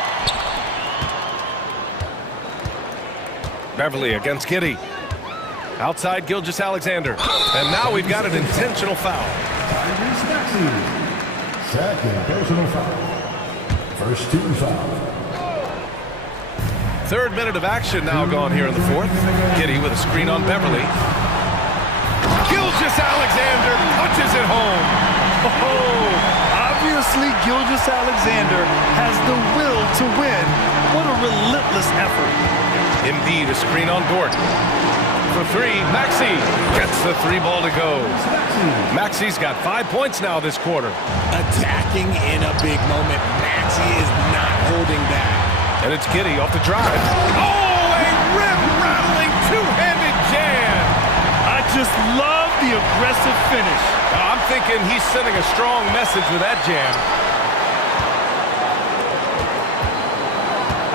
Beverly against Giddy. Outside Gilgeous-Alexander. And now we've got an intentional foul. Second personal foul. First team foul. Third minute of action now gone here in the fourth. Giddy with a screen on Beverly. Gilgeous-Alexander punches it home. Oh, obviously Gilgeous-Alexander has the will to win. What a relentless effort. Embiid a screen on Dort. For 3, Maxey gets the 3 ball to go. Maxey's got 5 points now this quarter. Attacking in a big moment. Maxey is not holding back. And it's Giddy off the drive. Oh, a rim-rattling two-handed jam. I just love the aggressive finish. I'm thinking he's sending a strong message with that jam.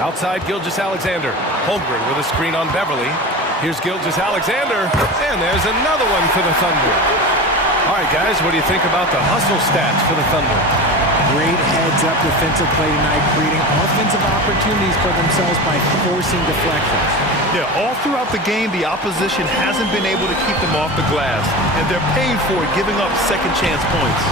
Outside Gilgeous-Alexander. Holmgren with a screen on Beverly. Here's Gilgeous-Alexander. And there's another one for the Thunder. All right, guys, what do you think about the hustle stats for the Thunder? Great heads-up defensive play tonight, creating offensive opportunities for themselves by forcing deflections. Yeah, all throughout the game, the opposition hasn't been able to keep them off the glass, and they're paying for it, giving up second chance points.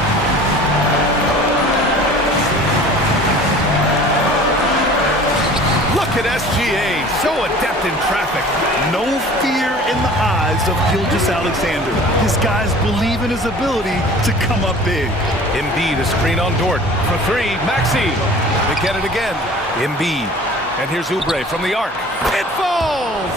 Look at SGA, so adept in traffic. No fear in the eyes of Gilgeous-Alexander. His guys believe in his ability to come up big. Embiid a screen on Dort. For 3, Maxey. They get it again. Embiid. And here's Oubre from the arc. It falls!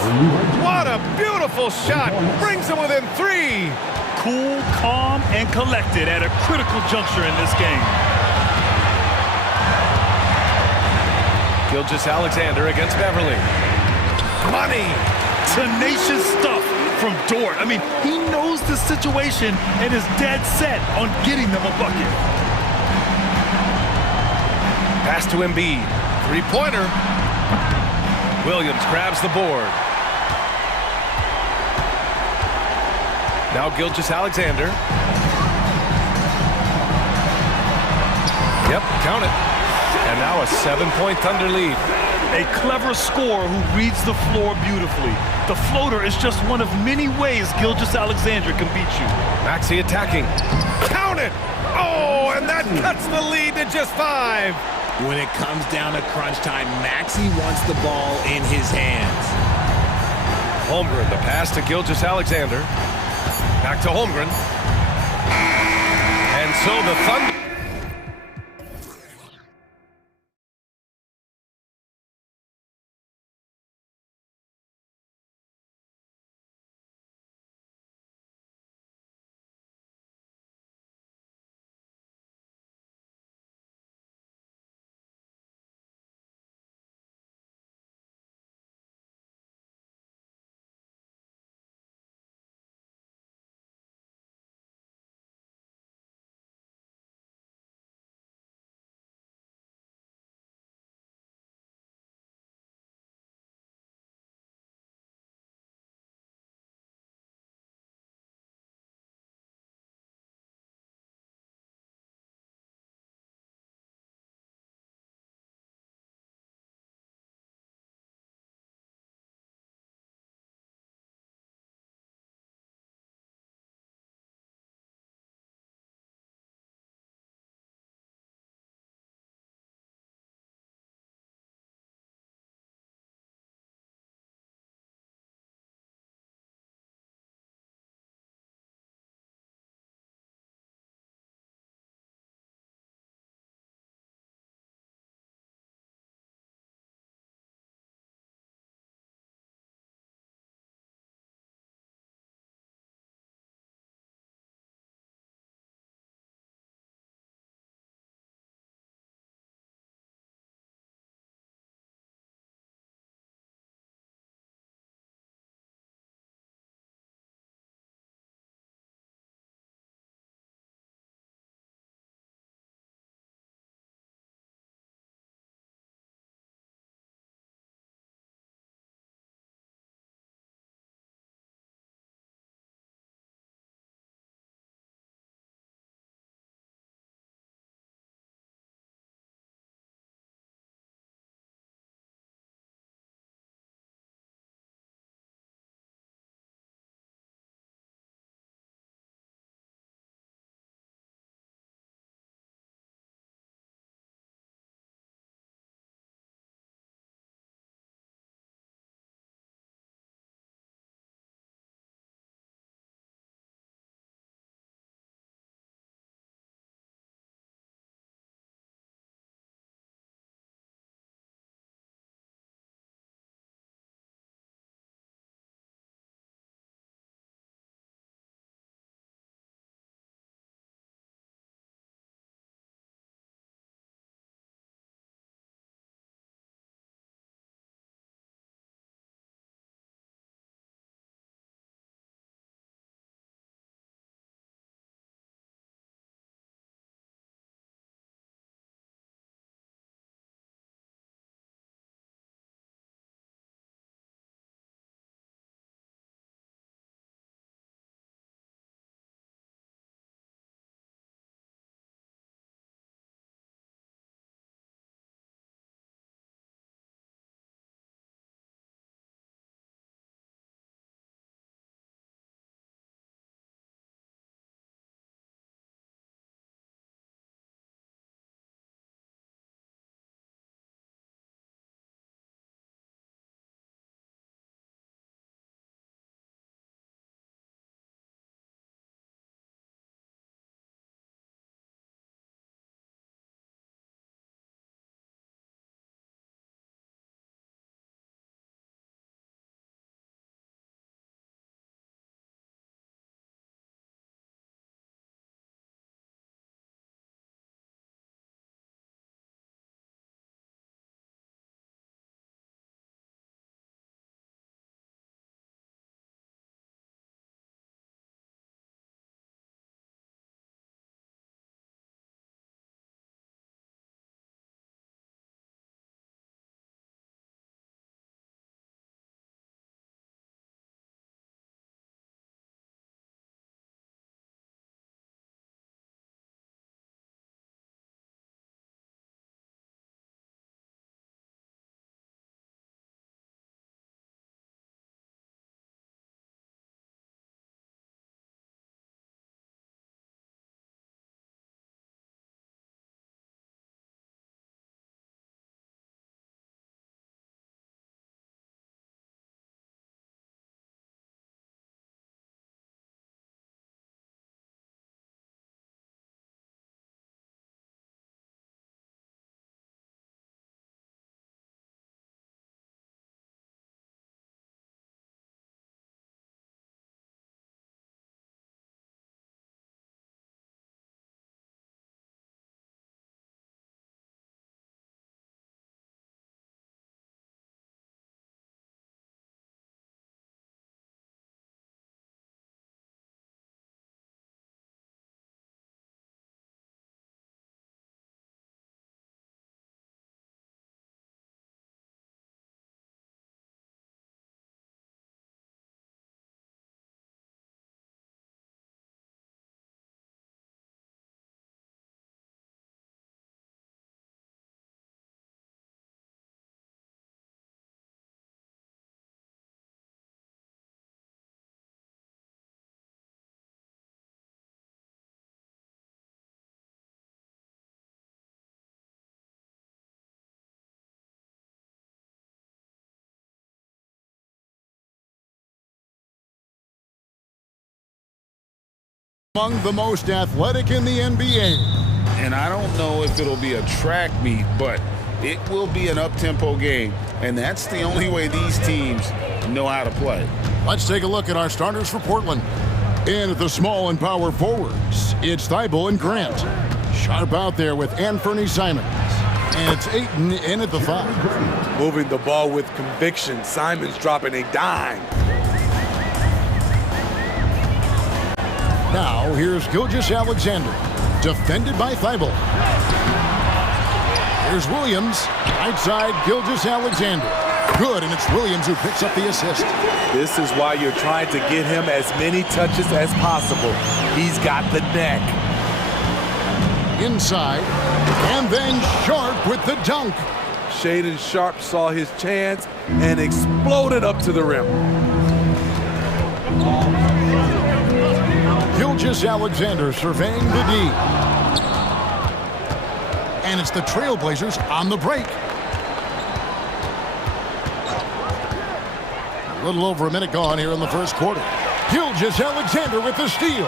What a beautiful shot. Brings them within 3. Cool, calm, and collected at a critical juncture in this game. Gilgeous-Alexander against Beverly. Money! Tenacious stuff from Dort. I mean, he knows the situation and is dead set on getting them a bucket. Pass to Embiid. 3-pointer. Williams grabs the board. Now Gilgeous-Alexander. Yep, count it. And now a 7-point Thunder lead. A clever scorer who reads the floor beautifully. The floater is just one of many ways Gilgeous-Alexander can beat you. Maxey attacking. Count it! Oh, and that cuts the lead to just 5. When it comes down to crunch time, Maxey wants the ball in his hands. Holmgren, the pass to Gilgeous-Alexander. Back to Holmgren. And so the Thunder... Among the most athletic in the NBA. And I don't know if it'll be a track meet, but it will be an up-tempo game. And that's the only way these teams know how to play. Let's take a look at our starters for Portland. In at the small and power forwards, it's Thibault and Grant. Sharp out there with Anthony Simons. And it's Ayton in at the 5. Moving the ball with conviction. Simons dropping a dime. Now, here's Gilgeous-Alexander, defended by Thibault. Here's Williams, right side, Gilgeous-Alexander. Good, and it's Williams who picks up the assist. This is why you're trying to get him as many touches as possible. He's got the neck. Inside, and then Sharp with the dunk. Shaedon Sharp saw his chance and exploded up to the rim. Gilgeous-Alexander surveying the D. And it's the Trailblazers on the break. A little over a minute gone here in the first quarter. Gilgeous-Alexander with the steal.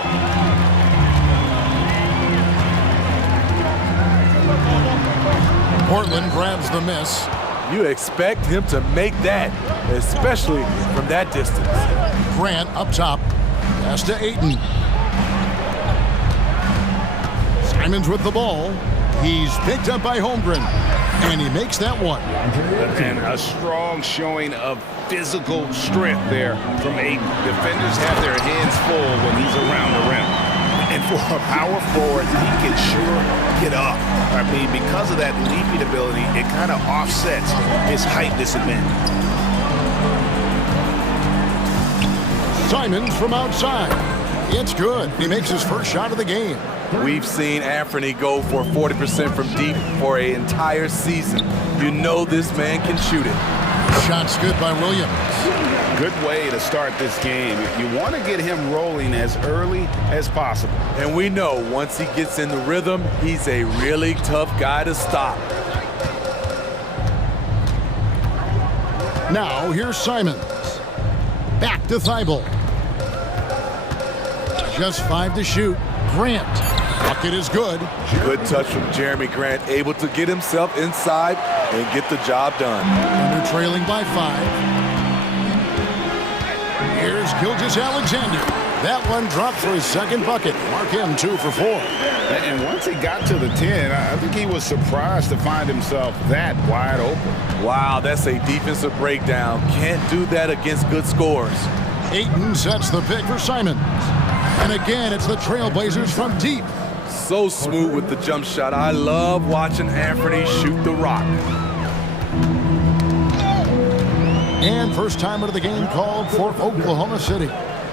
Portland grabs the miss. You expect him to make that, especially from that distance. Grant up top. Pass to Ayton. Simons with the ball. He's picked up by Holmgren. And he makes that one. And a strong showing of physical strength there from Ayton. Defenders have their hands full when he's around the rim. And for a power forward, he can sure get up. I mean, because of that leaping ability, it kind of offsets his height disadvantage. Simons from outside. It's good. He makes his first shot of the game. We've seen Anthony go for 40% from deep for an entire season. You know this man can shoot it. Shot's good by Williams. Good way to start this game. You want to get him rolling as early as possible. And we know once he gets in the rhythm, he's a really tough guy to stop. Now here's Simons. Back to Thibault. Just 5 to shoot. Grant. Bucket is good. Good touch from Jeremy Grant, able to get himself inside and get the job done. And they're trailing by 5. Here's Gilgeous-Alexander. That one dropped for his second bucket. Mark him 2 for 4. And once he got to the 10, I think he was surprised to find himself that wide open. Wow, that's a defensive breakdown. Can't do that against good scores. Ayton sets the pick for Simons. And again, it's the Trailblazers from deep. So smooth with the jump shot. I love watching Anthony shoot the rock. And first timer of the game called for Oklahoma City.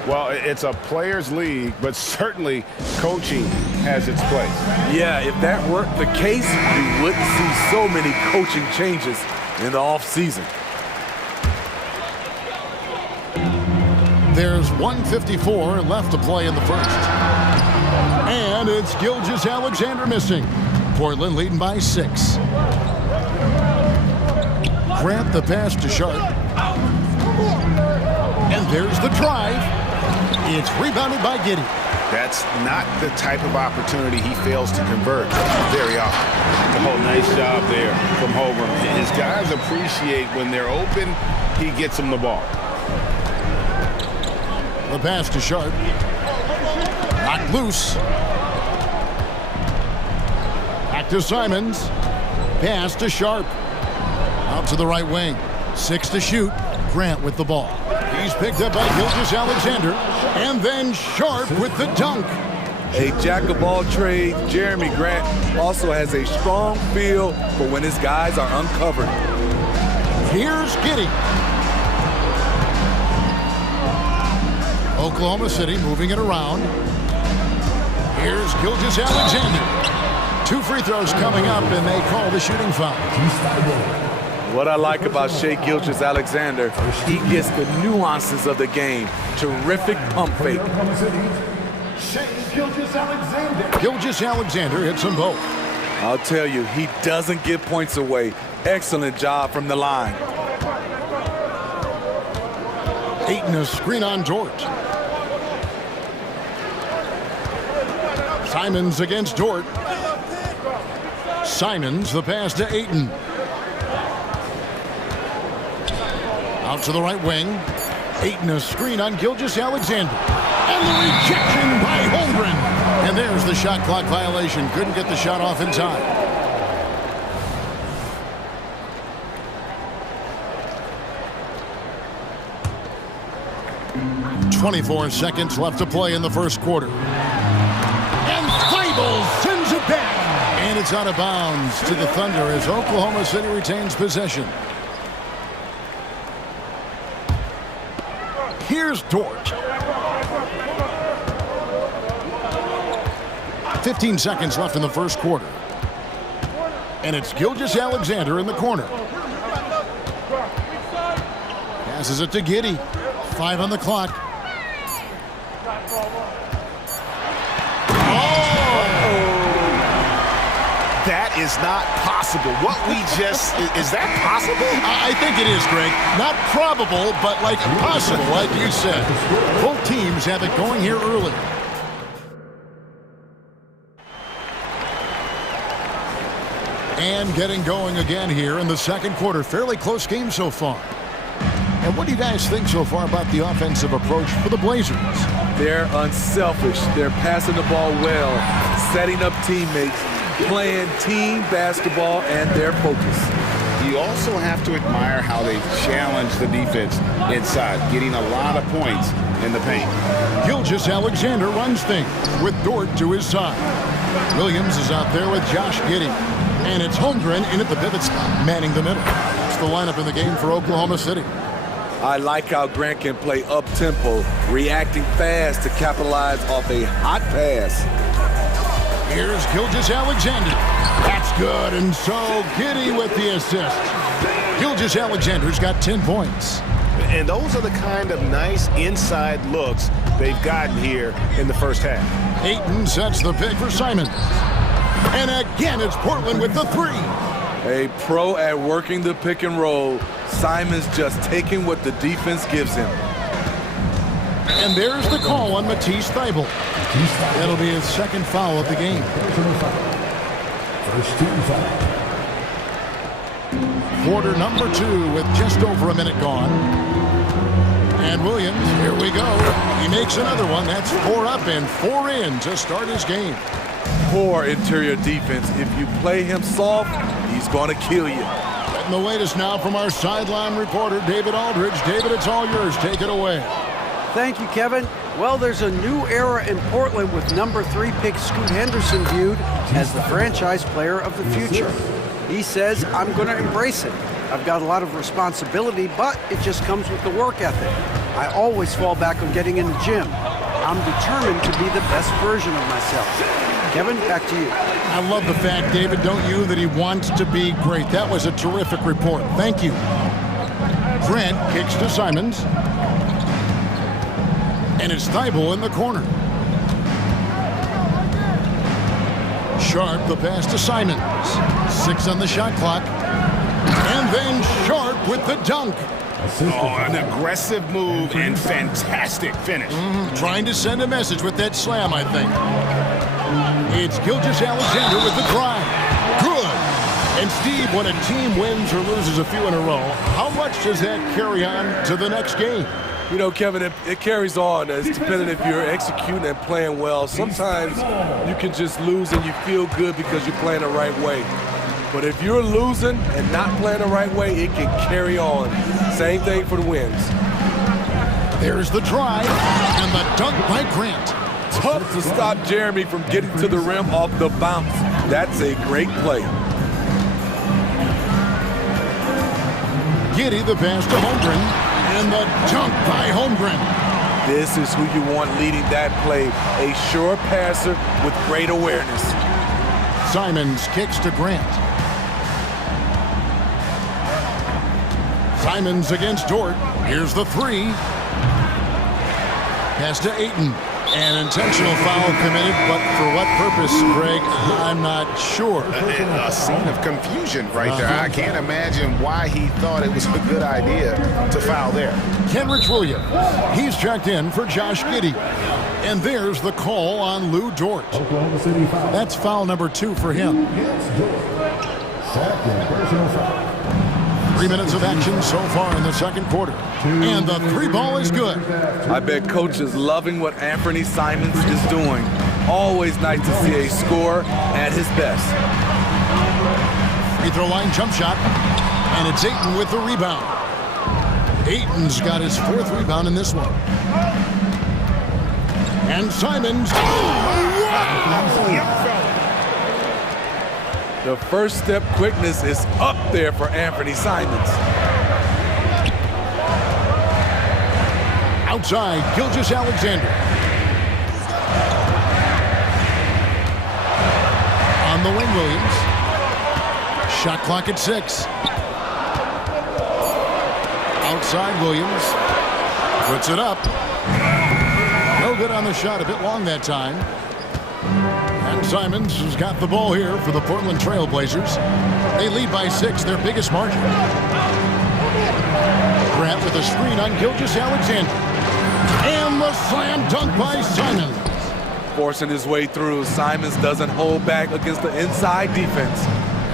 Well, it's a players' league, but certainly coaching has its place. Yeah, if that weren't the case, we wouldn't see so many coaching changes in the offseason. There's 1:54 left to play in the first. And it's Gilgeous-Alexander missing. Portland leading by 6. Grant the pass to Sharp. And there's the drive. It's rebounded by Giddey. That's not the type of opportunity he fails to convert very often. Oh, nice job there from Holmgren. His guys appreciate when they're open, he gets them the ball. The pass to Sharp. Knocked loose. Back to Simons. Pass to Sharp. Out to the right wing. 6 to shoot. Grant with the ball. He's picked up by Gilgeous-Alexander. And then Sharp with the dunk. A jack-of-all trades, Jeremy Grant also has a strong feel for when his guys are uncovered. Here's Giddey. Oklahoma City moving it around. Here's Gilgeous-Alexander. 2 free throws coming up, and they call the shooting foul. What I like about Shai Gilgeous-Alexander, he gets the nuances of the game. Terrific pump fake. Shai Gilgeous-Alexander. Gilgeous-Alexander hits them both. I'll tell you, he doesn't give points away. Excellent job from the line. Ayton a screen on Dort. Simons against Dort. Simons, the pass to Ayton. Out to the right wing. Ayton, a screen on Gilgeous-Alexander. And the rejection by Holmgren. And there's the shot clock violation. Couldn't get the shot off in time. .24 seconds left to play in the first quarter. And Thibault sends it back. And it's out of bounds to the Thunder as Oklahoma City retains possession. Here's Dort. 15 seconds left in the first quarter. And it's Gilgeous-Alexander in the corner. Passes it to Giddey. 5 on the clock. That is not possible. What we just, is that possible? I think it is, Greg. Not probable, but like possible, like you said. Both teams have it going here early. And getting going again here in the second quarter. Fairly close game so far. And what do you guys think so far about the offensive approach for the Blazers? They're unselfish. They're passing the ball well, setting up teammates, playing team basketball, and their focus. You also have to admire how they challenge the defense inside, getting a lot of points in the paint. Gilgeous-Alexander runs things with Dort to his side. Williams is out there with Josh Giddey. And it's Holmgren in at the pivot spot, manning the middle. It's the lineup in the game for Oklahoma City. I like how Grant can play up-tempo, reacting fast to capitalize off a hot pass. Here's Gilgeous-Alexander. That's good, and so Giddey with the assist. Gilgeous-Alexander's got 10 points. And those are the kind of nice inside looks they've gotten here in the first half. Ayton sets the pick for Simons. And again, it's Portland with the three. A pro at working the pick and roll. Simons just taking what the defense gives him. And there's the call on Matisse Thybulle. That'll be his second foul of the game. First team foul. Quarter number 2 with just over a minute gone. And Williams, here we go. He makes another one. That's 4 up and 4 in to start his game. Poor interior defense. If you play him soft, he's going to kill you. And the latest now from our sideline reporter, David Aldridge. David, it's all yours. Take it away. Thank you, Kevin. Well, there's a new era in Portland with number 3 pick Scoot Henderson viewed as the franchise player of the future. He says, I'm going to embrace it. I've got a lot of responsibility, but it just comes with the work ethic. I always fall back on getting in the gym. I'm determined to be the best version of myself. Kevin, back to you. I love the fact, David, don't you, that he wants to be great. That was a terrific report. Thank you. Grant kicks to Simons. And it's Thybulle in the corner. Sharp, the pass to Simons. 6 on the shot clock. And then Sharp with the dunk. Oh, an aggressive move and fantastic finish. Trying to send a message with that slam, I think. It's Gilgeous-Alexander with the drive. Good. And Steve, when a team wins or loses a few in a row, how much does that carry on to the next game? You know, Kevin, it carries on. It's dependent if you're executing and playing well. Sometimes you can just lose and you feel good because you're playing the right way. But if you're losing and not playing the right way, it can carry on. Same thing for the wins. There's the drive and the dunk by Grant. Tough to stop Jeremy from getting to the rim off the bounce. That's a great play. Giddey, the pass to Holmgren, and the dunk by Holmgren. This is who you want leading that play. A sure passer with great awareness. Simons kicks to Grant. Simons against Dort. Here's the 3. Pass to Ayton. An intentional foul committed, but for what purpose, Greg, I'm not sure. A scene of confusion right there. I can't imagine why he thought it was a good idea to foul there. Kenrich Williams, he's checked in for Josh Giddey. And there's the call on Lou Dort. That's foul number 2 for him. 3 minutes of action so far in the second quarter. And the 3-ball is good. I bet coach is loving what Anthony Simons is doing. Always nice to see a scorer at his best. Free throw line jump shot. And it's Ayton with the rebound. Ayton's got his 4th rebound in this one. And Simons. The first step quickness is up there for Anthony Simons. Outside, Gilgeous-Alexander. On the wing, Williams. Shot clock at 6. Outside, Williams. Puts it up. No good on the shot, a bit long that time. And Simons has got the ball here for the Portland Trail Blazers. They lead by 6, their biggest margin. Grant with a screen on Gilgeous-Alexander. And the slam dunk by Simons. Forcing his way through. Simons doesn't hold back against the inside defense.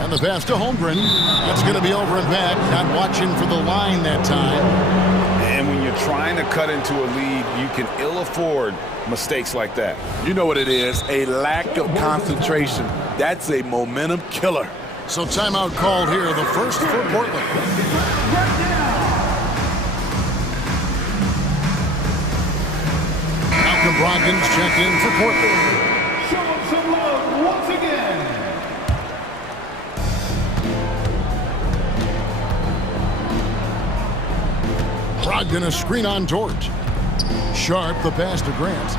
And the pass to Holmgren. That's going to be over and back. Not watching for the line that time. And when you're trying to cut into a lead, you can ill afford mistakes like that. You know what it is, a lack of concentration. That's a momentum killer. So timeout called here, the first for Portland. Malcolm Brogdon's checked in for Portland. Show him some love once again. Brogdon a screen on Dort. Sharp the pass to Grant.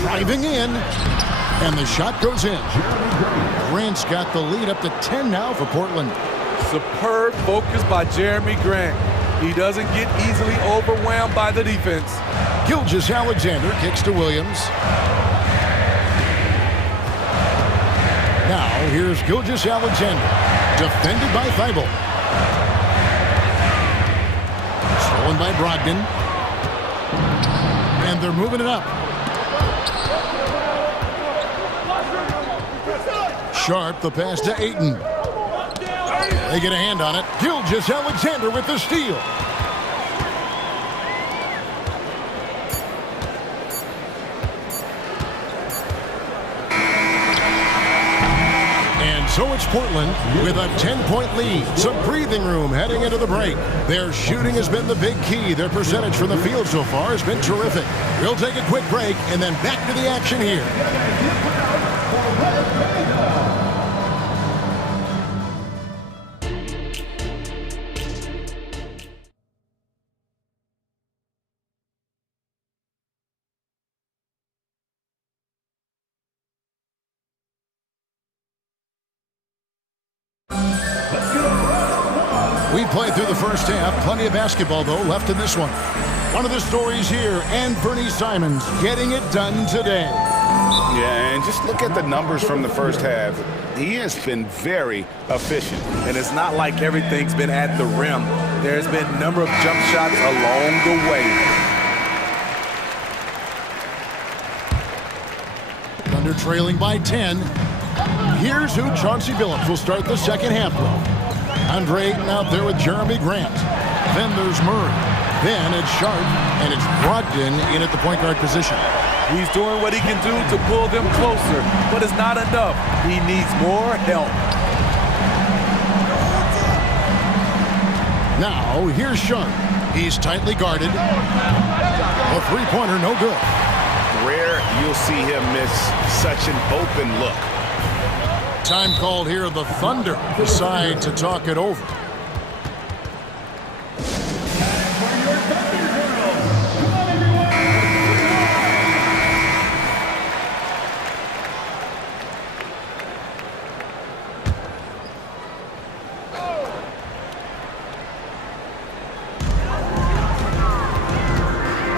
Driving in. And the shot goes in. Grant's got the lead up to 10 now for Portland. Superb focus by Jeremy Grant. He doesn't get easily overwhelmed by the defense. Gilgeous-Alexander kicks to Williams. Now here's Gilgeous-Alexander. Defended by Thibault. Stolen by Brogdon. And they're moving it up. Sharp the pass to Ayton. They get a hand on it. Gilgeous-Alexander with the steal. And so it's Portland with a 10-point lead. Some breathing room heading into the break. Their shooting has been the big key. Their percentage from the field so far has been terrific. We'll take a quick break and then back to the action here. We played through the first half. Plenty of basketball, though, left in this one. One of the stories here, Anthony Simons getting it done today. Yeah, and just look at the numbers from the first half. He has been very efficient. And it's not like everything's been at the rim. There's been a number of jump shots along the way. Thunder trailing by 10. Here's who Chauncey Billups will start the second half with. Andre Ayton out there with Jeremy Grant. Then there's Murray. Then it's Sharp, and it's Brogdon in at the point guard position. He's doing what he can do to pull them closer, but it's not enough. He needs more help. Now, here's Sharp. He's tightly guarded. A three-pointer, no good. Rare you'll see him miss such an open look. Time called here. The Thunder decide to talk it over.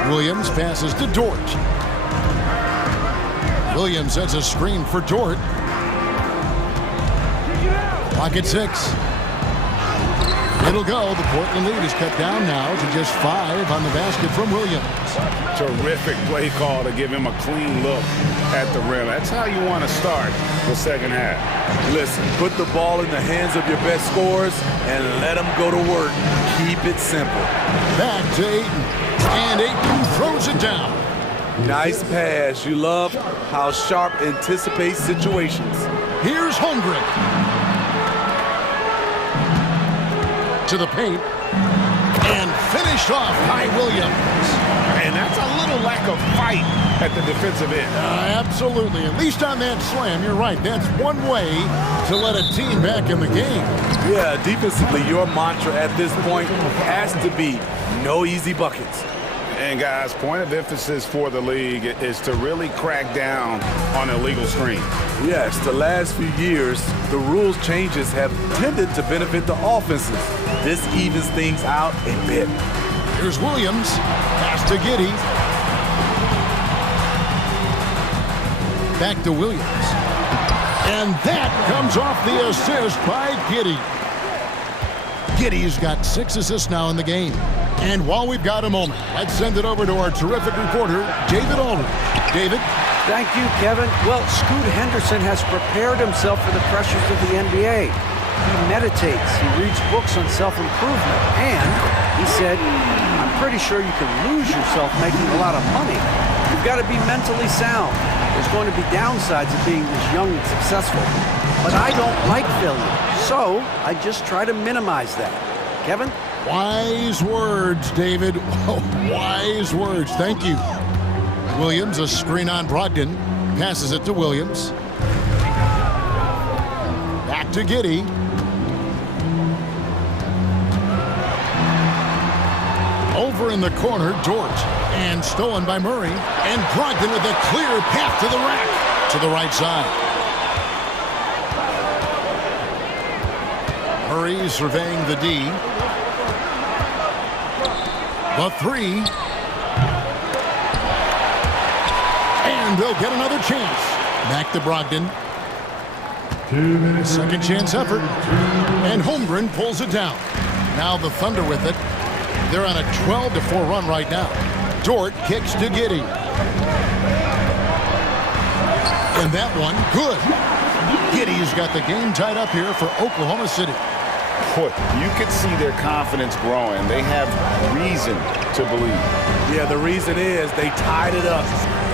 Williams passes to Dort. Williams sets a screen for Dort. Clock at 6. It'll go. The Portland lead is cut down now to just 5 on the basket from Williams. Terrific play call to give him a clean look at the rim. That's how you want to start the second half. Listen, put the ball in the hands of your best scorers and let them go to work. Keep it simple. Back to Ayton. And Ayton throws it down. Nice pass. You love how Sharp anticipates situations. Here's Holmgren. To the paint. And finished off by Williams. And that's a little lack of fight at the defensive end. Absolutely. At least on that slam, you're right. That's one way to let a team back in the game. Yeah, defensively, your mantra at this point has to be no easy buckets. And guys, point of emphasis for the league is to really crack down on illegal screens. Yes, the last few years, the rules changes have tended to benefit the offenses. This evens things out a bit. Here's Williams. Pass to Giddey. Back to Williams. And that comes off the assist by Giddey. Giddey's got 6 assists now in the game. And while we've got a moment, let's send it over to our terrific reporter, David Aldridge. David? Thank you, Kevin. Well, Scoot Henderson has prepared himself for the pressures of the NBA. He meditates, he reads books on self-improvement, and he said, I'm pretty sure you can lose yourself making a lot of money. You've got to be mentally sound. There's going to be downsides of being this young and successful. But I don't like failure, so I just try to minimize that. Kevin? Wise words, David. Wise words. Thank you. Williams, a screen on Brogdon. Passes it to Williams. Back to Giddey. Over in the corner, Dort. And stolen by Murray. And Brogdon with a clear path to the rack. To the right side. Murray surveying the D. The 3. And they'll get another chance. Back to Brogdon. Second chance effort. And Holmgren pulls it down. Now the Thunder with it. They're on a 12-4 run right now. Dort kicks to Giddey. And that one, good. Giddey's got the game tied up here for Oklahoma City. Boy, you can see their confidence growing. They have reason to believe. Yeah, the reason is they tied it up,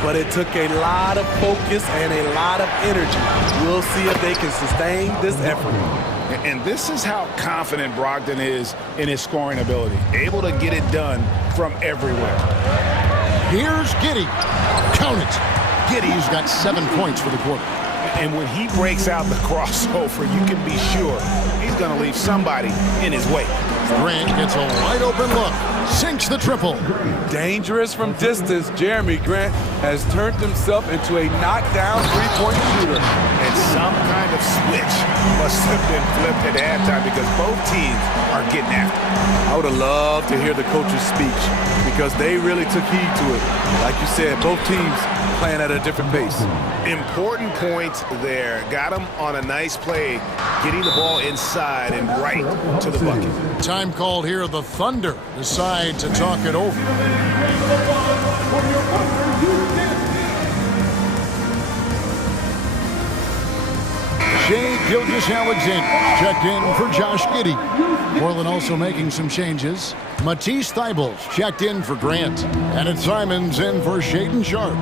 but it took a lot of focus and a lot of energy. We'll see if they can sustain this effort. And this is how confident Brogdon is in his scoring ability. Able to get it done from everywhere. Here's Giddey. Count it. Giddey's got 7 points for the quarter. And when he breaks out the crossover, you can be sure he's going to leave somebody in his way. Grant gets a wide open look. Sinks the triple. Dangerous from distance, Jeremy Grant has turned himself into a knockdown three-point shooter. And some kind of switch must have been flipped at halftime because both teams are getting after it. I would have loved to hear the coach's speech because they really took heed to it. Like you said, both teams playing at a different pace. Important points there. Got him on a nice play, getting the ball inside and right to the bucket. Time called here. The Thunder decide to talk it over. Shea Gilgeous-Alexander checked in for Josh Giddey. Portland also making some changes. Matisse Thybulles checked in for Grant. And it's Simons in for Shaedon Sharpe.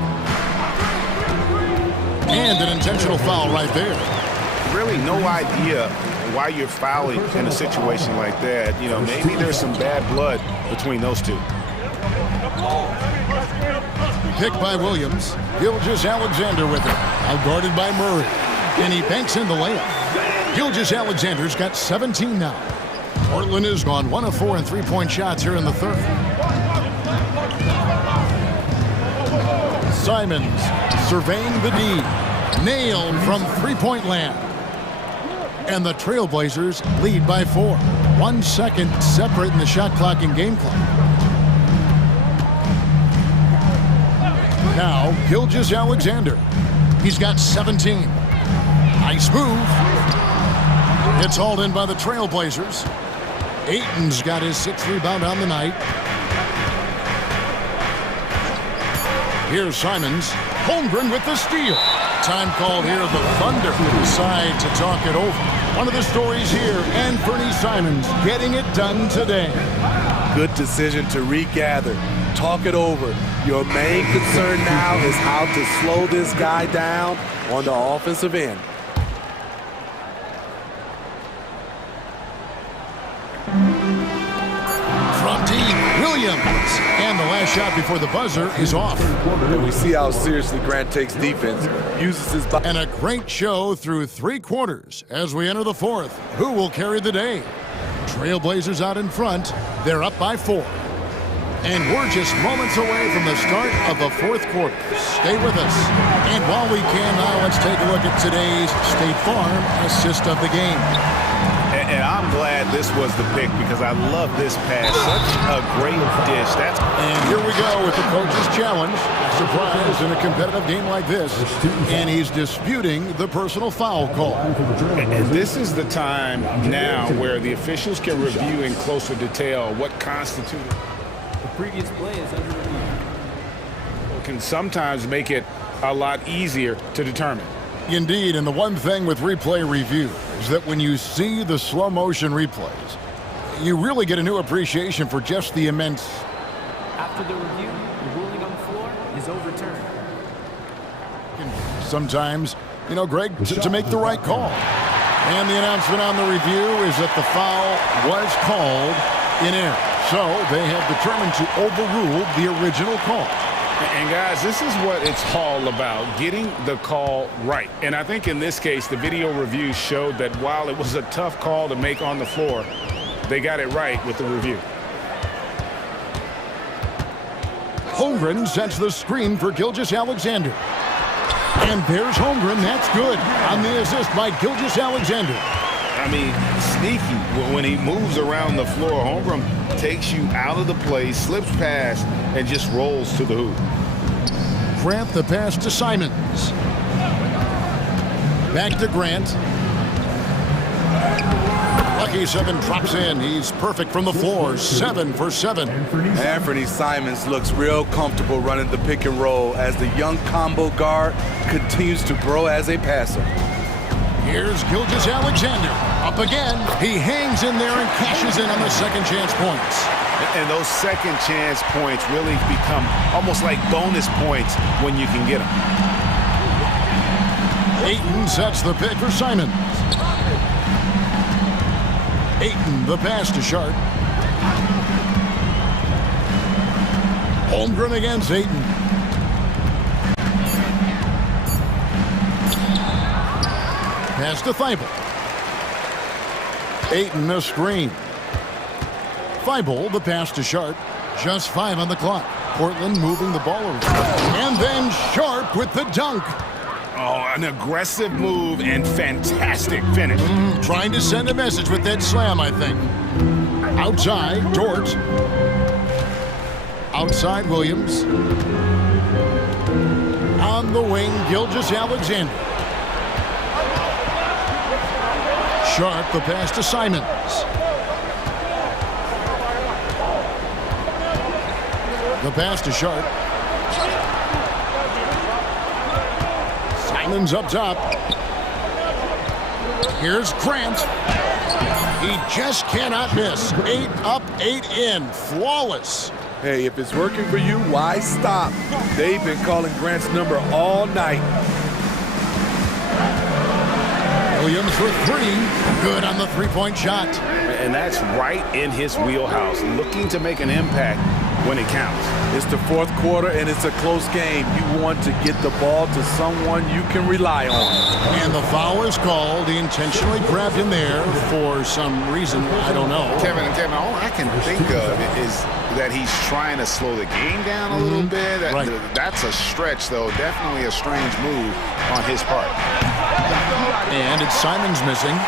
And an intentional foul right there. Really no idea why you're fouling in a situation like that. You know, maybe there's some bad blood between those two. Picked by Williams. Gilgeous-Alexander with it. Outguarded by Murray. And he banks in the layup. Gilgeous-Alexander's got 17 now. Portland has gone 1 of 4 in three-point shots here in the third. Simons surveying the D. Nailed from three-point land. And the Trailblazers lead by 4. 1 second separating the shot clock and game clock. Now, Gilgeous Alexander. He's got 17. Nice move. It's hauled in by the Trailblazers. Ayton's got his 6th rebound on the night. Here's Simons. Holmgren with the steal. Time called here. The Thunder decide to talk it over. One of the stories here, Anthony Simons getting it done today. Good decision to regather. Talk it over. Your main concern now is how to slow this guy down on the offensive end. From deep, Williams. And the last shot before the buzzer is off. And we see how seriously Grant takes defense. Uses his body. And a great show through 3 quarters as we enter the 4th. Who will carry the day? Trailblazers out in front. They're up by 4. And we're just moments away from the start of the 4th quarter. Stay with us. And while we can now, let's take a look at today's State Farm assist of the game. And I'm glad this was the pick because I love this pass. Such a great dish. And here we go with the coach's challenge. Surprise in a competitive game like this. And he's disputing the personal foul call. And this is the time now where the officials can review in closer detail what constituted. The previous play is under review. Can sometimes make it a lot easier to determine. Indeed, and the one thing with replay review is that when you see the slow motion replays, you really get a new appreciation for just the immense. After the review, the ruling on the floor is overturned. Sometimes, Greg, to make the right call. And the announcement on the review is that the foul was called in error. So they have determined to overrule the original call. And guys, this is what it's all about, getting the call right. And I think in this case, the video review showed that while it was a tough call to make on the floor, they got it right with the review. Holmgren sets the screen for Gilgeous Alexander. And there's Holmgren. That's good on the assist by Gilgeous Alexander. I mean, sneaky when he moves around the floor. Holmgren takes you out of the play, slips past, and just rolls to the hoop. Grant the pass to Simons. Back to Grant. Lucky 7 drops in. He's perfect from the floor. 7 for 7. Anthony Simons looks real comfortable running the pick and roll as the young combo guard continues to grow as a passer. Here's Gilgeous Alexander. Up again. He hangs in there and cashes in on the second chance points. And those second chance points really become almost like bonus points when you can get them. Ayton sets the pick for Simons. Ayton, the pass to Sharp. Holmgren against Ayton. Pass to Thibault. Ayton a screen. Thibault the pass to Sharp. Just 5 on the clock. Portland moving the ball around. And then Sharp with the dunk. Oh, an aggressive move and fantastic finish. Trying to send a message with that slam, I think. Outside, Dort. Outside, Williams. On the wing, Gilgeous Alexander. Sharp, the pass to Simons. The pass to Sharp. Simons up top. Here's Grant. He just cannot miss. 8 up, 8 in. Flawless. Hey, if it's working for you, why stop? They've been calling Grant's number all night. Williams for 3. Good on the three-point shot. And that's right in his wheelhouse. Looking to make an impact when it counts. It's the 4th quarter and it's a close game. You want to get the ball to someone you can rely on. And the foul is called. He intentionally grabbed him there for some reason. I don't know. Kevin, all I can think of is that he's trying to slow the game down a little bit. That's a stretch, though. Definitely a strange move on his part. And it's Simons missing.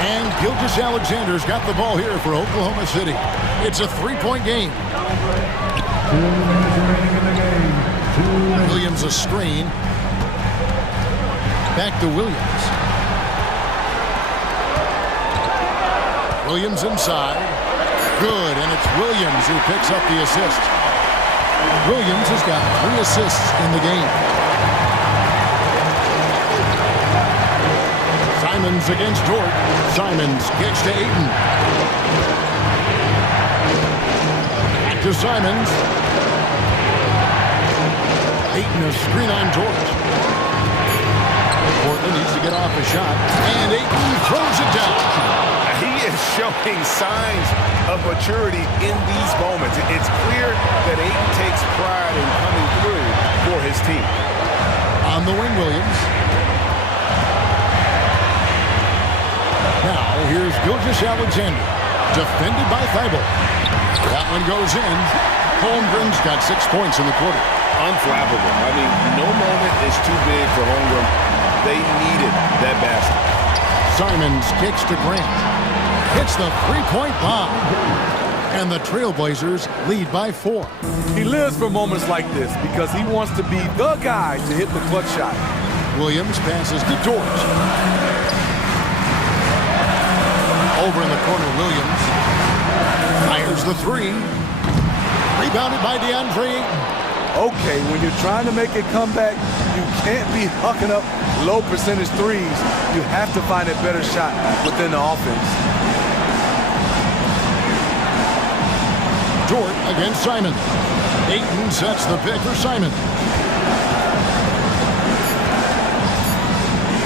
And Gilgeous Alexander's got the ball here for Oklahoma City. It's a 3-point game. 2 minutes remaining in the game. Williams a screen. Back to Williams. Williams inside. Good, and it's Williams who picks up the assist. Williams has got 3 assists in the game. Simons against Dort. Simons kicks to Ayton. Back to Simons. Ayton a screen on Dort. Portland needs to get off a shot, and Ayton throws it down. He is showing signs of maturity in these moments. It's clear that Ayton takes pride in coming through for his team. On the wing, Williams. Now, here's Gilgeous-Alexander. Defended by Thibault. That one goes in. Holmgren's got 6 points in the quarter. Unflappable. I mean, no moment is too big for Holmgren. They needed that basket. Simons kicks to Grant. Hits the three-point bomb. And the Trailblazers lead by 4. He lives for moments like this because he wants to be the guy to hit the clutch shot. Williams passes to Dort. Over in the corner, Williams fires the 3. Rebounded by DeAndre Ayton. Okay, when you're trying to make a comeback, you can't be hucking up low percentage threes. You have to find a better shot within the offense. Dort against Simon. Ayton sets the pick for Simon.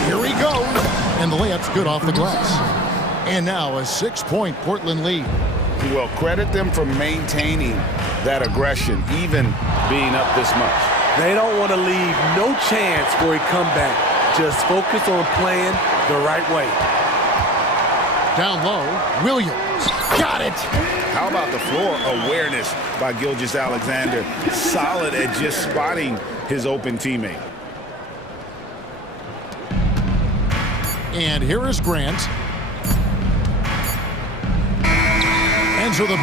Here he goes. And the layup's good off the glass. And now a 6-point Portland lead. Well, credit them for maintaining that aggression, even being up this much. They don't want to leave no chance for a comeback. Just focus on playing the right way. Down low, Williams. Got it! How about the floor awareness by Gilgeous-Alexander? Solid at just spotting his open teammate. And here is Grant. And so the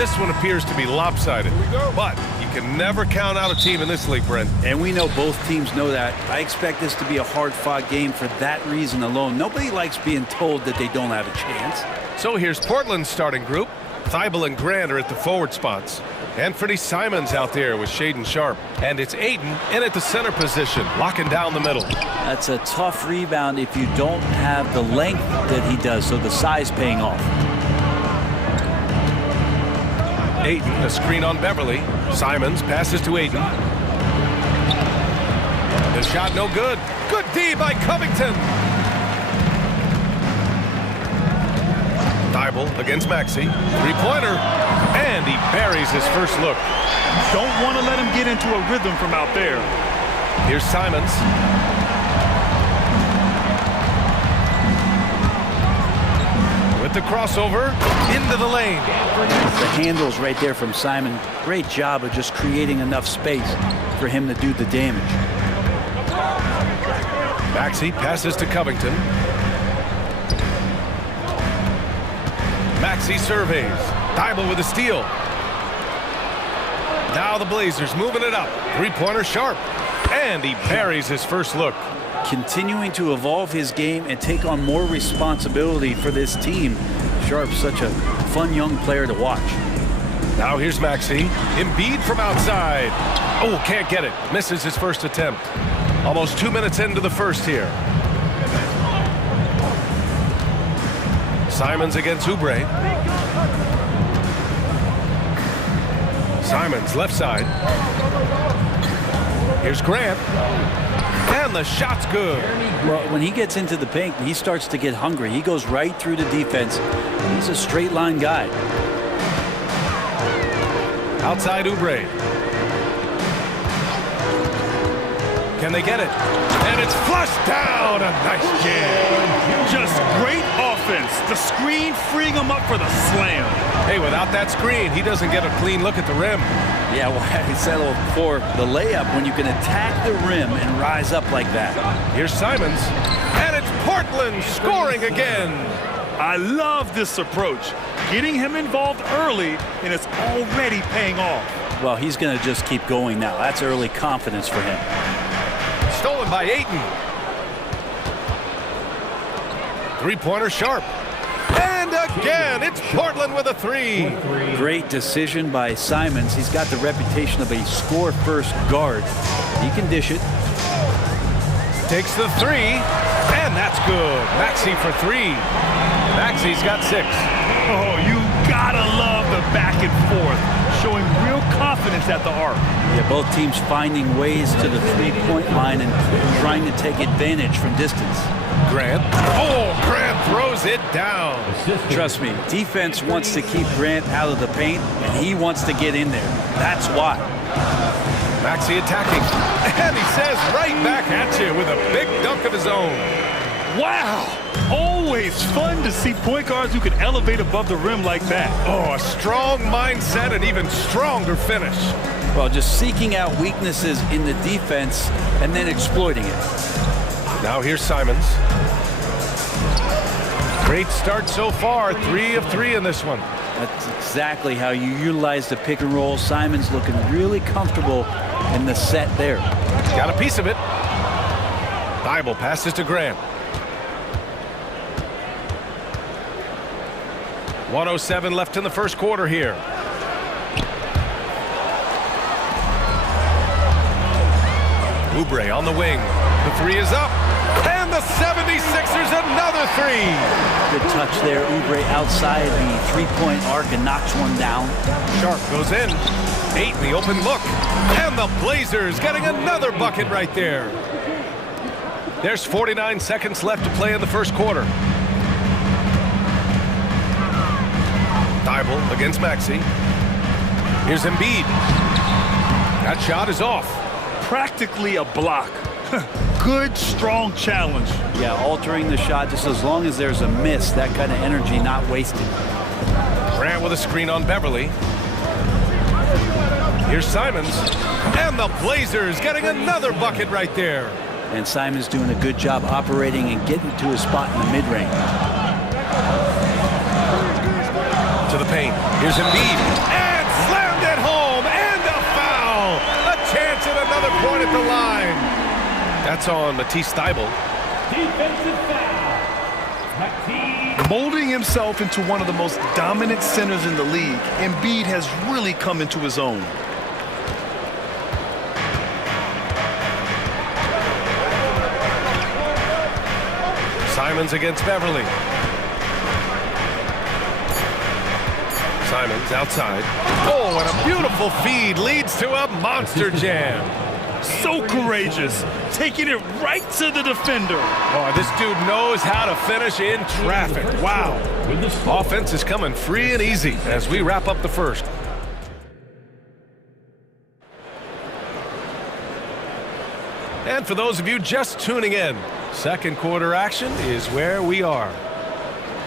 This one appears to be lopsided, but you can never count out a team in this league, Brent. And we know both teams know that. I expect this to be a hard-fought game for that reason alone. Nobody likes being told that they don't have a chance. So here's Portland's starting group. Thibault and Grant are at the forward spots. Anthony Simons out there with Shaden Sharp. And it's Aiden in at the center position, locking down the middle. That's a tough rebound if you don't have the length that he does, so the size paying off. Aiden, a screen on Beverly. Simons passes to Aiden. The shot no good. Good D by Covington. Thibault against Maxey. Three-pointer. And he buries his first look. Don't want to let him get into a rhythm from out there. Here's Simons. With the crossover into the lane. The handles right there from Simon. Great job of just creating enough space for him to do the damage. Maxey passes to Covington. Maxey surveys. Thibault with a steal. Now the Blazers moving it up. Three-pointer Sharp. And he buries his first look. Continuing to evolve his game and take on more responsibility for this team. Sharp's such a fun young player to watch. Now here's Maxey. Embiid from outside. Oh, can't get it. Misses his first attempt. Almost 2 minutes into the first here. Simons against Oubre. Simons left side. Here's Grant. And the shot's good. Well, when he gets into the paint, he starts to get hungry. He goes right through the defense. He's a straight line guy. Outside Oubre. Can they get it? And it's flushed down. A nice jam. Just great offense. The screen freeing him up for the slam. Hey, without that screen, he doesn't get a clean look at the rim. Yeah, well, I settled for the layup when you can attack the rim and rise up like that. Here's Simons. And it's Portland scoring again. I love this approach. Getting him involved early, and it's already paying off. Well, he's going to just keep going now. That's early confidence for him. Stolen by Ayton. Three-pointer Sharp. And again, it's Portland with a three. Great decision by Simons. He's got the reputation of a score-first guard. He can dish it. Takes the three, and that's good. Maxey for three. Maxey's got 6. Oh, you gotta love the back and forth, showing real confidence at the arc. Yeah, both teams finding ways to the three-point line and trying to take advantage from distance. Grant. Oh, Grant throws it down. Trust me, defense wants to keep Grant out of the paint, and he wants to get in there. That's why. Maxey attacking. And he says right back at you with a big dunk of his own. Wow. Always fun to see point guards who can elevate above the rim like that. Oh, a strong mindset and even stronger finish. Well, just seeking out weaknesses in the defense and then exploiting it. Now here's Simons. Great start so far. 3 of 3 in this one. That's exactly how you utilize the pick and roll. Simons looking really comfortable in the set there. Got a piece of it. Thibault passes to Grant. 1:07 left in the first quarter here. Oubre on the wing. The three is up. And the 76ers another three. Good touch there. Oubre outside the three-point arc and knocks one down. Sharp goes in. 8 in the open look. And the Blazers getting another bucket right there. There's 49 seconds left to play in the first quarter. Thibault against Maxey. Here's Embiid. That shot is off. Practically a block. Good, strong challenge. Yeah, altering the shot just as long as there's a miss. That kind of energy not wasted. Grant with a screen on Beverly. Here's Simons. And the Blazers getting another bucket right there. And Simons doing a good job operating and getting to his spot in the mid-range. To the paint. Here's Embiid. And slammed it home. And a foul. A chance at another point at the line. That's on Matisse Thybulle. Defensive foul. Molding himself into one of the most dominant centers in the league, Embiid has really come into his own. Simons against Beverly. Simons outside. Oh, and a beautiful feed leads to a monster jam. So courageous, taking it right to the defender. Oh, this dude knows how to finish in traffic. Wow. Offense is coming free and easy as we wrap up the first. And for those of you just tuning in, second quarter action is where we are.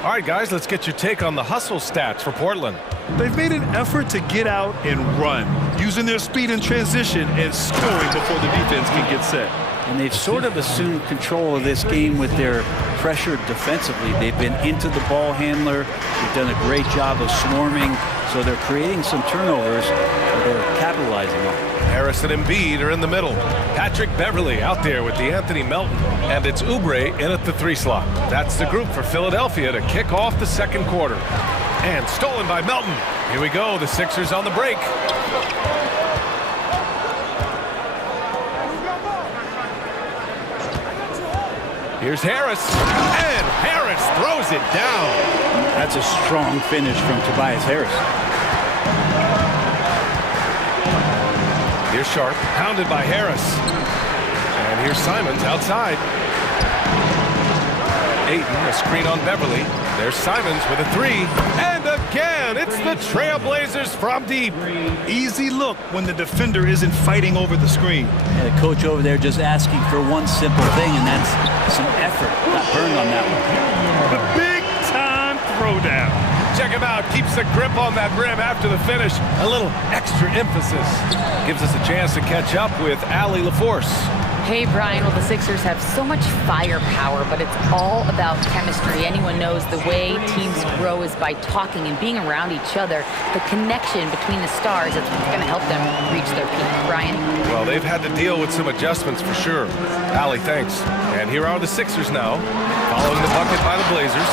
All right, guys, let's get your take on the hustle stats for Portland. They've made an effort to get out and run, using their speed in transition and scoring before the defense can get set. And they've sort of assumed control of this game with their pressure defensively. They've been into the ball handler. They've done a great job of swarming. So they're creating some turnovers that they're capitalizing on. Harris and Embiid are in the middle. Patrick Beverly out there with DeAnthony Melton. And it's Oubre in at the 3 slot. That's the group for Philadelphia to kick off the second quarter. And stolen by Melton. Here we go, the Sixers on the break. Here's Harris, and Harris throws it down. That's a strong finish from Tobias Harris. Here's Sharp, pounded by Harris. And here's Simons outside. Ayton, a screen on Beverly. There's Simons with a 3. And again, it's the Trailblazers from deep. Easy look when the defender isn't fighting over the screen. And the coach over there just asking for one simple thing, and that's some effort. Got burned on that one. A big-time throwdown. Check him out. Keeps the grip on that rim after the finish. A little extra emphasis. Gives us a chance to catch up with Allie LaForce. Hey, Brian, well, the Sixers have so much firepower, but it's all about chemistry. Anyone knows the way teams grow is by talking and being around each other. The connection between the stars is going to help them reach their peak. Brian? Well, they've had to deal with some adjustments for sure. Allie, thanks. And here are the Sixers now, following the bucket by the Blazers.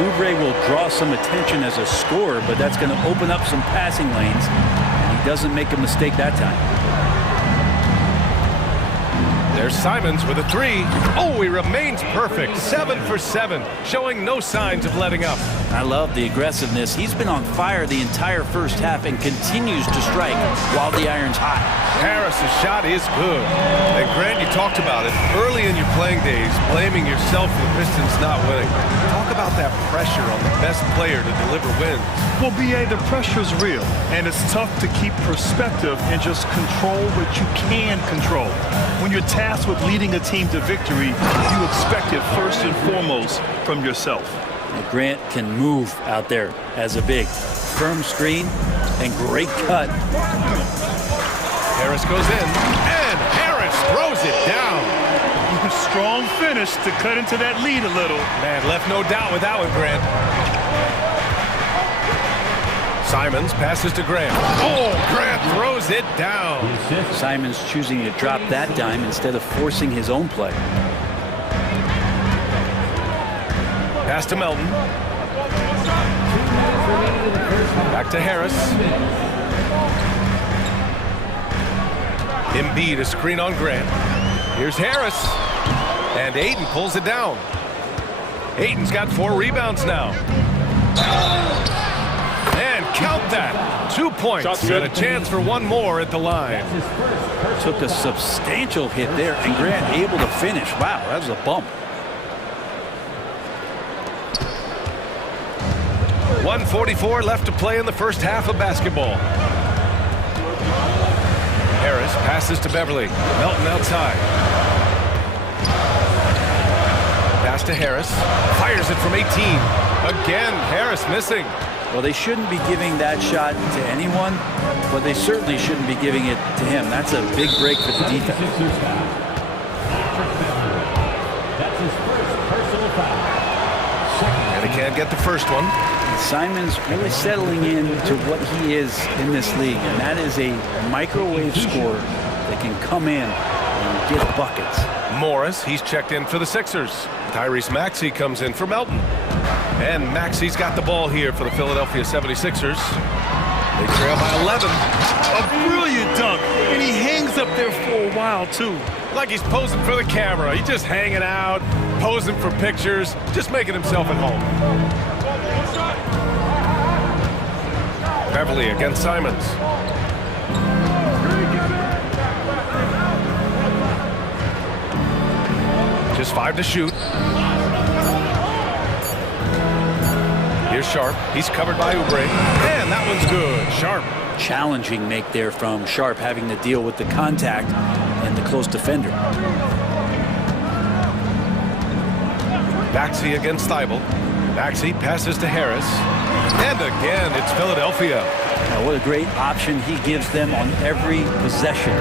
Oubre will draw some attention as a scorer, but that's going to open up some passing lanes, and he doesn't make a mistake that time. There's Simons with a 3. Oh, he remains perfect. 7 for 7, showing no signs of letting up. I love the aggressiveness. He's been on fire the entire first half and continues to strike while the iron's hot. Harris's shot is good. And Grant, you talked about it early in your playing days, blaming yourself for the Pistons not winning. Talk about that pressure on the best player to deliver wins. Well, B.A., the pressure's real, and it's tough to keep perspective and just control what you can control. When you're tasked with leading a team to victory, you expect it first and foremost from yourself. Grant can move out there as a big. Firm screen and great cut. Harris goes in, and Harris throws it down. Strong finish to cut into that lead a little. Man, left no doubt with that one, Grant. Simons passes to Grant. Oh, Grant throws it down. Simons choosing to drop that dime instead of forcing his own play. Pass to Melton. Back to Harris. Embiid, a screen on Grant. Here's Harris. And Ayton pulls it down. Ayton's got 4 rebounds now. And count that. 2 points and a chance for one more at the line. Took a substantial hit there, and Grant able to finish. Wow, that was a bump. 1:44 left to play in the first half of basketball. Harris passes to Beverly. Melton outside. Pass to Harris. Fires it from 18. Again, Harris missing. Well, they shouldn't be giving that shot to anyone, but they certainly shouldn't be giving it to him. That's a big break for the defense. That's his first personal foul. And he can't get the first one. Simons really settling into what he is in this league, and that is a microwave scorer that can come in and give buckets. Morris, he's checked in for the Sixers. Tyrese Maxey comes in for Melton. And Maxey's got the ball here for the Philadelphia 76ers. They trail by 11. A brilliant dunk, and he hangs up there for a while, too. Like he's posing for the camera. He's just hanging out, posing for pictures, just making himself at home. Beverly against Simons. Just 5 to shoot. Here's Sharp. He's covered by Oubre. And that one's good. Sharp. Challenging make there from Sharp, having to deal with the contact and the close defender. Maxey against Thibault. Maxey passes to Harris. And again, it's Philadelphia. Now, what a great option he gives them on every possession.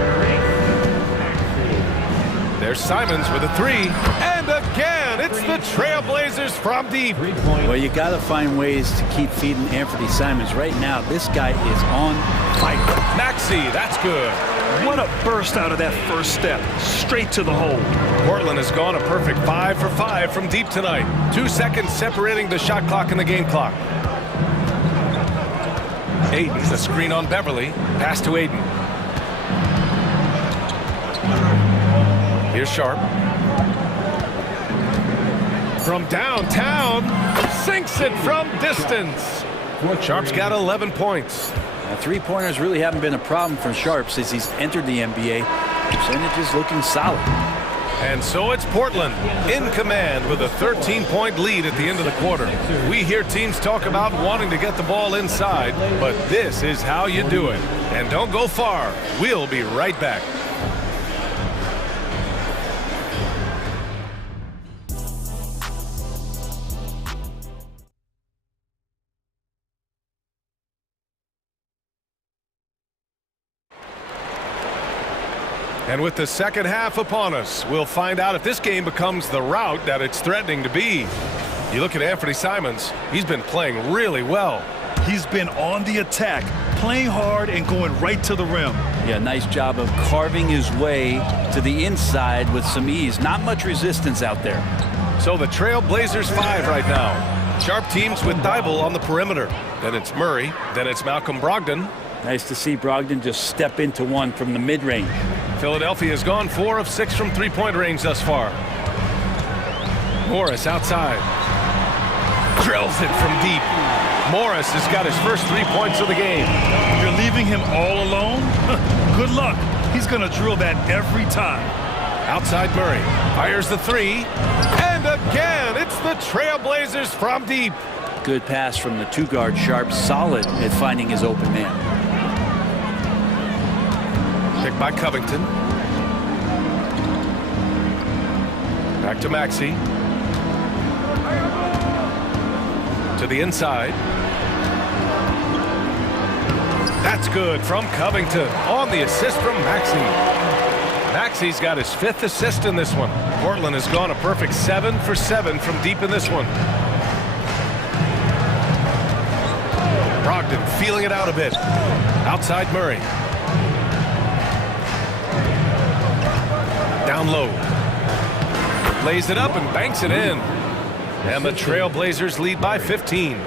There's Simons with a 3. And again, it's the Trailblazers from deep. Well, you got to find ways to keep feeding Anthony Simons. Right now, this guy is on fire. Maxey, that's good. What a burst out of that first step. Straight to the hole. Portland has gone a perfect 5 for 5 from deep tonight. 2 seconds separating the shot clock and the game clock. Aiden, the screen on Beverly. Pass to Aiden. Here's Sharp. From downtown, sinks it from distance. Sharp's got 11 points. Now, three-pointers really haven't been a problem for Sharp since he's entered the NBA. Percentage is looking solid. And so it's Portland in command with a 13-point lead at the end of the quarter. We hear teams talk about wanting to get the ball inside, but this is how you do it. And don't go far. We'll be right back. And with the second half upon us, we'll find out if this game becomes the rout that it's threatening to be. You look at Anthony Simons, he's been playing really well. He's been on the attack, playing hard and going right to the rim. Yeah, nice job of carving his way to the inside with some ease. Not much resistance out there. So the Trailblazers 5 right now. Sharp teams with Thibault on the perimeter. Then it's Murray, then it's Malcolm Brogdon. Nice to see Brogdon just step into one from the mid-range. Philadelphia has gone 4 of 6 from three-point range thus far. Morris outside. Drills it from deep. Morris has got his first 3 points of the game. You're leaving him all alone? Good luck. He's going to drill that every time. Outside Murray. Fires the 3. And again, it's the Trailblazers from deep. Good pass from the two-guard Sharp. Solid at finding his open man. Picked by Covington. Back to Maxey. To the inside. That's good from Covington on the assist from Maxey. Maxey's got his 5th assist in this one. Portland has gone a perfect 7 for 7 from deep in this one. Brogdon feeling it out a bit. Outside Murray. Down low. Lays it up and banks it in. And the Trailblazers lead by 15.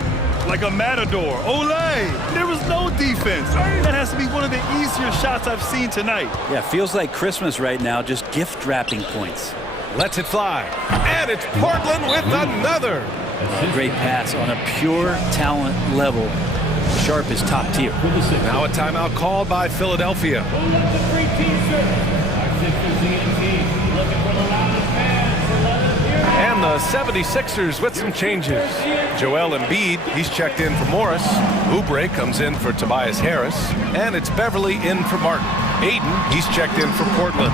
Like a matador. Olé! There was no defense. That has to be one of the easier shots I've seen tonight. Yeah, feels like Christmas right now, just gift wrapping points. Lets it fly. And it's Portland with another. A great pass on a pure talent level. Sharp is top tier. Now a timeout called by Philadelphia. And the 76ers with some changes. Joel Embiid, he's checked in for Morris. Oubre comes in for Tobias Harris. And it's Beverly in for Martin. Aiden, he's checked in for Portland.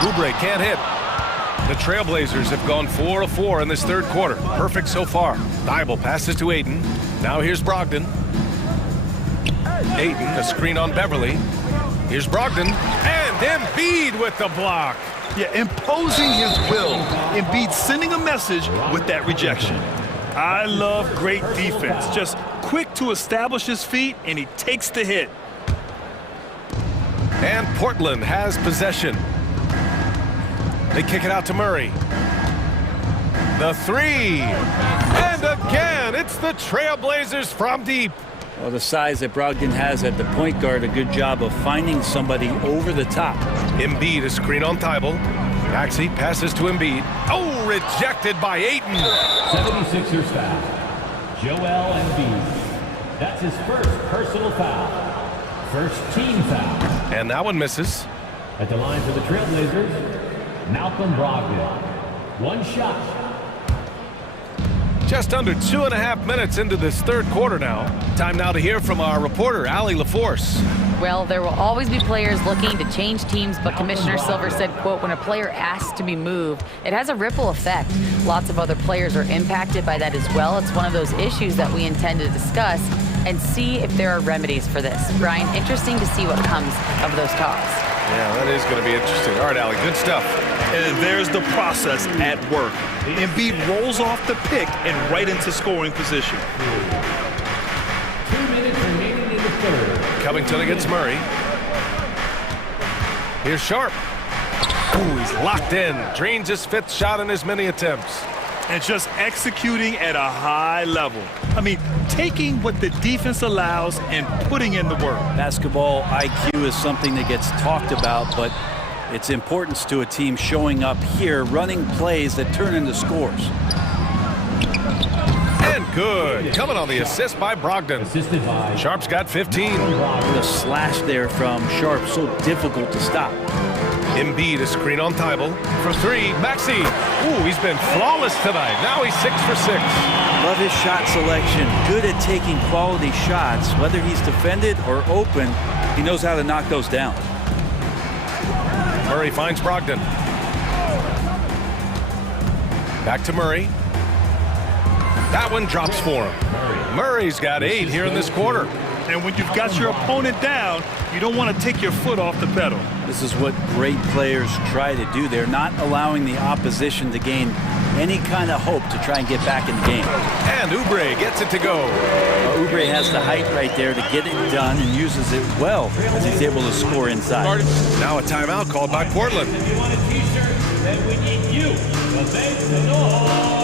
Oubre can't hit. The Trailblazers have gone 4 of 4 in this third quarter. Perfect so far. Thibault passes to Aiden. Now here's Brogdon. Aiden, a screen on Beverly. Here's Brogdon. And Embiid with the block. Yeah, imposing his will. Embiid sending a message with that rejection. I love great defense. Just quick to establish his feet, and he takes the hit. And Portland has possession. They kick it out to Murray. The three. And again, it's the Trailblazers from deep. Well, the size that Brogdon has at the point guard, a good job of finding somebody over the top. Embiid, a screen on Thibault. Maxey passes to Embiid. Oh, rejected by Ayton. 76ers foul. Joel Embiid. That's his first personal foul. First team foul. And that one misses. At the line for the Trailblazers, Malcolm Brogdon. One shot. Just under 2.5 minutes into this third quarter now. Time now to hear from our reporter, Allie LaForce. Well, there will always be players looking to change teams, but Commissioner Silver said, quote, when a player asks to be moved, it has a ripple effect. Lots of other players are impacted by that as well. It's one of those issues that we intend to discuss and see if there are remedies for this. Brian, interesting to see what comes of those talks. Yeah, that is going to be interesting. All right, Allie, good stuff. And there's the process at work. Embiid rolls off the pick and right into scoring position. 2 minutes remaining in the third. Covington against Murray. Here's Sharp. Ooh, he's locked in. Drains his 5th shot in as many attempts. And just executing at a high level. I mean, taking what the defense allows and putting in the work. Basketball IQ is something that gets talked about, but its importance to a team showing up here, running plays that turn into scores. And good. Coming on the assist by Brogdon. Sharp's got 15. The slash there from Sharp, so difficult to stop. Embiid, a screen on Thibault. For 3, Maxey. Ooh, he's been flawless tonight. Now he's 6 for 6. Love his shot selection. Good at taking quality shots. Whether he's defended or open, he knows how to knock those down. Murray finds Brogdon. Back to Murray. That one drops for him. Murray's got 8 here in this quarter. And when you've got your opponent down, you don't want to take your foot off the pedal. This is what great players try to do. They're not allowing the opposition to gain any kind of hope to try and get back in the game. And Oubre gets it to go. Oubre has the height right there to get it done and uses it well as he's able to score inside. Now a timeout called by Portland. If you want a t-shirt, then we need you to make the noise.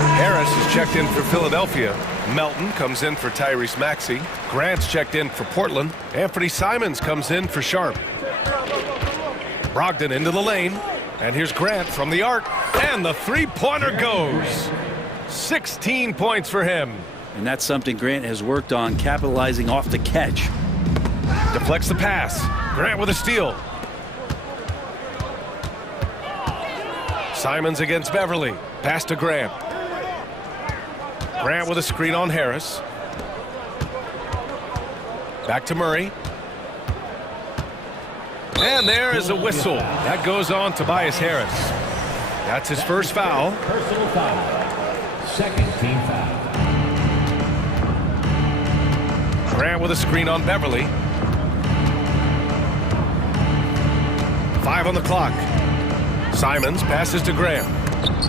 Harris is checked in for Philadelphia. Melton comes in for Tyrese Maxey. Grant's checked in for Portland. Anthony Simons comes in for Sharp. Brogdon into the lane. And here's Grant from the arc. And the three-pointer goes. 16 points for him. And that's something Grant has worked on, capitalizing off the catch. Deflects the pass. Grant with a steal. Simons against Beverly. Pass to Grant. Grant with a screen on Harris. Back to Murray. And there is a whistle. That goes on Tobias Harris. That's his first foul. Personal foul. Second team foul. Grant with a screen on Beverly. 5 on the clock. Simons passes to Grant.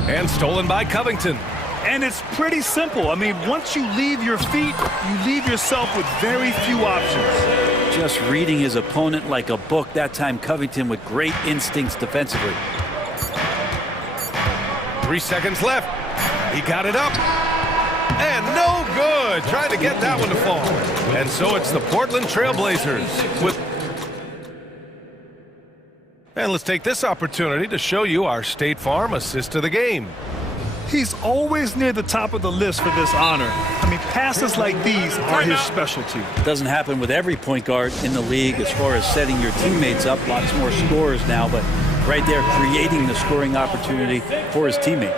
And stolen by Covington. And it's pretty simple. I mean, once you leave your feet, you leave yourself with very few options. Just reading his opponent like a book. That time Covington with great instincts defensively. 3 seconds left. He got it up. And no good. Trying to get that one to fall. And so it's the Portland Trailblazers with... And let's take this opportunity to show you our State Farm assist of the game. He's always near the top of the list for this honor. I mean, passes like these are his specialty. It doesn't happen with every point guard in the league as far as setting your teammates up. Lots more scorers now, but right there creating the scoring opportunity for his teammate.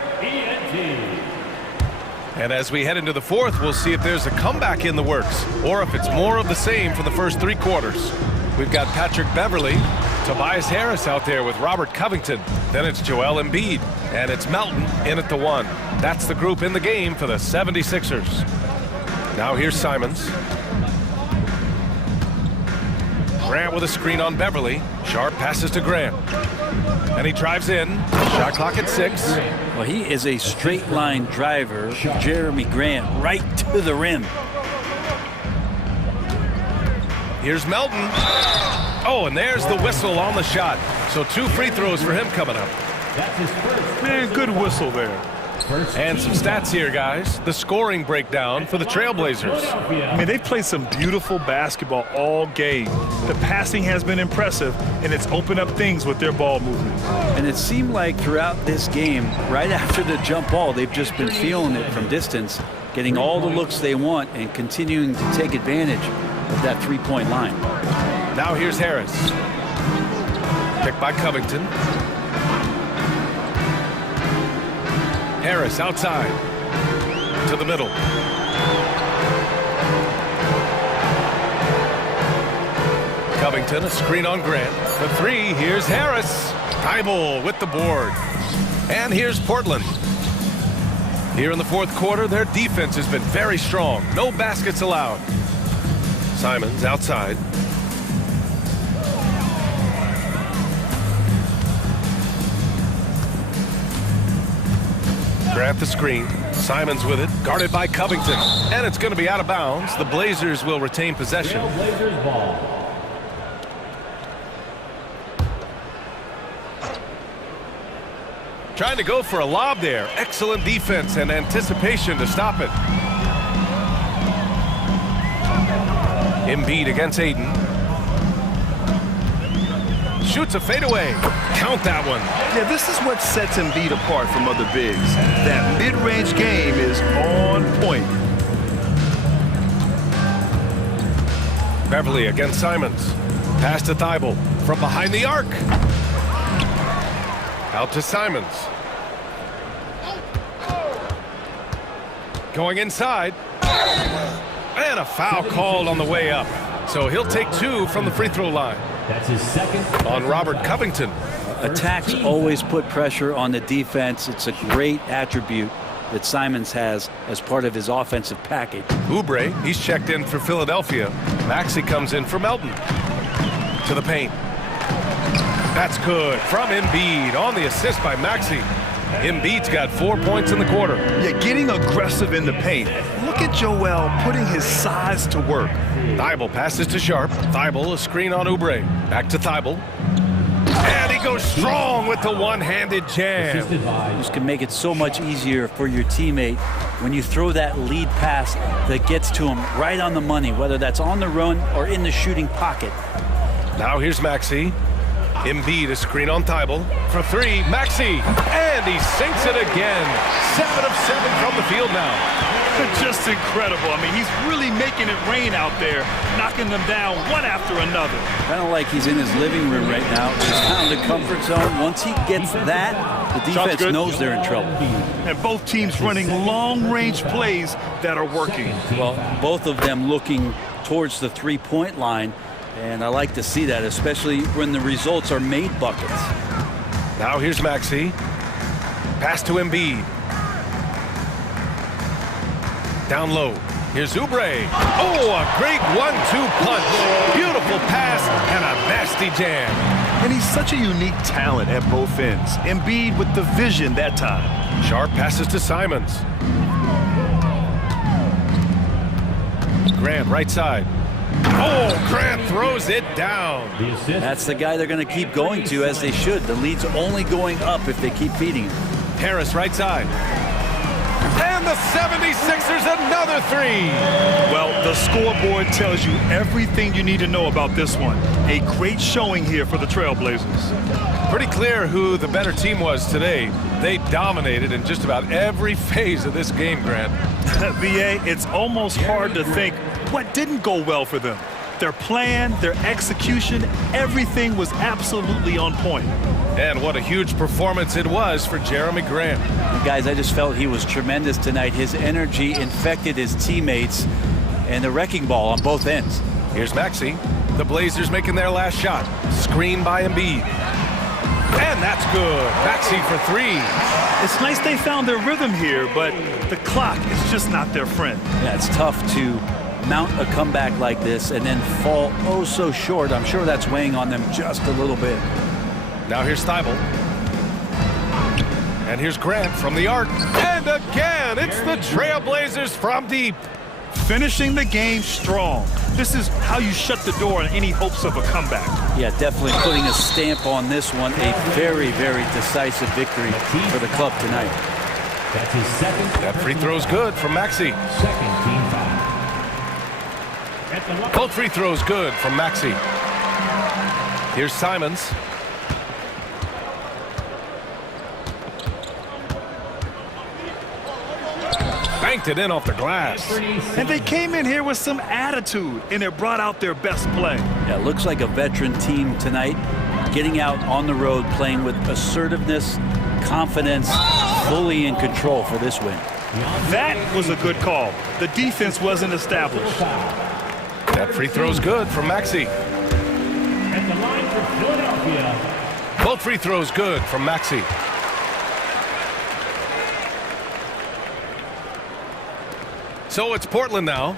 And as we head into the fourth, we'll see if there's a comeback in the works or if it's more of the same for the first 3 quarters. We've got Patrick Beverly, Tobias Harris out there with Robert Covington. Then it's Joel Embiid, and it's Melton in at the 1. That's the group in the game for the 76ers. Now here's Simons. Grant with a screen on Beverly. Sharp passes to Grant. And he drives in. Shot clock at 6. Well, he is a straight line driver. Jeremy Grant right to the rim. Here's Melton. Oh, and there's the whistle on the shot. So 2 free throws for him coming up. That's his first. Man, good whistle there. And some stats here, guys. The scoring breakdown for the Trailblazers. I mean, they've played some beautiful basketball all game. The passing has been impressive, and it's opened up things with their ball movement. And it seemed like throughout this game, right after the jump ball, they've just been feeling it from distance, getting all the looks they want and continuing to take advantage of that three-point line. Now here's Harris. Picked by Covington. Harris outside to the middle. Covington, a screen on Grant. For 3, here's Harris. Thibault with the board. And here's Portland. Here in the fourth quarter, their defense has been very strong. No baskets allowed. Simons outside. Grant the screen. Simons with it. Guarded by Covington. And it's going to be out of bounds. The Blazers will retain possession. Blazers ball. Trying to go for a lob there. Excellent defense and anticipation to stop it. Embiid against Aiden. Shoots a fadeaway. Count that one. Yeah, this is what sets Embiid apart from other bigs. That mid-range game is on point. Beverly against Simons. Pass to Thibault from behind the arc. Out to Simons. Going inside. And a foul called on the way up. So he'll take 2 from the free throw line. That's his second. On Robert Covington. Attacks always put pressure on the defense. It's a great attribute that Simons has as part of his offensive package. Oubre, he's checked in for Philadelphia. Maxey comes in for Melton. To the paint. That's good from Embiid on the assist by Maxey. Embiid's got 4 points in the quarter. Yeah, getting aggressive in the paint. Look at Joel putting his size to work. Thibault passes to Sharp. Thibault, a screen on Oubre. Back to Thibault. And he goes strong with the one-handed jam. This can make it so much easier for your teammate when you throw that lead pass that gets to him right on the money, whether that's on the run or in the shooting pocket. Now here's Maxey. Embiid, a screen on Thibault. For 3, Maxey. And he sinks it again. 7 of 7 from the field now. Just incredible. I mean, he's really making it rain out there, knocking them down one after another. Kind of like he's in his living room right now. He's found a comfort zone. Once he gets that, the defense knows they're in trouble. And both teams running long-range plays that are working. Well, both of them looking towards the three-point line. And I like to see that, especially when the results are made buckets. Now here's Maxey. Pass to Embiid. Down low. Here's Oubre. Oh, a great 1-2 punch. Beautiful pass and a nasty jam. And he's such a unique talent at both ends. Embiid with the vision that time. Sharp passes to Simons. Grant right side. Oh, Grant throws it down. That's the guy they're going to keep going to, as they should. The lead's only going up if they keep feeding him. Harris right side. And the 76ers another 3. Well, the scoreboard tells you everything you need to know about this one. A great showing here for the Trailblazers. Pretty clear who the better team was today. They dominated in just about every phase of this game, Grant. VA, it's almost hard to think what didn't go well for them. Their plan, their execution, everything was absolutely on point. And what a huge performance it was for Jeremy Grant. Guys, I just felt he was tremendous tonight. His energy infected his teammates, and the wrecking ball on both ends. Here's Maxey. The Blazers making their last shot. Screen by Embiid. And that's good. Maxey for 3. It's nice they found their rhythm here, but the clock is just not their friend. Yeah, it's tough to mount a comeback like this and then fall oh so short. I'm sure that's weighing on them just a little bit. Now here's Thibault. And here's Grant from the arc. And again, it's the Trailblazers from deep. Finishing the game strong. This is how you shut the door on any hopes of a comeback. Yeah, definitely putting a stamp on this one. A very, very decisive victory for the club tonight. That's his second. That free throw's good from Maxey. Second team foul. Both free throws good from Maxey. Here's Simons. Banked it in off the glass. And they came in here with some attitude, and it brought out their best play. Yeah, looks like a veteran team tonight, getting out on the road, playing with assertiveness, confidence, fully in control for this win. That was a good call. The defense wasn't established. That free throw's good from Maxey. At the line for Philadelphia. Both free throws good from Maxey. So it's Portland now.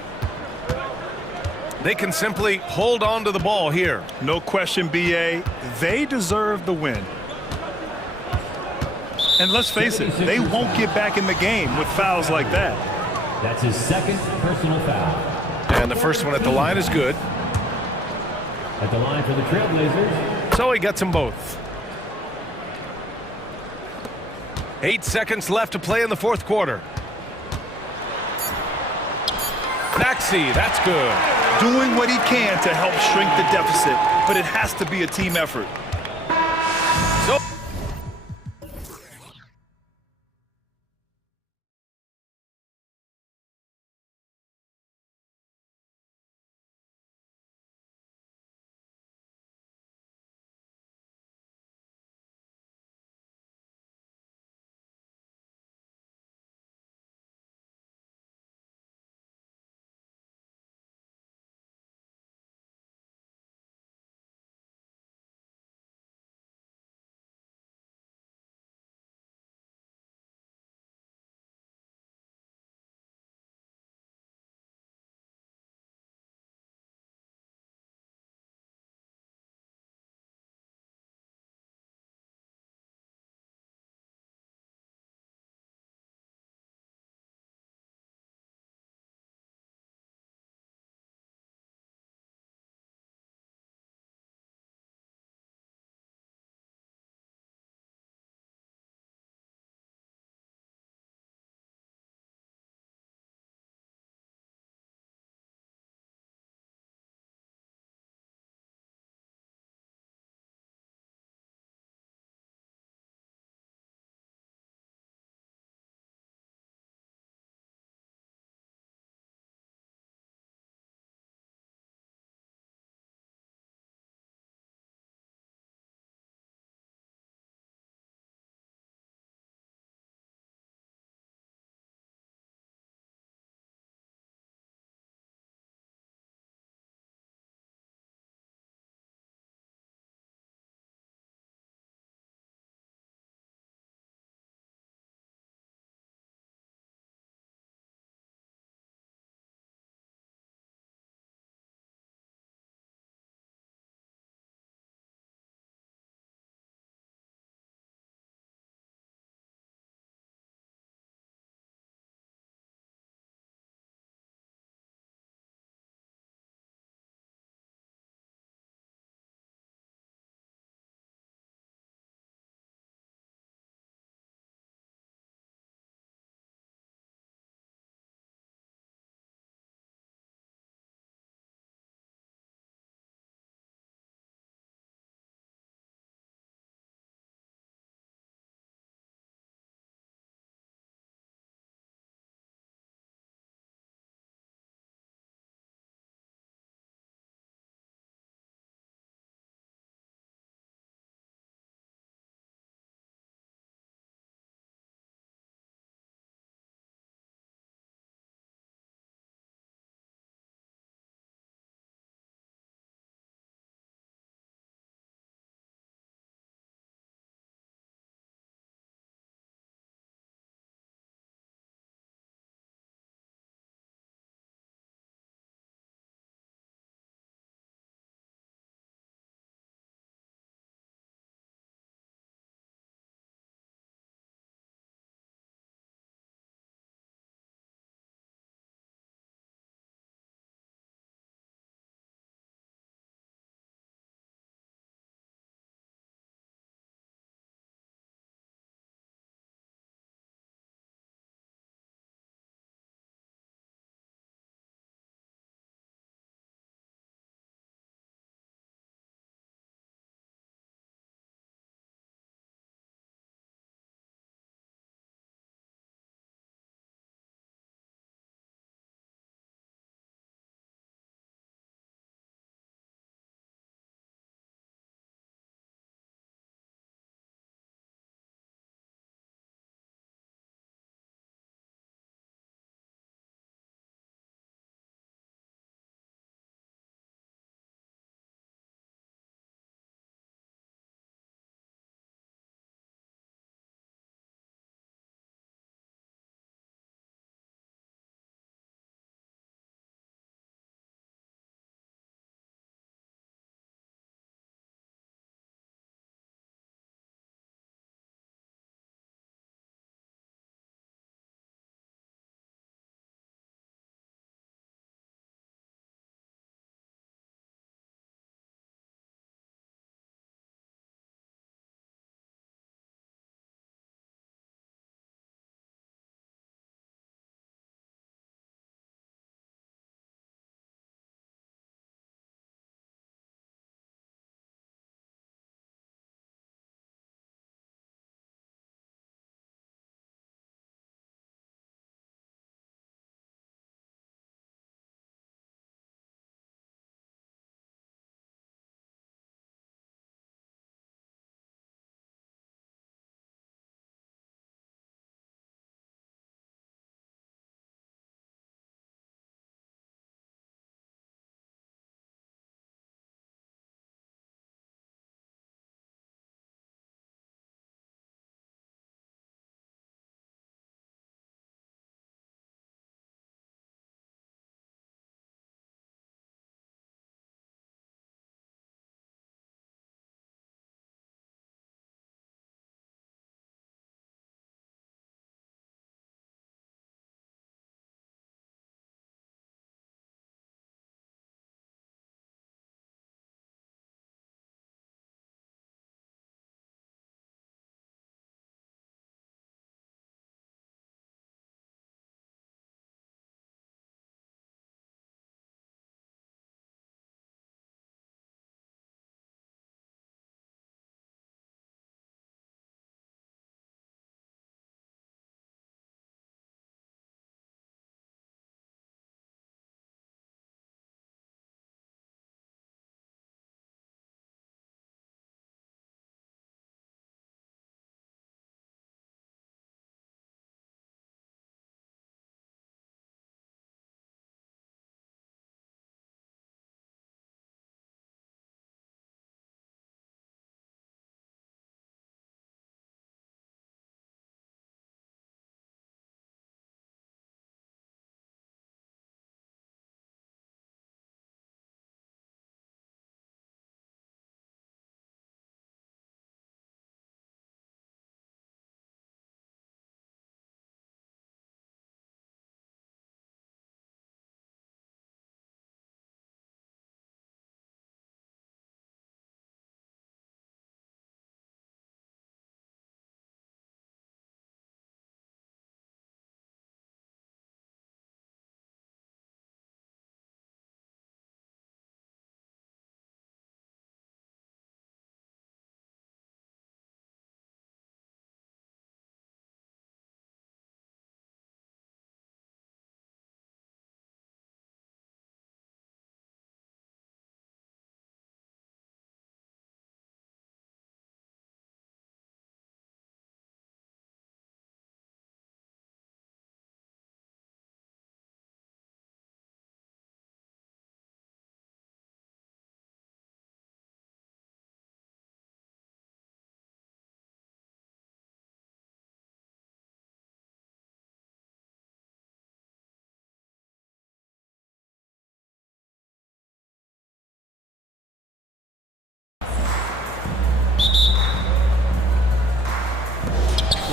They can simply hold on to the ball here. No question, BA. They deserve the win. And let's face it, they won't get back in the game with fouls like that. That's his second personal foul. And the first one at the line is good. At the line for the Trailblazers. So he gets them both. 8 seconds left to play in the fourth quarter. Maxey, that's good. Doing what he can to help shrink the deficit, but it has to be a team effort. So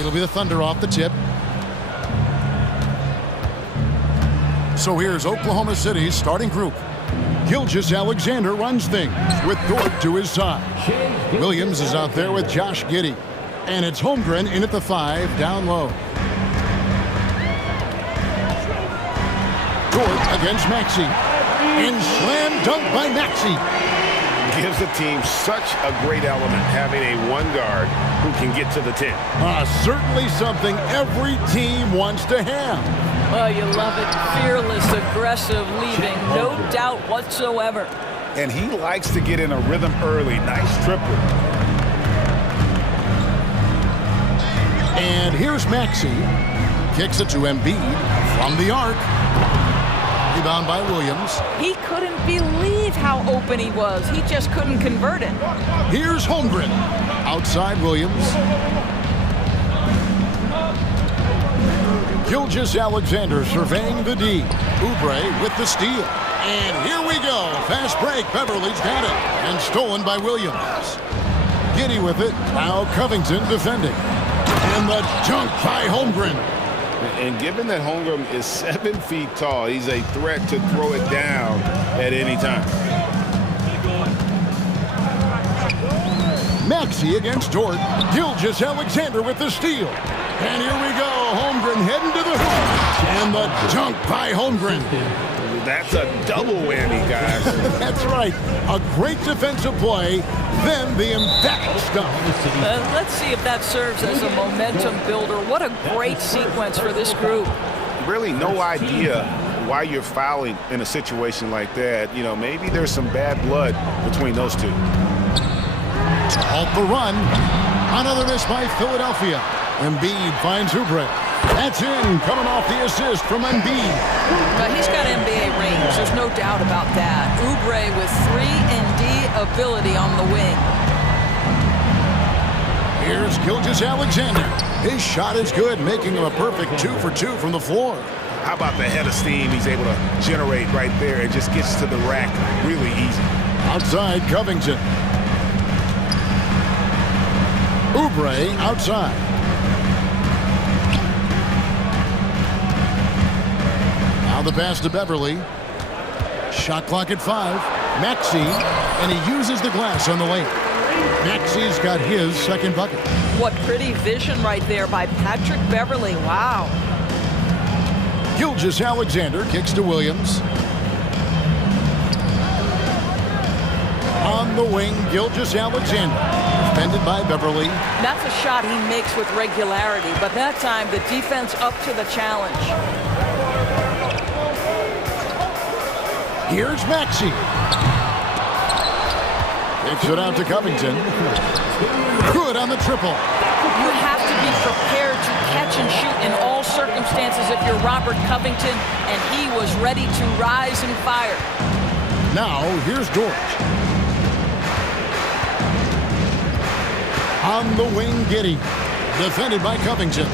It'll be the Thunder off the tip. So here's Oklahoma City's starting group. Gilgeous-Alexander runs things with Dort to his side. Williams is out there with Josh Giddey. And it's Holmgren in at the 5, down low. Dort against Maxey. And slam dunk by Maxey. Gives the team such a great element having a one guard who can get to the 10. Certainly something every team wants to have. Oh, you love it. Fearless, aggressive, leaving. No doubt whatsoever. And he likes to get in a rhythm early. Nice triple. And here's Maxey. Kicks it to Embiid from the arc. Rebound by Williams. He couldn't believe how open he was. He just couldn't convert it. Here's Holmgren. Outside Williams. Gilgeous-Alexander surveying the D. Oubre with the steal. And here we go. Fast break. Beverly's got it. And stolen by Williams. Giddey with it. Now Covington defending. And the dunk by Holmgren. And given that Holmgren is 7 feet tall, he's a threat to throw it down at any time. Maxey against Dort. Gilgeous-Alexander with the steal. And here we go. Holmgren heading to the hoop. And the dunk by Holmgren. That's a double whammy, guys. That's right. A great defensive play, then the emphatic stuff. Let's see if that serves as a momentum builder. What a great sequence for this group. Really no idea why you're fouling in a situation like that. You know, maybe there's some bad blood between those two. Halt the run. Another miss by Philadelphia. Embiid finds Oubre. That's in, coming off the assist from Embiid. He's got NBA range, there's no doubt about that. Oubre with 3-and-D ability on the wing. Here's Gilgeous-Alexander. His shot is good, making him a perfect 2 for 2 from the floor. How about the head of steam he's able to generate right there? It just gets to the rack really easy. Outside, Covington. Oubre outside. Now the pass to Beverly. Shot clock at 5. Maxey, and he uses the glass on the lane. Maxey's got his second bucket. What pretty vision right there by Patrick Beverly. Wow. Gilgeous-Alexander kicks to Williams. On the wing, Gilgeous-Alexander. Defended by Beverly. That's a shot he makes with regularity, but that time the defense up to the challenge. Here's Maxey. Kicks it out to Covington. Good on the triple. You have to be prepared to catch and shoot in all circumstances if you're Robert Covington, and he was ready to rise and fire. Now, here's Dort. On the wing, Giddey. Defended by Covington.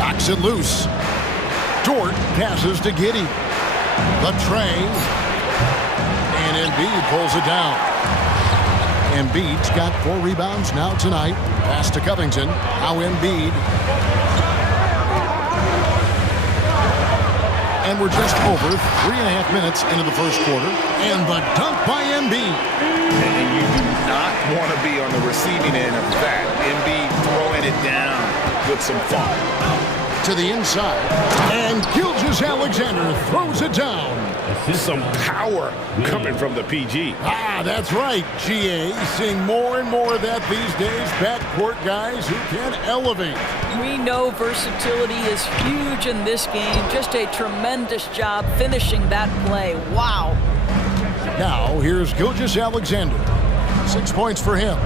Knocks it loose. Dort passes to Giddey. The tray. And Embiid pulls it down. Embiid's got 4 rebounds now tonight. Pass to Covington. Now Embiid. And we're just over 3.5 minutes into the first quarter. And the dunk by Embiid. And you do not want to be on the receiving end of that. Embiid throwing it down with some fun. To the inside. And Gilgeous-Alexander throws it down. Some power coming from the PG. That's right, GA. Seeing more and more of that these days. Backcourt guys who can elevate. We know versatility is huge in this game. Just a tremendous job finishing that play. Wow. Now, here's Gilgeous-Alexander. 6 points for him.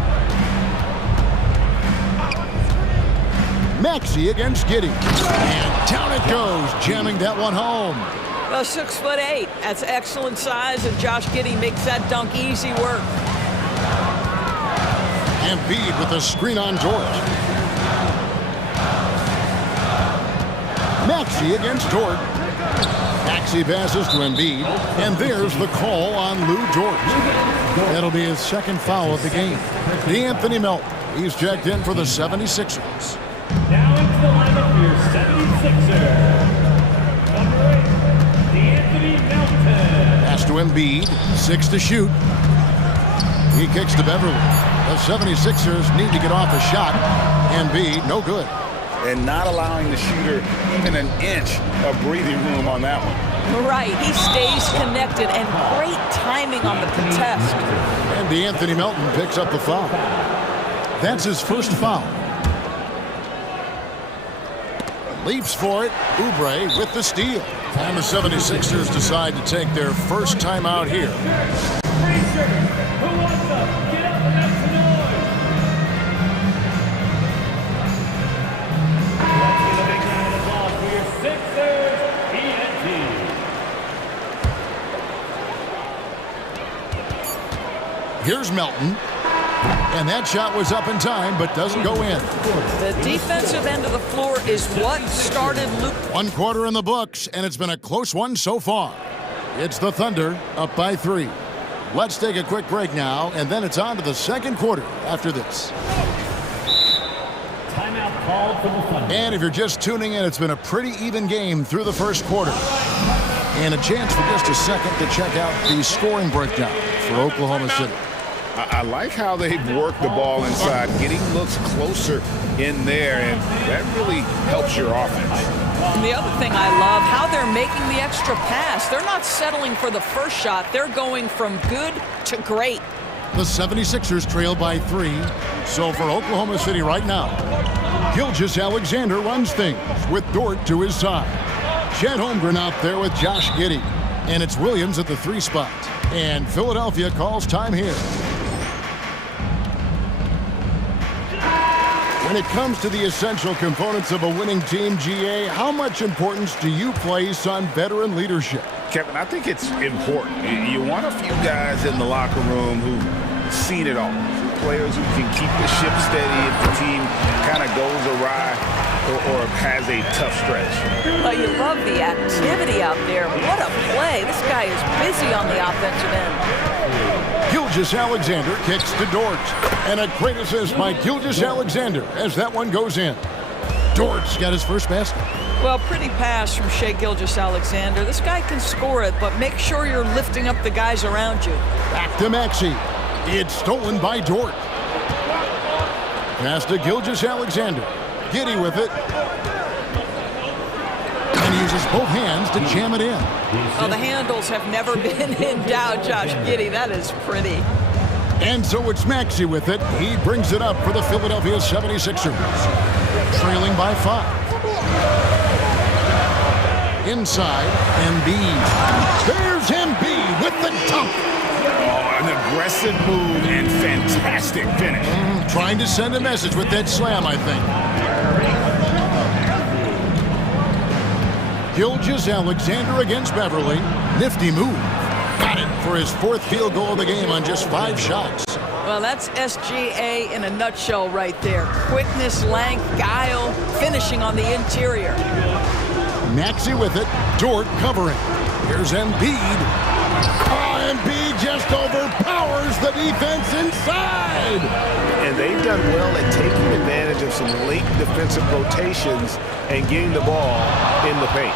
Maxey against Giddey. And down it goes, jamming that one home. 6'8". That's excellent size, and Josh Giddey makes that dunk easy work. Embiid with a screen on Dort. Maxey against Dort. Maxey passes to Embiid, and there's the call on Lou Dort. That'll be his second foul of the game. DeAnthony Melton, he's checked in for the 76ers. the lineup for your 76er. Number 8, Melton. Pass to Embiid, 6 to shoot. He kicks to Beverly. The 76ers need to get off a shot. Embiid, no good. And not allowing the shooter even an inch of breathing room on that one. Right, he stays connected, and great timing on the contest. And Anthony Melton picks up the foul. That's his first foul. Leaps for it. Oubre with the steal. And the 76ers decide to take their first time out here. Who wants up? Get up and make some noise. Let's get a big round of applause for your Sixers, ENT. Here's Melton. And that shot was up in time, but doesn't go in. The defensive end of the floor is what started Luke. 1 quarter in the books, and it's been a close one so far. It's the Thunder up by 3. Let's take a quick break now, and then it's on to the second quarter after this. Timeout called for the Thunder. And if you're just tuning in, it's been a pretty even game through the first quarter. And a chance for just a second to check out the scoring breakdown for Oklahoma City. I like how they've worked the ball inside, getting looks closer in there, and that really helps your offense. And the other thing I love, how they're making the extra pass. They're not settling for the first shot. They're going from good to great. The 76ers trail by 3. So for Oklahoma City right now, Gilgeous-Alexander runs things with Dort to his side. Chet Holmgren out there with Josh Giddey. And it's Williams at the 3 spot. And Philadelphia calls time here. When it comes to the essential components of a winning team, GA, how much importance do you place on veteran leadership? Kevin, I think it's important. You want a few guys in the locker room who've seen it all. Players who can keep the ship steady if the team kind of goes awry or has a tough stretch. Well, you love the activity out there. What a play. This guy is busy on the offensive end. Gilgeous-Alexander kicks to Dort. And a great assist by Gilgeous-Alexander as that one goes in. Dort's got his first basket. Well, pretty pass from Shai Gilgeous-Alexander. This guy can score it, but make sure you're lifting up the guys around you. Back to Maxey. It's stolen by Dort. Pass to Gilgeous-Alexander. Giddey with it. And he uses both hands to jam it in. Oh, the handles have never been in doubt, Josh Giddey. That is pretty. And so it's Maxey with it. He brings it up for the Philadelphia 76ers. Trailing by 5. Inside, Embiid. There's Embiid with the dunk. Oh, an aggressive move and fantastic finish. Trying to send a message with that slam, I think. Gilgeous-Alexander against Beverly. Nifty move. Got it for his 4th field goal of the game on just 5 shots. Well, that's SGA in a nutshell right there. Quickness, length, guile, finishing on the interior. Maxey with it. Dort covering. Here's Embiid. Embiid just overpowers the defense inside. And they've done well at taking advantage of some late defensive rotations and getting the ball in the paint.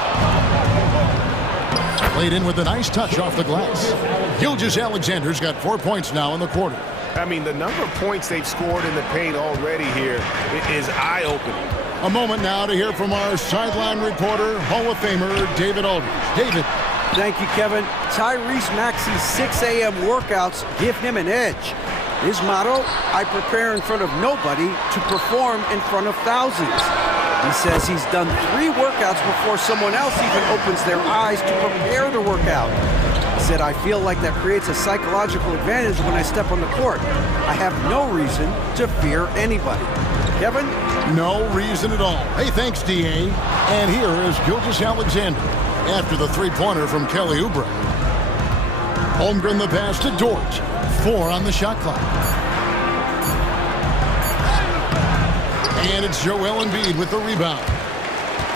Played in with a nice touch off the glass. Gilgeous-Alexander's got 4 points now in the quarter. I mean, the number of points they've scored in the paint already here is eye-opening. A moment now to hear from our sideline reporter, Hall of Famer David Aldridge. David. Thank you, Kevin. Tyrese Maxey's 6 a.m. workouts give him an edge. His motto, I prepare in front of nobody to perform in front of thousands. He says he's done 3 workouts before someone else even opens their eyes to prepare the workout. He said, I feel like that creates a psychological advantage when I step on the court. I have no reason to fear anybody. Kevin? No reason at all. Hey, thanks, D.A. And here is Gilgeous-Alexander after the 3-pointer from Kelly Oubre. Holmgren the pass to Dort. 4 on the shot clock. And it's Joel Embiid with the rebound.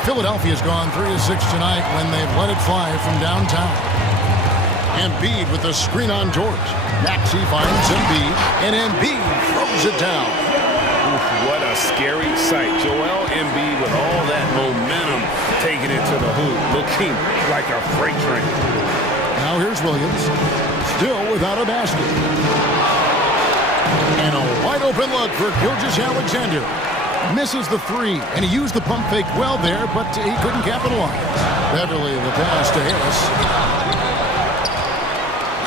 Philadelphia's gone 3 of 6 tonight when they've let it fly from downtown. Embiid with the screen on Dort. Maxey finds Embiid, and Embiid throws it down. What a scary sight. Joel Embiid with all that momentum taking it to the hoop, looking like a freight train. Now here's Williams, still without a basket. And a wide open look for Gilgeous-Alexander. Misses the three, and he used the pump fake well there, but he couldn't capitalize. Beverly the pass to Harris.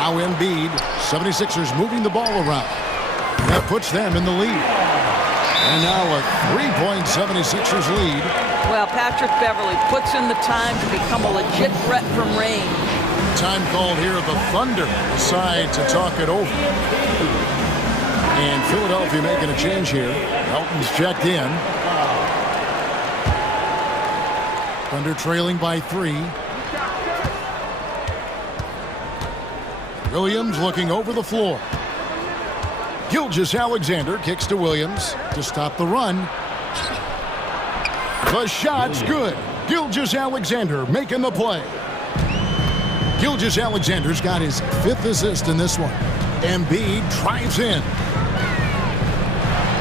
Now Embiid, 76ers moving the ball around. That puts them in the lead. And now a 3-point 76ers lead. Well, Patrick Beverly puts in the time to become a legit threat from range. Time called here. The Thunder decide to talk it over. And Philadelphia making a change here. Elton's checked in. Thunder trailing by 3. Williams looking over the floor. Gilgeous-Alexander kicks to Williams to stop the run. The shot's good. Gilgeous-Alexander making the play. Gilgeous-Alexander's got his 5th assist in this one. Embiid drives in.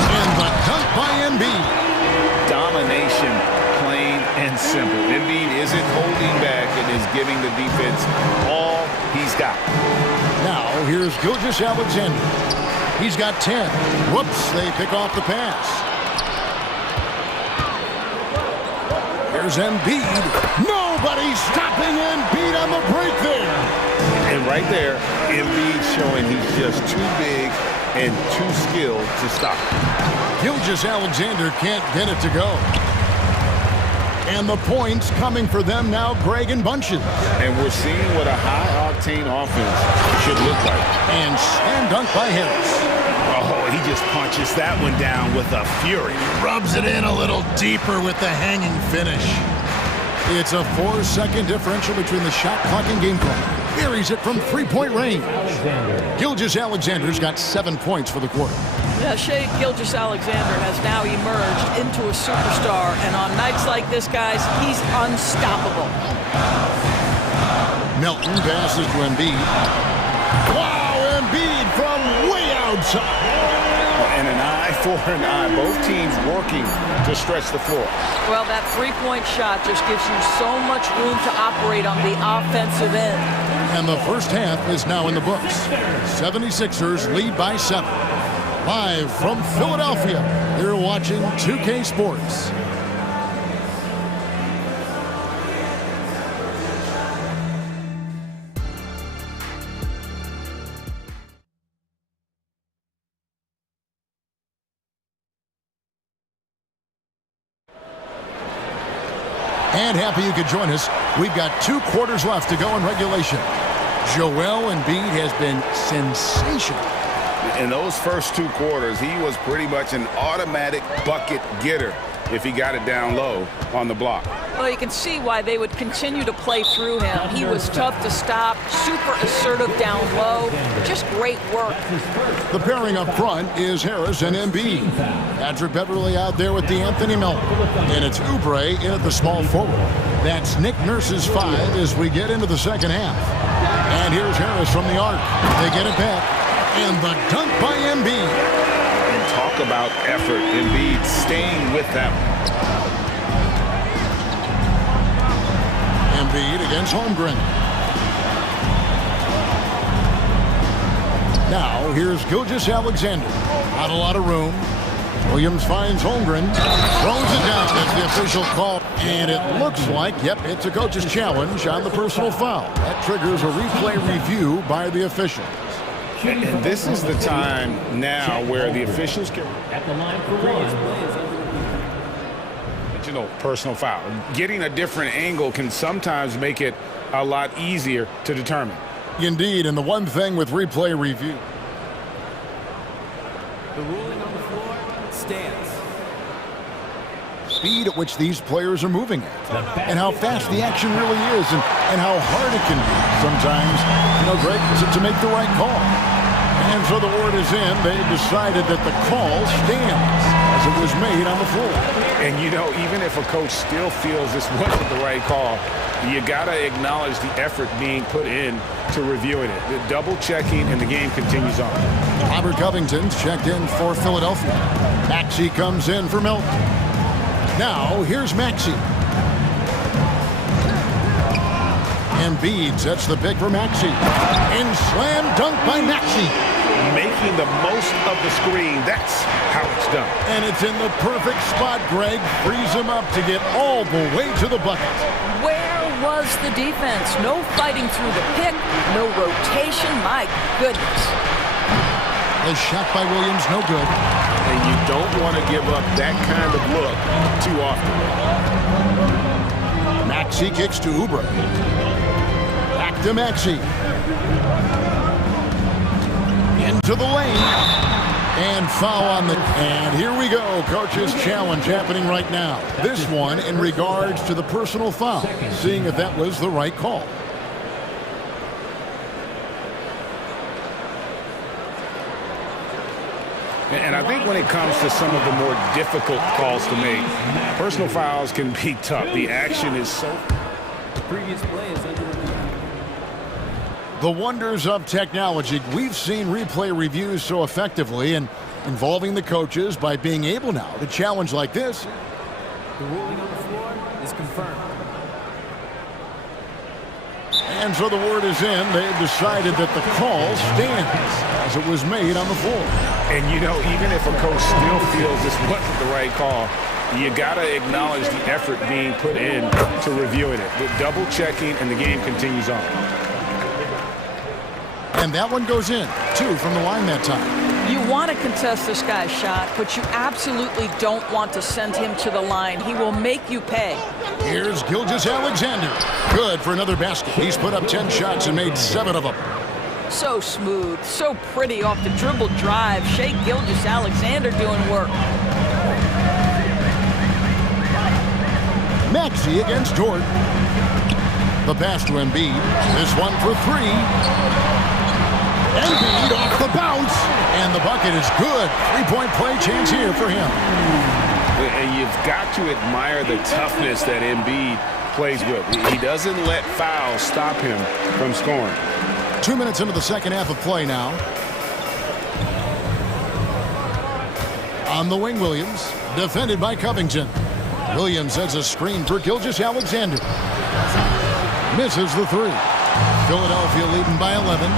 And the dunk by Embiid. Domination, plain and simple. Embiid isn't holding back and is giving the defense all he's got. Now here's Gilgeous-Alexander. He's got 10. Whoops, they pick off the pass. Here's Embiid. Nobody stopping Embiid on the break there. And right there, Embiid showing he's just too big and too skilled to stop. Gilgeous-Alexander can't get it to go. And the points coming for them now, Greg, in bunches. And we're seeing what a high-octane offense should look like. And slam dunk by Harris. Oh, he just punches that one down with a fury. Rubs it in a little deeper with the hanging finish. It's a 4-second differential between the shot clock and game clock. Buries it from 3-point range. Gilgeous-Alexander's got 7 points for the quarter. Yeah, Shai Gilgeous-Alexander has now emerged into a superstar, and on nights like this, guys, he's unstoppable. Melton passes to Embiid. Wow, Embiid from way outside. And an eye for an eye. Both teams working to stretch the floor. Well, that three-point shot just gives you so much room to operate on the offensive end. And the first half is now in the books. 76ers lead by 7. Live from Philadelphia, you're watching 2K Sports. And happy you could join us. We've got 2 quarters left to go in regulation. Joel Embiid has been sensational. In those first 2 quarters, he was pretty much an automatic bucket getter if he got it down low on the block. Well, you can see why they would continue to play through him. He was tough to stop, super assertive down low, just great work. The pairing up front is Harris and Embiid. Patrick Beverly out there with D'Anthony Melton. And it's Oubre in at the small forward. That's Nick Nurse's 5 as we get into the second half. And here's Harris from the arc. They get it back. And the dunk by Embiid. And talk about effort. Embiid staying with them. Embiid against Holmgren. Now here's Gilgeous-Alexander. Not a lot of room. Williams finds Holmgren. Throws it down. That's the official call. And it looks like, yep, it's a coach's challenge on the personal foul. That triggers a replay review by the official. And this is the time now where the officials can, At the line for one. personal foul. Getting a different angle can sometimes make it a lot easier to determine. Indeed, and the one thing with replay review. The ruling on the floor stands. Speed at which these players are moving at, and how fast the action really is, and how hard it can be sometimes, Greg, to make the right call. And so the word is in. They decided that the call stands as it was made on the floor. And even if a coach still feels this wasn't the right call, you got to acknowledge the effort being put in to reviewing it. The double checking, and the game continues on. Robert Covington's checked in for Philadelphia. Maxey comes in for Milton. Now, here's Maxey. Embiid sets the pick for Maxey. And slam dunk by Maxey. Making the most of the screen. That's how it's done. And it's in the perfect spot, Greg. Frees him up to get all the way to the bucket. Where was the defense? No fighting through the pick, no rotation. My goodness. The shot by Williams, no good. And you don't want to give up that kind of look too often. Maxey kicks to Oubre. Back to Maxey. Into the lane. And foul on the... And here we go. Coach's challenge happening right now. This one in regards to the personal foul. Seeing if that was the right call. And I think when it comes to some of the more difficult calls to make, personal fouls can be tough. The action is so... The previous play is under review. The wonders of technology. We've seen replay reviews so effectively and involving the coaches by being able now to challenge like this. The ruling on the floor is confirmed. And so the word is in. They've decided that the call stands as it was made on the floor. And, you know, even if a coach still feels this wasn't the right call, you got to acknowledge the effort being put in to reviewing it. The double checking, and the game continues on. And that one goes in. 2 from the line that time. You want to contest this guy's shot, but you absolutely don't want to send him to the line. He will make you pay. Here's Gilgeous-Alexander. Good for another basket. He's put up 10 shots and made 7 of them. So smooth, so pretty off the dribble drive. Shai Gilgeous-Alexander doing work. Maxey against Jordan. The pass to Embiid. This one for 3. Embiid off the bounce. And the bucket is good. 3-point play chance here for him. And you've got to admire the toughness that Embiid plays with. He doesn't let fouls stop him from scoring. 2 minutes into the second half of play now. On the wing, Williams. Defended by Covington. Williams sets a screen for Gilgeous-Alexander. Misses the 3. Philadelphia leading by 11.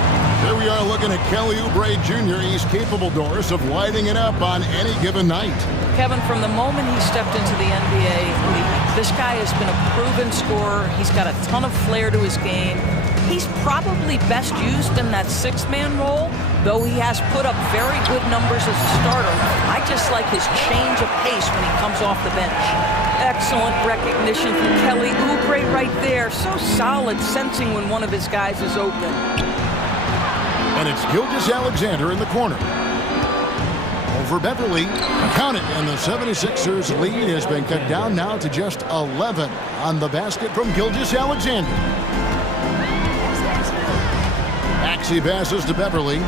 Here we are looking at Kelly Oubre Jr. He's capable, Doris, of lighting it up on any given night. Kevin, from the moment he stepped into the NBA, this guy has been a proven scorer. He's got a ton of flair to his game. He's probably best used in that 6-man role, though he has put up very good numbers as a starter. I just like his change of pace when he comes off the bench. Excellent recognition from Kelly Oubre right there. So solid, sensing when one of his guys is open. And it's Gilgeous-Alexander in the corner. Over Beverly. Count it. And the 76ers lead has been cut down now to just 11 on the basket from Gilgeous-Alexander. Maxey passes to Beverly.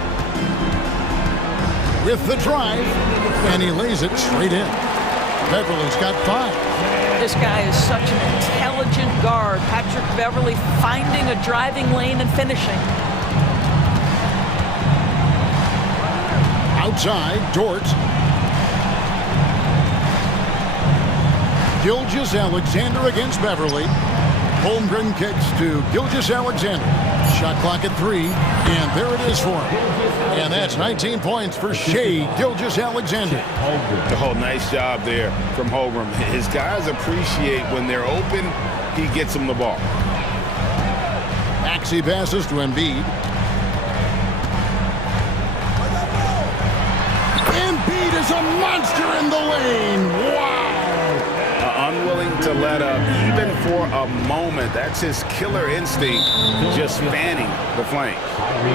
With the drive. And he lays it straight in. Beverly's got 5. This guy is such an intelligent guard. Patrick Beverly finding a driving lane and finishing. Outside, Dort. Gilgeous-Alexander against Beverly. Holmgren kicks to Gilgeous-Alexander. Shot clock at 3, and there it is for him. And that's 19 points for Shai Gilgeous-Alexander. Oh, nice job there from Holmgren. His guys appreciate when they're open, he gets them the ball. Maxey passes to Embiid. Embiid is a monster in the lane. Wow. Unwilling to let up, even for a moment. That's his killer instinct, just spanning the flank.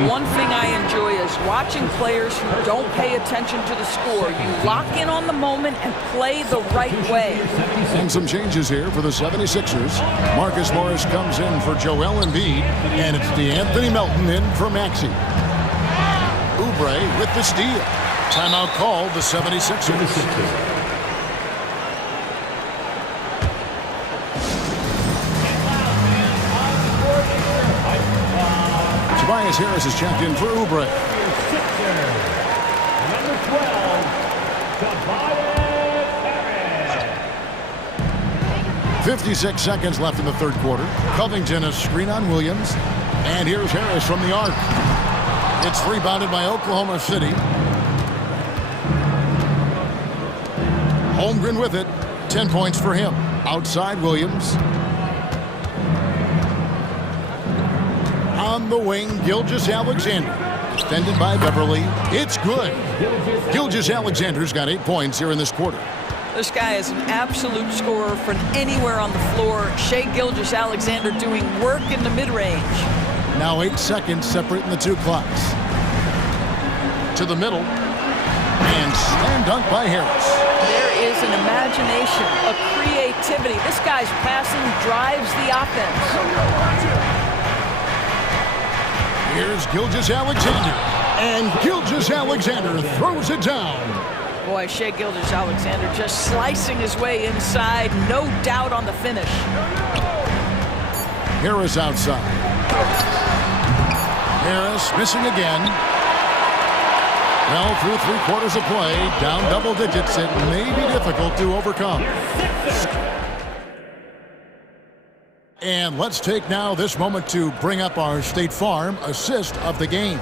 One thing I enjoy is watching players who don't pay attention to the score. You lock in on the moment and play the right way. And some changes here for the 76ers. Marcus Morris comes in for Joel Embiid, and it's DeAnthony Melton in for Maxey. Oubre with the steal. Timeout called the 76ers. Tobias Harris is checked in for Oubre. Number 12, Tobias 56 seconds left in the third quarter. Covington a screen on Williams. And here's Harris from the arc. It's rebounded by Oklahoma City. Holmgren with it. 10 points for him. Outside Williams. On the wing, Gilgeous-Alexander. Defended by Beverly. It's good. Gilgeous-Alexander's got 8 points here in this quarter. This guy is an absolute scorer from anywhere on the floor. Shai Gilgeous-Alexander doing work in the mid-range. Now 8 seconds separating the two clocks. To the middle. And slam dunk by Harris. There is an imagination, a creativity. This guy's passing drives the offense. Here's Gilgeous-Alexander. And Gilgeous-Alexander throws it down. Boy, Shai Gilgeous-Alexander just slicing his way inside. No doubt on the finish. Harris outside. Harris missing again. Well, through 3 quarters of play, down double digits, it may be difficult to overcome. And let's take now this moment to bring up our State Farm assist of the game.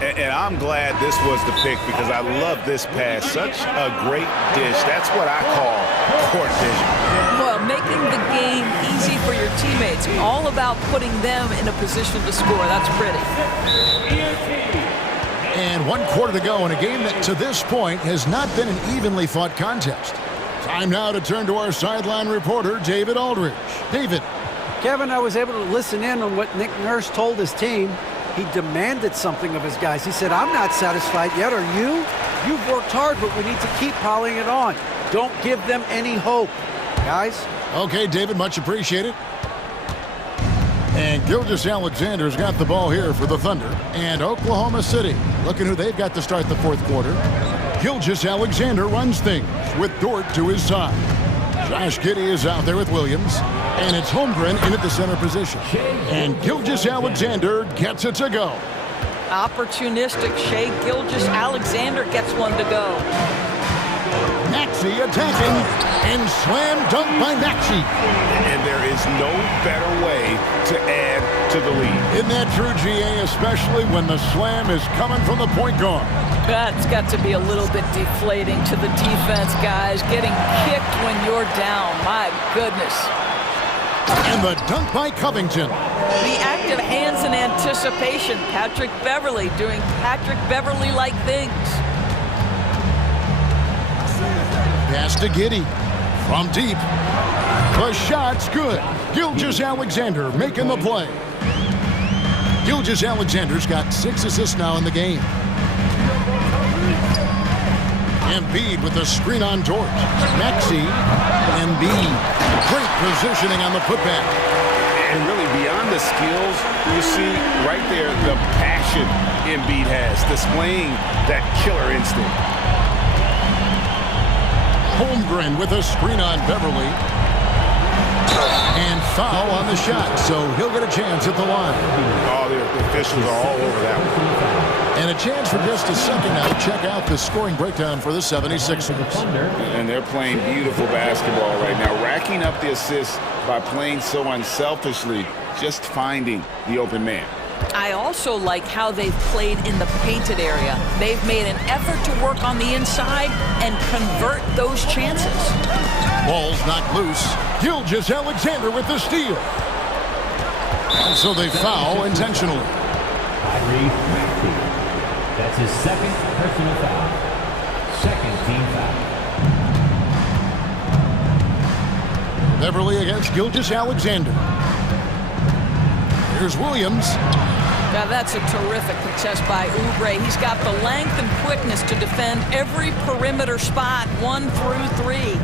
And I'm glad this was the pick because I love this pass. Such a great dish. That's what I call court vision. Well, making the game easy for your teammates. All about putting them in a position to score. That's pretty. And 1 quarter to go in a game that to this point has not been an evenly fought contest. Time now to turn to our sideline reporter, David Aldridge. David. Kevin, I was able to listen in on what Nick Nurse told his team. He demanded something of his guys. He said, I'm not satisfied yet. Are you? You've worked hard, but we need to keep piling it on. Don't give them any hope, guys. Okay, David, much appreciated. And Gilgeous-Alexander's got the ball here for the Thunder. And Oklahoma City, looking who they've got to start the fourth quarter. Gilgeous-Alexander runs things with Dort to his side. Josh Giddey is out there with Williams. And it's Holmgren in at the center position. And Gilgeous-Alexander gets it to go. Opportunistic. Shai Gilgeous-Alexander gets one to go. Maxey attacking, and slam dunk by Maxey. And there is no better way to add to the lead. Isn't that true, GA, especially when the slam is coming from the point guard? That's got to be a little bit deflating to the defense, guys. Getting kicked when you're down. My goodness. And the dunk by Covington. The active hands in anticipation. Patrick Beverly doing Patrick Beverly-like things. Pass to Giddey from deep. The shot's good. Gilgeous-Alexander making the play. Gilgeous-Alexander's got 6 assists now in the game. Embiid with the screen on Dort. Maxey, Embiid. Great positioning on the putback. And really beyond the skills, you see right there the passion Embiid has, displaying that killer instinct. Holmgren with a screen on Beverly. And foul on the shot, so he'll get a chance at the line. Oh, the officials are all over that one. And a chance for just a second now to check out the scoring breakdown for the 76ers. And they're playing beautiful basketball right now, racking up the assists by playing so unselfishly, just finding the open man. I also like how they've played in the painted area. They've made an effort to work on the inside and convert those chances. Ball's knocked loose. Gilgeous-Alexander with the steal. And so they foul intentionally. Tyrese Maxey. That's his second personal foul. Second team foul. Beverly against Gilgeous-Alexander. Here's Williams. Now that's a terrific contest by Oubre. He's got the length and quickness to defend every perimeter spot, 1 through 3.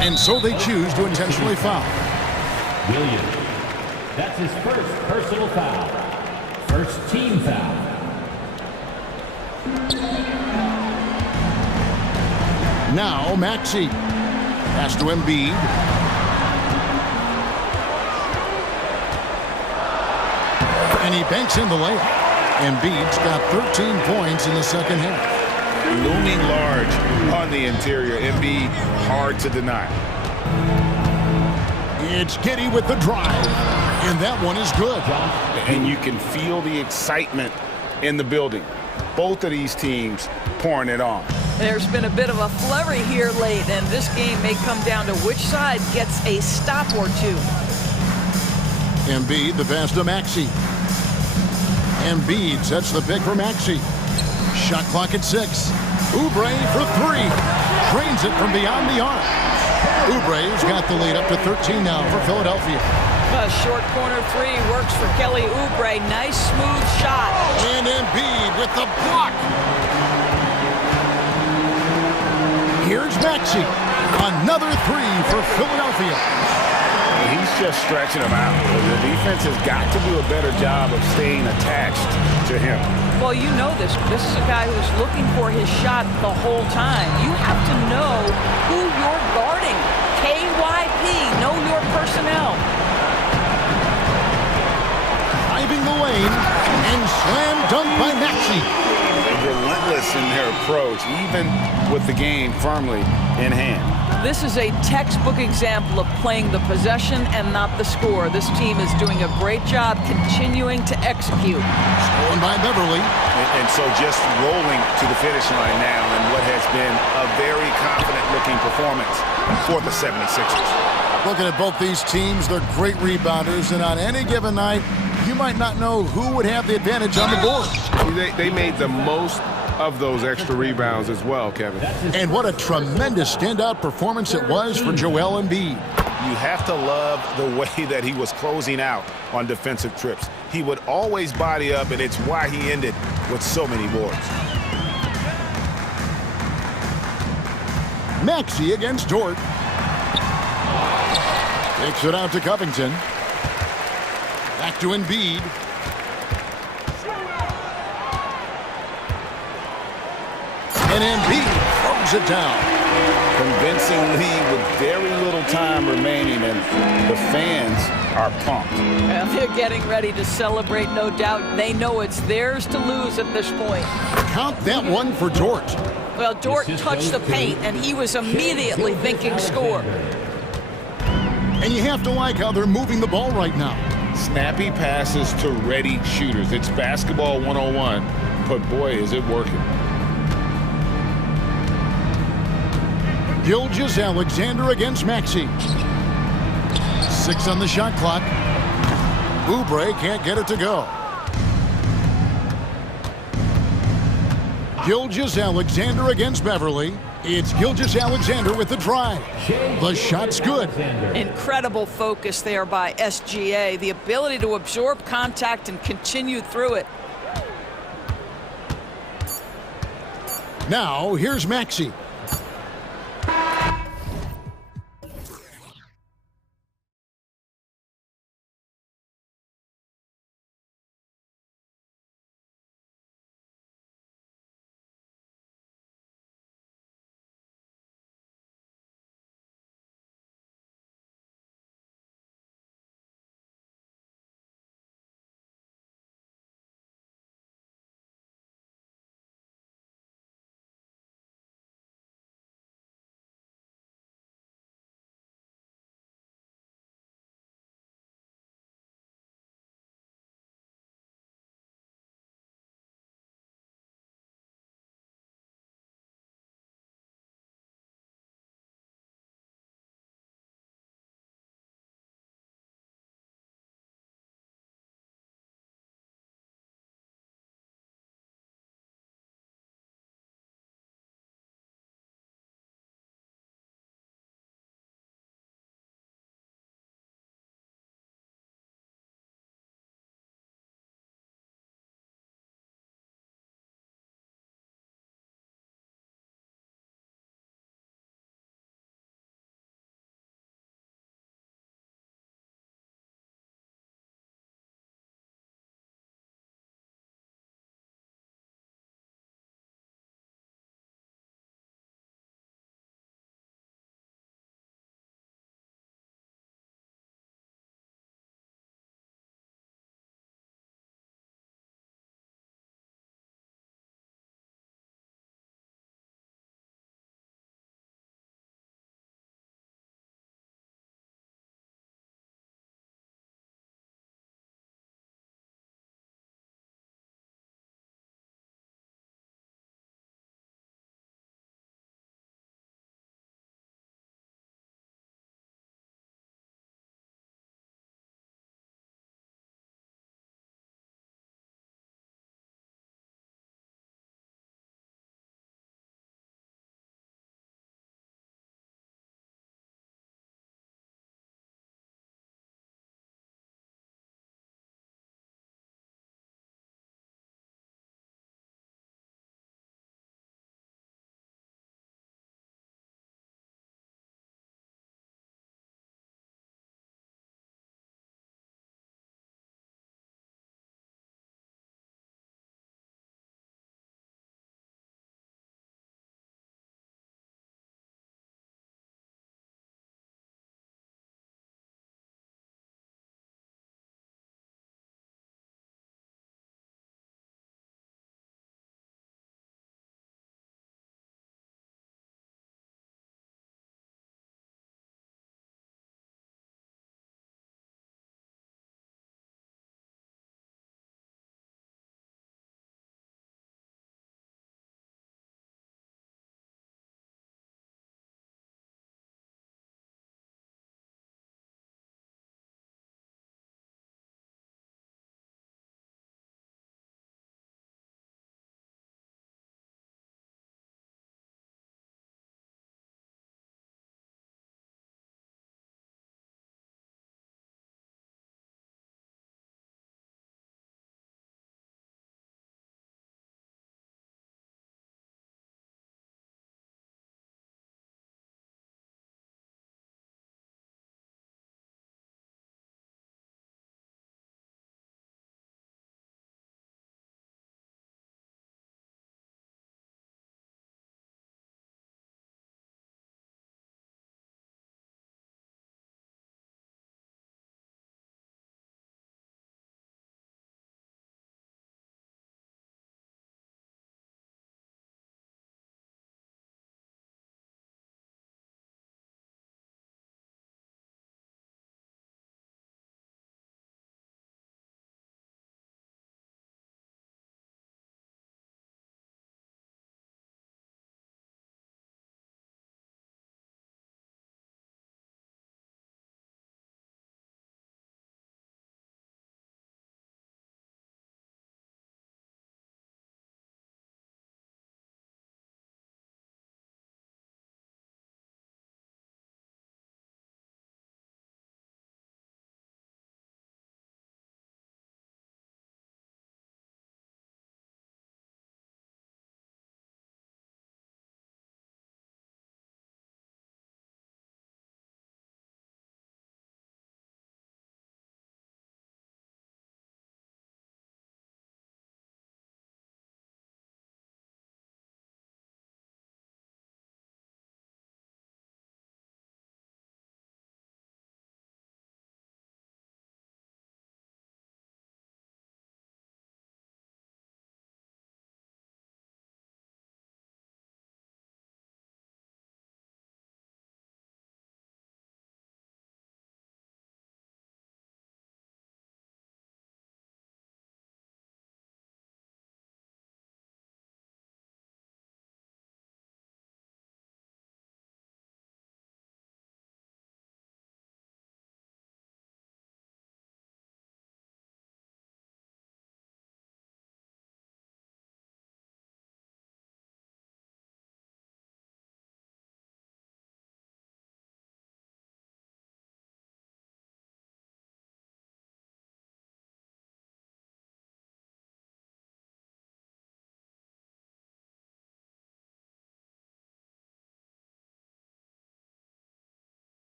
And so they choose to intentionally foul. Williams. That's his first personal foul. First team foul. Now Maxey. Pass to Embiid. And he banks in the layup. Embiid's got 13 points in the second half. Looming large on the interior. Embiid hard to deny. It's Giddey with the drive. And that one is good. And you can feel the excitement in the building. Both of these teams pouring it on. There's been a bit of a flurry here late, and this game may come down to which side gets a stop or two. Embiid, the pass to Maxey. Embiid sets the pick for Maxey. Shot clock at 6. Oubre for 3. Drains it from beyond the arc. Oubre's got the lead up to 13 now for Philadelphia. A short corner 3 works for Kelly Oubre. Nice, smooth shot. And Embiid with the block. Here's Maxey. Another 3 for Philadelphia. He's just stretching him out. The defense has got to do a better job of staying attached to him. Well, you know this. This is a guy who's looking for his shot the whole time. You have to know who you're guarding. KYP, know your personnel. Driving the lane and slam dunk by Maxey. Relentless in their approach, even with the game firmly in hand. This is a textbook example of playing the possession and not the score. This team is doing a great job continuing to execute. Stolen by Beverly. And so just rolling to the finish line now in what has been a very confident-looking performance for the 76ers. Looking at both these teams, they're great rebounders, and on any given night, you might not know who would have the advantage on the board. They made the most of those extra rebounds as well, Kevin. And what a tremendous standout performance it was for Joel Embiid. You have to love the way that he was closing out on defensive trips. He would always body up, and it's why he ended with so many boards. Maxey against Dort. Takes it out to Covington. Back to Embiid. And Embiid throws it down. Convincing lead with very little time remaining, and the fans are pumped. Well, they're getting ready to celebrate, no doubt. They know it's theirs to lose at this point. Count that one for Dort. Well, Dort touched the paint, and he was immediately thinking score. And you have to like how they're moving the ball right now. Snappy passes to ready shooters. It's basketball 101, but boy, is it working. Gilgeous-Alexander against Maxey. 6 on the shot clock. Oubre can't get it to go. Gilgeous-Alexander against Beverly. It's Gilgeous-Alexander with the drive. The shot's good. Incredible focus there by SGA. The ability to absorb contact and continue through it. Now, here's Maxey.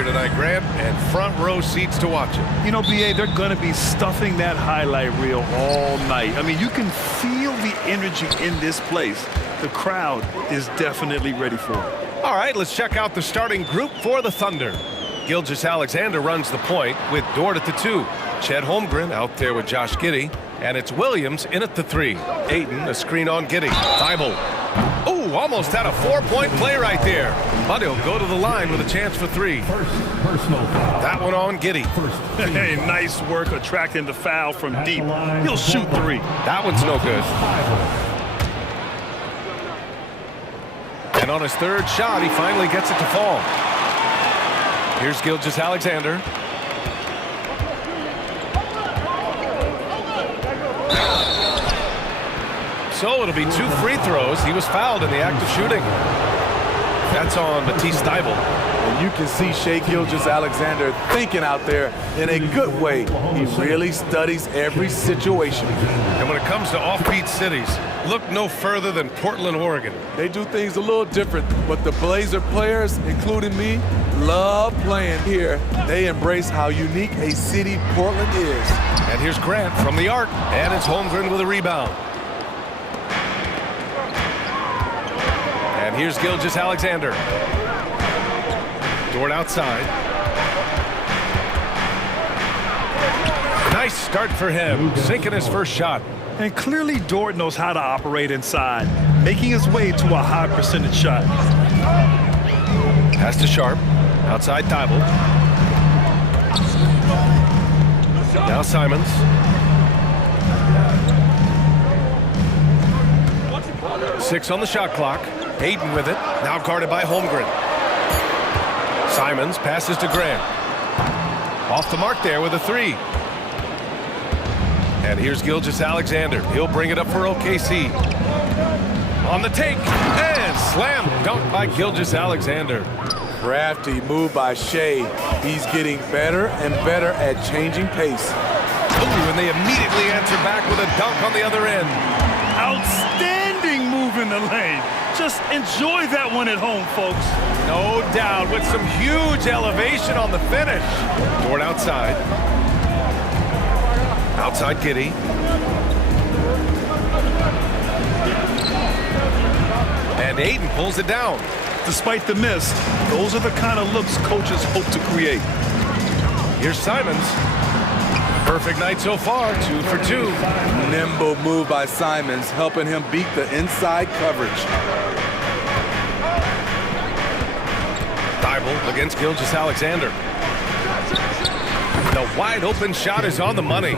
here tonight, Grant, and front row seats to watch it. You know, BA, they're going to be stuffing that highlight reel all night. I mean, you can feel the energy in this place. The crowd is definitely ready for it. All right, let's check out the starting group for the Thunder. Gilgeous-Alexander runs the point with Dort at the 2. Chet Holmgren out there with Josh Giddey. And it's Williams in at the 3. Ayton, a screen on Giddey. Thibault. Oh, almost had a 4-point play right there. But he'll go to the line with a chance for 3. That one on Giddey. Hey, nice work attracting the foul from deep. He'll shoot 3. That one's no good. And on his 3rd shot, he finally gets it to fall. Here's Gilgeous-Alexander. So it'll be 2 free throws. He was fouled in the act of shooting. That's on Matisse Thibault. And you can see Shai Gilgeous-Alexander thinking out there in a good way. He really studies every situation. And when it comes to offbeat cities, look no further than Portland, Oregon. They do things a little different, but the Blazer players, including me, love playing here. They embrace how unique a city Portland is. And here's Grant from the arc, and it's Holmgren with a rebound. And here's Gilgeous-Alexander. Dort outside. Nice start for him, sinking his first shot. And clearly Dort knows how to operate inside, making his way to a high percentage shot. Pass to Sharp. Outside Thibault. Now Simons. Six on the shot clock. Ayton with it. Now guarded by Holmgren. Simons passes to Grant. Off the mark there with a 3. And here's Gilgeous-Alexander. He'll bring it up for OKC. On the take. And slam dunk by Gilgeous-Alexander. Crafty move by Shai. He's getting better and better at changing pace. Ooh, and they immediately answer back with a dunk on the other end. Outstanding move in the lane. Just enjoy that one at home, folks. No doubt, with some huge elevation on the finish. Dort outside. Outside Giddey. And Ayton pulls it down. Despite the miss, those are the kind of looks coaches hope to create. Here's Simons. Perfect night so far, 2 for 2. Nimble move by Simons, helping him beat the inside coverage. Thibault against Gilgeous-Alexander. The wide open shot is on the money.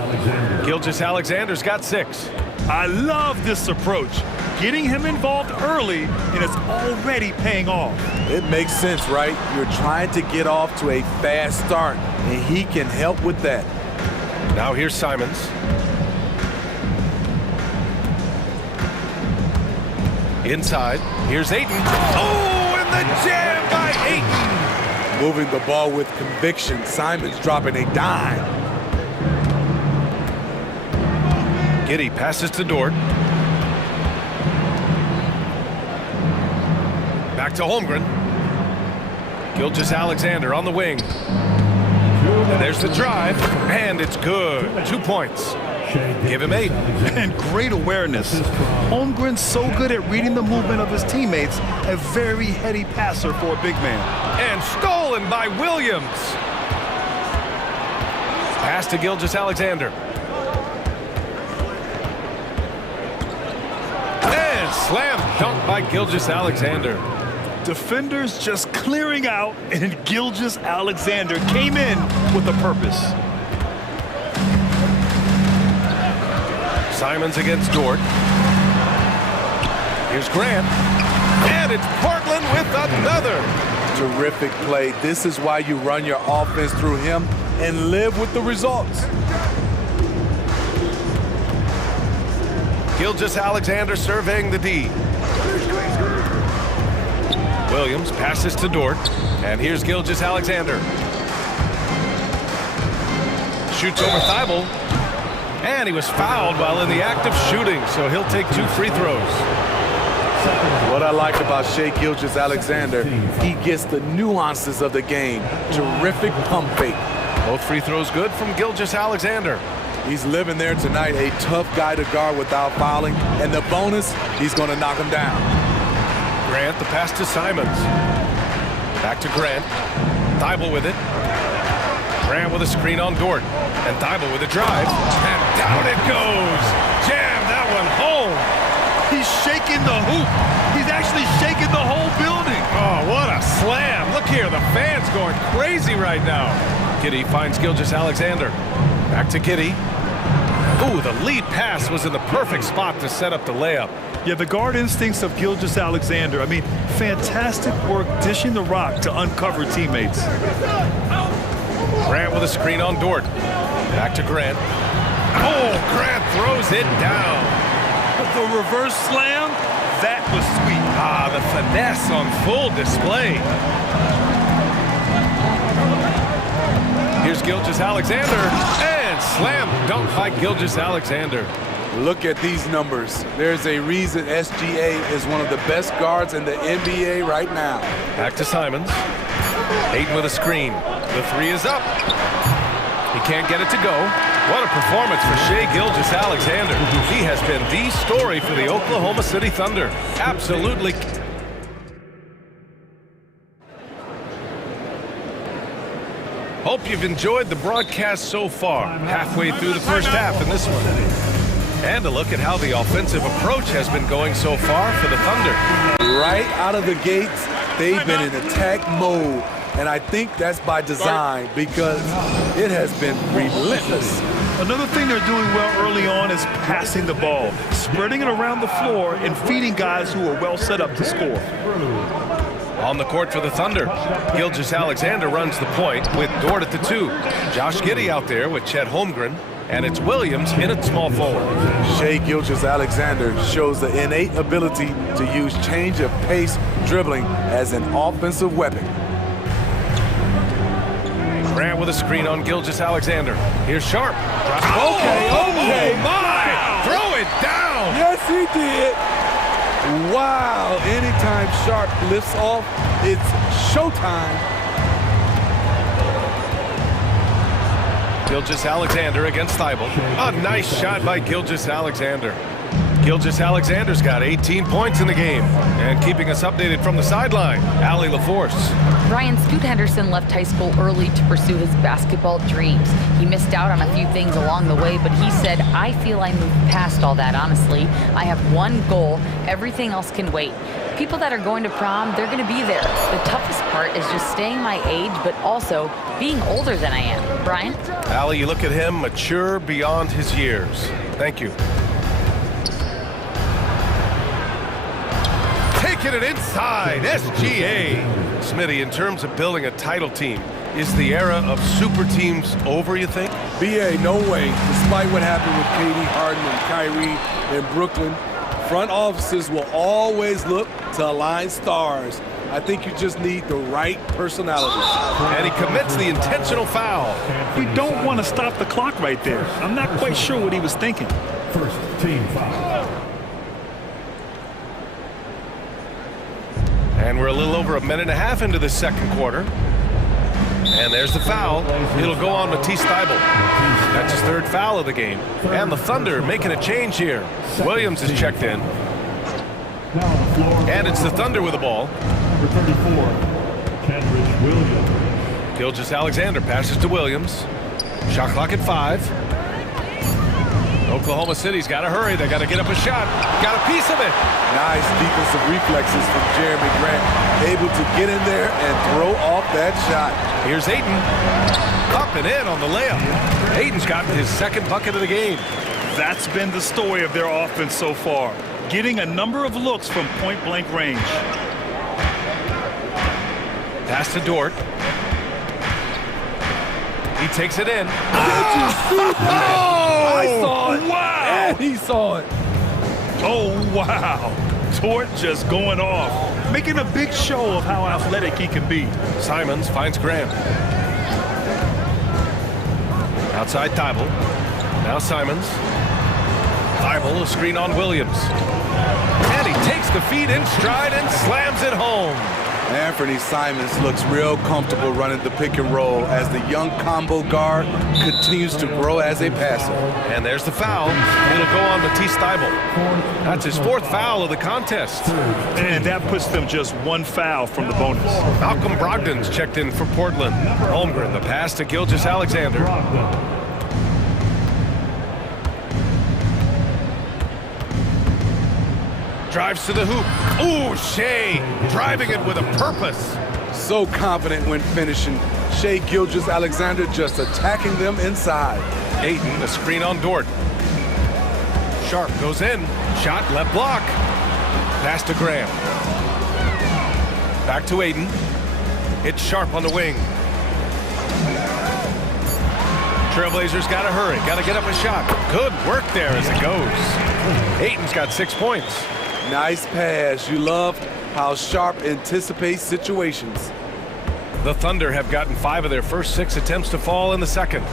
Gilgeous-Alexander's got 6. I love this approach. Getting him involved early, and it's already paying off. It makes sense, right? You're trying to get off to a fast start, and he can help with that. Now here's Simons. Inside, here's Ayton. Oh, and the jam by Ayton. Moving the ball with conviction. Simons dropping a dime. Giddey passes to Dort. Back to Holmgren. Gilgeous-Alexander on the wing. And there's the drive, and it's good. 2 points. Give him 8. And great awareness. Holmgren's so good at reading the movement of his teammates, a very heady passer for a big man. And stolen by Williams. Pass to Gilgeous-Alexander. And slam dunk by Gilgeous-Alexander. Defenders just clearing out, and Gilgeous-Alexander came in with a purpose. Simons against Dort. Here's Grant. And it's Portland with another. Terrific play. This is why you run your offense through him and live with the results. Gilgeous-Alexander surveying the D. Williams passes to Dort. And here's Gilgeous-Alexander. Shoots over Thibault. And he was fouled while in the act of shooting, so he'll take 2 free throws. What I like about Shai Gilgeous-Alexander, he gets the nuances of the game. Terrific pump fake. Both free throws good from Gilgeous-Alexander. He's living there tonight, a tough guy to guard without fouling. And the bonus, he's going to knock him down. Grant, the pass to Simons. Back to Grant. Thibault with it. Grant with a screen on Dort. And Thibault with a drive. And down it goes. Jam that one home. He's shaking the hoop. He's actually shaking the whole building. Oh, what a slam. Look here, the fans going crazy right now. Giddey finds Gilgeous-Alexander. Back to Giddey. Ooh, the lead pass was in the perfect spot to set up the layup. Yeah, the guard instincts of Gilgeous-Alexander. I mean, fantastic work dishing the rock to uncover teammates. Grant with a screen on Dort. Back to Grant. Oh, Grant throws it down. The reverse slam, that was sweet. Ah, the finesse on full display. Here's Gilgeous-Alexander, and slam dunk by Gilgeous-Alexander. Look at these numbers. There's a reason SGA is one of the best guards in the NBA right now. Back to Simons. Ayton with a screen. The three is up. He can't get it to go. What a performance for Shai Gilgeous-Alexander. He has been the story for the Oklahoma City Thunder. Absolutely. Hope you've enjoyed the broadcast so far. Halfway through the first half in this one. And a look at how the offensive approach has been going so far for the Thunder. Right out of the gates, they've been in attack mode. And I think that's by design because it has been relentless. Another thing they're doing well early on is passing the ball, spreading it around the floor and feeding guys who are well set up to score. On the court for the Thunder, Gilgeous-Alexander runs the point with Dort at the 2. Josh Giddey out there with Chet Holmgren, and it's Williams in at small forward. Shai Gilgeous-Alexander shows the innate ability to use change of pace dribbling as an offensive weapon. Grant with a screen on Gilgeous-Alexander. Here's Sharp. Okay. Oh my! Throw it down! Yes, he did. Wow, anytime Sharp lifts off, it's showtime. Gilgeous-Alexander against Thibault. A nice shot by Gilgeous-Alexander. Gilgeous-Alexander's got 18 points in the game. And keeping us updated from the sideline, Allie LaForce. Ryan Scoot Henderson left high school early to pursue his basketball dreams. He missed out on a few things along the way, but he said, I feel I moved past all that, honestly. I have one goal. Everything else can wait. People that are going to prom, they're going to be there. The toughest part is just staying my age, but also being older than I am. Brian? Allie, you look at him, mature beyond his years. Thank you. Taking it inside, SGA. Smitty, in terms of building a title team, is the era of super teams over, you think? BA, no way. Despite what happened with KD, Harden, and Kyrie in Brooklyn, front offices will always look to align stars. I think you just need the right personalities. And he commits the intentional foul. We don't want to stop the clock right there. I'm not quite sure what he was thinking. First team foul. And we're a little over a minute and a half into the second quarter. And there's the foul. It'll go on Matisse Thibault. That's his third foul of the game. And the Thunder making a change here. Williams is checked in. And it's the Thunder with the ball. Number 34, Kendrick Williams. Gilgeous-Alexander passes to Williams. Shot clock at 5. Oklahoma City's got to hurry. They got to get up a shot. Got a piece of it. Nice defensive reflexes from Jeremy Grant. Able to get in there and throw off that shot. Here's Ayton. Up and in on the layup. Ayton's gotten his second bucket of the game. That's been the story of their offense so far. Getting a number of looks from point-blank range. Pass to Dort. He takes it in. Did you see that? I saw it. Wow! And he saw it. Oh, wow. Dort just going off, making a big show of how athletic he can be. Simons finds Grant. Outside Thibault. Now Simons. Thibault, a screen on Williams. And he takes the feet in stride and slams it home. Anthony Simons looks real comfortable running the pick and roll as the young combo guard continues to grow as a passer. And there's the foul. It'll go on Matisse Thybulle. That's his 4th foul of the contest. And that puts them just 1 foul from the bonus. Malcolm Brogdon's checked in for Portland. Holmgren, the pass to Gilgeous-Alexander. Drives to the hoop. Ooh, Shea driving it with a purpose. So confident when finishing. Shea Gilgeous-Alexander just attacking them inside. Ayton, the screen on Dort. Sharp goes in. Shot, left block. Pass to Graham. Back to Ayton. It's Sharp on the wing. Trailblazers got to hurry. Got to get up a shot. Good work there as it goes. Ayton's got 6 points. Nice pass. You love how Sharp anticipates situations. The Thunder have gotten 5 of their first 6 attempts to fall in the second.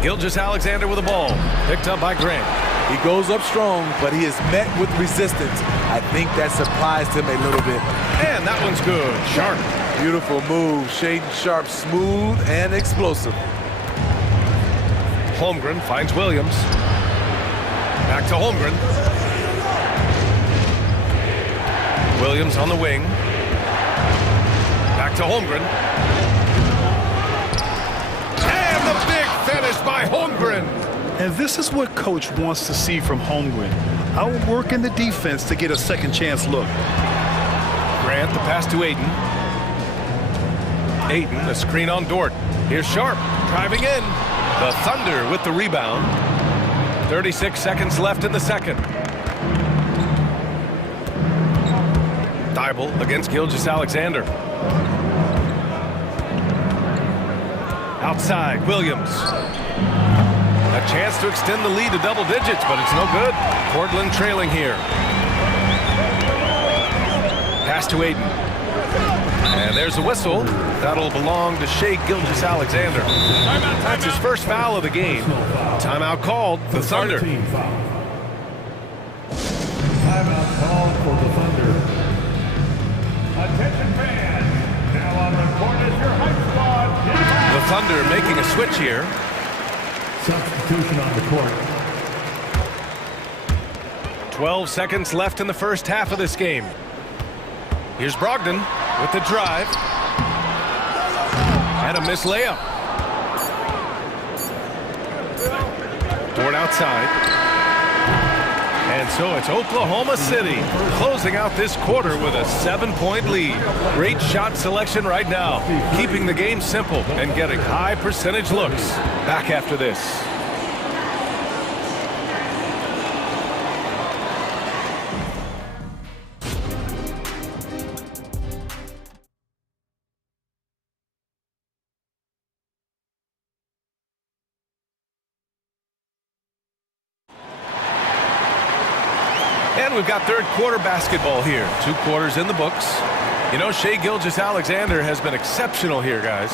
Gilgeous-Alexander with the ball. Picked up by Grant. He goes up strong, but he is met with resistance. I think that surprised him a little bit. And that one's good. Sharp. Beautiful move. Shaedon Sharp, smooth and explosive. Holmgren finds Williams. Back to Holmgren. Williams on the wing. Back to Holmgren. And the big finish by Holmgren. And this is what coach wants to see from Holmgren. Outworking the defense to get a second chance look. Grant, the pass to Ayton. Ayton, the screen on Dort. Here's Sharp driving in. The Thunder with the rebound. 36 seconds left in the second. Thybulle against Gilgeous-Alexander. Outside, Williams. A chance to extend the lead to double digits, but it's no good. Portland trailing here. Pass to Ayton. And there's a whistle. That'll belong to Shea Gilgeous-Alexander. That's his first foul of the game. Timeout called the Thunder. Timeout called for the Thunder. Attention fans. Now on report is your hype squad. The Thunder making a switch here. Substitution on the court. 12 seconds left in the first half of this game. Here's Brogdon with the drive. And a missed layup. Dort outside. And so it's Oklahoma City closing out this quarter with a 7-point lead. Great shot selection right now, keeping the game simple and getting high percentage looks. Back after this. And we've got third quarter basketball here. 2 quarters in the books. You know, Shea Gilgeous-Alexander has been exceptional here, guys.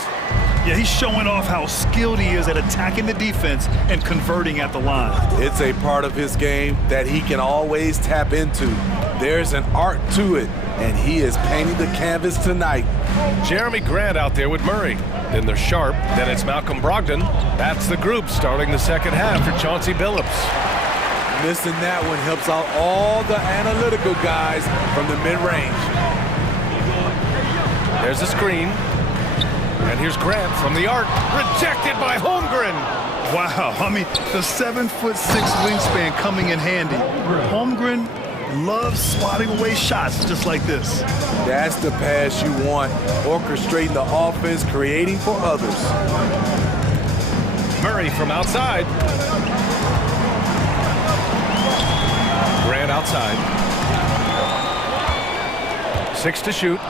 Yeah, he's showing off how skilled he is at attacking the defense and converting at the line. It's a part of his game that he can always tap into. There's an art to it, and he is painting the canvas tonight. Jeremy Grant out there with Murray. Then there's Sharp. Then it's Malcolm Brogdon. That's the group starting the second half for Chauncey Billups. Missing that one helps out all the analytical guys from the mid-range. There's a screen. And here's Grant from the arc. Rejected by Holmgren. Wow, I mean, the 7'6" wingspan coming in handy. Holmgren loves swatting away shots just like this. That's the pass you want. Orchestrating the offense, creating for others. Murray from outside. Grant outside. 6 to shoot.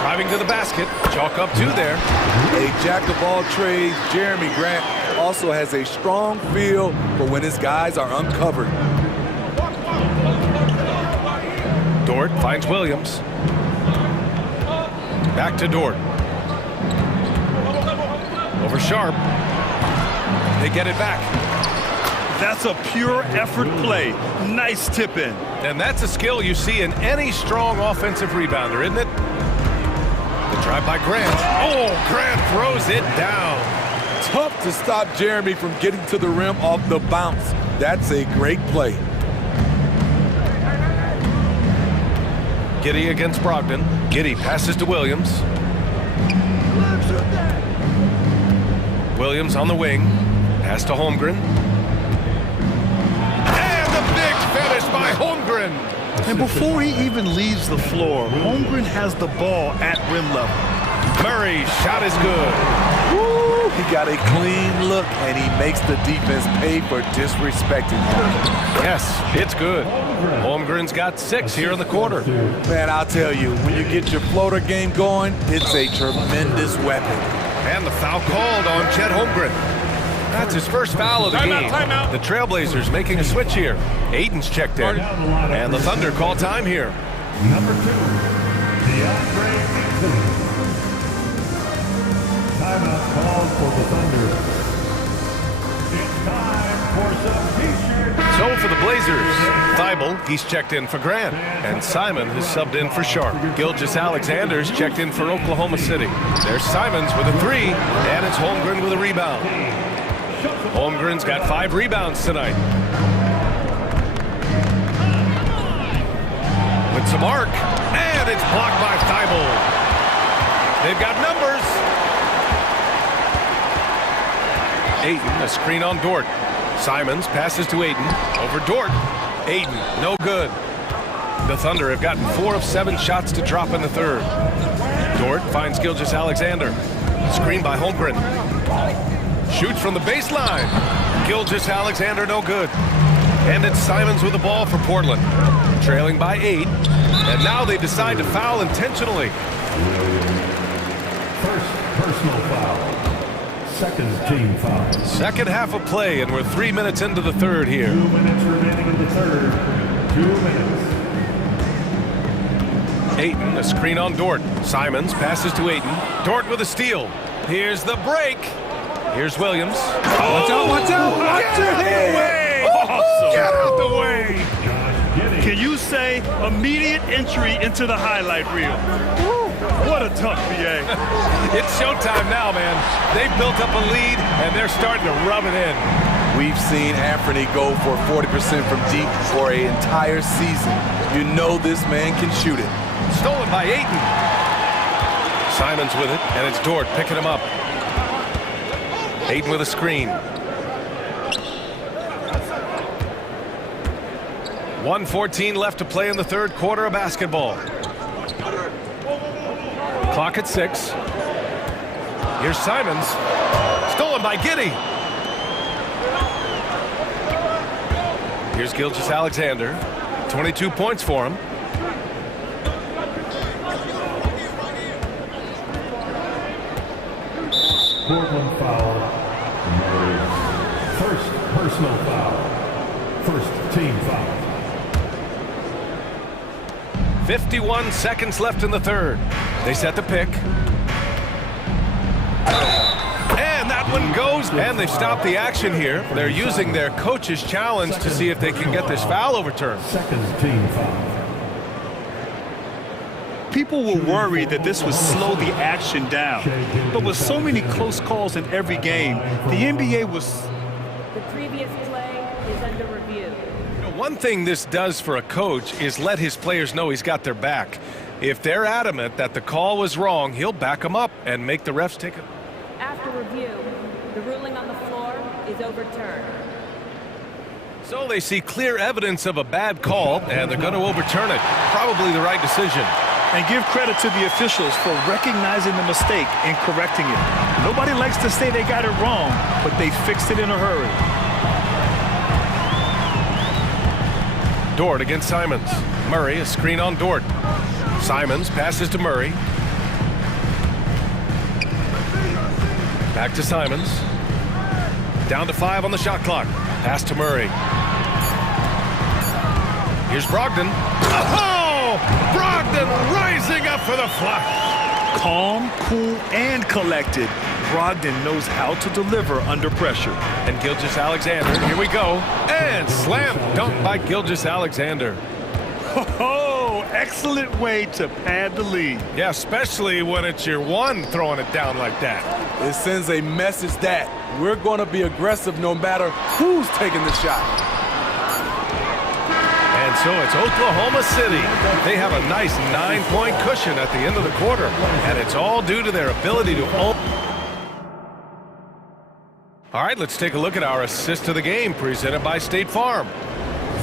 Driving to the basket. Chalk up 2 there. A jack of all trades, Jeremy Grant also has a strong feel for when his guys are uncovered. Dort finds Williams. Back to Dort. Over Sharp. They get it back. That's a pure effort play. Nice tip in. And that's a skill you see in any strong offensive rebounder, isn't it? The drive by Grant. Oh, Grant throws it down. Tough to stop Jeremy from getting to the rim off the bounce. That's a great play. Giddey against Brogdon. Giddey passes to Williams. Williams on the wing. Pass to Holmgren. And the big finish by Holmgren. And before he even leaves the floor, Holmgren has the ball at rim level. Murray's shot is good. Woo! He got a clean look, and he makes the defense pay for disrespecting him. Yes, it's good. Holmgren's got 6 here in the quarter. Man, I'll tell you, when you get your floater game going, it's a tremendous weapon. And the foul called on Chet Holmgren. That's his first foul of the game. Timeout. The Trailblazers making a switch here. Aiden's checked in. And the Thunder call time here. Number 2, DeAndre Ayton. Timeout called for the Thunder. It's time for some t-shirts. So for the Blazers, Thibault, he's checked in for Grant. And Simon has subbed in for Sharp. Gilgeous-Alexander's checked in for Oklahoma City. There's Simons with a 3, and it's Holmgren with a rebound. Holmgren's got 5 rebounds tonight. With some arc, and it's blocked by Thibault. They've got numbers. Ayton, a screen on Dort. Simons passes to Ayton. Over Dort. Ayton, no good. The Thunder have gotten 4 of 7 shots to drop in the third. Dort finds Gilgeous-Alexander. Screen by Holmgren. Shoots from the baseline. Gilgeous-Alexander, no good. And it's Simons with the ball for Portland. Trailing by 8. And now they decide to foul intentionally. First personal foul. Second team foul. Second half of play, and we're 3 minutes into the third here. 2 minutes remaining in the third. 2 minutes. Ayton, a screen on Dort. Simons passes to Ayton. Dort with a steal. Here's the break. Here's Williams. Watch out, watch out, watch your head! Get out the way! Can you say immediate entry into the highlight reel? What a tough BA. It's showtime now, man. They've built up a lead, and they're starting to rub it in. We've seen Anthony go for 40% from deep for an entire season. You know this man can shoot it. Stolen by Ayton. Simons with it, and it's Dort picking him up. Ayton with a screen. 1:14 left to play in the third quarter of basketball. Clock at 6. Here's Simons. Stolen by Giddey. Here's Gilgeous-Alexander. 22 points for him. Portland foul. First personal foul. First team foul. 51 seconds left in the third. They set the pick. And that one goes, and they've stopped the action here. They're using their coach's challenge to see if they can get this foul overturned. Second team foul. People were worried that this would slow the action down. But with so many close calls in every game, the NBA was... The previous play is under review. One thing this does for a coach is let his players know he's got their back. If they're adamant that the call was wrong, he'll back them up and make the refs take it. After review, the ruling on the floor is overturned. So they see clear evidence of a bad call, and they're going to overturn it. Probably the right decision. And give credit to the officials for recognizing the mistake and correcting it. Nobody likes to say they got it wrong, but they fixed it in a hurry. Dort against Simons. Murray, a screen on Dort. Simons passes to Murray. Back to Simons. Down to 5 on the shot clock. Pass to Murray. Here's Brogdon. Oh! Brogdon rising up for the flush. Calm, cool, and collected, Brogdon knows how to deliver under pressure. And Gilgeous-Alexander, here we go. And slam dunk by Gilgeous-Alexander. Oh, excellent way to pad the lead. Yeah, especially when it's your one throwing it down like that. It sends a message that we're going to be aggressive no matter who's taking the shot. And so it's Oklahoma City. They have a nice 9-point cushion at the end of the quarter, and it's all due to their ability to own. All right, let's take a look at our assist to the game presented by State Farm.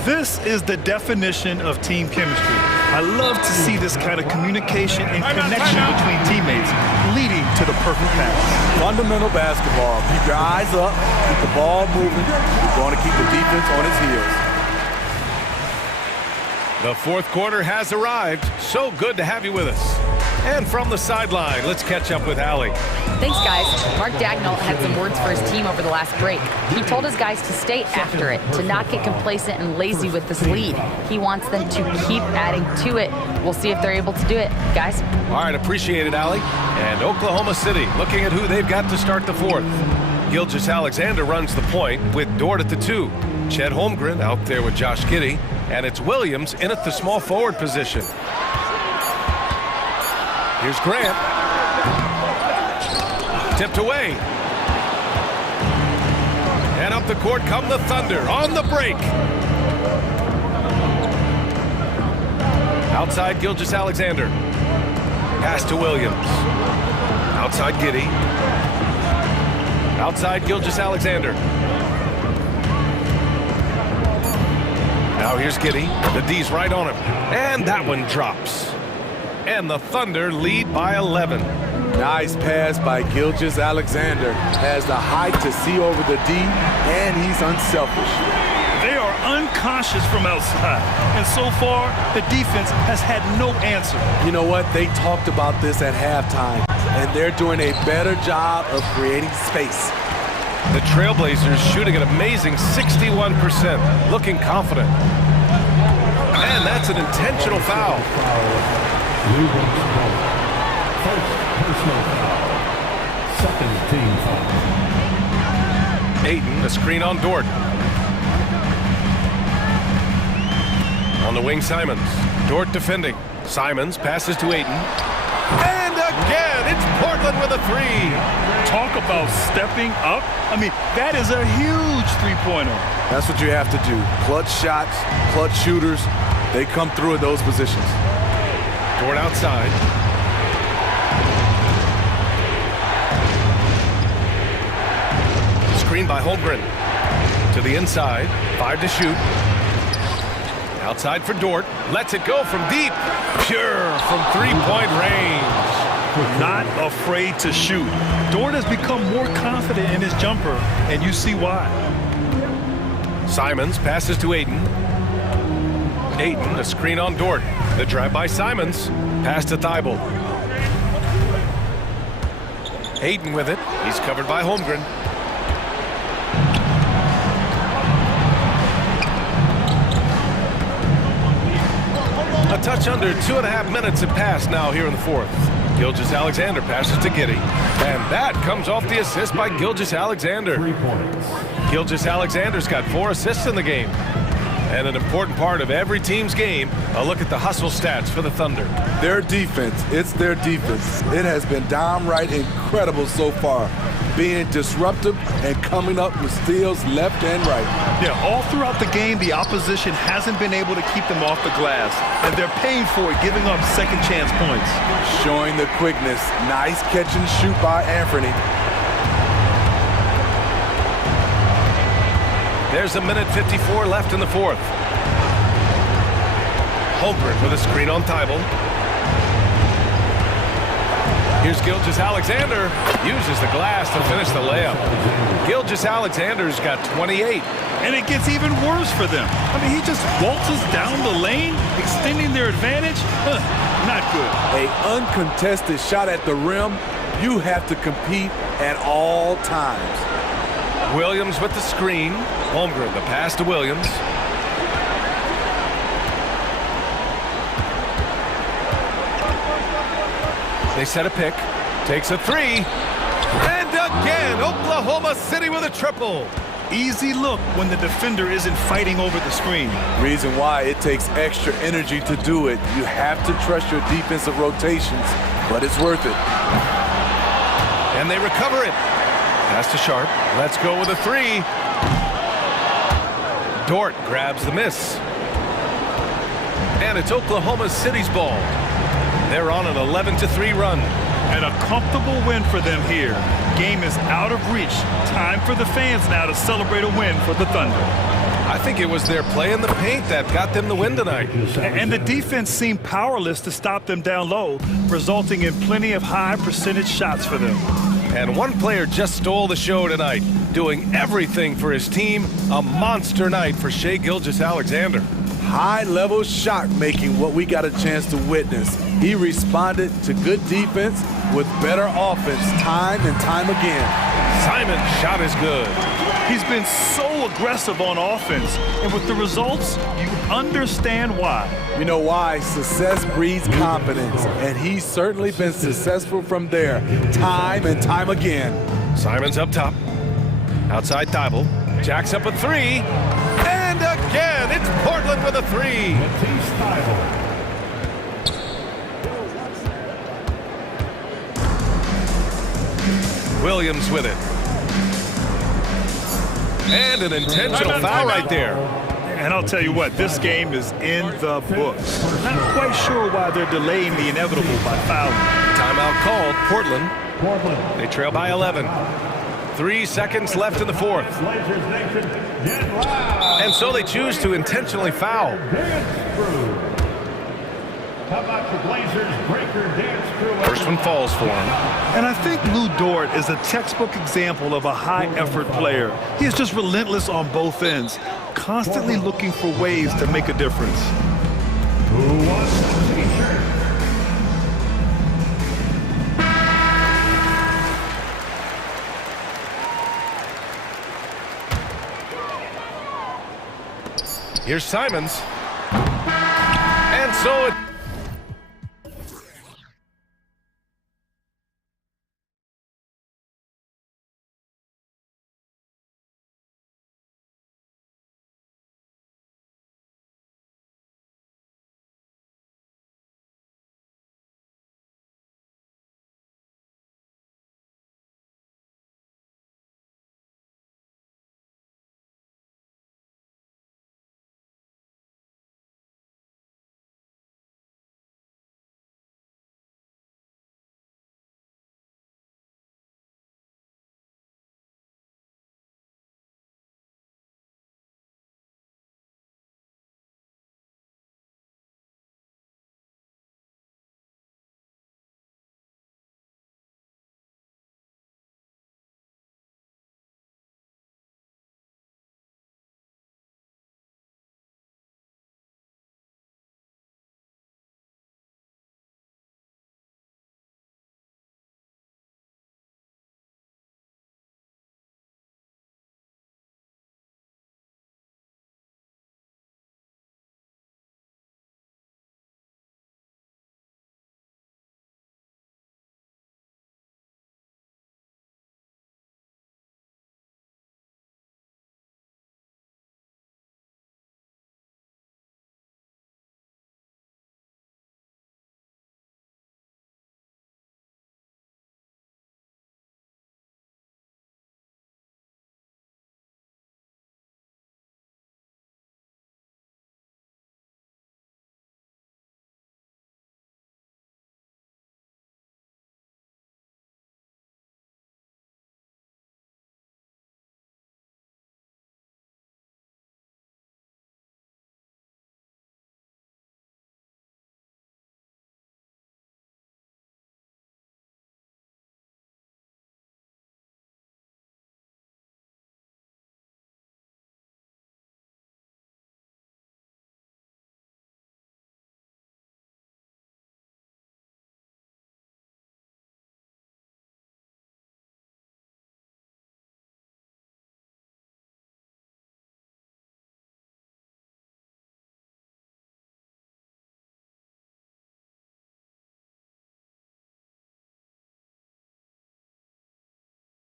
This is the definition of team chemistry. I love to see this kind of communication and connection between teammates leading to the perfect pass. Fundamental basketball. Keep your eyes up, keep the ball moving. You're going to keep the defense on its heels. The fourth quarter has arrived. So good to have you with us. And from the sideline, let's catch up with Allie. Thanks, guys. Mark Dagnall had some words for his team over the last break. He told his guys to stay after it, to not get complacent and lazy with this lead. He wants them to keep adding to it. We'll see if they're able to do it, guys. All right, appreciate it, Allie. And Oklahoma City looking at who they've got to start the fourth. Gilgeous-Alexander runs the point with Dort at the 2. Chet Holmgren out there with Josh Giddey. And it's Williams in at the small forward position. Here's Grant. Tipped away. And up the court come the Thunder on the break. Outside Gilgeous-Alexander. Pass to Williams. Outside Giddey. Outside Gilgeous-Alexander. Now here's Giddey. The D's right on him. And that one drops. And the Thunder lead by 11. Nice pass by Gilgeous-Alexander. Has the height to see over the D, and he's unselfish. They are unconscious from outside. And so far, the defense has had no answer. You know what? They talked about this at halftime, and they're doing a better job of creating space. The Trailblazers shooting an amazing 61%, looking confident. And that's an intentional foul. First personal foul. Second team foul. Ayton, the screen on Dort. On the wing, Simons. Dort defending. Simons passes to Ayton. And again, it's Portland with a 3. Talk about stepping up. I mean, that is a huge three-pointer. That's what you have to do. Clutch shots, clutch shooters, they come through in those positions. Dort outside. Screen by Holmgren. To the inside. 5 to shoot. Outside for Dort. Lets it go from deep. Pure from three-point range. Not afraid to shoot. Dort has become more confident in his jumper, and you see why. Simons passes to Ayton. Ayton, a screen on Dort. The drive by Simons. Pass to Thibault. Ayton with it. He's covered by Holmgren. A touch under 2.5 minutes have passed now here in the fourth. Gilgeous-Alexander passes to Giddey. And that comes off the assist by Gilgeous-Alexander. 3 points. Gilgeous-Alexander's got 4 assists in the game. And an important part of every team's game, a look at the hustle stats for the Thunder. Their defense, it's their defense. It has been downright incredible so far. Being disruptive and coming up with steals left and right. Yeah, all throughout the game, the opposition hasn't been able to keep them off the glass. And they're paying for it, giving up second chance points. Showing the quickness. Nice catch and shoot by Anthony. There's a minute 54 left in the fourth. Holmgren with a screen on Thibault. Here's Gilgeous-Alexander. Uses the glass to finish the layup. Gilgeous-Alexander's got 28. And it gets even worse for them. I mean, he just waltzes down the lane, extending their advantage. Not good. An uncontested shot at the rim. You have to compete at all times. Williams with the screen. Holmgren, the pass to Williams. They set a pick. Takes a three. And again, Oklahoma City with a triple. Easy look when the defender isn't fighting over the screen. Reason why it takes extra energy to do it. You have to trust your defensive rotations, but it's worth it. And they recover it. Pass to Sharp. Let's go with a three. Dort grabs the miss. And it's Oklahoma City's ball. They're on an 11-3 run. And a comfortable win for them here. Game is out of reach. Time for the fans now to celebrate a win for the Thunder. I think it was their play in the paint that got them the win tonight. And the defense seemed powerless to stop them down low, resulting in plenty of high percentage shots for them. And one player just stole the show tonight, doing everything for his team. A monster night for Shai Gilgeous-Alexander. High-level shot making, what we got a chance to witness. He responded to good defense with better offense time and time again. Simon's shot is good. He's been so aggressive on offense, and with the results, you understand why. You know why? Success breeds confidence, and he's certainly been successful from there, time and time again. Simon's up top. Outside Thibault. Jacks up a three. And again, it's Portland with a three. Williams with it. And an intentional foul right there. And I'll tell you what, this game is in the books. Not quite sure why they're delaying the inevitable by fouling. Timeout called. Portland. They trail by 11. 3 seconds left in the fourth. And so they choose to intentionally foul. How about the Blazers breaker dance crew? First one falls for him. And I think Lou Dort is a textbook example of a high-effort player. He is just relentless on both ends, constantly looking for ways to make a difference. Who wants a t-shirt? Here's Simons. And so it